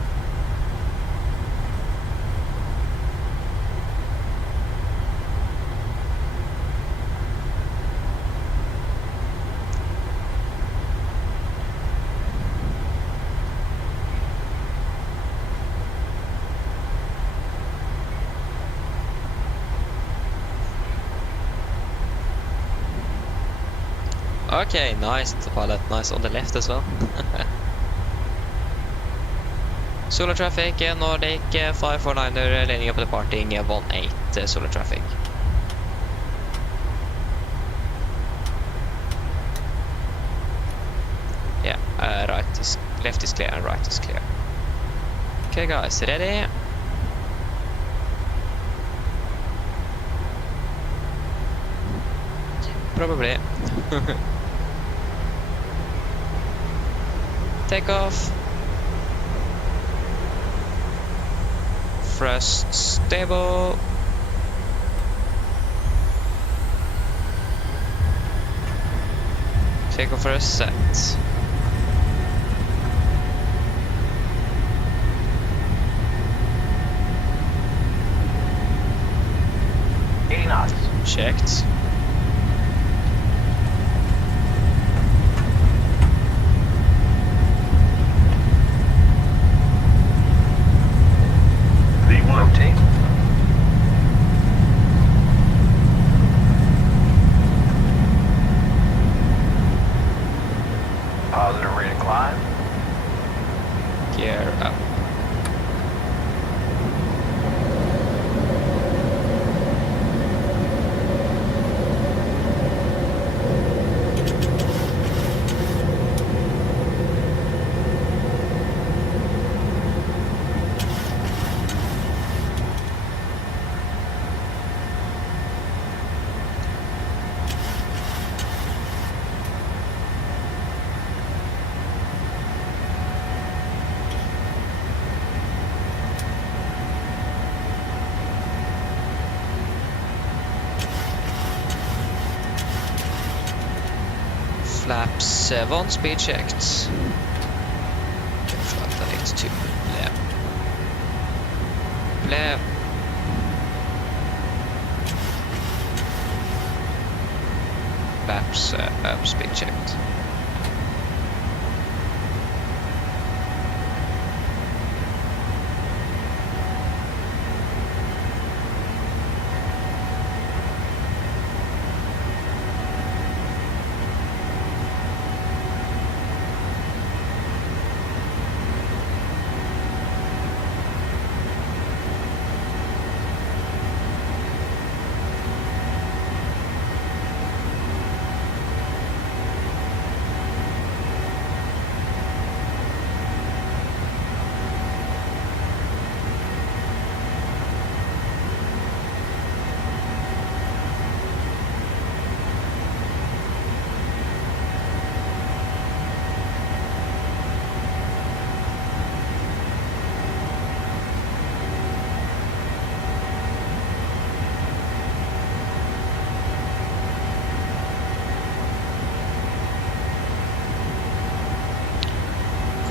Okay, nice pilot, nice on the left as well. Solar traffic, Nordic 549er, landing up and departing 18 solar traffic. Yeah, left is clear and right is clear. Okay guys, ready? Probably. Takeoff. Thrust stable. Takeoff thrust set. knots. Checked. Rotate. Positive rate of climb. Gear up. Flap 7, speed checked. Flap direct 2. Blä. Blä. Flaps up, speed checked.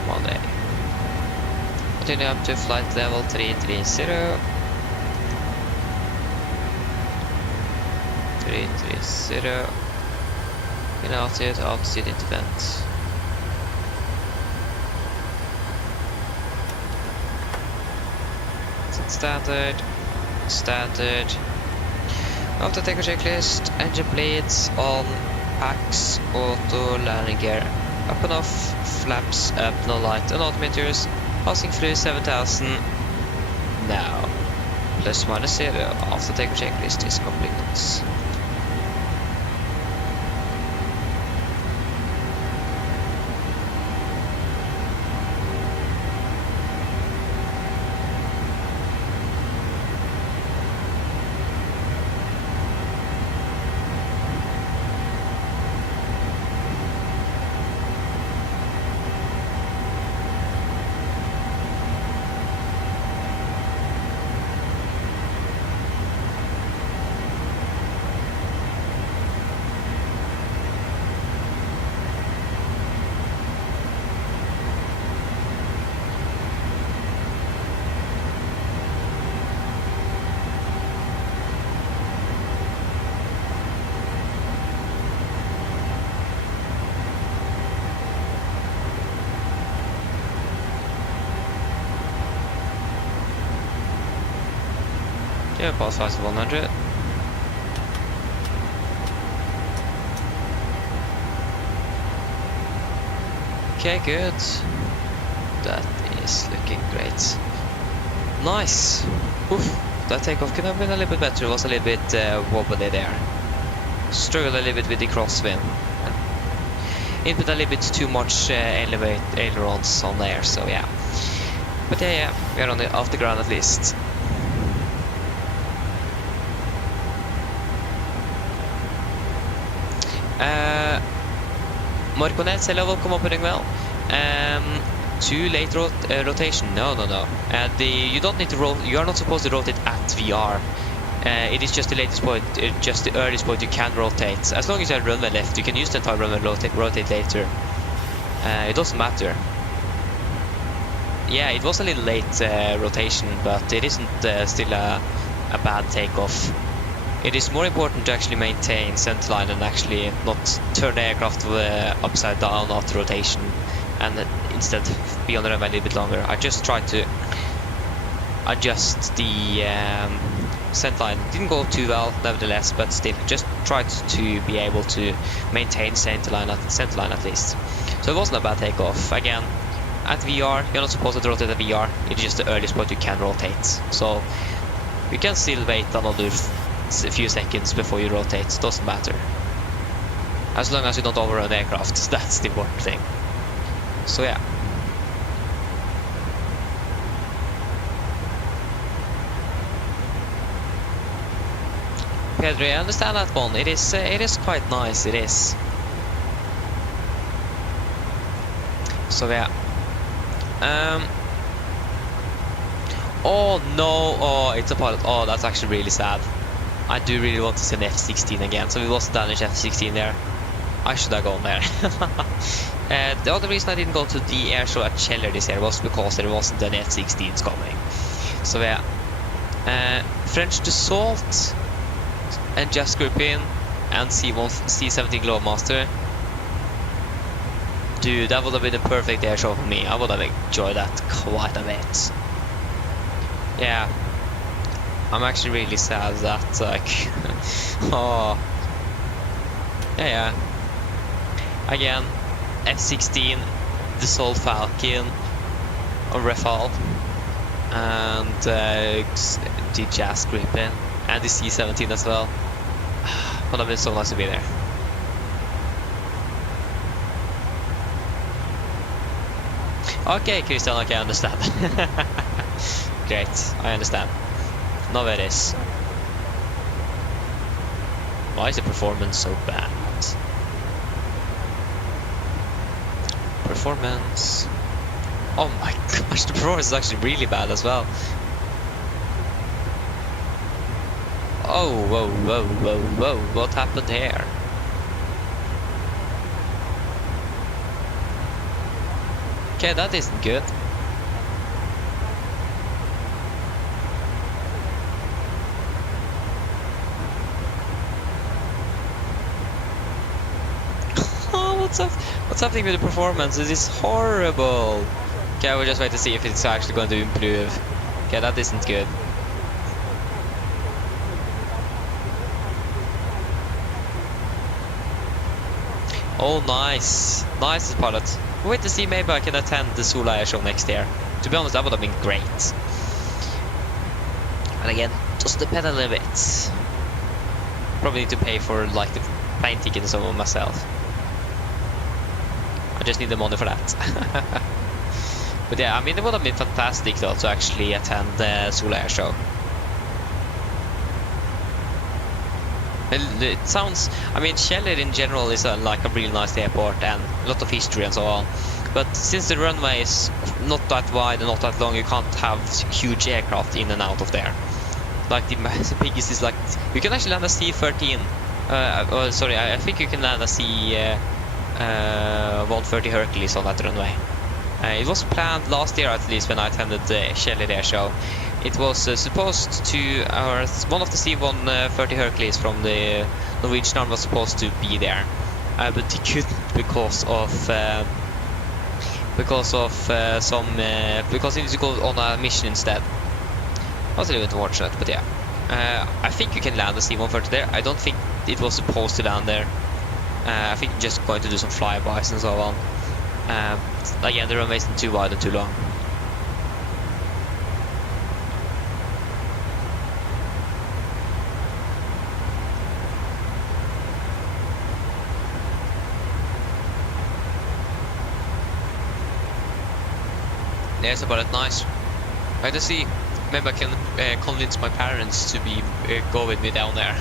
Molde. Continue up to flight level 330. 330. In altitude into vent. Standard. After takeoff checklist, engine bleeds on, packs, auto, landing gear. Up and off, flaps up, no light and altimeters, passing through 7000 now. Plus minus 0 after takeoff checklist is complete. Yeah, pass fast 100. Okay, good. That is looking great. Nice. Oof, that takeoff could have been a little bit better. It was a little bit wobbly there. Struggled a little bit with the crosswind. Input a little bit too much ailerons on there, so yeah. But yeah, we are on the off the ground at least. Morkonet, hello, welcome up well. Too late rotation? No. You don't need to rotate. You are not supposed to rotate at VR. It is just the latest point, just the earliest point you can rotate. As long as you have runway left, you can use the entire runway and rotate later. It doesn't matter. Yeah, it was a little late rotation, but it isn't still a bad takeoff. It is more important to actually maintain centerline and actually not turn the aircraft upside down after rotation, and instead be on the runway a little bit longer. I just tried to adjust the centerline. Didn't go too well, nevertheless, but still, just tried to be able to maintain centerline at least. So it wasn't a bad takeoff. Again, at VR, you're not supposed to rotate at VR. It's just the earliest point you can rotate. So you can still wait another few seconds before you rotate. Doesn't matter. As long as you don't overrun the aircraft, that's the important thing. So yeah. Pedro, I understand that one. It is quite nice. It is. So yeah. Oh no! Oh, it's a pilot. Oh, that's actually really sad. I do really want to see an F-16 again. So it was a Danish F-16 there. I should have gone there. The other reason I didn't go to the air show at Kjeller this year was because there wasn't any F-16s coming. So yeah. French Dassault and Just Grippin and C17 Globemaster. Dude, that would have been a perfect air show for me. I would have enjoyed that quite a bit. Yeah. I'm actually really sad that, like, oh. Yeah. Again, F-16, Dassault Falcon, or Rafale, and the Jazz Gripen, and the C-17 as well. Would have been so nice to be there. Okay, Christian, okay, I understand. Great, I understand. Now it is. Why is the performance so bad? Performance. Oh my gosh, the performance is actually really bad as well. Oh, whoa, what happened here? Okay, that isn't good. What's happening with the performance? This is horrible. Okay, I will just wait to see if it's actually going to improve. Okay, that isn't good. Oh, nice. Nice pilot. Wait to see, maybe I can attend the Sola Air Show next year. To be honest, that would have been great. And again, just depend a little bit. Probably need to pay for like the plane ticket and so on myself. I just need the money for that. But yeah, I mean, it would have been fantastic though to actually attend the Sola Air Show. It sounds, I mean, Kjeller in general is like a really nice airport and a lot of history and so on. But since the runway is not that wide and not that long, you can't have huge aircraft in and out of there. Like the biggest is like, you can actually land a C-13. Sorry, I think you can land a C-130 Hercules on that runway. It was planned last year at least when I attended the Kjeller Air Show. It was supposed to, one of the C-130 Hercules from the Norwegian arm was supposed to be there, but he couldn't because he needed to go on a mission instead. That was a little bit unfortunate, but yeah. I think you can land the C-130 there. I don't think it was supposed to land there. I think just going to do some flybys and so on. Again, the runway isn't too wide and too long. There's about it. Nice. I just see. Maybe I can convince my parents to be go with me down there.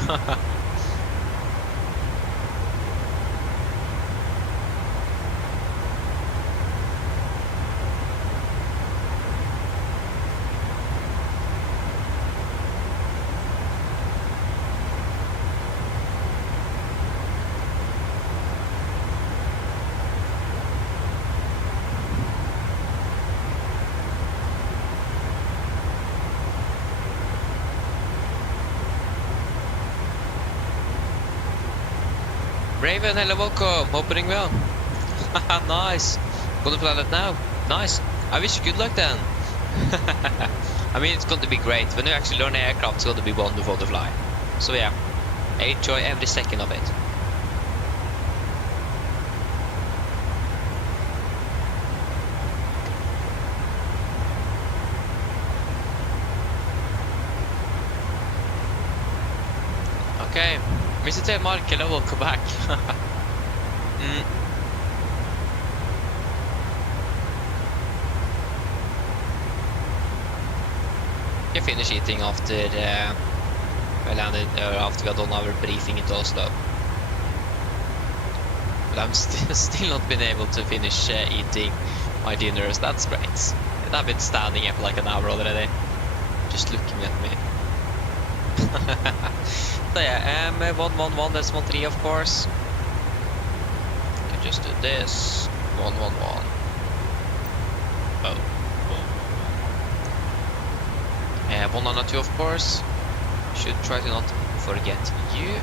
Raven, hello, welcome. Opening well. Nice. Gonna fly that now. Nice. I wish you good luck then. I mean, it's going to be great. When you actually learn the aircraft, it's going to be wonderful to fly. So yeah, I enjoy every second of it. Okay. Mr. Mark, hello, welcome back. You finish eating after we landed, after we had done our briefing into Oslo. But I'm still not been able to finish eating my dinners. That's great. I've been standing here for like an hour already, just looking at me. So yeah, 111, that's 13 of course. Can just do this. 111. Oh. 192 of course. Should try to not forget you.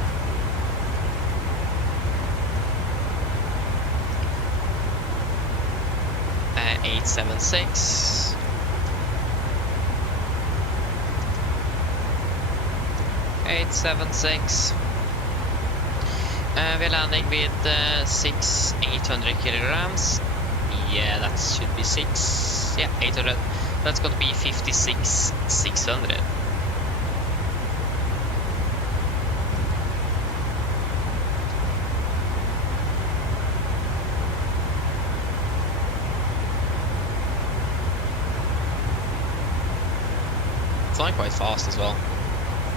Uh, 876. 876. We're landing with 800 kilograms. Yeah, that should be 6. Yeah, 800. That's gonna be 56,600. Flying quite fast as well.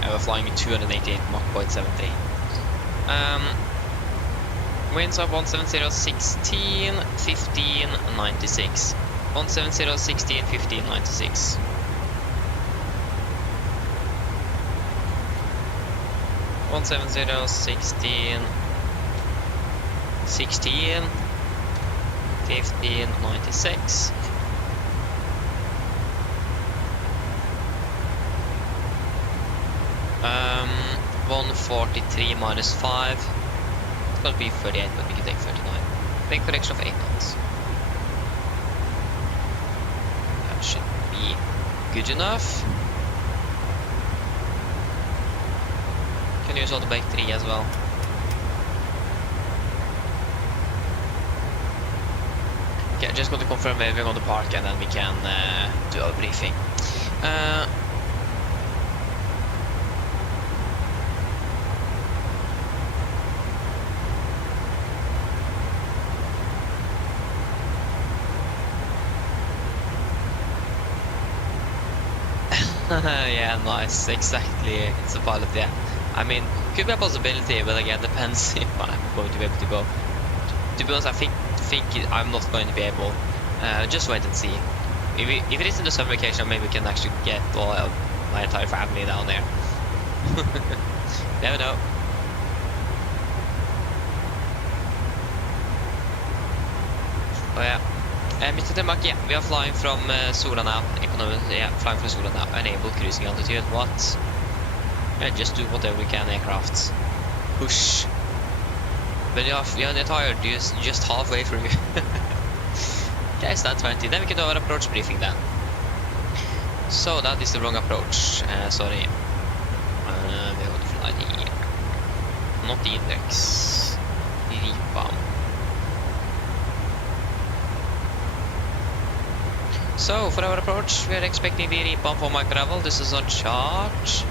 We're flying at 288 Mach 0.73. Winds of 170, 16, 15, 96. 170, 16, 15, 96. One 170, 16, 16, 15, 96. 143 minus 5. It's gonna be 38, but we can take 39. Big correction of 8 knots. That should be good enough. Can use auto bake 3 as well. Okay, I'm just going to confirm where we're going to park and then we can do our briefing. Yeah, nice, exactly. It's a pilot, yeah. I mean, could be a possibility, but again, depends if I'm going to be able to go. To be honest, I think I'm not going to be able. Just wait and see. If it is in the summer vacation, maybe we can actually get all my entire family down there. Never know. Oh yeah. Mr. Temak, yeah, we are flying from Sola now. Yeah, flying from Sola now. Enable cruising altitude. What? Yeah, just do whatever we can, aircraft. Push. When you're tired, you're just halfway through. Okay, stand 20. Then we can do our approach briefing then. So that is the wrong approach. Sorry. we're going to fly the, not the index, the Ripa. So for our approach, we are expecting the Ripa for my gravel. This is on charge.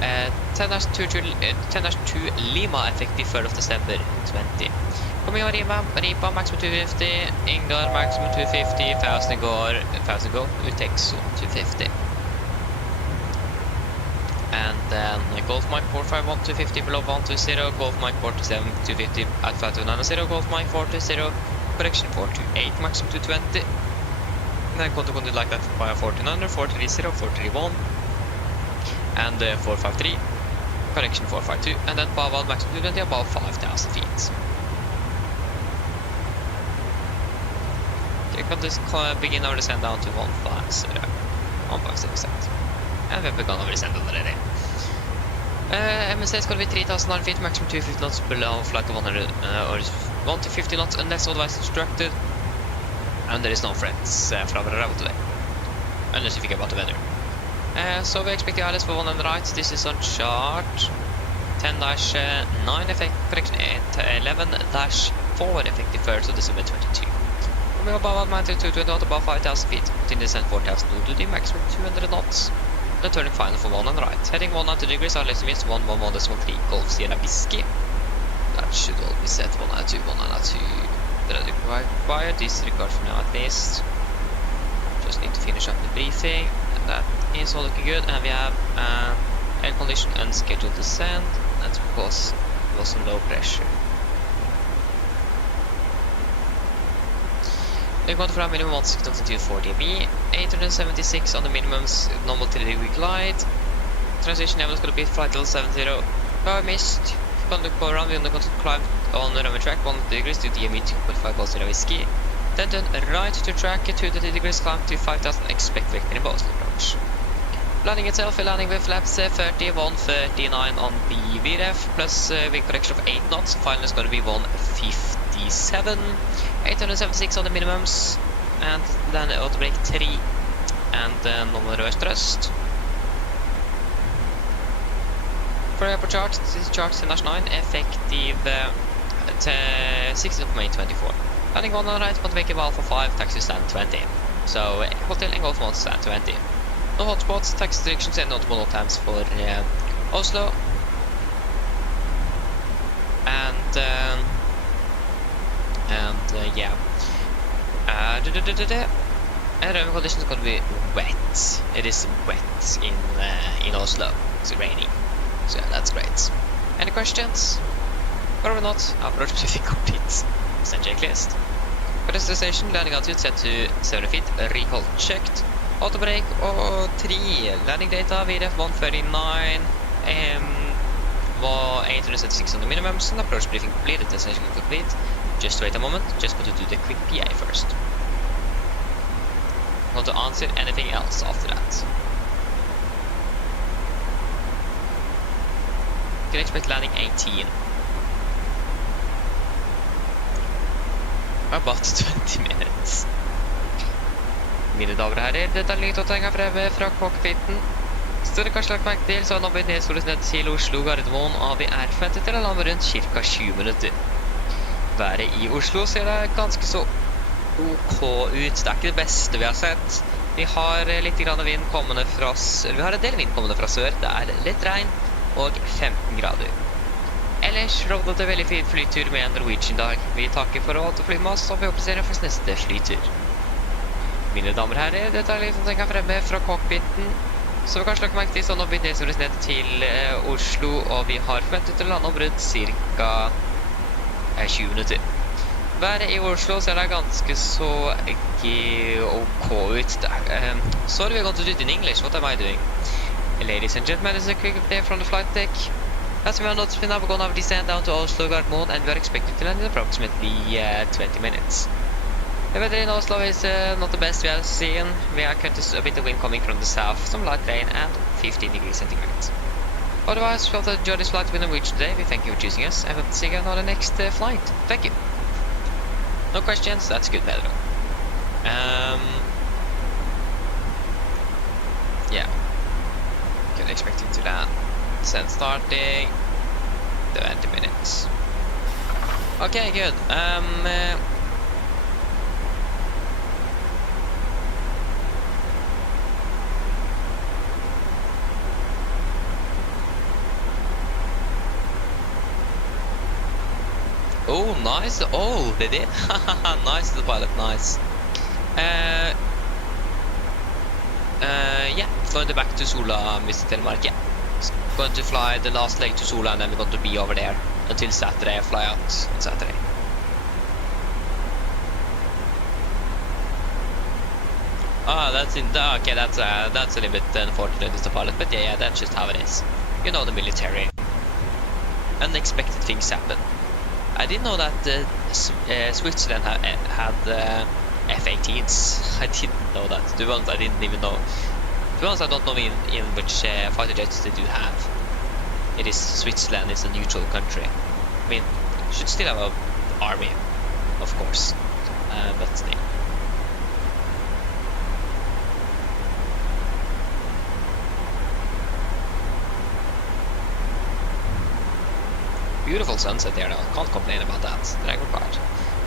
10-2 Lima effective 3rd of December 20. Coming on Ripa maximum 250, Ingar maximum 250, 1000 go, Utex 250. And then Golf Mike 451 250 below 120, Golf Mike 47 250 at 5290, Golf Mike 420, correction 428 maximum 220. Then continue like that by 1400, 430, 431, and 453, correction 452, and then power maximum 220 above 5000 feet. Okay, can just begin our descent down to 150, and we've begun our descent already. MSA is going to be 3000 feet, maximum 250 knots below flight of 100 or 1 to 50 knots unless otherwise instructed. And there is no threats from our arrival today, unless you think about the weather. So we expect the ILS for 1 on the right. This is on charge. 10-9 effect correction 11-4 effective 1st of December 22. Coming above altitude 220 knots above 5000 feet. Continue descent 4000 to the maximum 200 knots. Then turning final for 1 on the right. Heading 190 degrees, ILS means 111.3 Golf Sierra Whiskey. That should all be set 192, 192. That required, disregard for now at least. Just need to finish up the briefing, and that is all looking good. And we have air condition unscheduled descent. That's because it was on low pressure. We're going for a minimum 160 V, 876 on the minimums, normal 3-degree glide. Transition level is going to be flight level 70. Power missed. Going to go around, we're going to climb on the runway track 1 degrees to DME 2.5 Golf Sierra Whiskey. Then turn right to track 2 degrees, climb to 5000, expect vector in Oslo approach. Landing itself, we're landing with flaps 30, 139 on the VREF, plus wing correction of 8 knots. Final is going to be 157, 876 on the minimums, and then auto brake 3, and normal reverse thrust. For airport chart, this is chart 10-9, effective 16th of May 24. Landing 1 on the right, Montevideo Alpha 5, taxi stand 20. So, hotel and Golf Mode stand 20. No hotspots, taxi restrictions, and notable times for Oslo. And yeah. Runway conditions are going to be wet. It is wet in Oslo. It's raining. So yeah, that's great. Any questions? Or if not, approach briefing complete. Send checklist. For destination, landing altitude set to 70 feet, recall checked. Auto brake 3, landing data VRF 139, 876 on the minimums, and approach briefing complete, destination complete. Just wait a moment, just going to do the quick PA first. Want to answer anything else after that? You can expect landing 18. About 20 minutes. Mine damer og herrer, dette er lydopptegnet fremme fra cockpiten. Større kanskje lagt merke til, så har nå blitt nedsolet ned til Oslo Gardermoen, og vi er forventet til å lande rundt ca. 20 minutter. Været i Oslo ser det ganske så OK ut. Det er ikke det beste vi har sett. Vi har litt grann vind kommende fra sør. Vi har en del vind kommende fra sør. Det er litt regn og 15 grader. Ellers råder det veldig fin flytur med en Norwegian dag. Vi takker for å holde fly med oss, og vi opplever for neste flytur. Mine damer og herrer, dette er litt som tenker fremme fra cockpiten. Så vi kanskje lagt merke til, så nå blir det nedsolet ned til Oslo, og vi har forventet til å lande om rundt ca. 20 minutter. Været i Oslo ser det ganske så OK ut. Sorry, we're going to do it in English. What am I doing? Ladies and gentlemen, this is a quick update from the flight deck. As we are not now going to descend down to Oslo Gardermoen, and we are expected to land in approximately 20 minutes. The weather in Oslo is not the best we have seen. We are currently a bit of wind coming from the south, some light rain, and 15 degrees centigrade. Otherwise, we hope to enjoy this flight with Norwegian today. We thank you for choosing us, and hope to see you on the next flight. Thank you. No questions? That's good, Pedro. Yeah. Can expecting to land. Send starting. 20 minutes. Okay, good. Oh, nice. Oh, they did. Nice, the pilot. Nice. Yeah, going to back to Sola, Mr. Telemark. Yeah, going to fly the last leg to Sola, and then we're going to be over there until Saturday. Fly out on Saturday. Ah, that's in. Okay, that's a little bit unfortunate, Mr. Pilot, but yeah, that's just how it is. You know, the military. Unexpected things happen. I didn't know that Switzerland had F-18s. I didn't know that. To be honest, I didn't even know. To be honest, I don't know in which fighter jets they do have. It is Switzerland. It's a neutral country. I mean, should still have an army, of course, but still. Beautiful sunset there, though. Can't complain about that. Dragon part.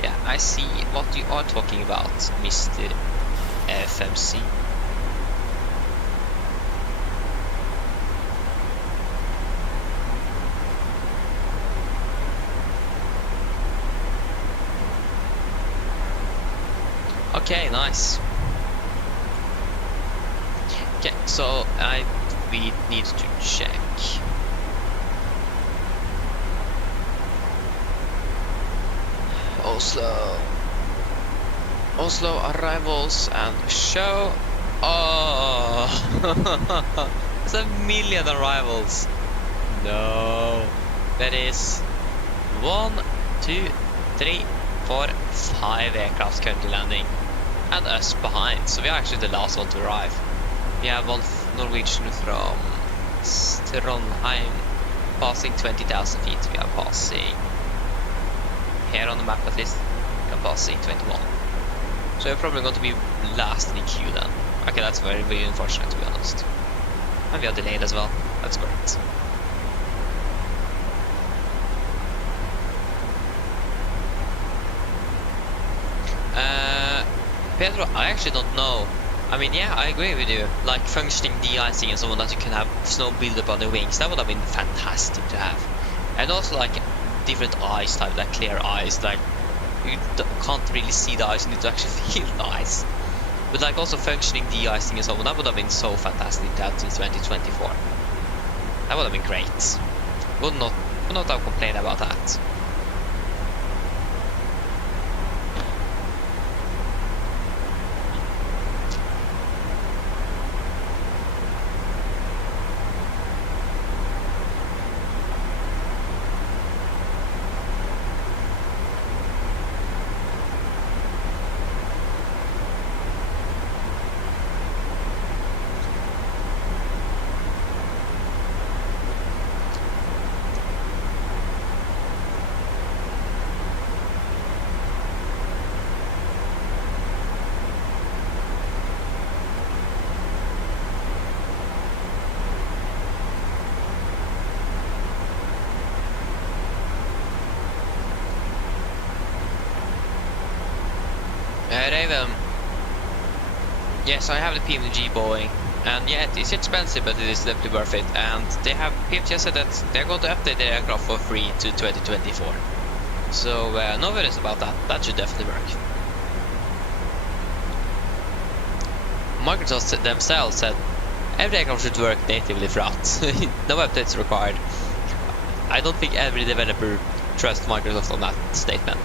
Yeah, I see what you are talking about, Mr. FMC. Okay, nice. Okay, so we need to check. Oslo arrivals and show. Oh, there's a million arrivals. No, that is 1, 2, 3, 4, 5 aircrafts currently landing, and us behind. So we are actually the last one to arrive. We have one Norwegian from Trondheim passing 20,000 feet. We are passing. Here on the map at least, we are passing 21. So we're probably going to be last in the queue then. Okay, that's very, very unfortunate, to be honest. And we are delayed as well. That's great. Pedro, I actually don't know. I mean, yeah, I agree with you. Like functioning de-icing and so on, that you can have snow build-up on the wings. That would have been fantastic to have. And also like different ice type, like clear ice, like you can't really see the ice, you need to actually feel the ice. But like also functioning de-icing and so on, that would have been so fantastic to have till 2024. That would have been great. Would not have complained about that. Raven. Yes, I have the PMDG Boeing, and yeah, it's expensive, but it is definitely worth it. And they have PMDG said that they're going to update their aircraft for free to 2024. So no worries about that. That should definitely work. Microsoft themselves said every aircraft should work natively throughout. No updates required. I don't think every developer trusts Microsoft on that statement.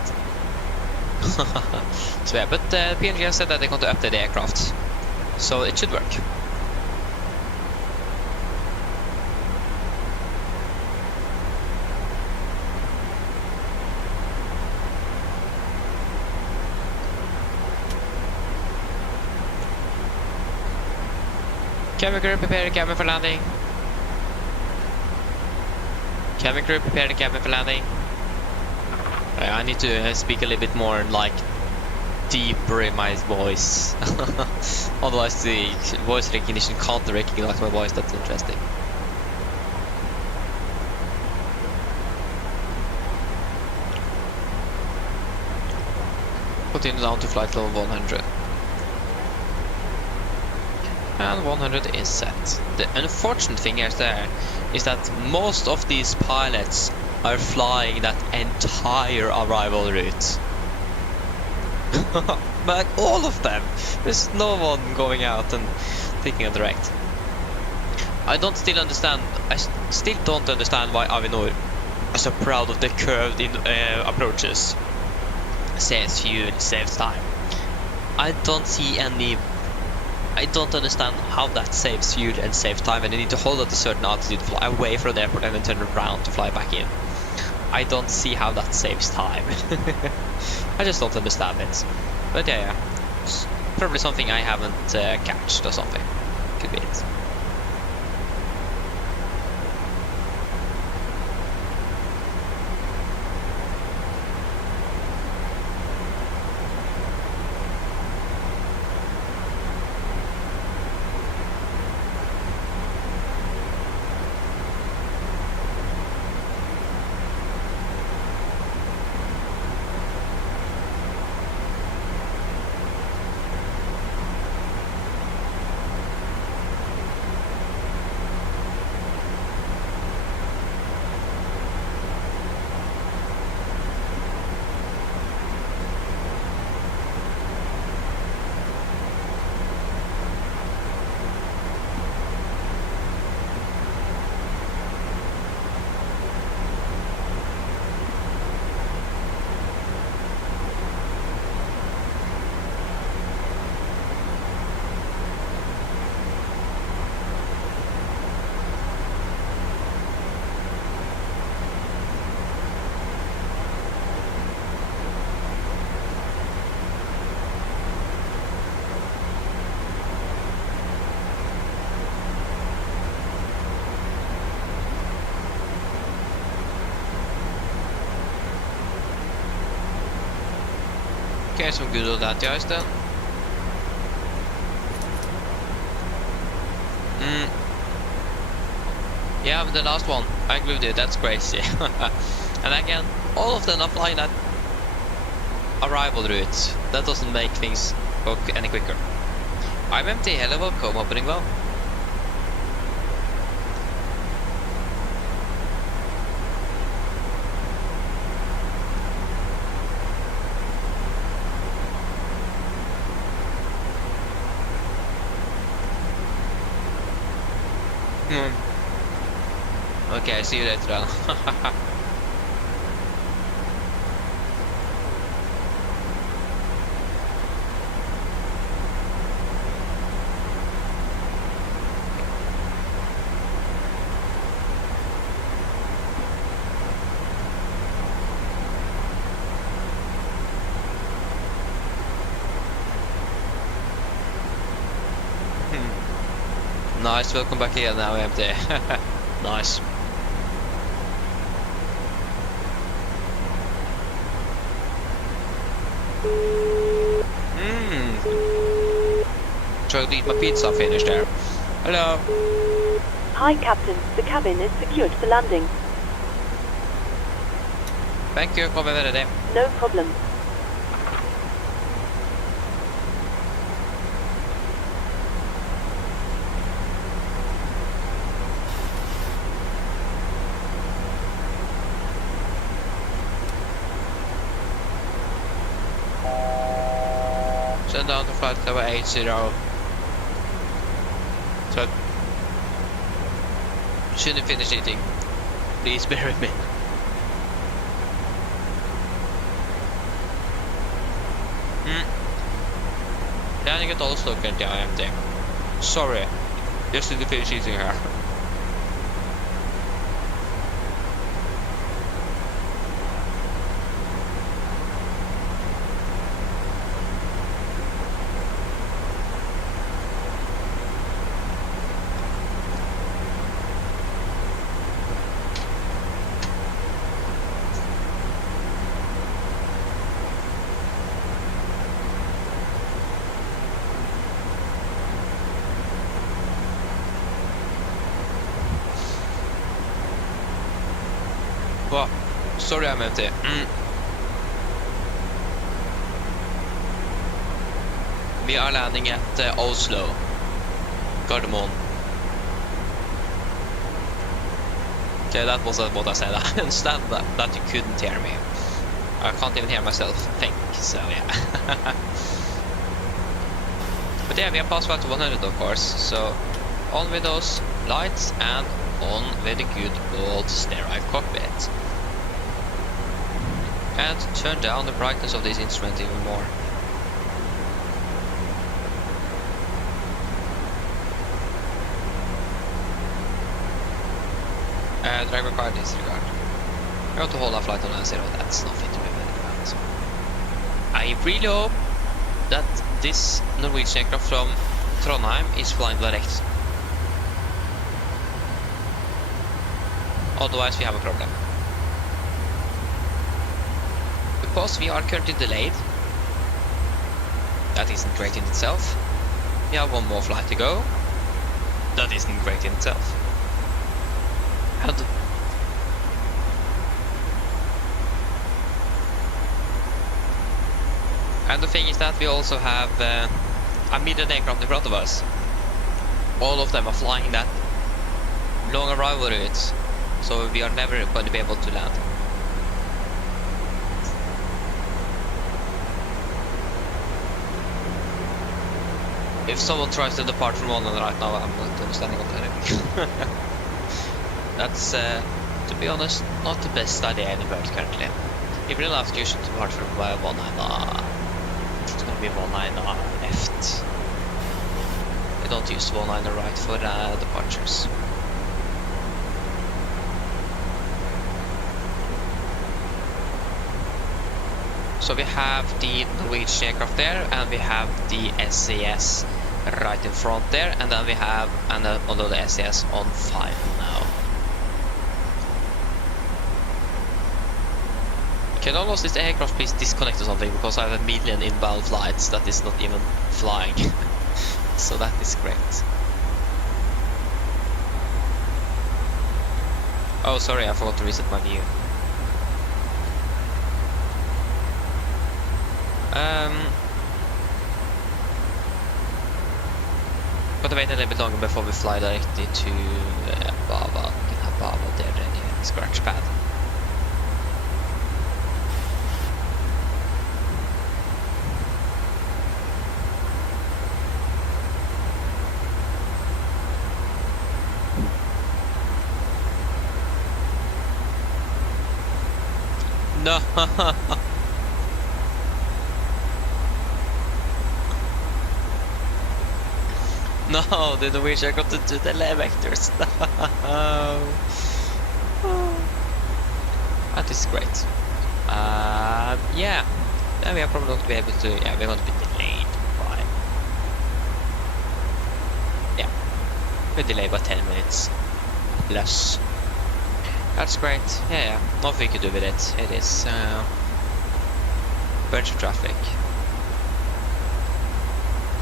So yeah, but PMDG said that they're going to update the aircraft, so it should work. Cabin crew, prepare the cabin for landing. Cabin crew, prepare the cabin for landing. I need to speak a little bit more like deeper in my voice. Otherwise the voice recognition can't recognize my voice. That's interesting. Continue down to flight level 100. And 100 is set. The unfortunate thing is that most of these pilots are flying that entire arrival route. Like all of them. There's no one going out and taking a direct. I still don't understand why Avinor are so proud of the curved approaches. Saves fuel, saves time. I don't understand how that saves fuel and saves time, and you need to hold at a certain altitude, fly away from the airport, and then turn around to fly back in. I don't see how that saves time. I just don't understand it. But yeah. It's probably something I haven't catched or something. Could be it. Okay, some good old anti-ice then. Yeah, but the last one, I agree with you, that's crazy. And again, all of them are flying that arrival route. That doesn't make things go any quicker. I'm empty, hello, welcome, opening well. Okay, see you later then. Nice, welcome back again now, AMD. Nice. Trying to eat my pizza finished there. Hello. Hi, Captain. The cabin is secured for landing. Thank you, come over there. No problem. Send down to flight level 80. So, shouldn't finish eating. Please bear with me. Landing at Oslo currently, AMD. Sorry, just need to finish eating here. Well, sorry, I'm empty. We are landing at Oslo. Gardermoen. Okay, that was what I said. I understand that you couldn't hear me. I can't even hear myself think, so yeah. But yeah, we are past flight to 100 of course, so on with those lights and on with the good old sterile cockpit. And turn down the brightness of this instrument even more. Drag required disregard. I got to hold our flight on zero, that's nothing to be worried about. I really hope that this Norwegian aircraft from Trondheim is flying direct. Otherwise we have a problem. Because we are currently delayed. That isn't great in itself. We have one more flight to go. That isn't great in itself. And the thing is that we also have a million aircraft in front of us. All of them are flying that long arrival routes, so we are never going to be able to land. If someone tries to depart from London right now, I'm not understanding what they're doing. That's, to be honest, not the best idea in the world currently. In real life, you should depart from 19. It's gonna be 19 left. We don't use 19 right for departures. So we have the Norwegian aircraft there, and we have the SAS right in front there, and then we have another SAS on 5 now. Can almost this aircraft please disconnect or something, because I have a million inbound flights that is not even flying. So that is great. Oh sorry, I forgot to reset my view. Got to wait a little bit longer before we fly directly to Bava. We can have Bava there ready, scratch pad. No. No, the Norwegian got to do the delay vectors. No. That is great. Yeah. Then we are probably not going to be able to. Yeah, we're going to be delayed by. Yeah, we're delayed by 10 minutes plus. That's great. Yeah, nothing we can do with it. It is bunch of traffic.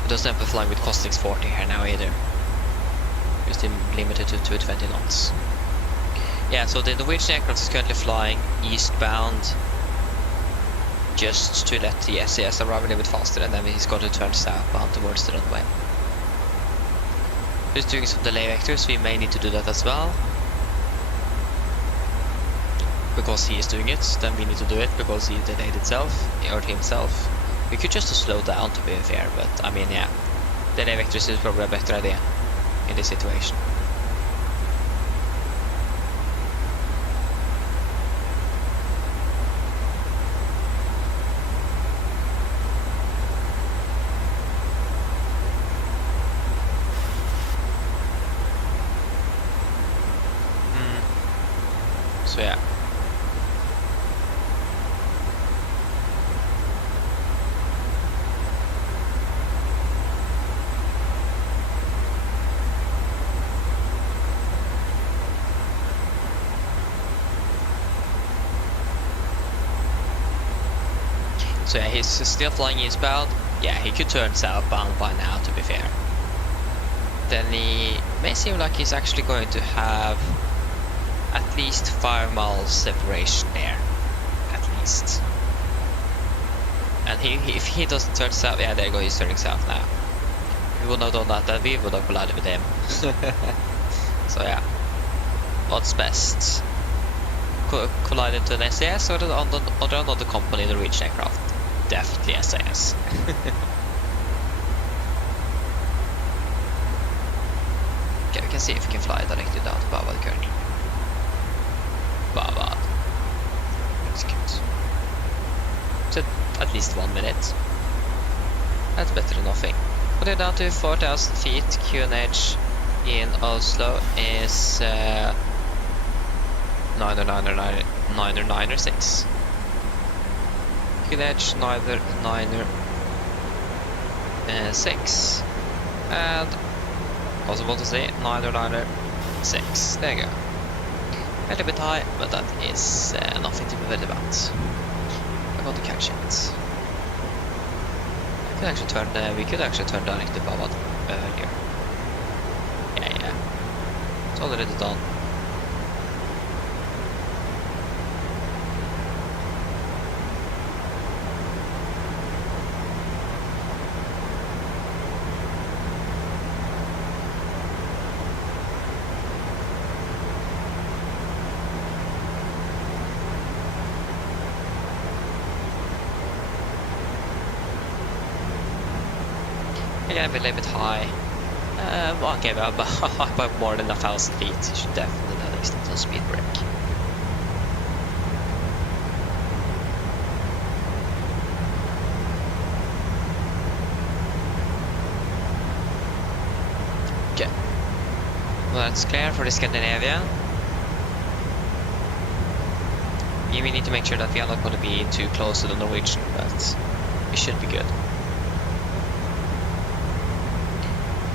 It doesn't have to fly with Costix 40 here now either. We're still limited to 220 knots. Yeah, so the Norwegian aircraft is currently flying eastbound just to let the SAS arrive a little bit faster, and then he's going to turn southbound towards the runway. He's doing some delay vectors, we may need to do that as well. Because he is doing it, then we need to do it because he delayed himself. We could just slow down to be fair, but I mean, yeah, delay vectors is probably a better idea in this situation. So yeah. So yeah, he's still flying eastbound. Yeah, he could turn southbound by now, to be fair. Then he may seem like he's actually going to have at least 5 miles separation there. At least. And if he doesn't turn south, yeah, there you go, he's turning south now. If he wouldn't have done that, then we would have collided with him. So yeah, what's best? Collide into an SAS or another company, Norwegian aircraft? Definitely SAS. Okay, we can see if we can fly directly down to Bavad currently. Bavad. That's good. So at least 1 minute. That's better than nothing. Put it down to 4,000 feet. QNH in Oslo is 996. QNH 996. And possible to say 996. There you go. A little bit high, but that is nothing to be worried about. I'm going to catch it. We could actually turn directly to Bavad earlier. Yeah. It's already done. Yeah, a little bit high. Okay, by more than 1,000 feet. You should definitely have extended on speed brake. Okay. Well, that's clear for the Scandinavia. We need to make sure that we are not going to be too close to the Norwegian, but we should be good.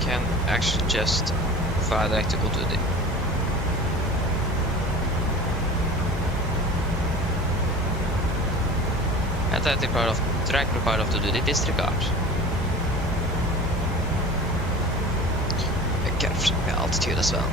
Can actually just fly direct to go to the and that direct required of to do the disregard. Be careful with altitude as well.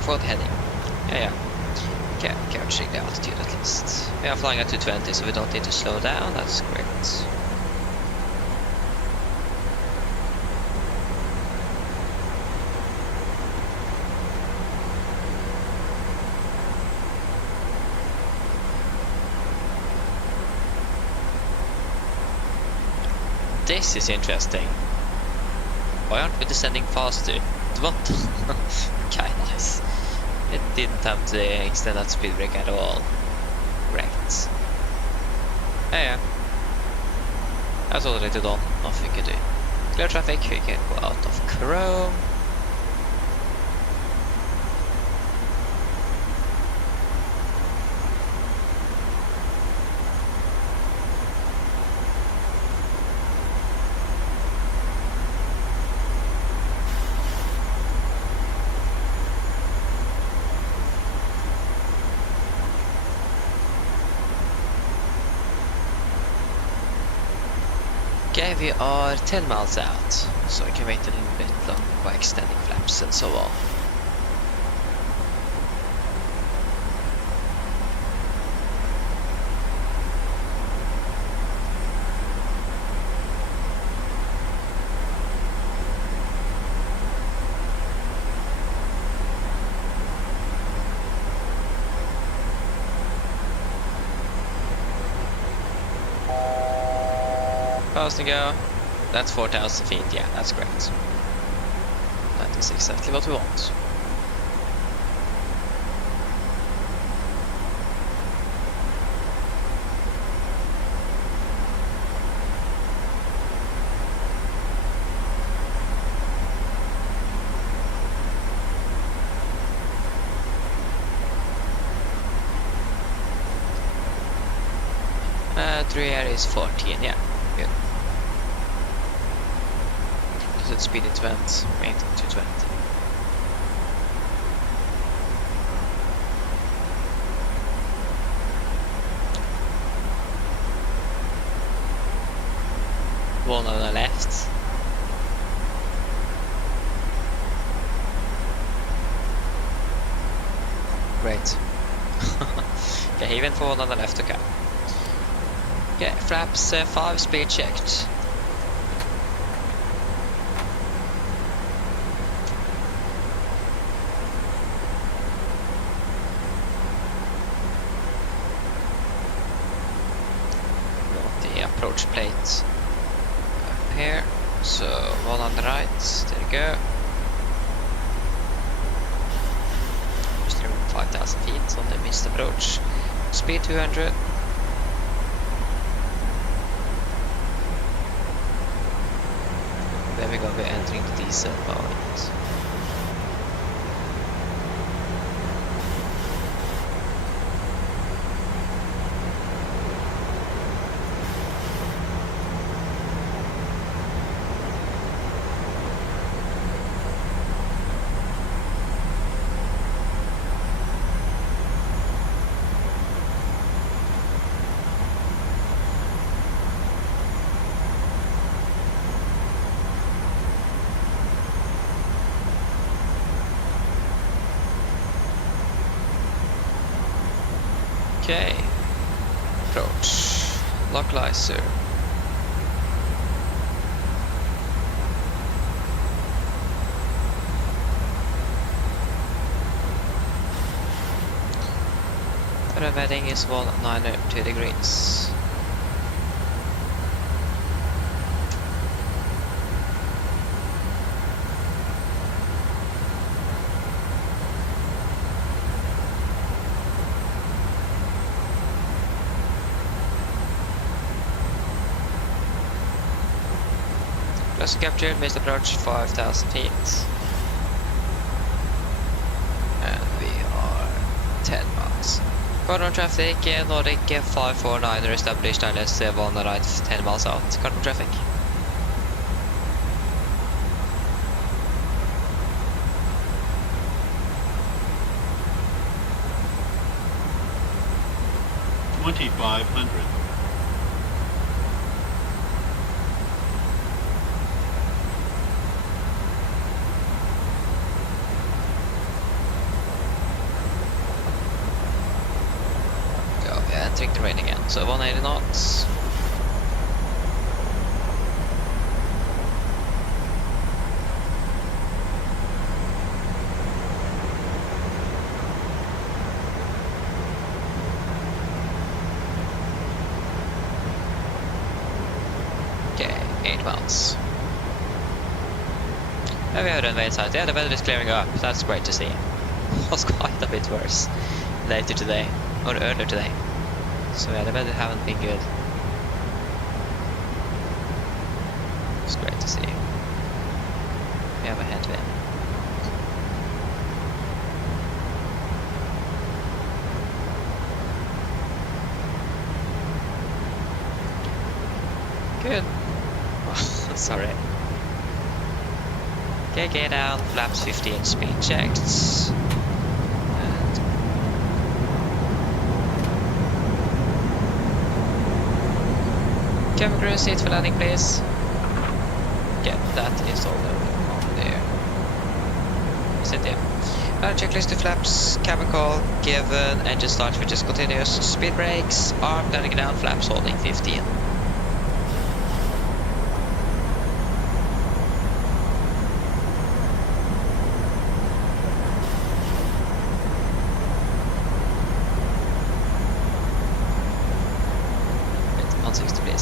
Forward heading. Yeah. Okay, catching the altitude at least. We are flying at 220, so we don't need to slow down. That's great. This is interesting. Why aren't we descending faster? What? Okay, nice. It didn't have to extend that speed brake at all. Correct. Yeah. That's already done. Nothing we can do. Clear traffic, we can go out of Chrome. Okay, we are 10 miles out, so we can wait a little bit longer by extending flaps and so on. Fast to go. That's 4,000 feet. Yeah, that's great. That is exactly what we want. Through air is 14, yeah, good. Set speed in 20, maintain to 20. One on the left. Great. Okay, he went for one on the left, okay. Okay, flaps 5, speed checked. Got the approach plate up here, so one on the right, there you go. Just remove 5,000 feet on the missed approach. Speed 200. There we go, we're entering the diesel point. Okay, approach, localizer. Current heading is 192 degrees. Plus captured, missed approach 5,000 feet. And we are 10 miles. Cardinal traffic, Nordic 549 established unless one right 10 miles out. Cardinal traffic. $2,500. Entering the rain again, so 180 knots. Okay, 8 miles. And we have runway inside. Yeah, the weather is clearing up. That's great to see. It was quite a bit worse later today, or earlier today. So yeah, the weather haven't been good. It's great to see. We have a headwind. Good. Oh, sorry. Okay, get down, flaps 15, speed checked. Cabin crew, seat for landing, please. Yeah, that is all on there. Is it there? Checklist to flaps, cabin call, given, engine start which is continuous, speed brakes, arm landing down, flaps holding 15.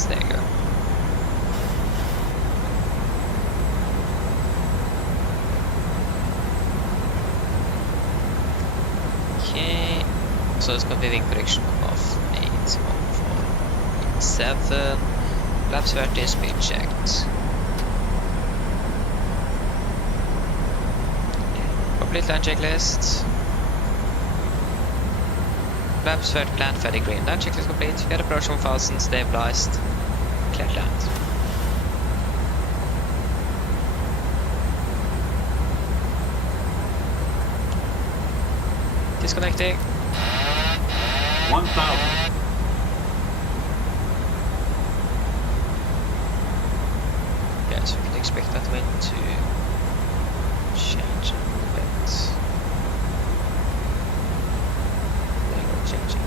There you go. Okay, so it's going to be wing prediction of 81487. Flaps 30, speed checked. Complete land checklist. Flaps fed, plant fed green. Land check is complete. Get approach 1000, stabilized. Cleared land. Disconnecting. 1,000. Yeah, so we can expect that wind to change a little bit. There you go, changing.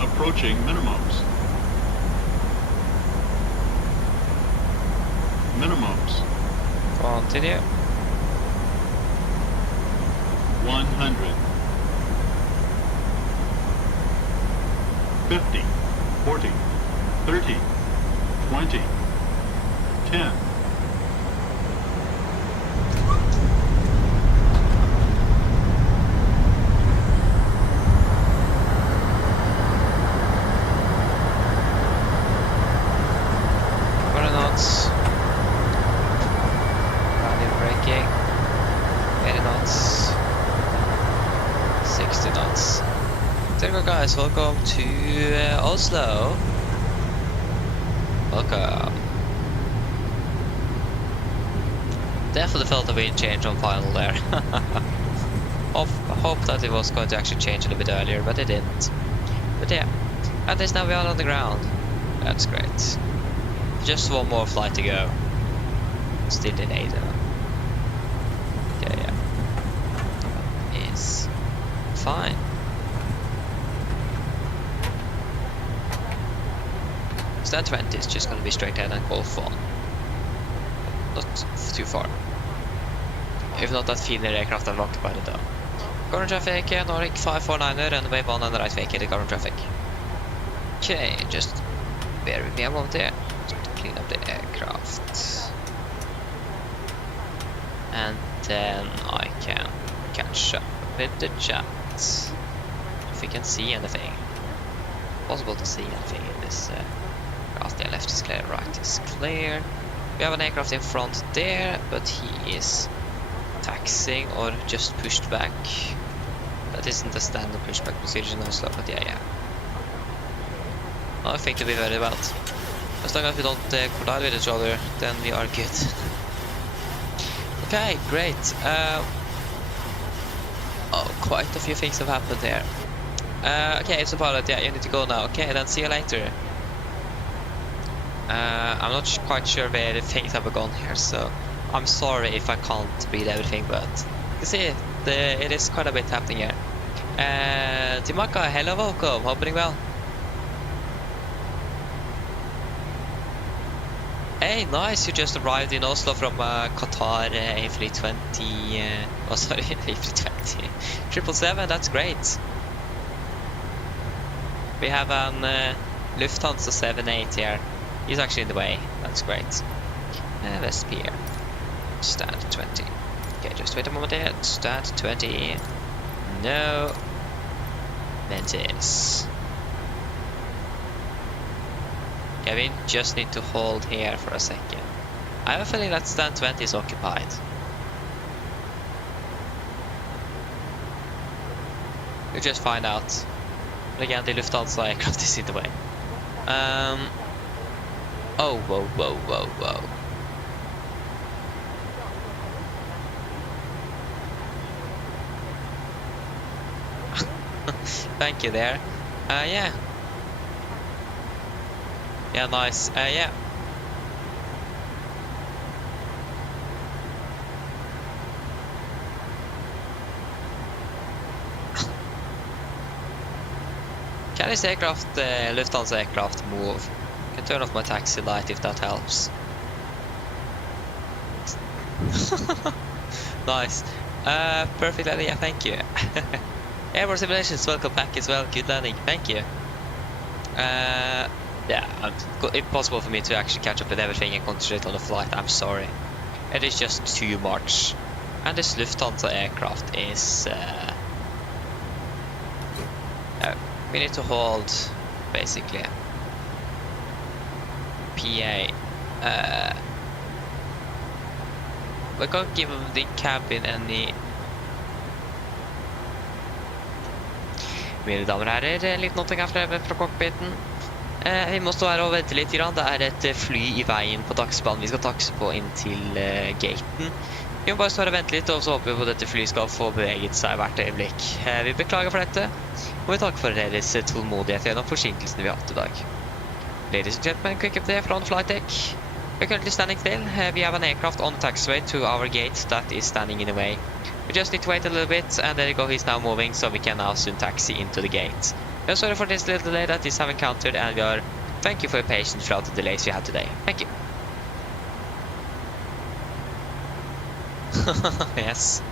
Approaching minimums. Minimums. Continue. 100. 50. 40. 30. 20. 10. Guys, welcome to Oslo. Welcome. Definitely felt a wind change on final there. Hope that it was going to actually change a little bit earlier, but it didn't. But yeah, at least now we are on the ground. That's great. Just one more flight to go. Still delayed though. Yeah. That is fine. That 20 is just going to be straight ahead and Golf 1. Not too far. If not that feeder aircraft I've occupied it though. Current traffic, Nordic 549er, runway 1 and right vacate the current traffic. Okay, just bear with me a moment here. Just to clean up the aircraft. And then I can catch up with the chat. If we can see anything. Possible to see anything in this the left is clear, right is clear. We have an aircraft in front there, but he is taxiing or just pushed back. That isn't the standard pushback position in Oslo, but yeah. I think to be very well. As long as we don't collide with each other, then we are good. Okay, great. Oh, quite a few things have happened here. Okay, it's a pilot. Yeah, you need to go now. Okay, then see you later. I'm not quite sure where the things have gone here, so I'm sorry if I can't read everything, but you can see it is quite a bit happening here. Timaka, hello, welcome, hope you're well. Hey, nice, you just arrived in Oslo from Qatar A320, oh sorry, A320, 777, that's great. We have an Lufthansa 78 here. He's actually in the way. That's great. Let's be here. Stand 20. Okay, just wait a moment here. Stand 20. No. Mentis. Kevin, just need to hold here for a second. I have a feeling that stand 20 is occupied. We'll just find out. But again, the Lufthansa aircraft is in the way. Oh, whoa. Thank you there. Yeah. Yeah, nice. Yeah. Can this aircraft, Lufthansa aircraft move? I can turn off my taxi light if that helps. Nice. Perfect landing, yeah, thank you. Airborne Simulations, welcome back as well. Good landing, thank you. Yeah, impossible for me to actually catch up with everything and concentrate on the flight, I'm sorry. It is just too much. And this Lufthansa aircraft is... we need to hold, basically. PA. We can't give them the cabin any... Mine damer og herrer, en liten noting her fra cockpiten. Vi må stå her og vente litt grann. Det er et fly i veien på taxibanen vi skal takse på inn til gaten. Vi må bare stå her og vente litt, og så håper vi på at dette flyet skal få beveget seg hvert øyeblikk. Vi beklager for dette, og vi takker for deres tålmodighet gjennom forsinkelsene vi har hatt i dag. Ladies and gentlemen, quick update from flight deck. We're currently standing still. We have an aircraft on the taxiway to our gate that is standing in the way. We just need to wait a little bit, and there you go, he's now moving, so we can now soon taxi into the gate. We are sorry for this little delay that is have encountered, and we are thank you for your patience throughout the delays we had today. Thank you. Yes.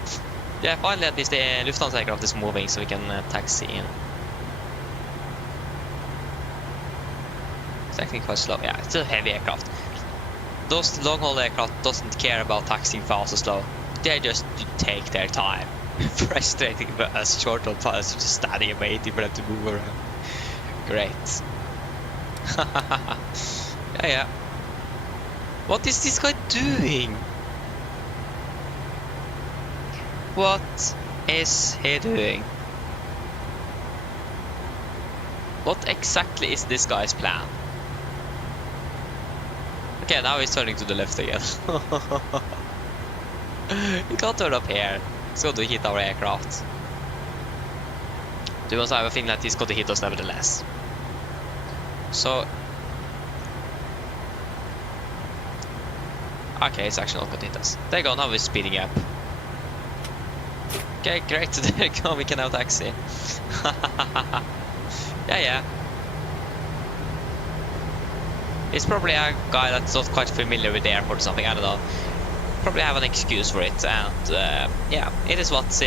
Yeah, finally at least the Lufthansa aircraft is moving, so we can taxi in. It's actually quite slow. Yeah, it's a heavy aircraft. Those long-haul aircraft doesn't care about taxiing fast or slow. They just take their time. Frustrating for us short-haul pilots just standing and waiting for them to move around. Great. Yeah. What is this guy doing? What is he doing? What exactly is this guy's plan? Okay, now he's turning to the left again. He can't turn up here. He's going to hit our aircraft. We must have a feeling that he's going to hit us nevertheless. So... okay, it's actually not going to hit us. There you go, now we're speeding up. Okay, great, there you go, we can now taxi. Yeah. It's probably a guy that's not quite familiar with the airport or something, I don't know. Probably have an excuse for it, and yeah, it is what's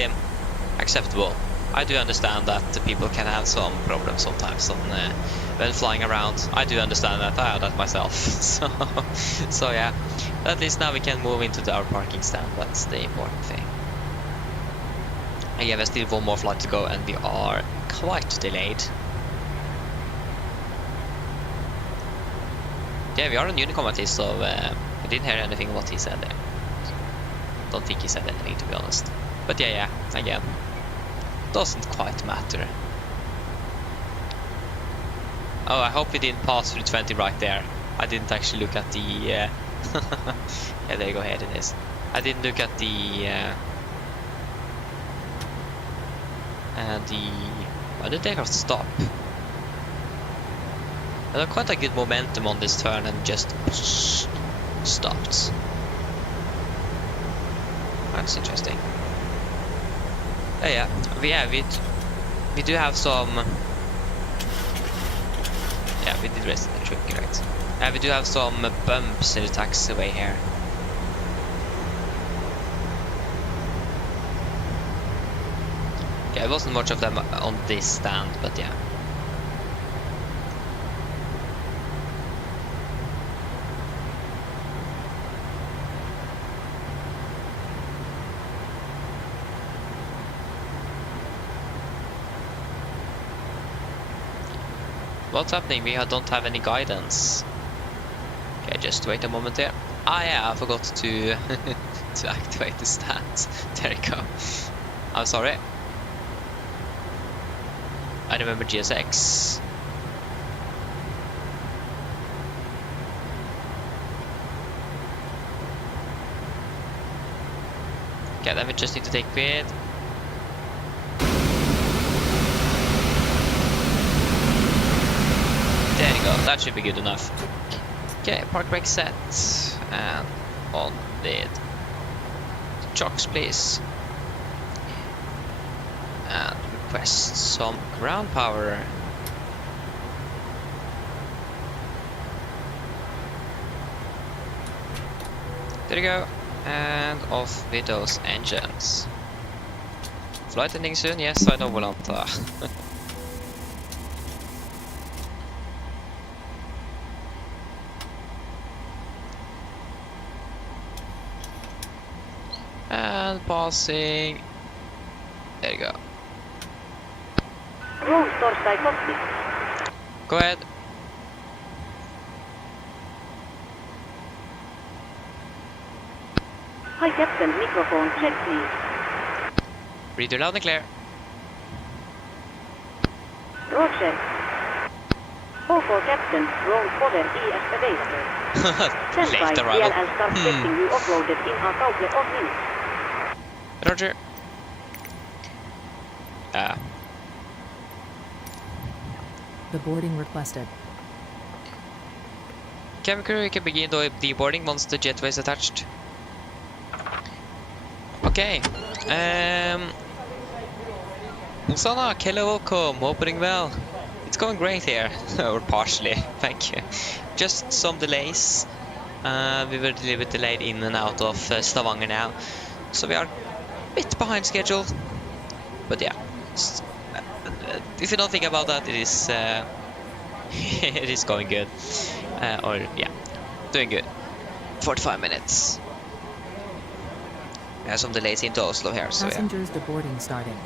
acceptable. I do understand that people can have some problems sometimes when flying around. I do understand that, I have that myself. So yeah, at least now we can move into our parking stand, that's the important thing. And yeah, there's still one more flight to go, and we are quite delayed. Yeah, we are on Unicom at least, so I didn't hear anything what he said there. Don't think he said anything, to be honest. But yeah, again, doesn't quite matter. Oh, I hope we didn't pass through 20 right there. I didn't actually look at the... yeah, there you go, here it is. I didn't look at the... why did they have to stop? I had quite a good momentum on this turn and just stopped. That's interesting. Yeah, we do have some. Yeah, we did rest in the trick, right? Yeah, we do have some bumps in the taxiway here. Okay, it wasn't much of them on this stand, but yeah. What's happening? We don't have any guidance. Okay, just wait a moment here. Ah yeah, I forgot to to activate the stats. There you go. I'm sorry. I remember GSX. Okay, then we just need to take speed. There you go, that should be good enough. Okay, park brake set, and on the chocks please. And request some ground power. There you go. And off with those engines. Flight ending soon? Yes, I know Volanta. And passing. There you go. Roll torstai kohti. Go ahead. Hi Captain, microphone check please. Read you loud and clear. Roger. OK Captain, roll fodder IS available. Stand by, Late arrival. DLL start setting you offloaded in a couple of minutes. Roger. The boarding requested. Cabin crew, you can begin deboarding once the jetway is attached. Okay. Musana, hello, welcome. Opening well. It's going great here. Or partially, thank you. Just some delays. We were a little bit delayed in and out of Stavanger now. So we are a bit behind schedule. But yeah. If you don't think about that, it is it is going good. Or yeah, doing good. 45 minutes. We have some delays into Oslo here, so yeah. Passengers deboarding starting.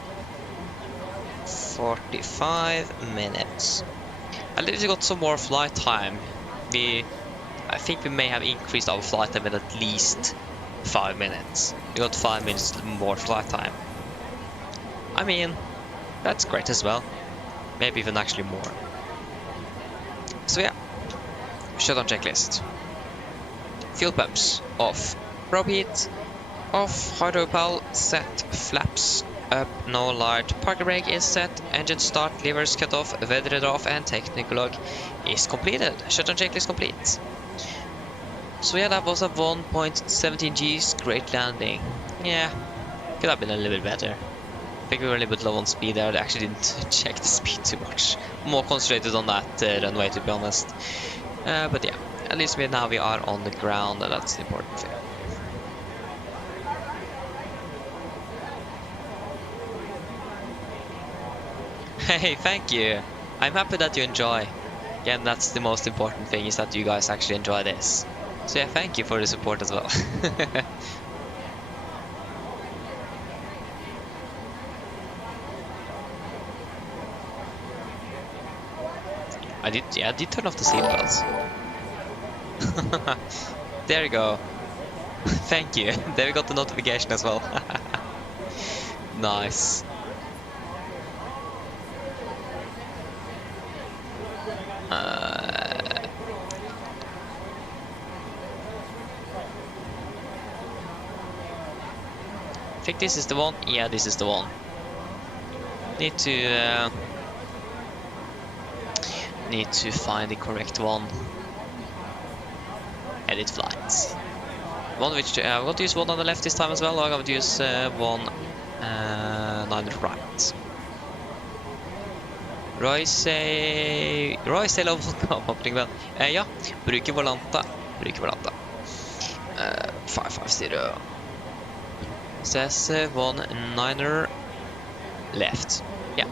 45 minutes. At least we got some more flight time. I think we may have increased our flight time with at least 5 minutes. We got 5 minutes more flight time. I mean, that's great as well. Maybe even actually more. So yeah, shutdown checklist. Fuel pumps off. Probe heat off. Hydropal set. Flaps up. No light. Parking brake is set. Engine start. Levers cut off. Weather off. And technical log is completed. Shutdown checklist complete. So yeah, that was a 1.17 G's. Great landing. Yeah, could have been a little bit better. I think we were a little bit low on speed there. I actually didn't check the speed too much. More concentrated on that runway, to be honest. But yeah, at least now we are on the ground, and that's the important thing. Hey, thank you. I'm happy that you enjoy. Again, that's the most important thing, is that you guys actually enjoy this. So yeah, thank you for the support as well. I did turn off the seatbelts. There you go. Thank you. There we got the notification as well. Nice. I think this is the one. Yeah, this is the one. Need to find the correct one. Edit flights. One which I'm going to use one on the left this time as well. I'm going to use one on the right. Royce, hello, welcome. Opening well. Ja, bruker Volanta. 550. Says 19er left. Yeah,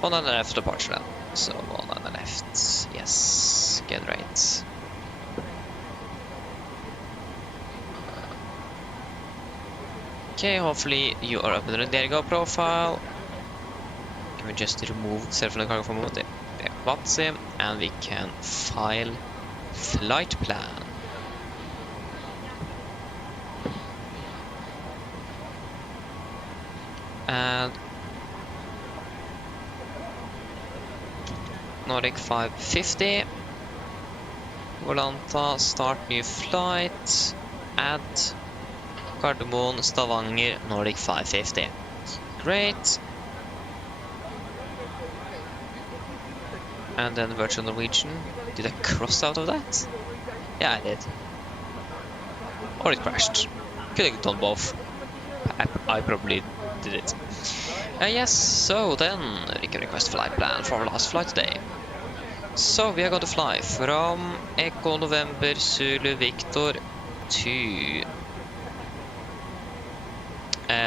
one on the left departure then. So one on the left. Yes, get right. Okay, hopefully you are up and running. There you go, profile. Can we just remove self-flying cargo from Molde? Yeah, VATSI, and we can file flight plan. And Nordic 550. Volanta, start new flight. Add Gardermoen, Stavanger, Nordic 550. Great. And then virtual Norwegian. Did I cross out of that? Yeah, I did. Or it crashed. Could have done both. I probably did it. Yes, so then we can request flight plan for our last flight today. So we are going to fly from Echo November Zulu Victor 2.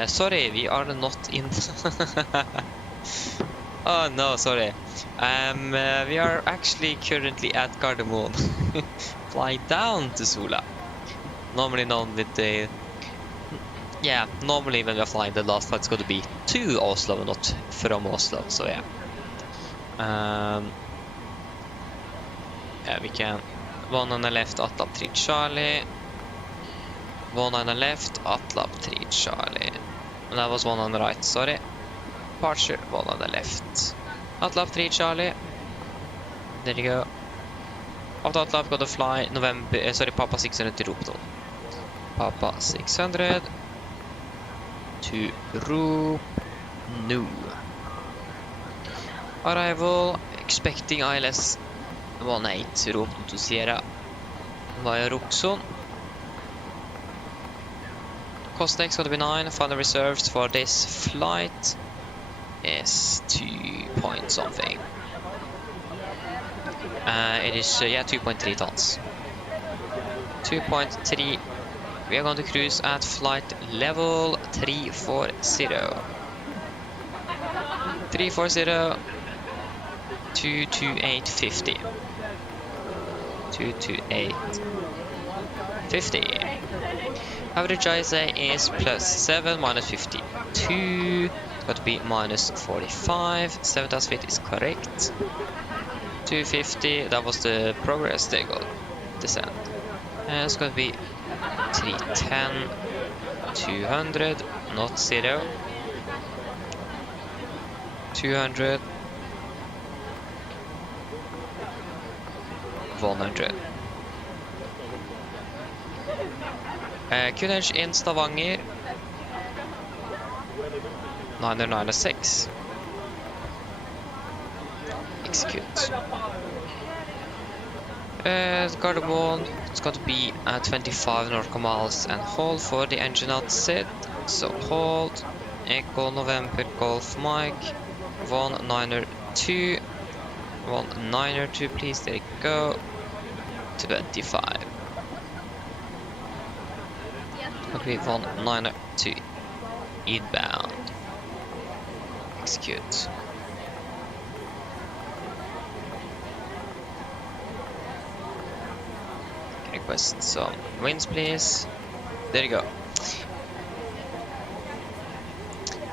Sorry, we are not in. Oh no, sorry. We are actually currently at Gardermoen, flying down to Sola. Normally, normally when we are flying, the last flight's going to be to Oslo, not from Oslo. So yeah. Yeah, we can. 1 on the left, Atlab 3 Charlie. 1 on the left, Atlab 3 Charlie. And that was 1 on the right, sorry. Departure, 1 on the left. Atlab 3 Charlie. There you go. After Atlab, got to fly Papa 600 to Ropdal. Papa 600 to Ropnu. Arrival, expecting ILS 18 Ropnu to Sierra via Roxon. Cost X gonna be 9. Final reserves for this flight is 2 point something. It is 2.3 tons. 2.3. We are going to cruise at flight level 340. 340. 22850. 22850. Average ISA is +7 -52. Got to be -45. 7,000 feet is correct. 250. That was the progress. There you go. Descent. And it's going to be 310. 200. Not 0. 200. 100. Kunners in Stavanger. 906. Execute. Gardermoen, it's got to be at 25 nautical miles and hold for the engine outset. So hold. Echo November Golf Mike. 192. 192, please. There you go. 25. Okay, 192. Inbound. Execute. Can request some winds, please. There you go.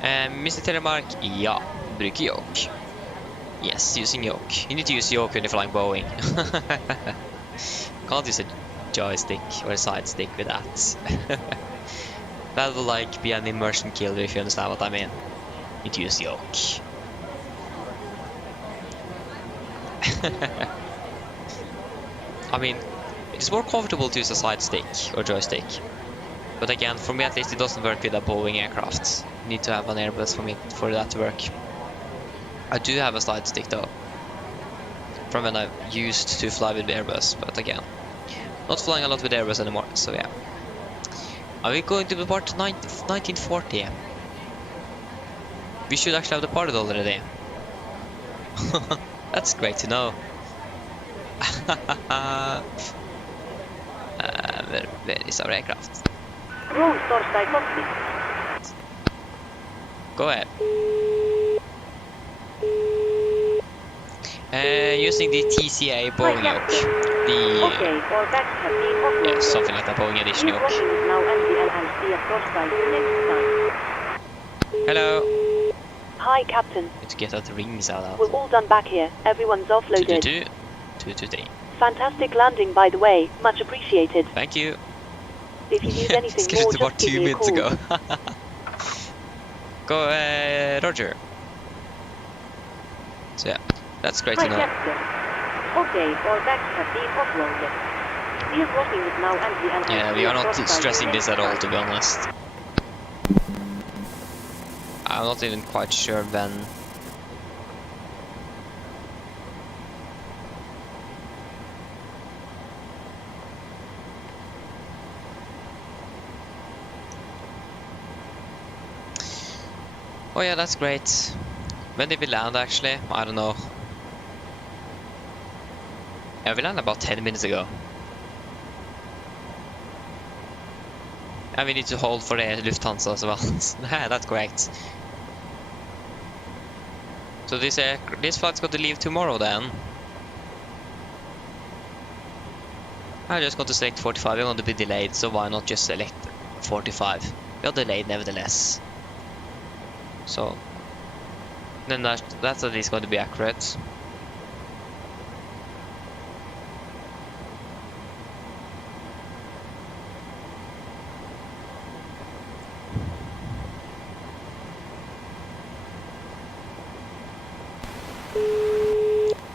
Mr. Telemark, ja, bruker yoke. Yes, using yoke. You need to use yoke when you're flying Boeing. Can't use a joystick or a side stick with that. That will like be an immersion killer if you understand what I mean. You need to use yoke. I mean, it's more comfortable to use a side stick or joystick. But again, for me at least, it doesn't work with a Boeing aircraft. You need to have an Airbus for that to work. I do have a side stick though, from when I used to fly with Airbus, but again, not flying a lot with Airbus anymore, so yeah. Are we going to depart 1940? We should actually have departed already. That's great to know. Where is our aircraft? Roll torstai kohti. Go ahead. Using the TCA Boeing yoke. Okay, all bags have been offloaded. Yeah, something like that Boeing edition yoke. Refueling is now empty and I'll see a torstai next time. Hello. Hi, Captain. Need to get out the rings out. We're all done back here. Everyone's offloaded. 222. 223. Fantastic landing, by the way. Much appreciated. Thank you. If you need anything Scheduled more, to just about give 2 me a minutes call. ago. Go, Roger. So yeah, that's great Hi, to know. Captain. Okay, all bags have been offloaded. Steel crossing is now empty and Yeah, I'll we see are a not torstai stressing this next at all, time. to be honest. I'm not even quite sure when. Oh yeah, that's great. When did we land actually? I don't know. Yeah, we landed about 10 minutes ago. And we need to hold for the Lufthansa as well. Yeah, that's correct. So this flight's got to leave tomorrow then. I just got to select 45. We're going to be delayed, so why not just select 45? We are delayed nevertheless. So then that's at least going to be accurate.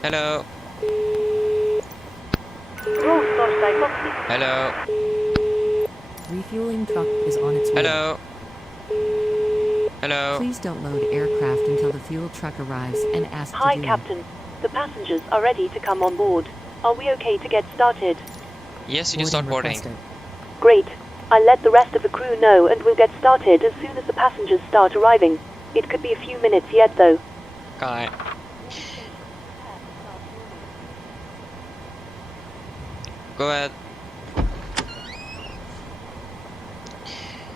Hello. Hello. Refueling truck is on its way. Hello. Hello. Please don't load aircraft until the fuel truck arrives and ask Hi, to do. Captain. The passengers are ready to come on board. Are we okay to get started? Yes, you can start boarding. requested. Great. I'll let the rest of the crew know and we'll get started as soon as the passengers start arriving. It could be a few minutes yet though. Okay. Go ahead.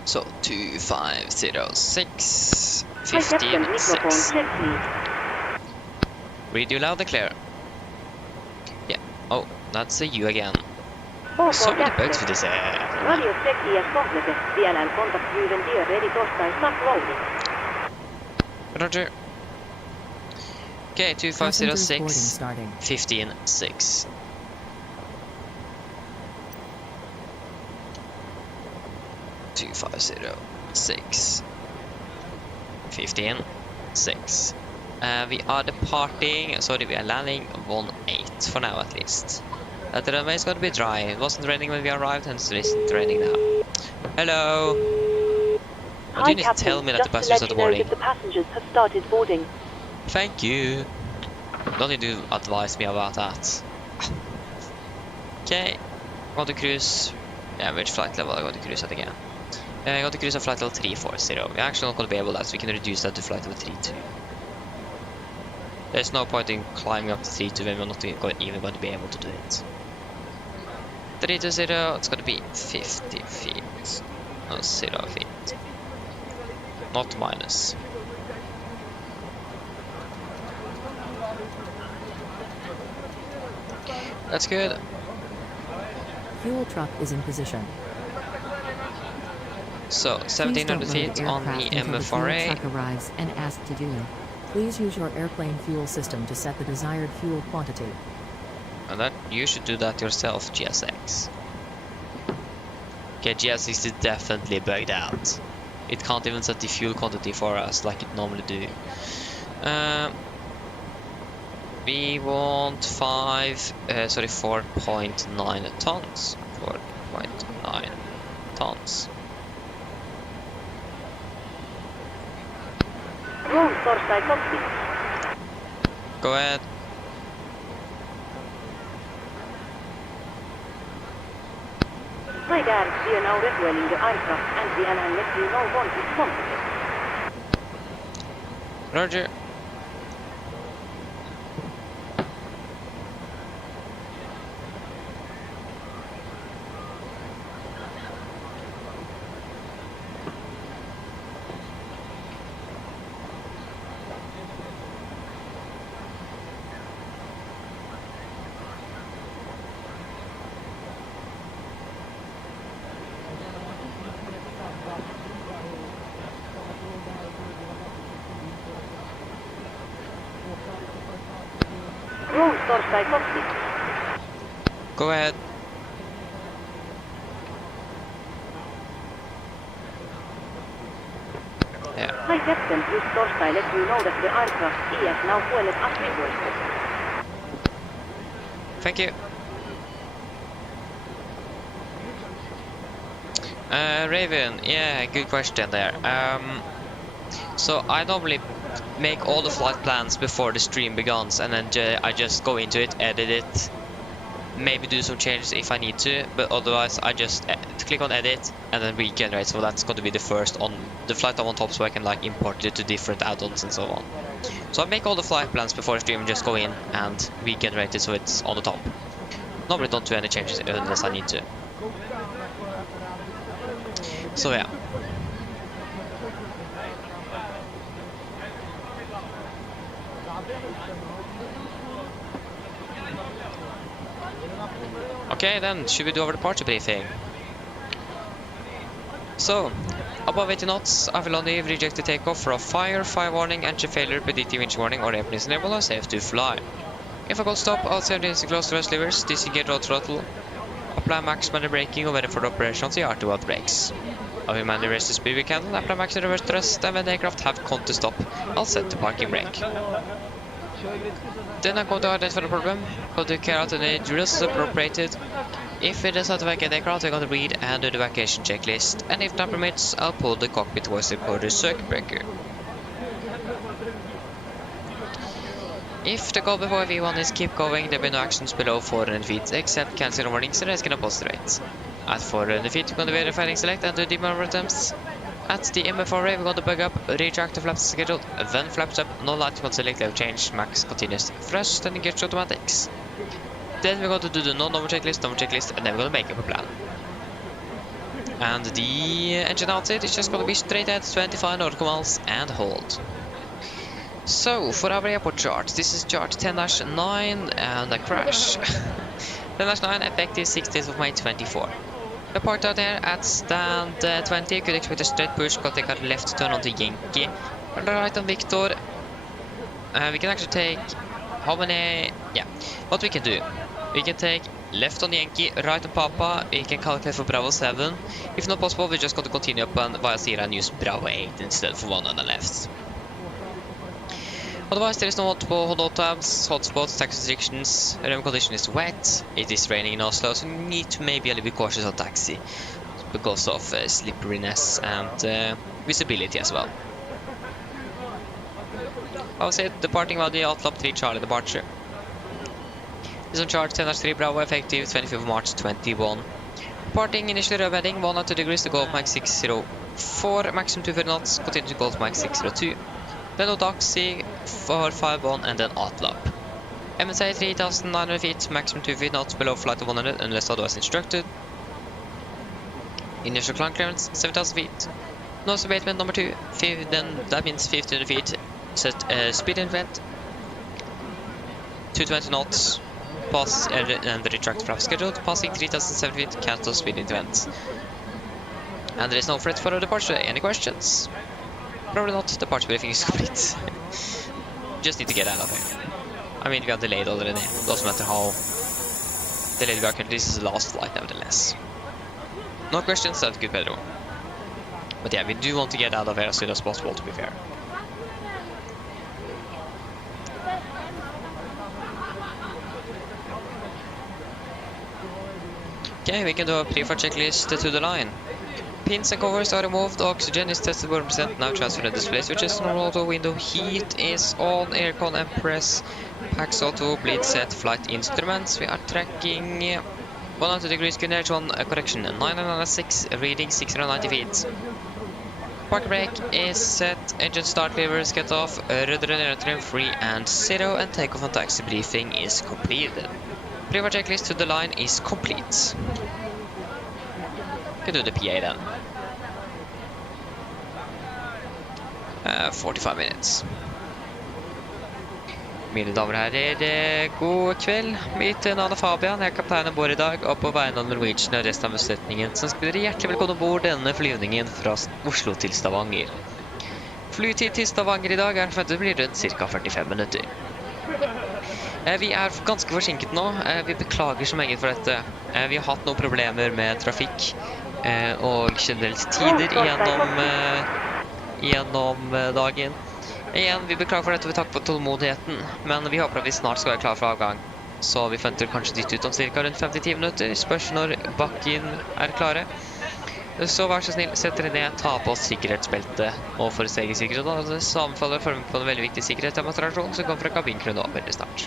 So 2506 Hi, Captain. Microphone 156. check, please. Read you loud and clear. Yeah. Oh, that's a you again. Oslo, So many Captain. bugs with this. Radio check is completed. DLL contact driven dear ready to start loading. Roger. Okay, Passengers boarding 2506 starting. 156. Two 506 156. We are departing. Sorry, we are landing 18 for now at least. The runway is going to be dry. It wasn't raining when we arrived, hence it isn't raining now. Hello. Why do you need to tell me that the passengers are Just to let you know boarding? that the passengers have started boarding. Thank you. Don't need to advise me about that. Okay. Going to cruise. Yeah, which flight level I got to cruise at again? I got to cruise at flight level 340. We're actually not going to be able to that, so we can reduce that to flight level 32. There's no point in climbing up to 32 when we're not even going to be able to do it. 320, it's going to be 50 feet. No, 0 feet. Not minus. That's good. Fuel truck is in position. So, Please don't 1700 load feet on the aircraft until the fuel MFRA. truck arrives and ask to do. Please use your airplane fuel system to set the desired fuel quantity. And that you should do that yourself, GSX. Okay, GSX is definitely bugged out. It can't even set the fuel quantity for us like it normally do. We want 4.9 tons. 4.9 tons. Roll Torstai cockpit. Go ahead. Hi there, we are now refueling the aircraft and we will let you know once it's completed. Roger. Roll Torstai cockpit. Go ahead. Yeah. Hi Captain, just Torstai let you know that the aircraft is now fueled as requested. Thank you. Raven, yeah, good question there. So I normally make all the flight plans before the stream begins, and then I just go into it, edit it, maybe do some changes if I need to, but otherwise I just click on edit and then regenerate. So that's going to be the first on the flight I'm on top, so I can like import it to different add-ons and so on. So I make all the flight plans before the stream and just go in and regenerate it so it's on the top. Normally don't do any changes unless I need to. Så ja. Okay, then should we do our departure briefing? So, above 80 knots, Aviloni rejected takeoff for a fire warning, engine failure, predictive engine warning, or airplane is enabled or safe to fly. If a cold stop, outside is close to rest levers, disengage road throttle, apply max manual braking, or wait for the operation of the RT-Watt brakes. After manual raise the speed we can, apply max reverse thrust, and when the aircraft have come to stop, I'll set the parking brake. Then I'm going to identify the problem, going to carry out any drills appropriated. If we decide to vacate the aircraft, we're going to read and do the vacation checklist, and if time permits, I'll pull the cockpit towards the quarter circuit breaker. If the goal before V1 is keep going, there will be no actions below 400 feet, except cancelling warnings and rescuing a positive rate. At 400 feet, we're going to verify and select and do deep maneuver attempts. At the MFR ray, we're going to bug up, retract the flaps scheduled, then flaps up, no light, we're going to select level change, max continuous thrust, and engage automatics. Then we're going to do the non-number checklist, and then we're going to make up a plan. And the engine outside is just going to be straight at 25 nautical miles and hold. So, for our airport chart, this is chart 10-9 and a crash. 10-9, effective 16th of May 24. The part out there at stand 20, could expect a straight push, got take a left turn onto Yankee. Right on Victor. We can actually take, how many, yeah, what we can do. We can take left on Yankee, right on Papa, we can calculate for Bravo 7. If not possible, we're just going to continue up on via Sierra and use Bravo 8 instead for one on the left. Otherwise, there is no multiple hold tabs, hotspots, taxi restrictions, the condition is wet, it is raining in Oslo, so you need to maybe a little bit cautious on taxi because of slipperiness and visibility as well. I would say departing by the Outlap 3 Charlie departure. This is on chart 10-3 Bravo, effective 25th of March 21. Departing initially row heading 102 degrees to Gulf Mike 604, maximum 240 knots, continue to Gulf Mike 602. Then Odaxi for 51 and then Outlap. MSA 3,900 feet, maximum 2 feet knots below flight of 100 unless otherwise instructed. Initial climb clearance 7,000 feet. Nose abatement number 2, then that means 1,500 feet. Set speed event 220 knots. Pass and the retract flap scheduled. Passing 3,007 feet, cancel speed events. And there is no threat for a departure. Any questions? Probably not. Departure briefing is complete. Just need to get out of here. I mean, we are delayed already. Doesn't matter how delayed we are currently. This is the last flight, nevertheless. No questions. That's good, Pedro. But yeah, we do want to get out of here as soon as possible, to be fair. Okay, we can do a pre-flight checklist to the line. Pins and covers are removed, oxygen is tested 1%, now transfer the display switches, normal auto window heat is on, aircon and press, packs auto, bleed set, flight instruments, we are tracking 100 degrees, good edge on correction, 996, reading 690 feet. Park brake is set, engine start levers get off, rudder and trim free and 0, and takeoff and taxi briefing is completed. Pre-flight checklist to the line is complete. We can do the PA then. 45 minutes. Mine damer og herrer, god kveld. Mitt navn er Fabian, jeg er kaptein ombord i dag, og på vegne av Norwegian og resten av besetningen, så ønsker dere hjertelig velkommen ombord denne flyvningen fra Oslo til Stavanger. Flytid til Stavanger i dag forventet blir rundt ca. 45 minutter. Vi er ganske forsinket nå, vi beklager så meget for dette. Vi har hatt noen problemer med trafikk og generelt tider gjennom dagen. Igjen, vi beklager for dette, vi takker for tålmodigheten, men vi håper at vi snart skal være klar for avgang. Så vi forventer kanskje ditt ut om ca. rundt 5-10 minutter, spørs når bakken er klare. Så vær så snill, sett dere ned, ta på sikkerhetsbeltet, og for egen sikkerhet, og det sammenfaller for meg på en veldig viktig sikkerhetsdemonstrasjon som kommer fra kabinkronen nå veldig snart.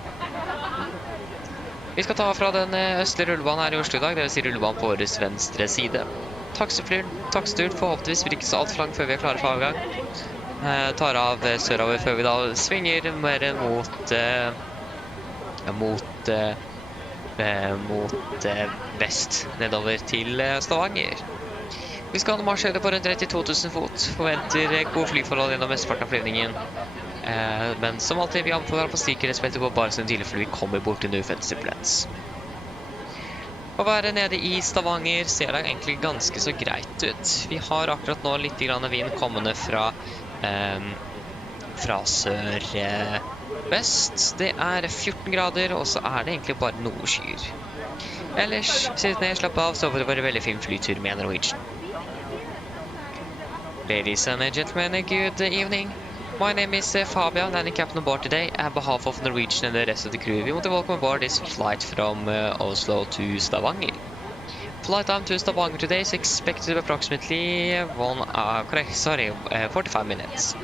Vi skal ta fra den østlige rullebanen her i Oslo i dag, det vil si rullebanen på vår venstre side. Taksturen forhåpentligvis blir ikke så alt for langt før vi er klare for avgang. Tar av sørover før vi da svinger mer mot vest, nedover til Stavanger. Vi skal ha en marsjhøyde på rundt 32 000 fot. Forventer gode flyforhold gjennom mesteparten av flyvningen. Men som alltid, vi anbefaler på sikkerhetsbeltet på bare sånn tilfelle vi kommer bort til ufødt turbulens. Å være nede i Stavanger ser det egentlig ganske så greit ut. Vi har akkurat nå litt grann vind kommende fra sør-vest. Det er 14 grader, og så er det egentlig bare noe skyer. Ellers, sitt ned, slapp av, så får det være veldig fin flytur med Norwegian. Ladies and gentlemen, good evening. My name is Fabian, and the captain aboard today. On behalf of Norwegian and the rest of the crew, we want to welcome aboard this flight from Oslo to Stavanger. Flight time to Stavanger today is expected to be approximately 45 minutes.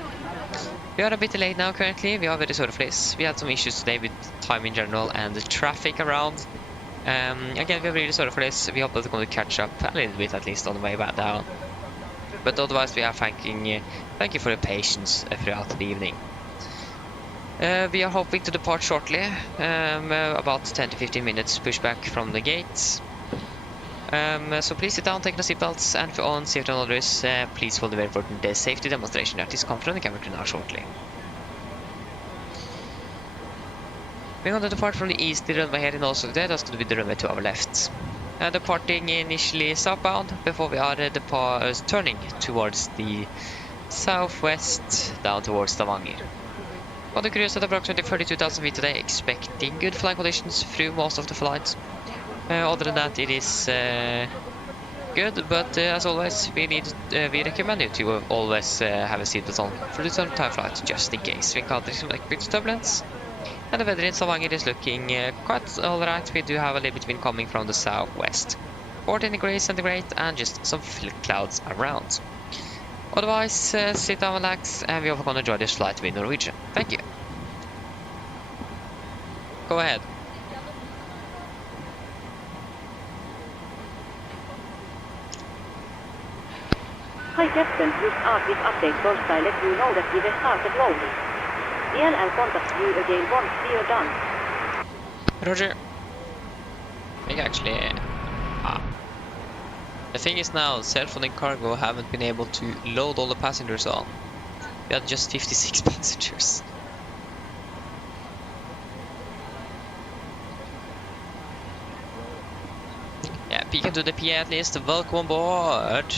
We are a bit late now currently. We are very sorry for this. We had some issues today with time in general and the traffic around. Again, we are really sorry for this. We hope that we're going to catch up a little bit at least on the way back down. But otherwise, we are thank you for your patience throughout the evening. We are hoping to depart shortly, about 10 to 15 minutes pushback from the gates. So please sit down, take the seatbelts, and for all safety and others, please follow the very important safety demonstration that is coming from the camera crew now shortly. We're going to depart from the east runway here in Oslo today. That's going to be the runway to our left. Departing initially southbound before we are turning towards the southwest down towards Stavanger. On the cruise at approximately 32,000 feet today, expecting good flying conditions through most of the flight. Other than that, it is good, but as always, we recommend you to always have a seatbelt on for the time flight, just in case we encounter some bit of turbulence. And the weather in Stavanger is looking quite alright. We do have a little bit of wind coming from the southwest. 14 degrees centigrade and just some clouds around. Otherwise, sit down, relax, and we are going to enjoy this flight with Norwegian. Thank you. Go ahead. Hi Captain, just a quick update first. I let you know that we have started loading. I'll contact you again once we are done. Roger. I think actually... The thing is now, self-funding cargo haven't been able to load all the passengers on. We had just 56 passengers. Yeah, peek into the PA at least. Welcome on board.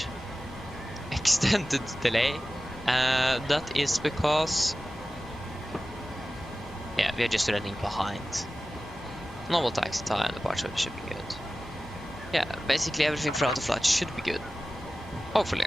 Extended delay. That is because... Yeah, we are just running behind. Normal taxi time, the departure should be good. Yeah, basically everything throughout the flight should be good. Hopefully.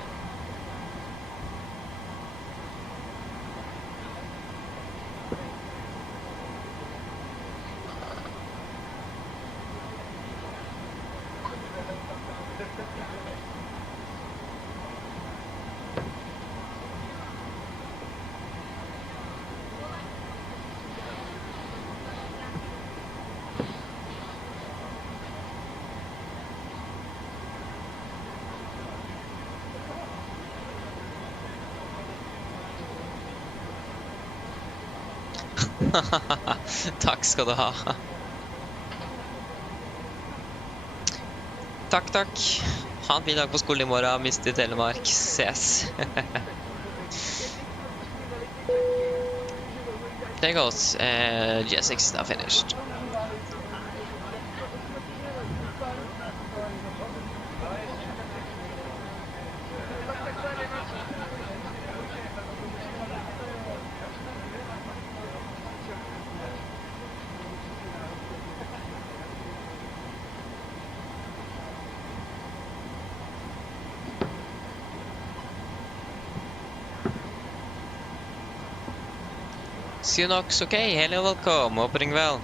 Takk skal du ha. Takk, takk. Ha en fin dag på skolen i morgen, Mr. Telemark. Ses. There goes. G6 is now finished. Synox, okay, hello, welcome, opening well.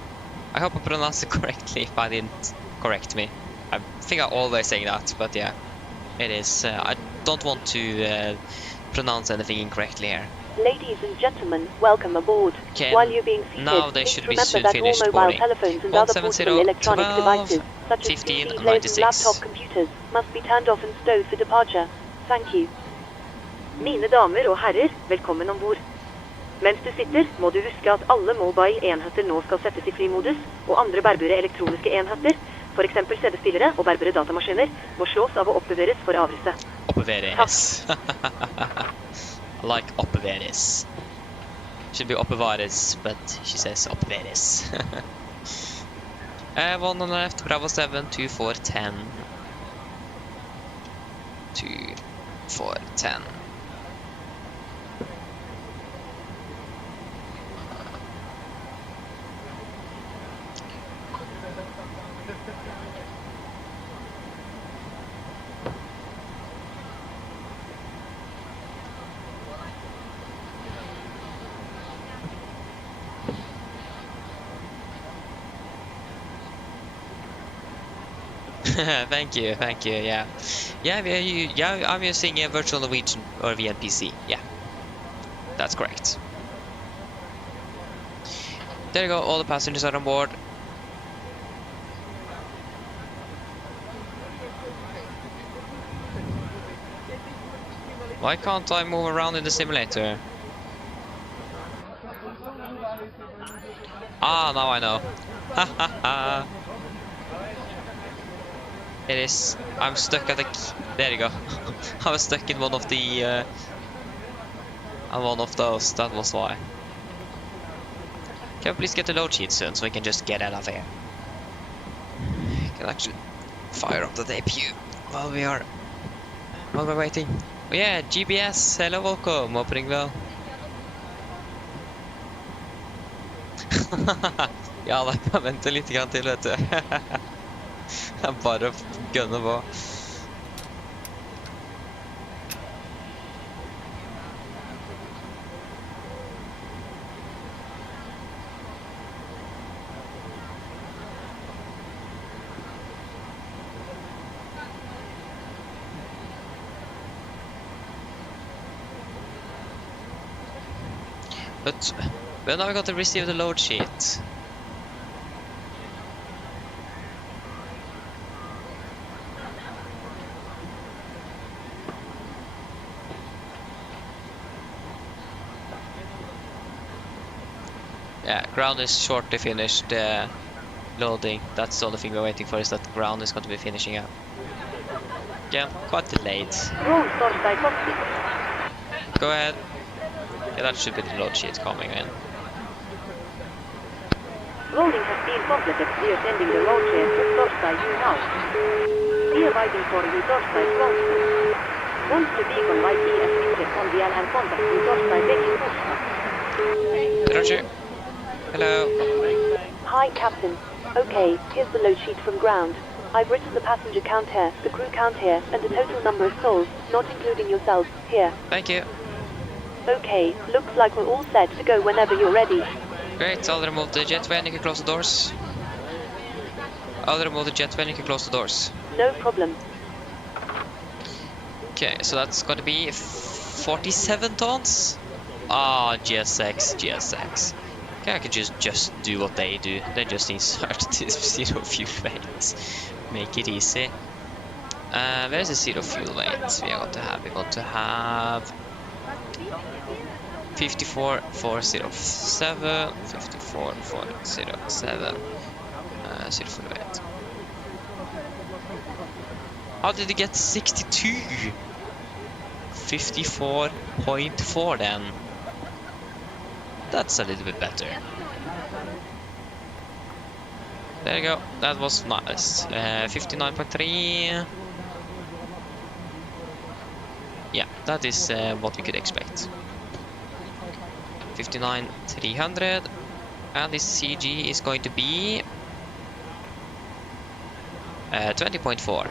I hope I pronounced it correctly if I didn't correct me. I think I always say that, but yeah, it is. I don't want to pronounce anything incorrectly here. Ladies and gentlemen, welcome aboard. Okay, While you're being seated, now they please should be remember soon that finished all mobile boarding. telephones and other portable electronic 12, devices, such as 15, PCs, 96. laptop computers, must be turned off and stowed for departure. Thank you. Mine damer og herrer, velkommen ombord. Mens du sitter, må du huske at alle mobile-enheter nå skal settes i flymodus, og andre bærbare elektroniske enheter, for eksempel CD-spillere og bærbare datamaskiner, må slås av og oppbevares for avruse. Oppeveres. I like Oppeveres. Should be Oppevares, but she says Oppeveres. 1 on the left, Bravo 7, 2, 4, 10. 2, 4, 10. Thank you, yeah. Yeah, I'm using a virtual Norwegian or VNPC, yeah. That's correct. There you go, all the passengers are on board. Why can't I move around in the simulator? Ah, now I know. Hahaha. It is. I'm stuck at the. There you go. I was stuck in one of the. One of those. That was why. Can we please get the load sheet soon, so we can just get out of here? Can actually fire up the APU while we're waiting. Oh yeah, GBS. Hello, welcome. Opening well. Ja, da kan jeg vente litt grann til, vet du. Jeg bare gønner på. But when are we going to receive the load sheet? Yeah, ground is shortly finished loading. That's the only thing we're waiting for, is that ground is going to be finishing up. Yeah, quite delayed. Go ahead. Yeah, that should be the load sheet coming in. Loading has been completed. We are sending the load share to Torstai you now. We are waiting for you Torstai close. Once the beacon light is fixed on the and contact you Torstai taking pushback. Roger. Hello. Hi, Captain. Okay, here's the load sheet from ground. I've written the passenger count here, the crew count here, and the total number of souls, not including yourselves, here. Thank you. Okay, looks like we're all set to go whenever you're ready. Great, I'll remove the jetway and you can close the doors. I'll remove the jetway and you can close the doors. No problem. Okay, so that's going to be 47 tons? Ah, GSX. Okay, I could just do what they do. They just insert this zero fuel weight. Make it easy. Where's the zero fuel weight we are going to have? We're going to have 54,407, 54,407, zero fuel weight. How did it get 62? 54.4 then. That's a little bit better. There you go. That was nice. 59.3. Yeah, that is what we could expect. 59,300. And this CG is going to be 20.4.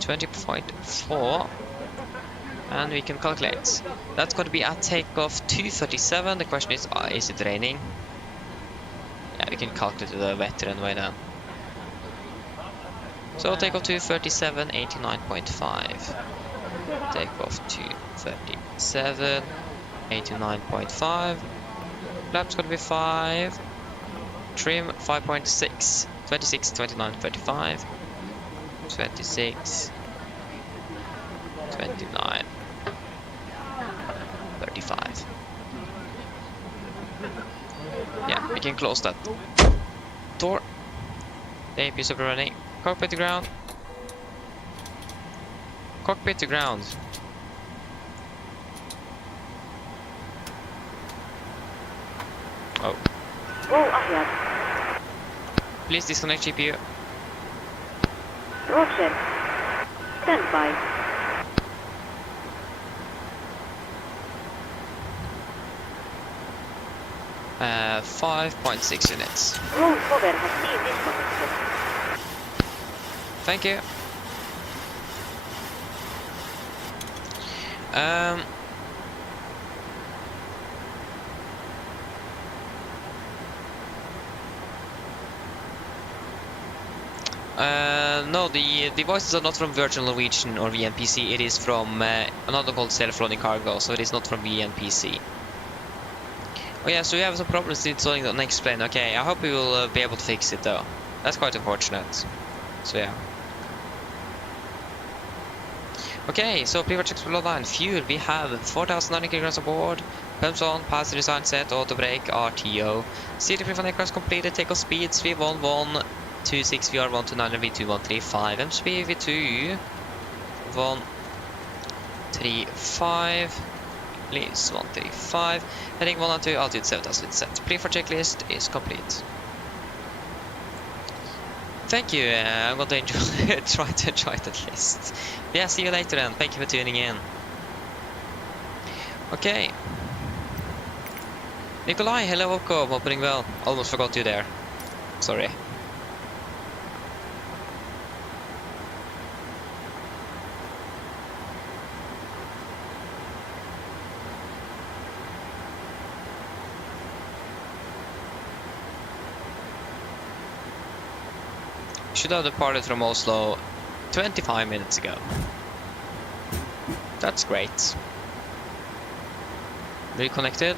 20.4. And we can calculate. That's going to be at takeoff 237. The question is it raining? Yeah, we can calculate the veteran way then. So takeoff 237, 89.5. Takeoff 237, 89.5. Flaps going to be 5. Trim 5.6. 26, 29, 35. 26. 29. 35. Yeah, we can close that door. The AP is up and running. Cockpit to ground. Cockpit to ground. Oh. Go ahead. Please disconnect GPU. Roger. Stand by. Uh, 5.6 units. Roll cover has been disconnected. Thank you. Um. No, the voices are not from Virtual Norwegian or VNPC. It is from another called Self-Running Cargo, so it is not from VNPC. Oh yeah, so we have some problems installing the next plane. Okay, I hope we will be able to fix it though. That's quite unfortunate. So yeah. Okay, so pre-war checks below line. Fuel, we have 4,090 kilograms aboard. Pumps on, pass design set, auto brake, RTO. CD pre aircraft completed, takeoff speeds, V11, 26 VR1 to 9 V2 135, MSP V2 135, leaves 135, heading 1 and 2, altitude 7,000 set. Pre-for checklist is complete. Thank you, I'm going to enjoy try to enjoy that list. Yeah, see you later then, thank you for tuning in. Okay. Nikolai, hello, welcome, opening well. Almost forgot you there. Sorry. Should have departed from Oslo 25 minutes ago. That's great. Reconnected.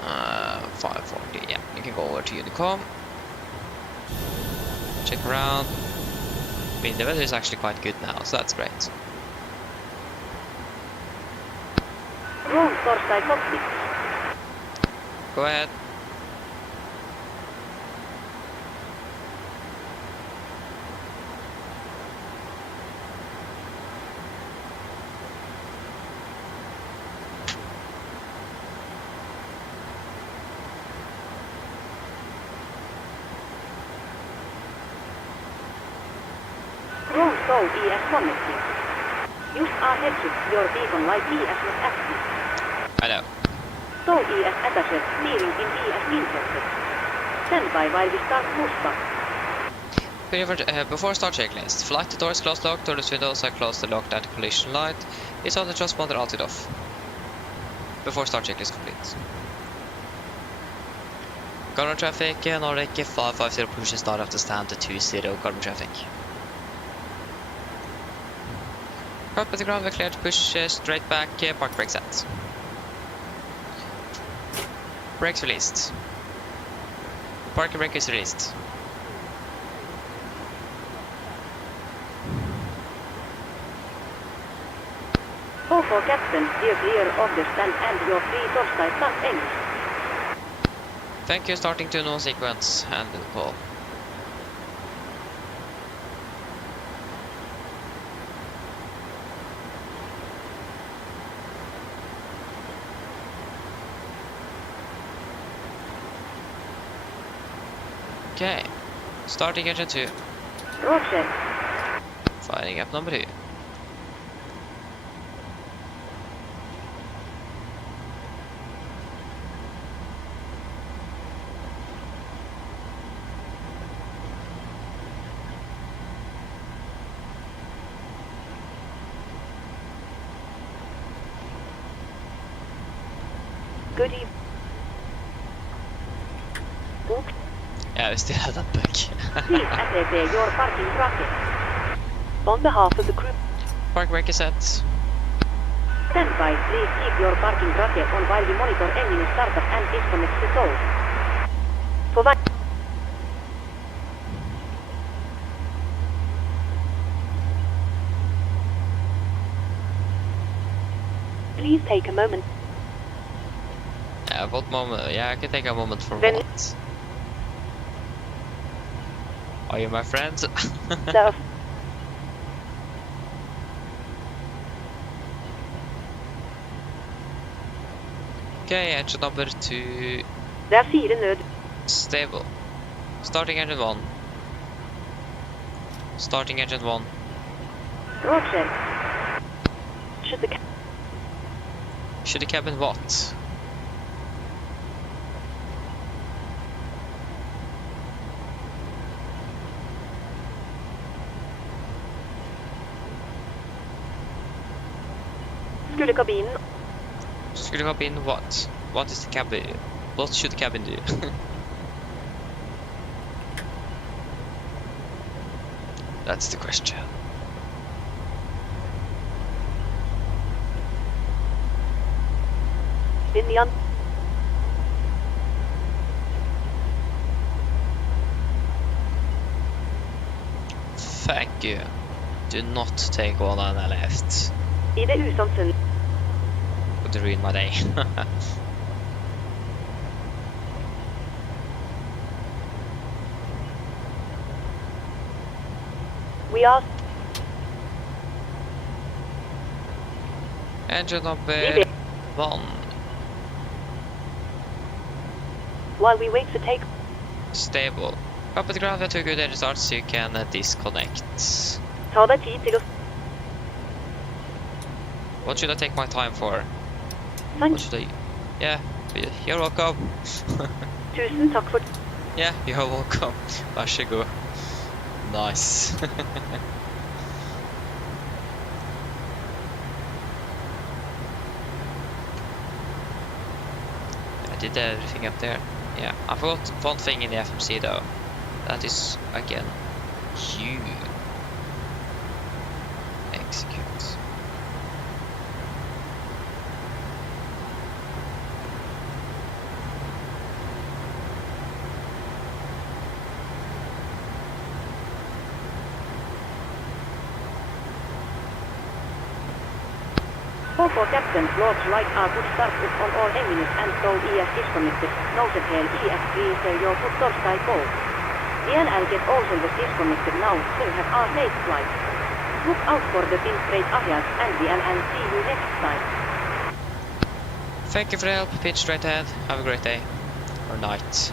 540, yeah, you can go over to Unicom. Check around. I mean, the weather is actually quite good now, so that's great. Roll Torstai cockpit. Go ahead. Roll Soul ES connecting. Use ahead shift, your beacon light ES was active. I know. Soul ES attaches, steering in ES inserted. Stand by while we start pushback. Before start checklist, flight the doors closed locked, doors windows are closed, the locked anti-collision light is on, the transponder altered off. Before start checklist complete. Garden traffic, Nordic 550 pushes start after stand to 20 Garden traffic. Up at the ground, we're clear to push straight back, park brake set. Brakes released. Parking brake is released. Go for captain, steer clear of the stand and your free Torstai start engine. Thank you, starting to no sequence and the call. Okay, starting engine 2. Roger. Firing up number 2. Good evening. Yeah, we still have that bug. Please SAP your parking bracket. On behalf of the crew, Park brake is set. Stand by, please keep your parking bracket on while we monitor engine startup and disconnect the tow. for that. Please take a moment. Yeah, what moment? Yeah, I can take a moment for Then- what? Are you my friend? The Okay, engine number 2 Det er 4 nød. stable. Starting engine 1. Starting engine 1. Roger. Should the Should the cabin what? Skulle kabinen Should the cabin what? What is the cabin? What should the cabin do? That's the question. in the un Thank you. Do not take one on the left. I det usannsynlige. Would ruin my day. we are Engine number Leave 1. while we wait for take Stable. Up at the ground, we have 2 good engine starts, so you can disconnect. Ta deg tid til å What should I take my time for? Thank What should I... Yeah, you're welcome. Tusen takk for Yeah, you're welcome. Vær så god. Nice. I did everything up there. Yeah, I forgot one thing in the FMC though. That is, again, you execute. Call for captain. Lodge light would start up on all engines and stall ES disconnected. Nouset hel ES3 så your put torstai go. DNL get all service disconnected now, so have a safe flight. Look out for the pin straight ahead and DNL see you next time. Thank you for the help. Pitch straight ahead. Have a great day. Or night.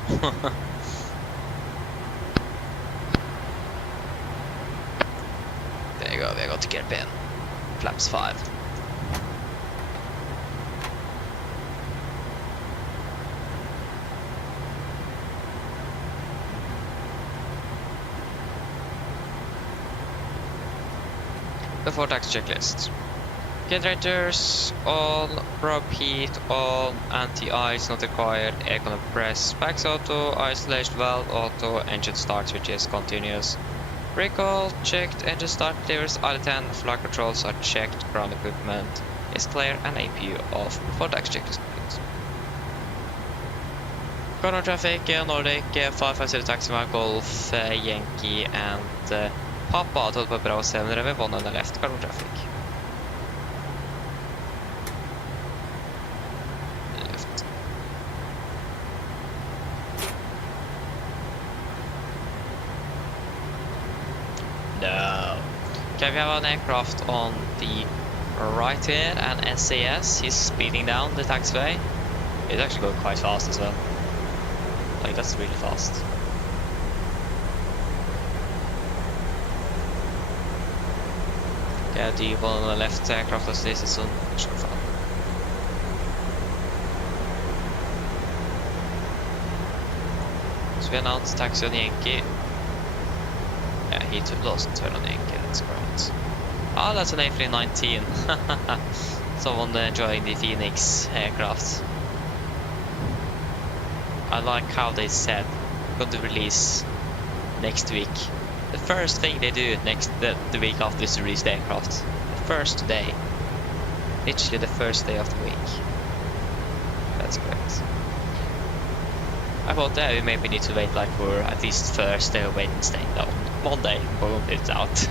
There you go, we got the gear pin. Flaps 5. Before tax checklist. Generators all, probe heat all, anti-ice not required, aircon press, packs auto, isolation valve auto, engine start switches continuous. Recall checked, engine start clears, idle 10, flight controls are checked, ground equipment is clear and APU off before tax checklist complete. Corner traffic, Nordic, 550 taxi, Golf, Yankee and Papa told på bra 700 with 1 on the left, car traffic. Left. No. Okay, we have an aircraft on the right here, and SAS, he's speeding down the taxiway. It's actually going quite fast as well. Like, that's really fast. Yeah, the one on the left aircraft as this is on fun. So we announced taxi on Yankee. Yeah, he lost turn on Yankee, that's correct. Ah, that's an A319. Someone enjoying the Phoenix aircraft. I like how they said going to release next week. The first thing they do the week after this release the aircraft. The first day. Literally the first day of the week. That's great. I thought that we maybe need to wait like for at least Thursday or Wednesday. No, Monday. Boom, it's out.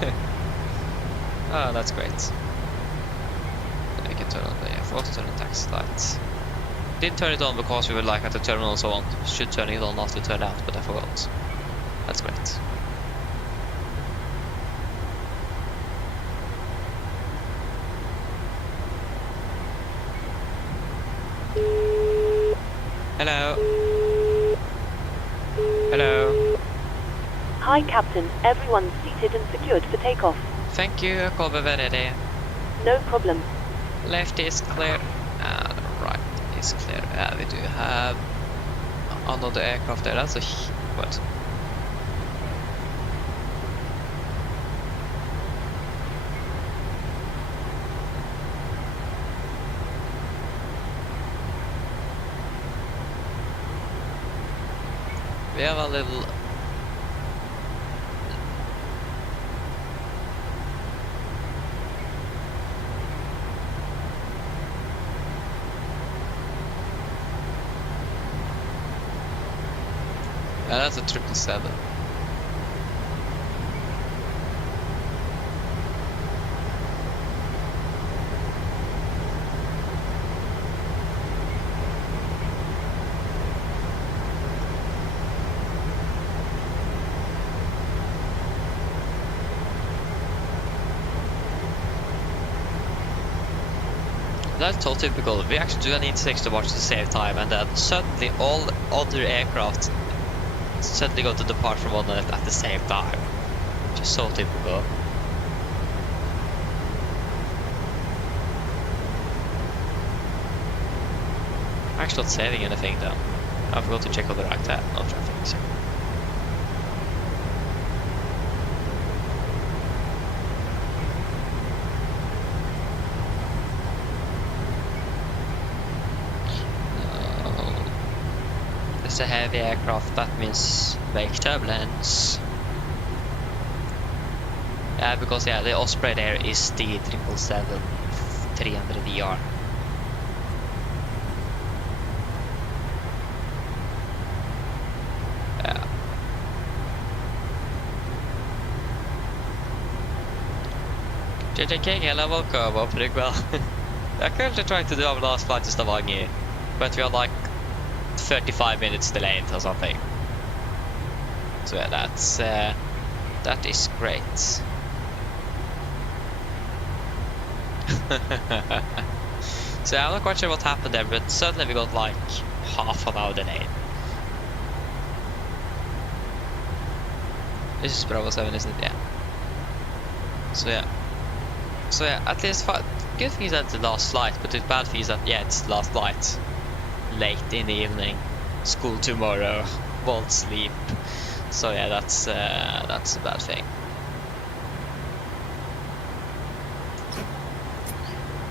Oh, that's great. I can turn on the forgot to turn on taxi lights. Didn't turn it on because we were like at the terminal and so on. Should turn it on after it turned out, but I forgot. That's great. Hello. Hello. Hi, Captain. Everyone's seated and secured for takeoff. Thank you, kommer vara ready. No problem. Left is clear and right is clear. We do have another aircraft there. That's a what? We have a little yeah, that's a 777. That's so typical. We actually do an insect to watch to save time, and then suddenly all other aircraft suddenly go to depart from one at the same time. Just so typical. Actually not saving anything though. I forgot to check on the right tab, no traffic. So. It's a heavy aircraft, that means wake turbulence. Yeah, because yeah, the Osprey there is the 777-300ER. Yeah. JJ King, hello, welcome, hope you're doing well. I'm currently trying to do our last flight to Stavanger, but we are like 35 minutes delayed or something. So yeah, that is great. So I'm not quite sure what happened there, but suddenly we got like half an hour delayed. This is Bravo 7, isn't it? Yeah. So yeah, at least good thing is that it's the last flight, but the bad thing is that yeah, it's the last flight. Late in the evening, school tomorrow, won't sleep. So yeah, that's a bad thing.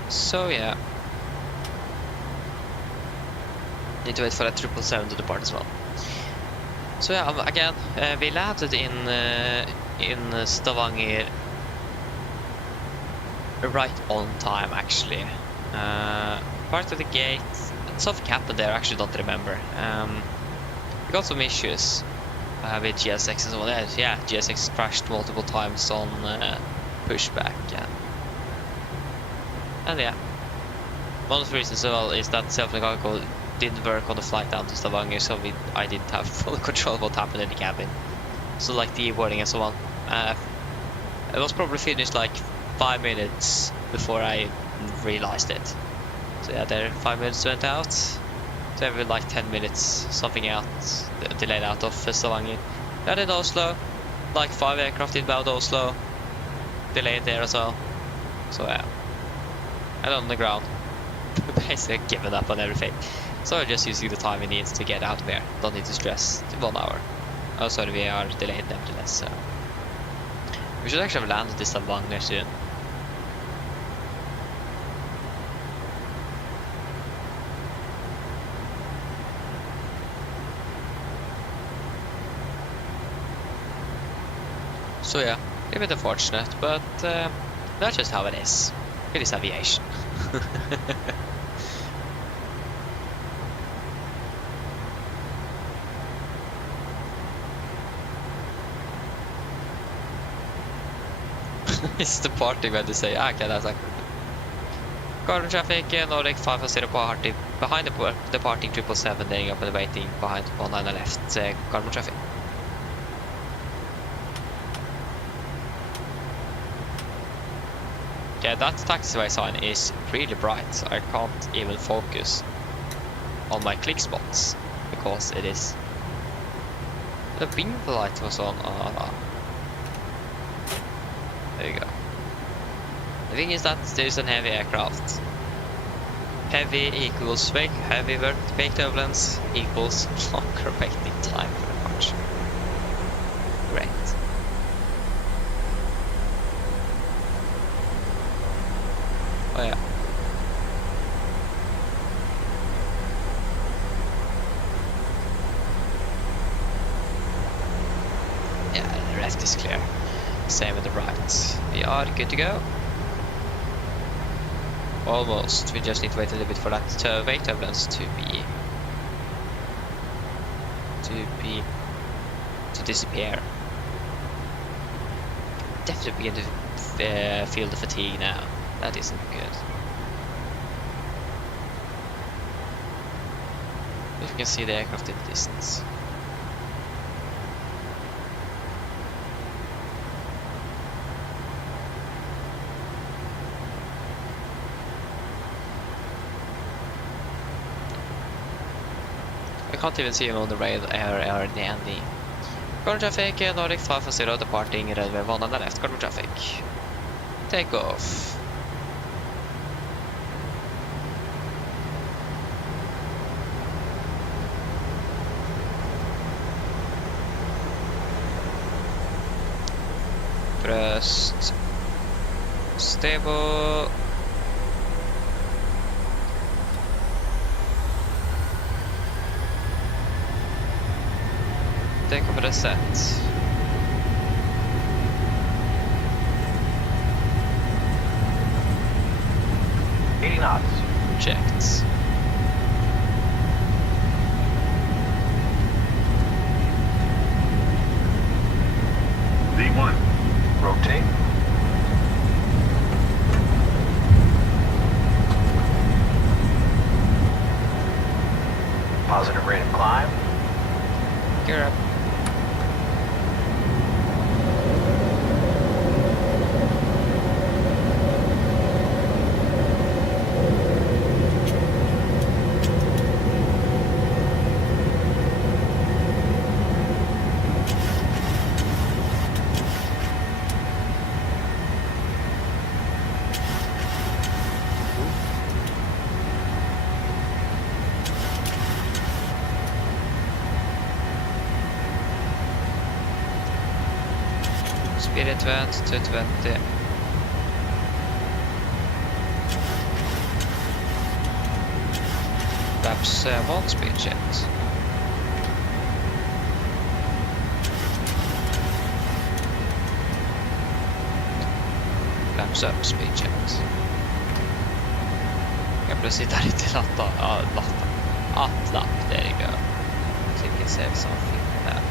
So yeah, need to wait for that 777 to depart as well. So yeah, again, we landed in Stavanger right on time actually. Part of the gate. Something happened there, I actually don't remember. We got some issues with GSX and so on. Yeah, GSX crashed multiple times on pushback. And yeah, one of the reasons as well is that self-mechanical didn't work on the flight down to Stavanger, so I didn't have full control of what happened in the cabin. So like the boarding and so on. It was probably finished like 5 minutes before I realized it. So yeah, there 5 minutes went out. So every like 10 minutes something out, delayed out of Stavanger. And in Oslo, like 5 aircraft inbound Oslo, delayed there as well. So yeah, and on the ground, basically given up on everything. So we're just using the time we need to get out of here. Don't need to stress. 1 hour. Oh sorry, we are delayed nevertheless. So we should actually have landed this Stavanger soon. So yeah, a bit unfortunate, but that's just how it is. It is aviation. It's departing when they say, okay, that's like Garden traffic, Nordic 550 behind the departing 777, then up and waiting behind 19 left, Garden traffic. Yeah, that taxiway sign is really bright. I can't even focus on my click spots because it is. The wing light was on. There you go. The thing is that there's an heavy aircraft. Heavy equals wake, heavy wake turbulence equals longer waiting time for the punch. Great. Oh yeah. Yeah, the left is clear. Same with the right. We are good to go. Almost. We just need to wait a little bit for that wake turbulence to disappear. Definitely begin to feel the fatigue now. That isn't good. If you can see the aircraft in the distance. I can't even see him on the rail or the Andy. Cargo traffic, Nordic 540 departing Runway 1 on the left. Cargo traffic. Takeoff. Thrust. Stable. Takeoff reset. knots. Checked. V1. Rotate. Positive rate of climb. Gear up. Speed advance to 20. Perhaps 1 speed shift. Perhaps up speed shift. Jag plötsligt där inte latta. Ja, latta. There you go. So you can save something from that.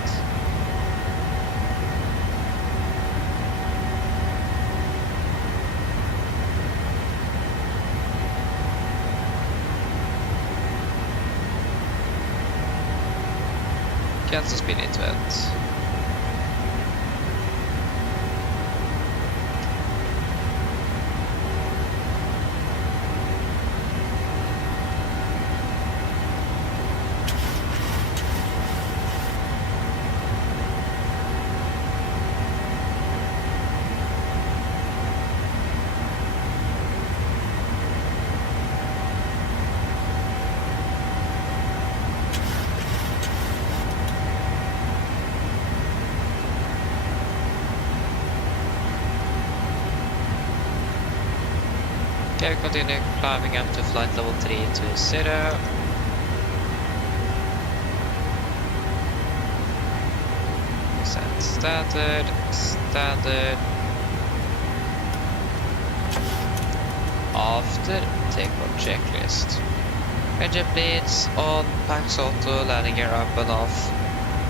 Cancel speed into it. Okay, continue climbing up to flight level 320. Set standard. After takeoff checklist. Engine bleeds on, packs auto, landing gear up and off.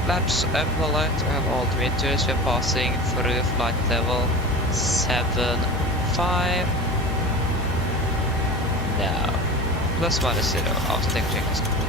Flaps up light and altimeters we're passing through flight level 7.5. Now, plus minus 0 after take checklist complete.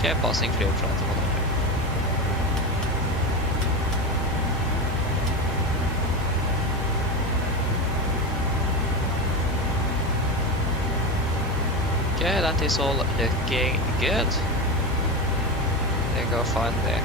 Okay, passing clear front of one. Okay, that is all looking good. There you go, finally.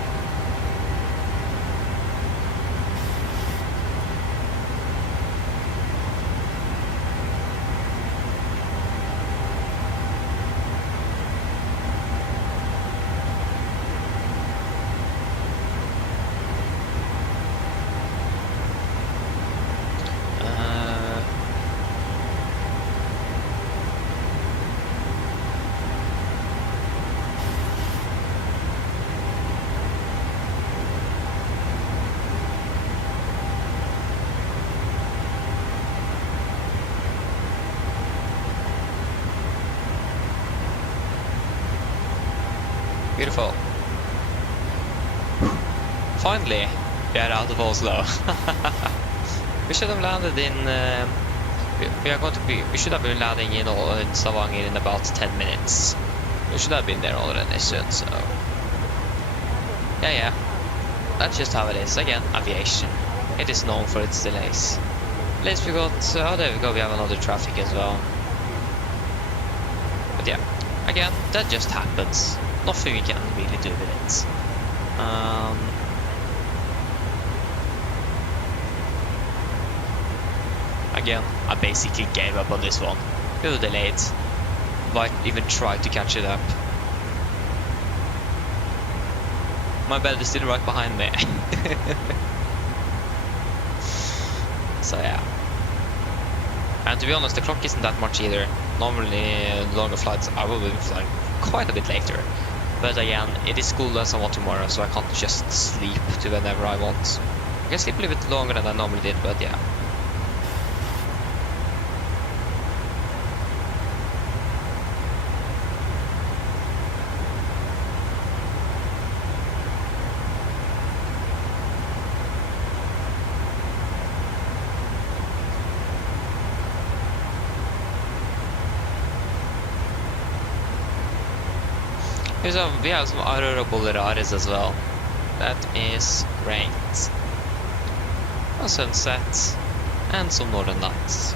Beautiful. Finally, we are out of Oslo. We should have landed in. We should have been landing in Stavanger in about 10 minutes. We should have been there already soon. So, yeah. That's just how it is. Again, aviation. It is known for its delays. At least we got. Oh, there we go. We have another traffic as well. But yeah, again, that just happens. Nothing we can really do with it. Again, I basically gave up on this one. We were delayed. Might even try to catch it up. My bed is still right behind me. So yeah. And to be honest, the clock isn't that much either. Normally, longer flights, I will be flying quite a bit later. But again, it is school and somewhat tomorrow, so I can't just sleep to whenever I want. I can sleep a little bit longer than I normally did, but yeah. We have some Aurora Borealis as well. That is great. A sunset and some northern lights.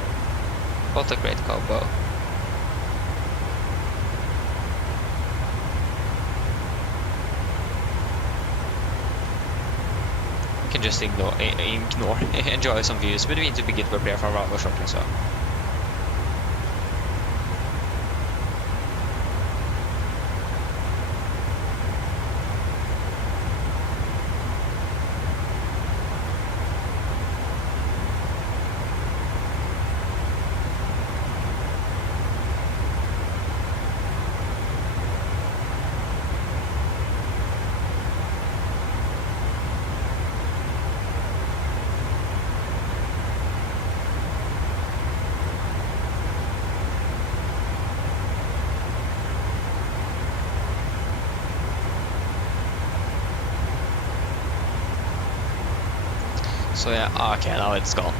What a great combo. We can just enjoy some views, but we need to begin to prepare for our shortly as well. So yeah, okay, now it's gone.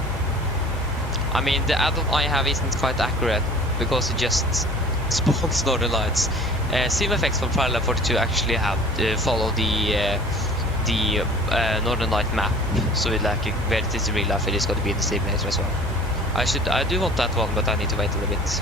I mean, the add-on I have isn't quite accurate because it just spawns northern lights. Sim effects from Parallel 42 actually have follow the northern light map, so it like where it is in real life, it is going to be in the simulator as well. I do want that one, but I need to wait a little bit.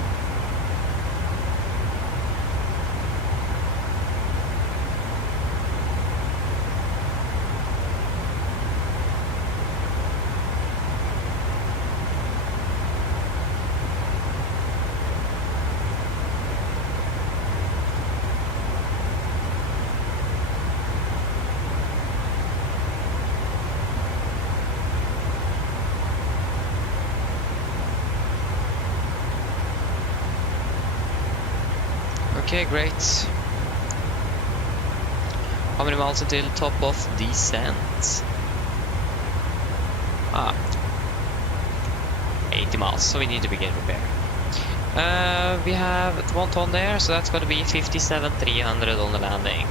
Okay, great. How many miles until top of descent? 80 miles, so we need to begin repair. We have 1 ton there, so that's going to be 57,300 on the landing.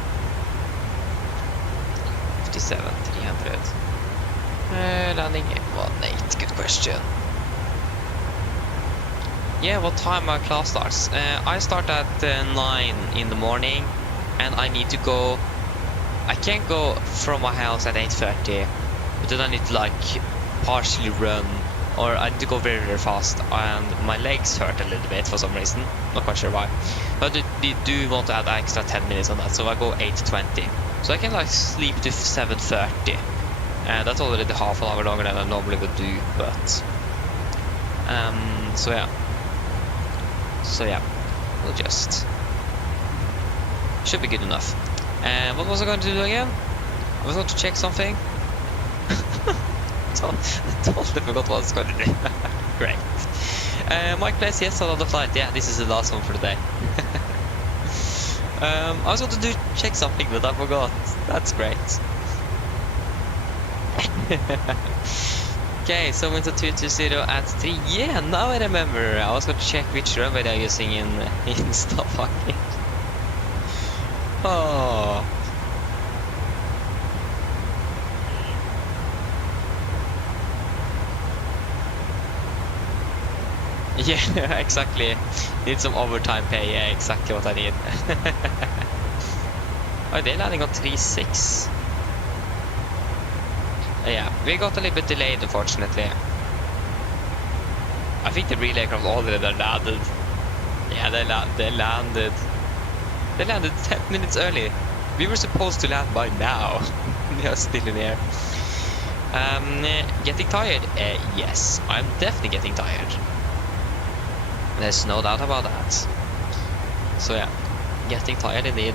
57,300. Landing 1.8, good question. Yeah, what time our class starts? I start at 9 in the morning, and I need to go. I can't go from my house at 8:30, but then I need to like partially run, or I need to go very, very fast, and my legs hurt a little bit for some reason. Not quite sure why, but I do want to add extra 10 minutes on that, so I go 8:20. So I can like sleep to 7:30. That's already half an hour longer than I normally would do, but so yeah, we'll just should be good enough. And what was I going to do again? I was going to check something. I totally forgot what I was going to do. Great. Mike Place, yes, on the flight. Yeah, this is the last one for the day. I was going to check something, but I forgot. That's great. Okay, so into 220 at 3. Yeah, now I remember. I was going to check which runway they're using in Stavanger. Oh. Yeah, exactly. Need some overtime pay. Yeah, exactly what I need. Are they landing on 3.6? Yeah, we got a little bit delayed, unfortunately. I think the relay craft already landed. Yeah, they landed. They landed 10 minutes early. We were supposed to land by now. They are still in the air. Getting tired? Yes, I'm definitely getting tired. There's no doubt about that. So yeah, getting tired indeed.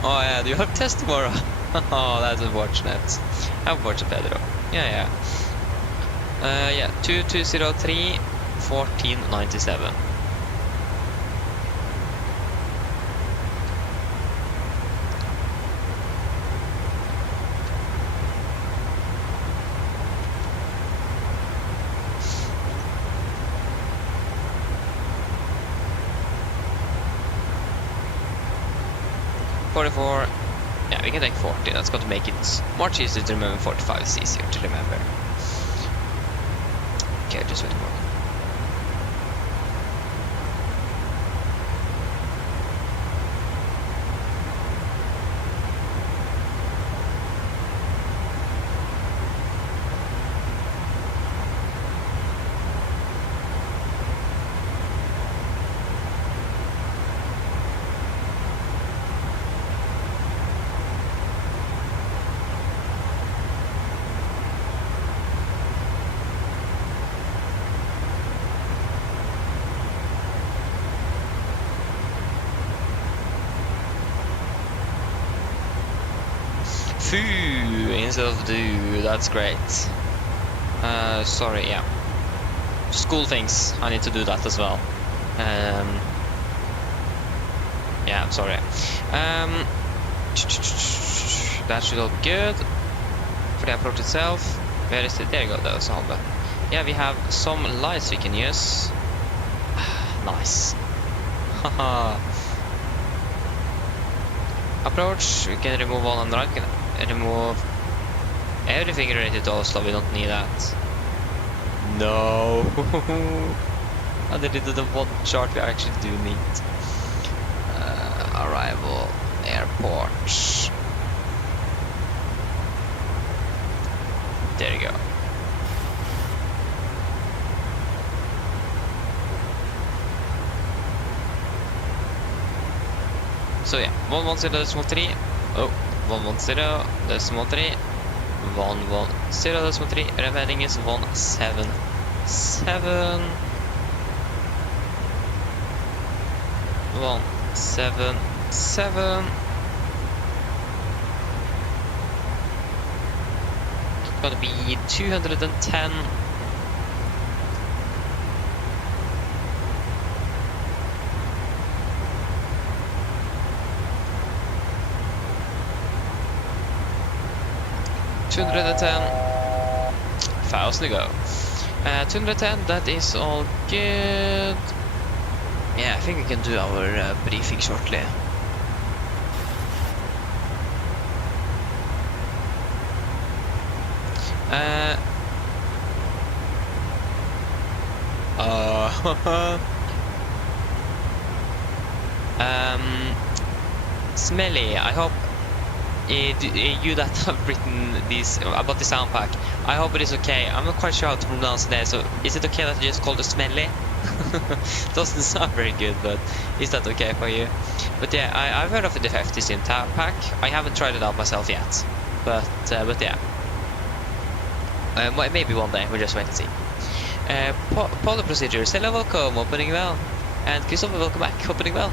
Oh yeah, do you have test tomorrow? Oh, that's unfortunate. Unfortunate, Pedro. Yeah. Yeah, 2203 1497. Yeah, we can take 40. That's going to make it much easier to remember. 45 is easier to remember. Okay, just wait more. Foo instead of do. That's great. Sorry, yeah. School things. I need to do that as well. Yeah, I'm sorry. That should look good. For the approach itself. Where is it? There you go, that was Molde. Yeah, we have some lights we can use. Nice. Haha. Approach, we can remove one on the right, we can remove everything related to Oslo, we don't need that. No! And they did the one chart we actually do need. Arrival, airport. There you go. So yeah, 110.3. Oh, 110.3. 110.3. Remaining is 177. 177. Gonna be 210. $210,000 to go. 210, that is all good. Yeah, I think we can do our briefing shortly. Smelly, I hope you that have written this about the sound pack, I hope it is okay. I'm not quite sure how to pronounce it there, so is it okay that you just call it Smelly? Doesn't sound very good, but is that okay for you? But yeah, I've heard of the 50 sim pack. I haven't tried it out myself yet, but yeah, maybe one day. We'll just wait and see. Polar procedures. Hello, welcome, opening well, and Christopher, welcome back, opening well.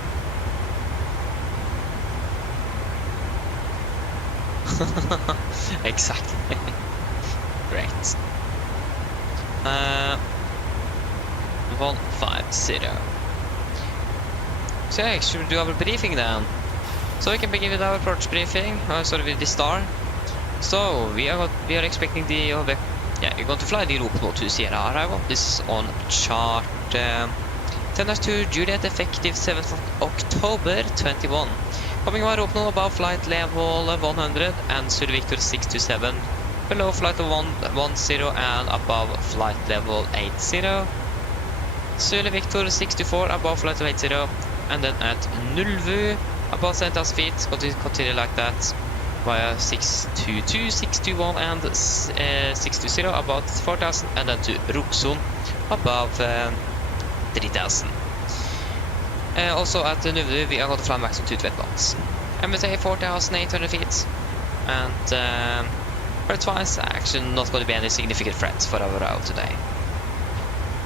Exactly. Great. 150. So yeah, should we do our briefing then? So we can begin with our approach briefing. Sorry, with the star. So we are expecting the yeah, you're going to fly the Rope 2 Sierra arrival. This is on chart 10-2 Juliet, effective 7th of October 21. Coming over Rope above flight level 100 and Zulu Victor 627. Below flight level 10 and above flight level 80. Zulu Victor 624 above flight level 80. And then at Nulvu above 7,000 feet. Continue like that via 622, 621 and 620 above 4,000. And then to Rokson above 3,000. Also at Nulvu we are going to fly maximum 220 knots. MSA 4,800 feet. And threat-wise, actually not going to be any significant threats for our route today.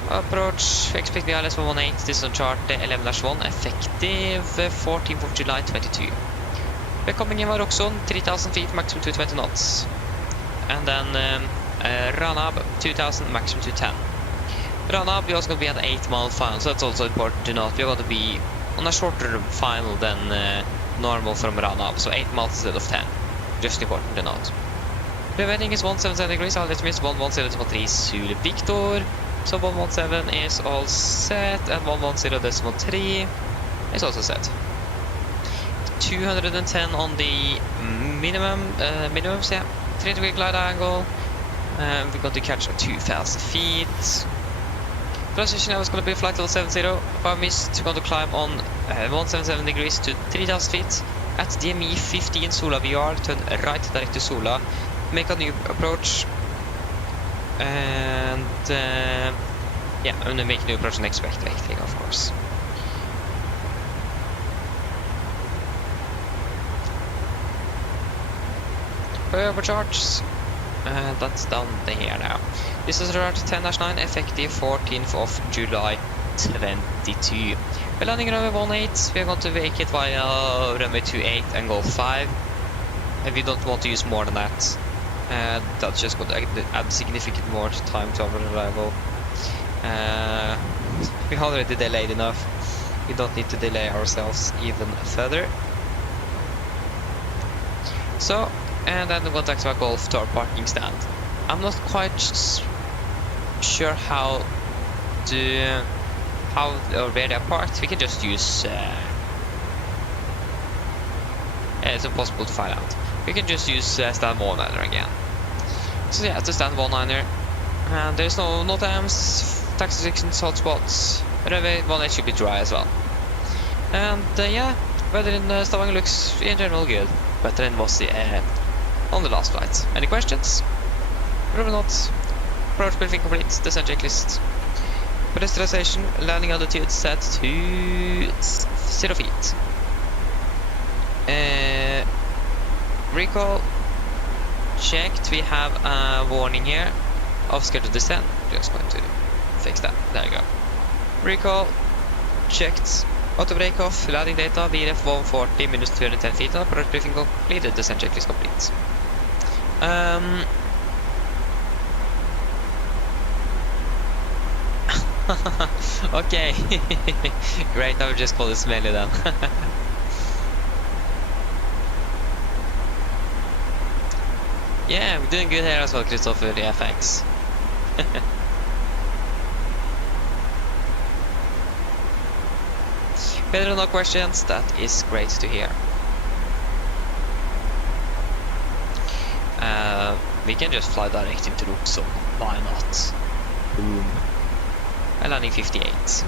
Approach, expect the ILS 118, this is on chart 11-1, effective 14th of July 22. We're coming in via Rokson, 3,000 feet, maximum 220 knots. And then Ranab, 2,000, maximum 210. Ranab, we're also going to be at 8-mile final, so that's also important to note. We're going to be on a shorter final than normal from Ranab, so 8 miles instead of 10. Just important to note. The wedding is 177 degrees, I'll let me miss 110.3 Zulu Victor. So 117 is all set, and 110.3 is also set. 210 on the minimums, yeah. 3-degree glide angle. We're going to catch 2,000 feet. Transition level is going to be flight level 70. If I missed, we're going to climb on 177 degrees to 3,000 feet. At DME 15 Sola VR, turn right direct to Sola. Make a new approach. And yeah, I'm going to make a new approach and expect lifting, of course. Further charts. That's down here now. This is route 10-9, effective 14th of July 22. We're landing runway 18. We're going to vacate via runway 28 and go 5. And we don't want to use more than that. That's just going to add significant more time to our arrival. We already delayed enough. We don't need to delay ourselves even further. So, and then we're going to take our Golf to our parking stand. I'm not quite sure how or where they are parked. We can just use it's impossible to find out. We can just use stand 1-liner again. So yeah, it's a stand 1-liner, and there's no dams, taxi sections, hotspots. Runway 18 should be dry as well. And yeah, weather in Stavanger looks in general good, better than was on the last flight. Any questions? Probably not. Approach briefing complete. Descent checklist. Pedestrianization, landing altitude set to 0 feet. Recall checked. We have a warning here of scheduled descent. Just going to fix that. There you go. Recall checked. Auto break off. Landing data. VRF 140 minus 210 feet. And approach briefing completed. Descent checklist complete. Okay. Great, I will just call it Smelly then. Yeah, we're doing good here as well, Christopher, the FX. Better no questions, that is great to hear. we can just fly direct into Oslo. Why not? Boom. And landing 58.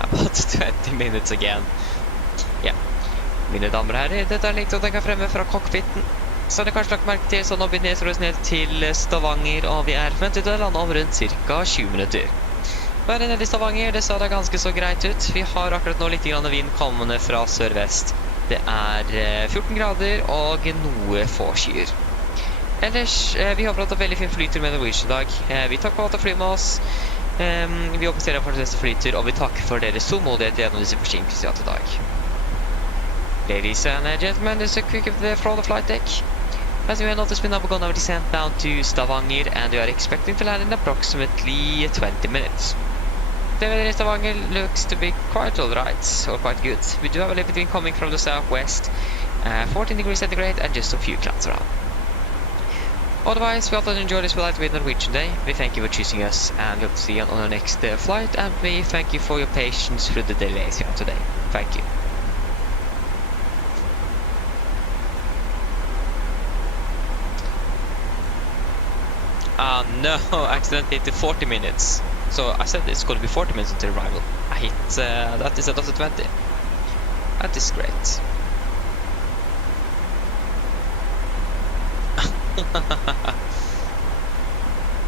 About 20 minutes again. Ja. Mine damer og herrer, dette er likt å tenke fremme fra cockpiten. Så har dere kanskje lagt merke til, så nå blir det ned til Stavanger, og vi er ventet å lande om rundt ca. 20 minutter. Bare nede i Stavanger, det ser da ganske så greit ut. Vi har akkurat nå litt grann vind kommende fra sør-vest. Det er 14 grader og noe få skyer. Ellers, vi håper at det er veldig fin flytur med Norwegian i dag. Vi takker for at dere flyr med oss. Vi håper dere får neste flytur, og vi takker for deres tålmodighet gjennom disse forsinkelsene i dag. Ladies and gentlemen, this is a quick update from the flight deck. As you may notice, we're now going to descend down to Stavanger, and we are expecting to land in approximately 20 minutes. The weather in Stavanger looks to be quite alright, or quite good. We do have a little bit of wind coming from the southwest, 14 degrees centigrade, and just a few clouds around. Otherwise, we hope that you enjoyed this flight with Norwegian today. We thank you for choosing us, and we hope to see you on our next flight, and we thank you for your patience through the delays here today. Thank you. No, accidentally hit the 40 minutes. So I said it's going to be 40 minutes until arrival. I hit, that is a dot 20. That is great.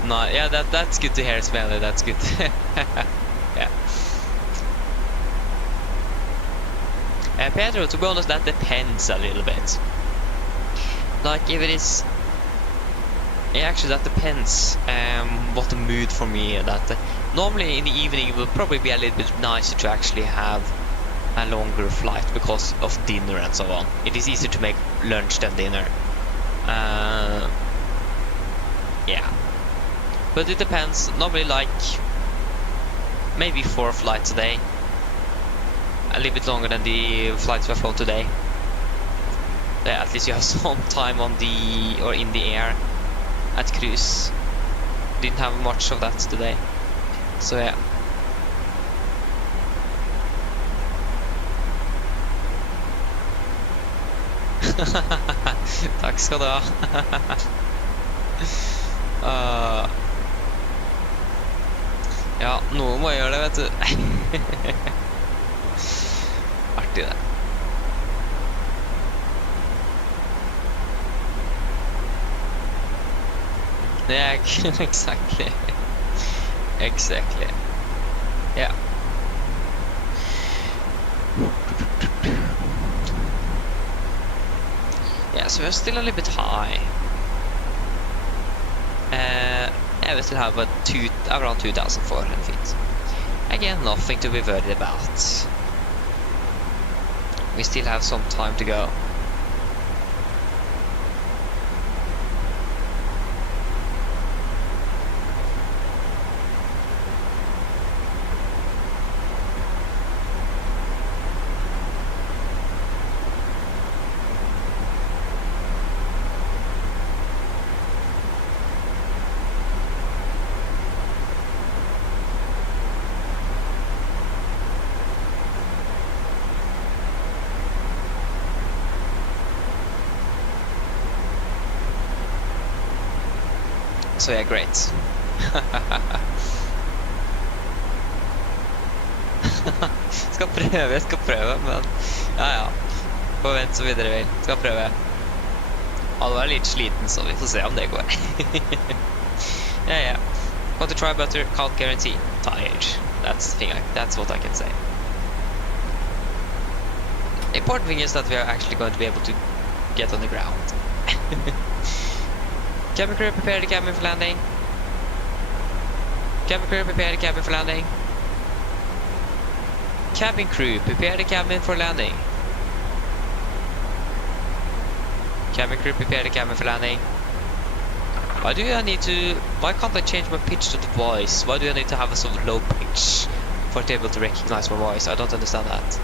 No, yeah, that's good to hear, Smelly, that's good. Yeah. Pedro, to be honest, that depends a little bit. Like, if it is... Yeah, actually, that depends what the mood for me is. Normally in the evening it will probably be a little bit nicer to actually have a longer flight because of dinner and so on. It is easier to make lunch than dinner. Yeah. But it depends. Normally like maybe 4 flights a day. A little bit longer than the flights we have flown today. Yeah, at least you have some time on the or in the air at cruise. Didn't have much of that today. So yeah. Takk skal du ha. Ja, noen må gjøre det, vet du. Artig det. Yeah, exactly. Exactly. Yeah. Yeah, so we're still a little bit high. Yeah, we still have around 2,400 feet. Again, nothing to be worried about. We still have some time to go. So yeah, great. skal prøve, men ja. Får vente så videre vel. Skal prøve. Alle er litt sliten, så vi får se om det går. Yeah. Want to try better, can't guarantee. Tired. That's the thing. That's what I can say. The important thing is that we are actually going to be able to get on the ground. Cabin crew, prepare the cabin for landing. Cabin crew, prepare the cabin for landing. Cabin crew, prepare the cabin for landing. Cabin crew, prepare the cabin for landing. Why can't I change my pitch to the voice? Why do I need to have a so low pitch for it to be able to recognize my voice? I don't understand that.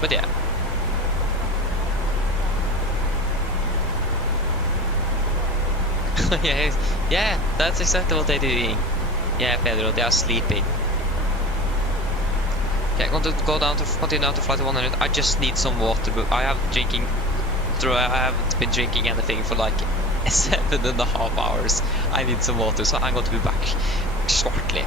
But yeah. Yeah, that's exactly what they're doing. Yeah, Pedro, they are sleeping. Okay, I'm going to continue down to flight 100. I just need some water, but I haven't been drinking anything for like 7.5 hours. I need some water, so I'm going to be back shortly.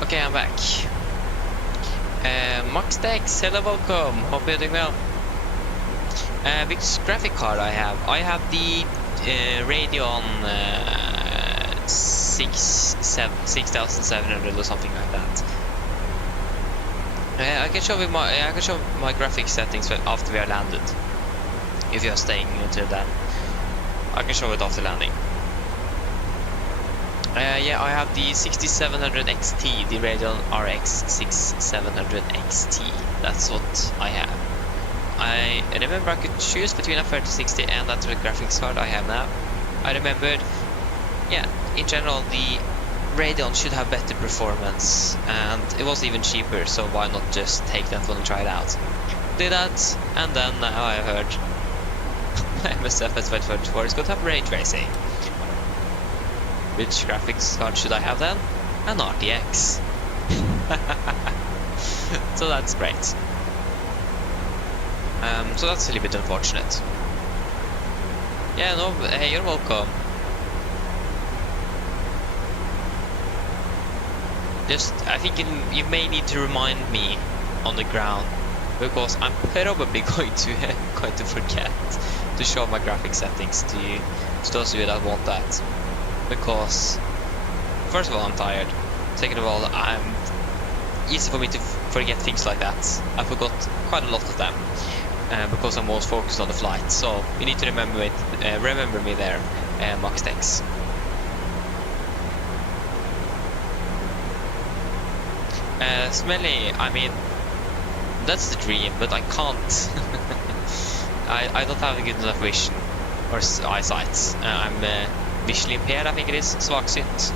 Okay, I'm back. Maxtex, hello, welcome. Hope you're doing well. Which graphic card I have? I have the Radeon 6700 or something like that. I can show you my graphic settings after we are landed. If you are staying until then, I can show it after landing. Yeah, I have the 6700 XT, the Radeon RX 6700 XT. That's what I have. I remember I could choose between a 3060 and that graphics card I have now. I remembered, yeah, in general the Radeon should have better performance, and it was even cheaper, so why not just take that one and try it out. Did that, and then now I heard MSFS2020 is going to have ray tracing. Which graphics card should I have then? An RTX. So that's great. So that's a little bit unfortunate. Yeah, no, hey, you're welcome. Just, I think you may need to remind me on the ground, because I'm probably going to forget to show my graphic settings to you, to those of you that want that. Because, first of all, I'm tired. Second of all, I'm easy for me to forget things like that. I forgot quite a lot of them because I'm most focused on the flight. So you need to remember me there, Maxtex. Smelly, I mean, that's the dream, but I can't. I don't have a good enough vision or eyesight. I'm visually impaired, I think it is, svagsynt.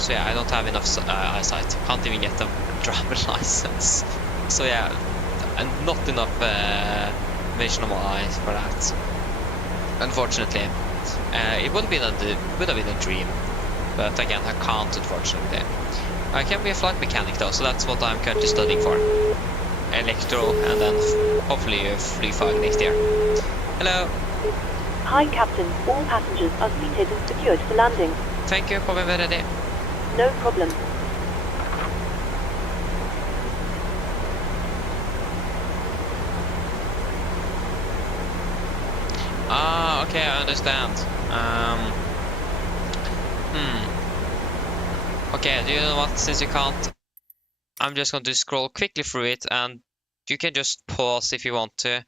So yeah, I don't have enough eyesight. Can't even get a driver's license. So yeah, and not enough vision of my eyes for that. Unfortunately, it would have been a dream, but again, I can't, unfortunately. I can be a flight mechanic though, so that's what I'm currently studying for. Electro, and then hopefully a free flight next year. Hello. Hi, Captain. All passengers are seated and secured for landing. Thank you, kommer vi ready. No problem. Ah, okay, I understand. Okay, do you know what? Since you can't, I'm just going to scroll quickly through it, and you can just pause if you want to,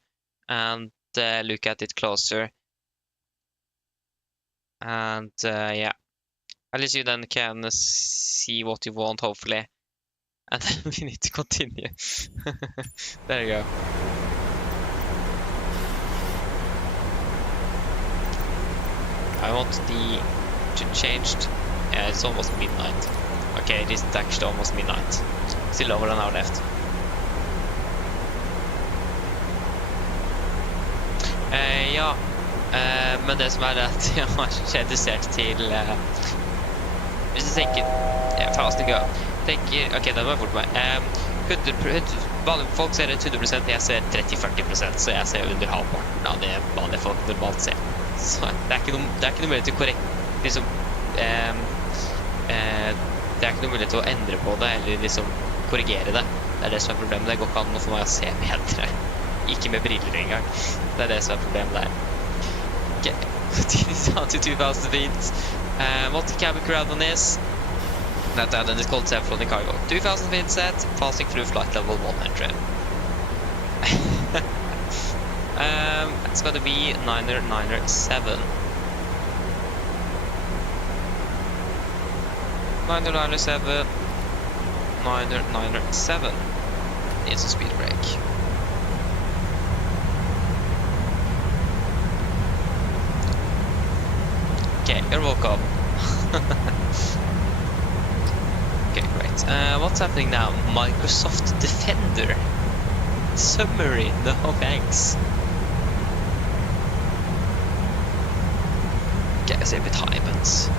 and look at it closer. And yeah, at least you then can see what you want, hopefully. And then we need to continue. There you go. I want the to changed. Yeah, it's almost midnight. Okay, it isn't actually almost midnight. Still over an hour left. Yeah. Men det som er at jeg har redusert til hvis du tenker forresten ikke tenker, ok, det var fort meg 100%, vanlige folk ser 100%, jeg ser 30-40%, så jeg ser under halvparten av det vanlige folk normalt ser. Så det er ikke noe mulighet til korrekt liksom, det er ikke noe mulighet til å endre på det eller liksom korrigere det. Det er det som er problemet, det går ikke an for meg å se bedre. Ikke med briller engang. Det er det som er problemet der. Ok, continue to 2000 feet. Multi-cabin crowd on this. That island is called Refueling cargo. 2000 feet set, passing through flight level 100. It's going to be 997. 997. 997. Needs a speed break. Okay, you're welcome. Okay, great. What's happening now? Microsoft Defender. Submarine, no thanks. Okay, I say retirement.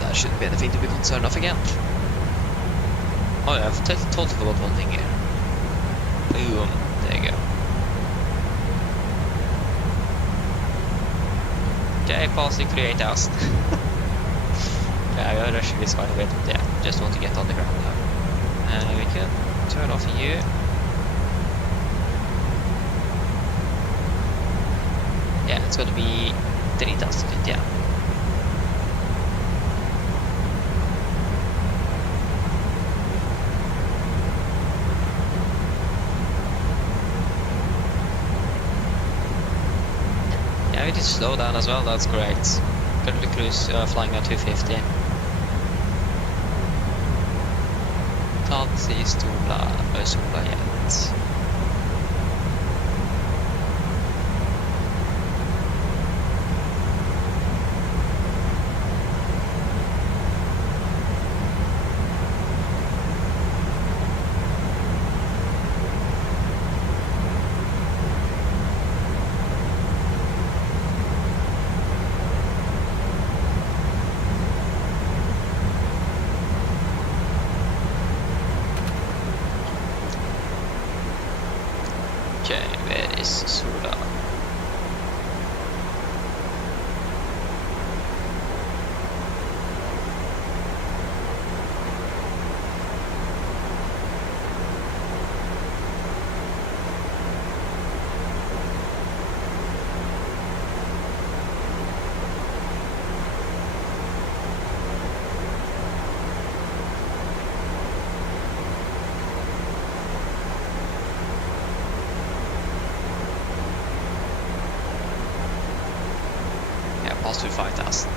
That shouldn't be anything to be concerned of again. Oh yeah, I've totally forgot one thing here. Boom, there you go. Okay, passing through 8,000. Yeah, I'm rushing this quite a bit, but yeah, just want to get on the ground now. We can turn off you. Yeah, it's going to be 3,000 feet, yeah. Yeah, we did slow down as well, that's great. Currently cruise flying at 250. Can't see Sola yet. Okay, where is Sola? Pass to 5,000.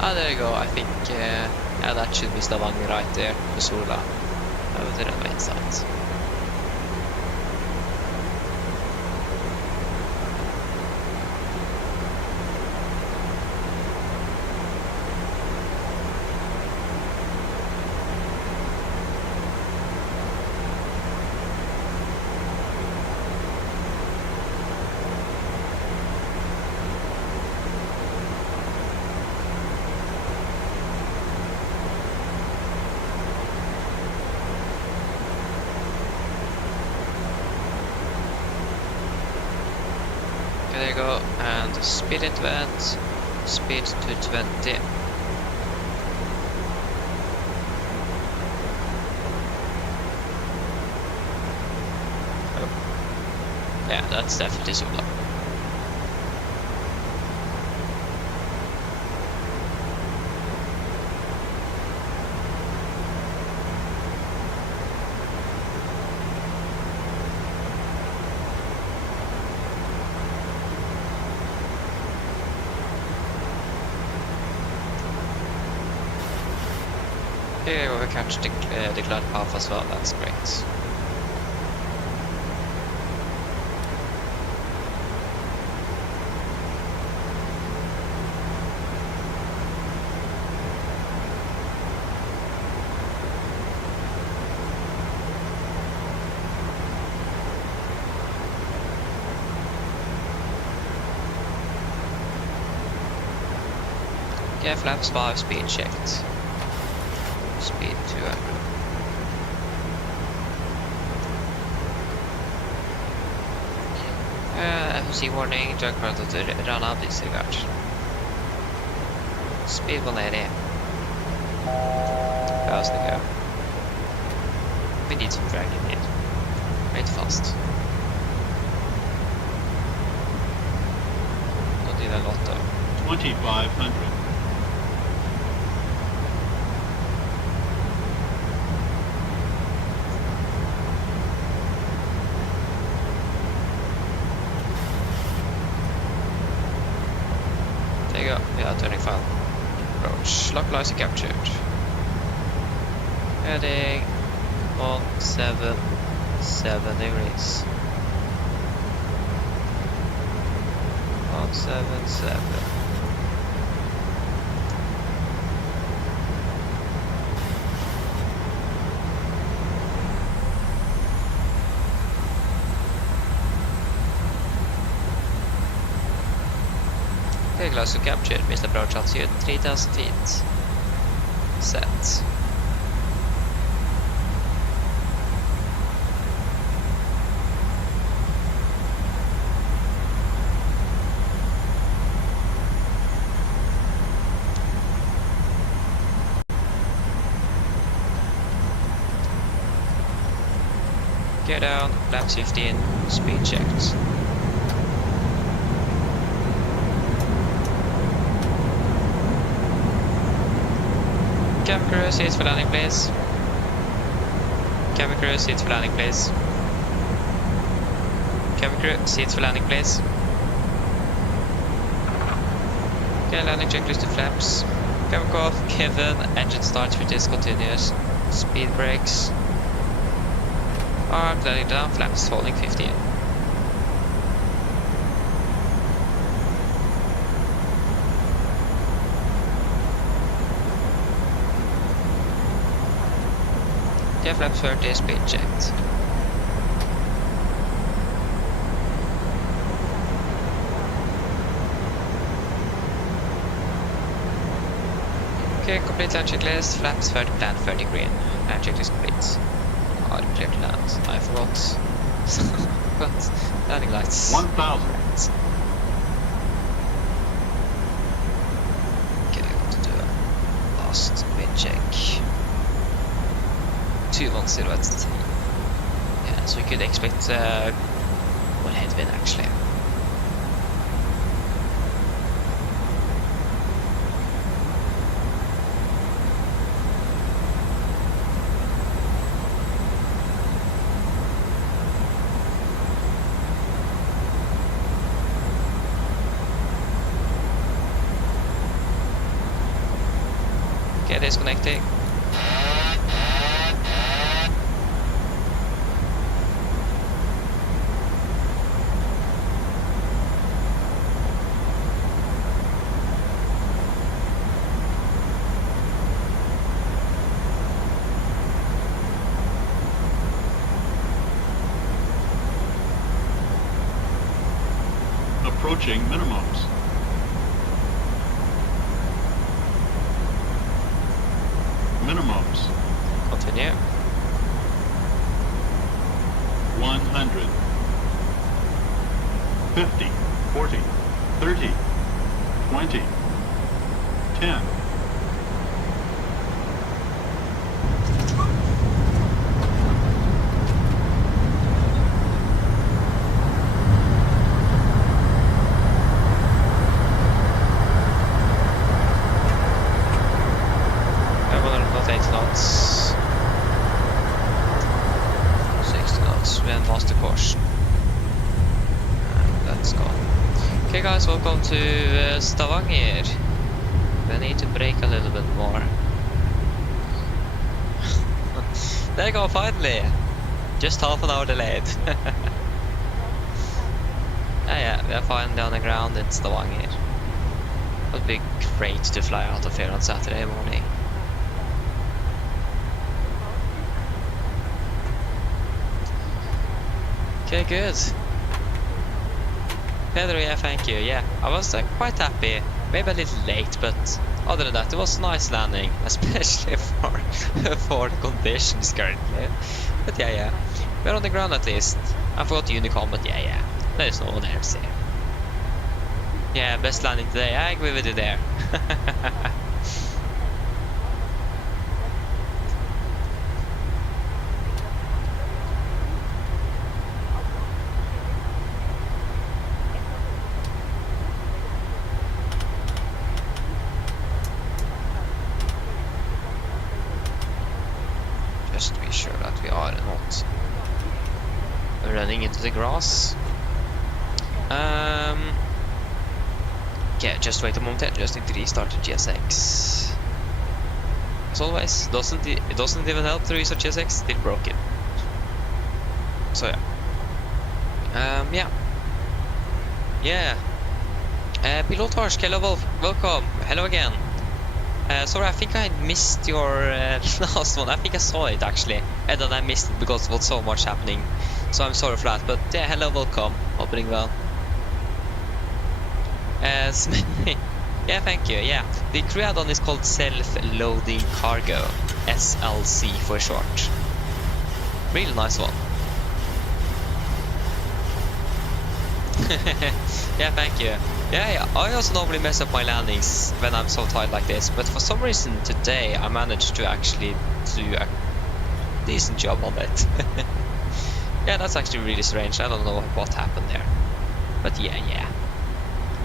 Ah, there you go. I think yeah, that should be Stavanger right there for Sola. Over the runway side. There you go, and speed into it, speed to 20. Oh. Yeah, that's definitely Sola. Here we catch the glide path as well, that's great. Okay, flaps 5, speed checked. Speed 200. FMC warning, drug part of the run out disregard. Speed 180. Fast to go. We need some drag in here. Wait fast. Don't need a lot though. 2,500. There you go. Yeah, turning file. Approach. Localizer captured. Heading 177 degrees. 177. Okay, Glasgow captured. Missed approach altitude 3000 feet. Set. Get down, flaps 15, speed checked. Cabin crew, seats for landing please. Cabin crew, seats for landing please. Cabin crew, seats for landing please. Okay, landing checklist to flaps. Cabin off, given, engine starts which is continuous. Speed brakes. Arms letting down, flaps holding 15. Okay, flaps 30, speed checked. Okay, complete land checklist, flaps 30, plan 30 green. Land checklist complete. Oh, clear to land. I forgot. But landing lights. 1,000. Right. Okay, I got to do a last wind check. 210 at 3. Yeah, so we could expect one headwind actually. Okay, disconnecting. Approaching minimums. Minimums. Continue. 100. 50. 40. 30. 20. 10. Knots. 60 knots. We have lost the course. And that's gone. Okay guys, welcome to Stavanger. We need to brake a little bit more. There you go, finally! Just half an hour delayed. Yeah, we are finally on the ground in Stavanger. It would be great to fly out of here on Saturday morning. Okay, good. Pedro, yeah, thank you. Yeah, I was quite happy maybe a little late, but other than that, it was a nice landing, especially for the conditions currently. But yeah, we're on the ground at least. I forgot the Unicom, but yeah, there's no one else here. Yeah, best landing today. I agree with you there. Just to be sure that we are not running into the grass. Yeah, just wait a moment here. Just need to restart the GSX. As always, it doesn't even help to restart GSX. Still broken. So yeah. Pilotarsk, hello, welcome. Hello again. Sorry, I think I missed your last one. I think I saw it actually, and then I missed it because there was so much happening. So I'm sorry for that. But yeah, hello, welcome. Hoping well. Yeah, thank you. Yeah, the crew add-on is called Self-Loading Cargo, SLC for short. Really nice one. Yeah, thank you. Yeah, I also normally mess up my landings when I'm so tired like this, but for some reason today I managed to actually do a decent job on it. Yeah, that's actually really strange. I don't know what happened there, but yeah.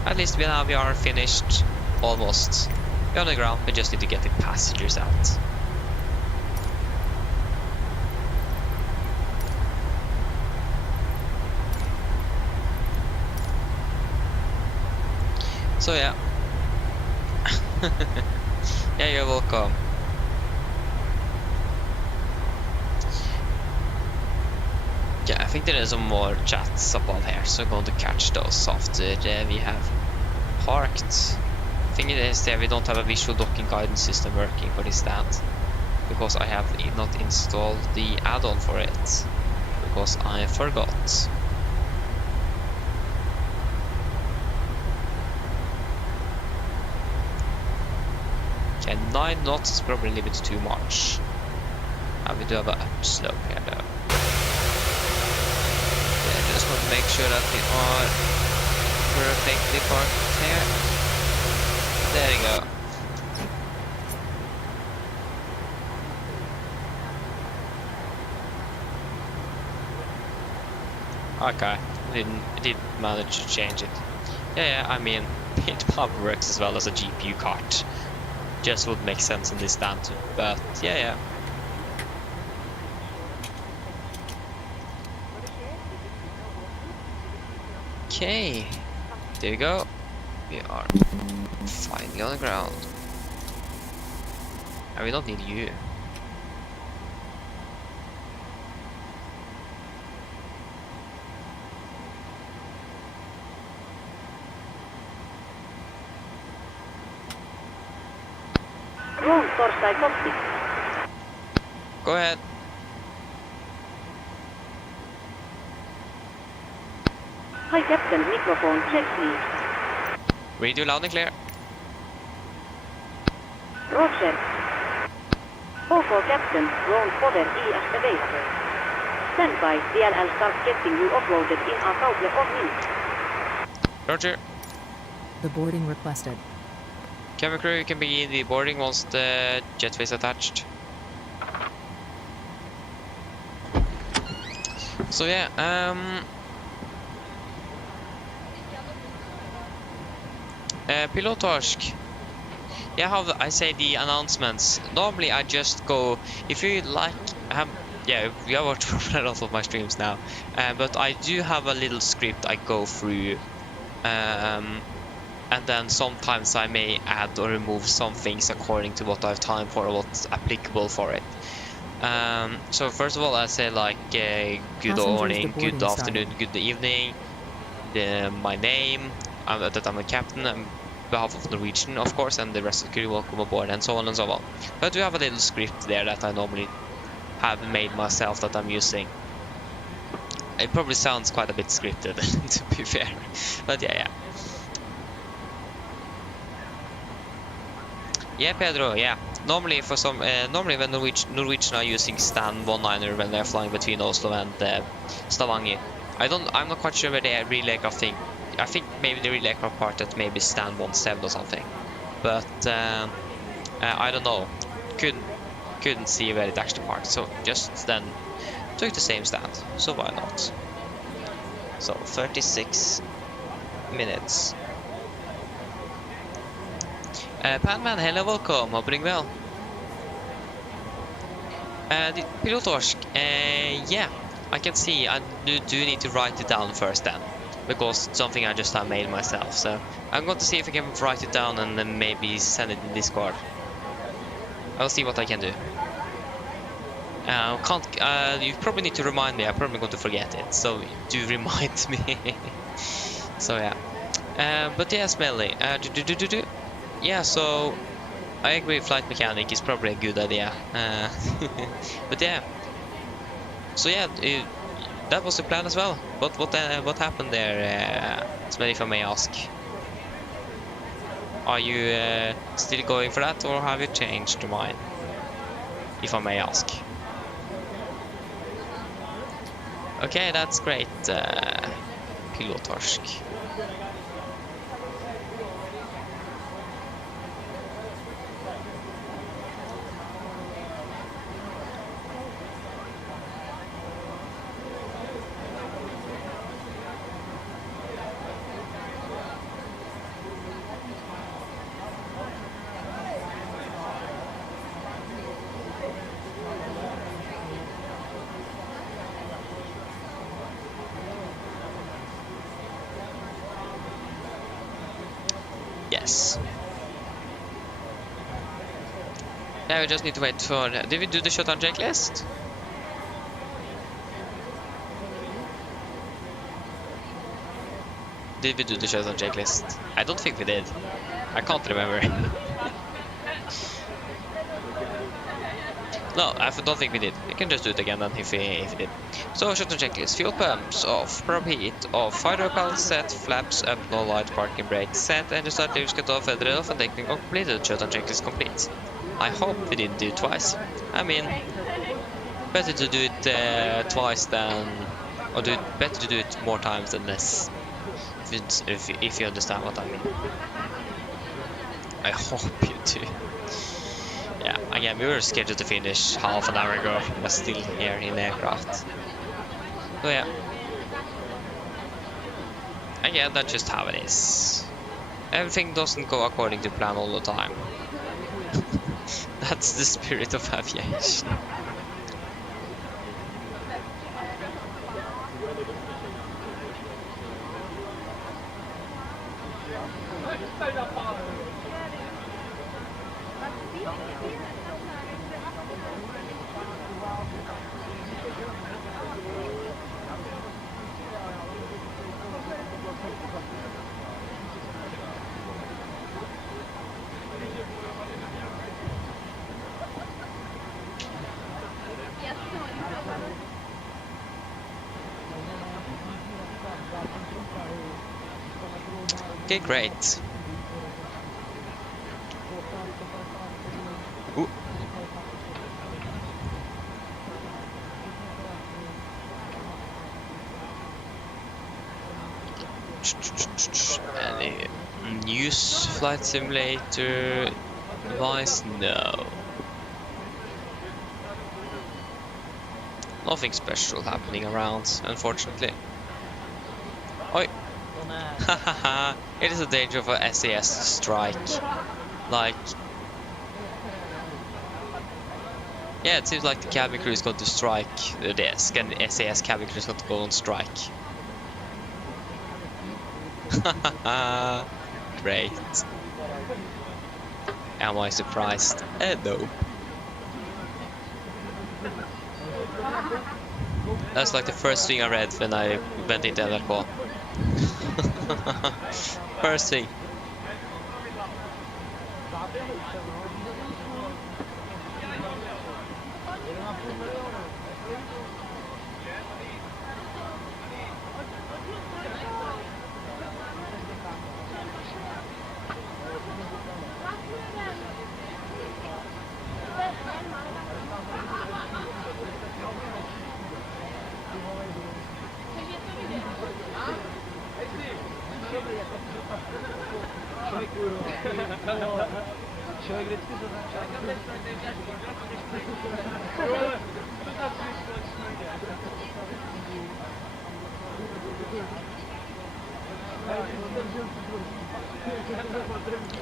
At least we are finished almost. We're on the ground. We just need to get the passengers out. So yeah. Yeah, you're welcome. Yeah, I think there is some more chats above here, so I'm going to catch those after we have parked. The thing is that we don't have a visual docking guidance system working for this stand, because I have not installed the add-on for it, because I forgot. Okay, 9 knots is probably a little bit too much. And we do have an upslope here though. Yeah, just want to make sure that we are perfectly parked here. There you go. Okay, we did manage to change it. Yeah, I mean, it probably works as well as a GPU cart. Just would make sense in this stand too, but yeah. Okay, there you go. We are finally on the ground. And we don't need you. Drone torstai kohti. Go ahead. Hi Captain, microphone check please. Read you loud and clear. Roger. OK Captain, drone fodder is available. Stand by, DLL start getting you uploaded in a couple of minutes. Roger. The boarding requested. Camera crew, you can begin the boarding once the jet is attached. So yeah, Pilotarsk. Yeah, how I say the announcements. Normally I just go, if you like, yeah, you have watched a lot of my streams now, but I do have a little script I go through, and then sometimes I may add or remove some things according to what I have time for or what's applicable for it. So first of all, I say like good morning, good afternoon, good evening, my name, that I'm a captain, on behalf of Norwegian, of course, and the rest of the crew, welcome aboard, and so on and so on. But we have a little script there that I normally have made myself that I'm using. It probably sounds quite a bit scripted, to be fair, but yeah. Yeah, Pedro, yeah. Normally for some, normally when Norwegian are using Stan 19er when they're flying between Oslo and Stavanger. I'm not quite sure where they really aircraft thing. I think maybe the real aircraft part that maybe Stan 17 or something. But I don't know. Couldn't see where it actually parked. So just then took the same stand. So why not? So 36 minutes. Panman, hello, welcome. Hope you're doing well. The Pilotorsk, yeah, I can see. I do need to write it down first then, because it's something I just have made myself. So I'm going to see if I can write it down and then maybe send it in Discord. I'll see what I can do. You probably need to remind me. I'm probably going to forget it, so do remind me. So yeah, but yeah, Smelly. Yeah, so I agree. Flight mechanic is probably a good idea. But yeah, so yeah, that was the plan as well. But what happened there, Smelly, if I may ask? Are you still going for that, or have you changed your mind? If I may ask. Okay, that's great, Pilotorsk. Yes. Yeah, we just need to wait for... Did we do the shutdown checklist? Did we do the shutdown checklist? I don't think we did. I can't remember. No, I don't think we did. We can just do it again then if we did. So, shutdown checklist. Fuel pumps off, probe heat off, fire propel set, flaps up, no light, parking brake set, engine start, leaves cut off, header off, and technique completed. Shutdown checklist complete. I hope we didn't do it twice. I mean, better to do it twice than... Or better to do it more times than less. If you understand what I mean. I hope you do. Yeah, again, we were scheduled to finish half an hour ago, but still here in the aircraft. So yeah. Again, that's just how it is. Everything doesn't go according to plan all the time. That's the spirit of aviation. Okay, great. Ooh. Any news flight simulator device? No. Nothing special happening around, unfortunately. Oi. Hahaha, it is a danger of a SAS to strike. Like, yeah, it seems like the cabin crew is going to strike. The SAS cabin crew is going to go on strike. Hahaha, great. Am I surprised? No. That's like the first thing I read when I went into NRK. First thing.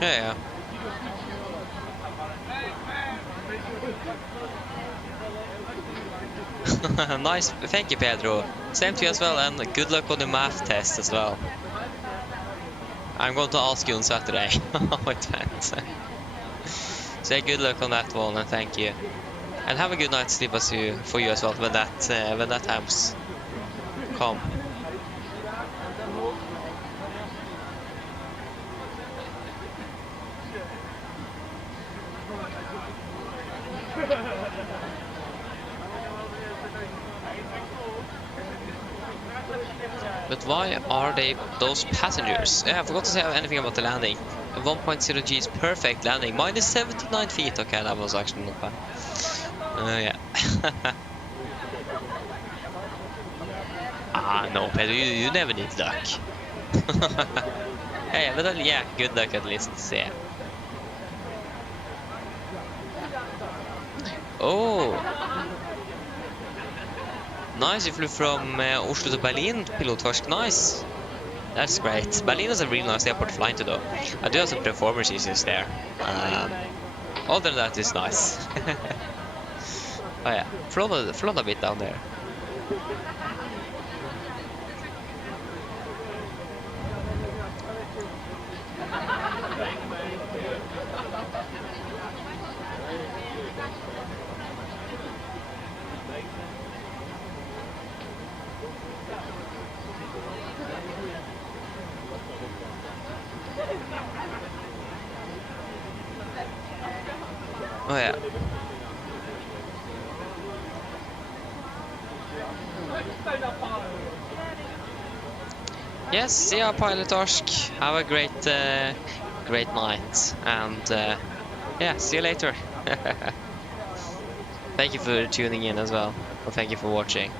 Yeah. Nice, thank you, Pedro. Same to you as well, and good luck on the math test as well. I'm going to ask you on Saturday how it went. So good luck on that one, and thank you. And have a good night's sleep for you as well when that time's come. But why are they those passengers? Yeah, I forgot to say anything about the landing. A 1.0 G is perfect landing. Minus 79 feet. Okay, that was actually not bad. Yeah. No, Pedro, you never need luck. Hey, but yeah, good luck at least. Yeah. Oh. Nice, you flew from Oslo to Berlin, Pilottorsk. Nice. That's great. Berlin is a really nice airport to fly into, though. I do have some performance issues there. Other than that, it's nice. Oh yeah, flown a bit down there. Oh yeah. Yes, see ya, Pilottorsk. Have a great night, and yeah, see you later. Thank you for tuning in as well, and thank you for watching.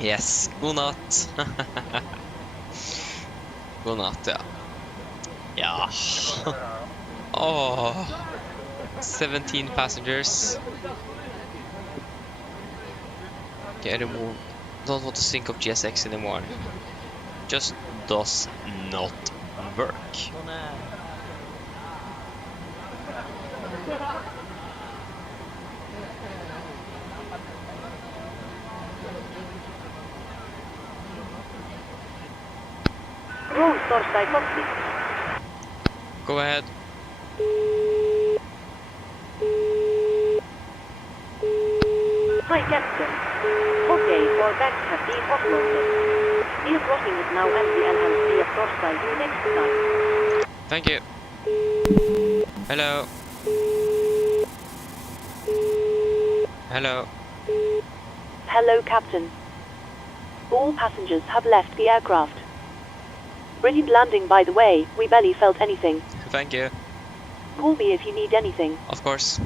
Yes, god natt. God natt, ja. Ja. Oh, 17 passengers. Okay, remove. Don't want to sync up GSX anymore. Just does not work. Roll torstai cockpit. Go ahead. Hi, Captain. Okay, all bags have been offloaded. Steel crossing is now empty and I'll see you torstai you next time. Thank you. Hello. Hello. Hello, Captain. All passengers have left the aircraft. Brilliant landing, by the way. We barely felt anything. Thank you. Call me if you need anything. Of course.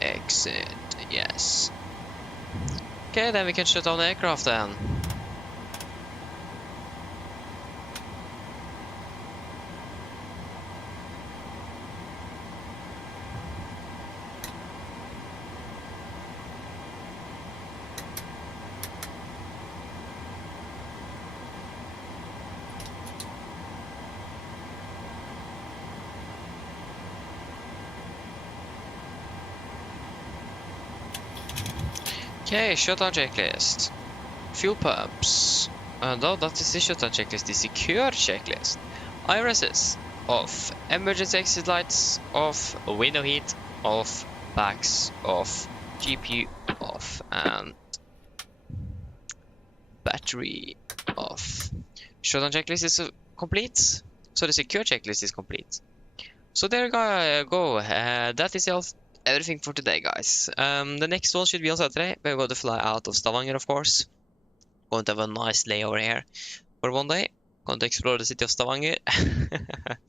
Exit. Yes. Okay, then we can shut down the aircraft then. Okay, shutdown checklist. Fuel pumps. No, that is the shutdown checklist. The secure checklist. IRSs off. Emergency exit lights off. Window heat off. Backs off. GPU off. And battery off. Shutdown checklist is complete. So the secure checklist is complete. So there you go. That is everything for today, guys. The next one should be on Saturday. We're going to fly out of Stavanger, of course. Going to have a nice layover here for one day. Going to explore the city of Stavanger.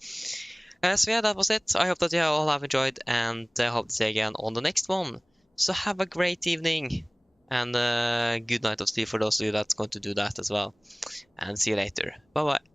So yeah, that was it. I hope that you all have enjoyed, and I hope to see you again on the next one. So have a great evening, and good night of sleep for those of you that's going to do that as well. And see you later. Bye bye.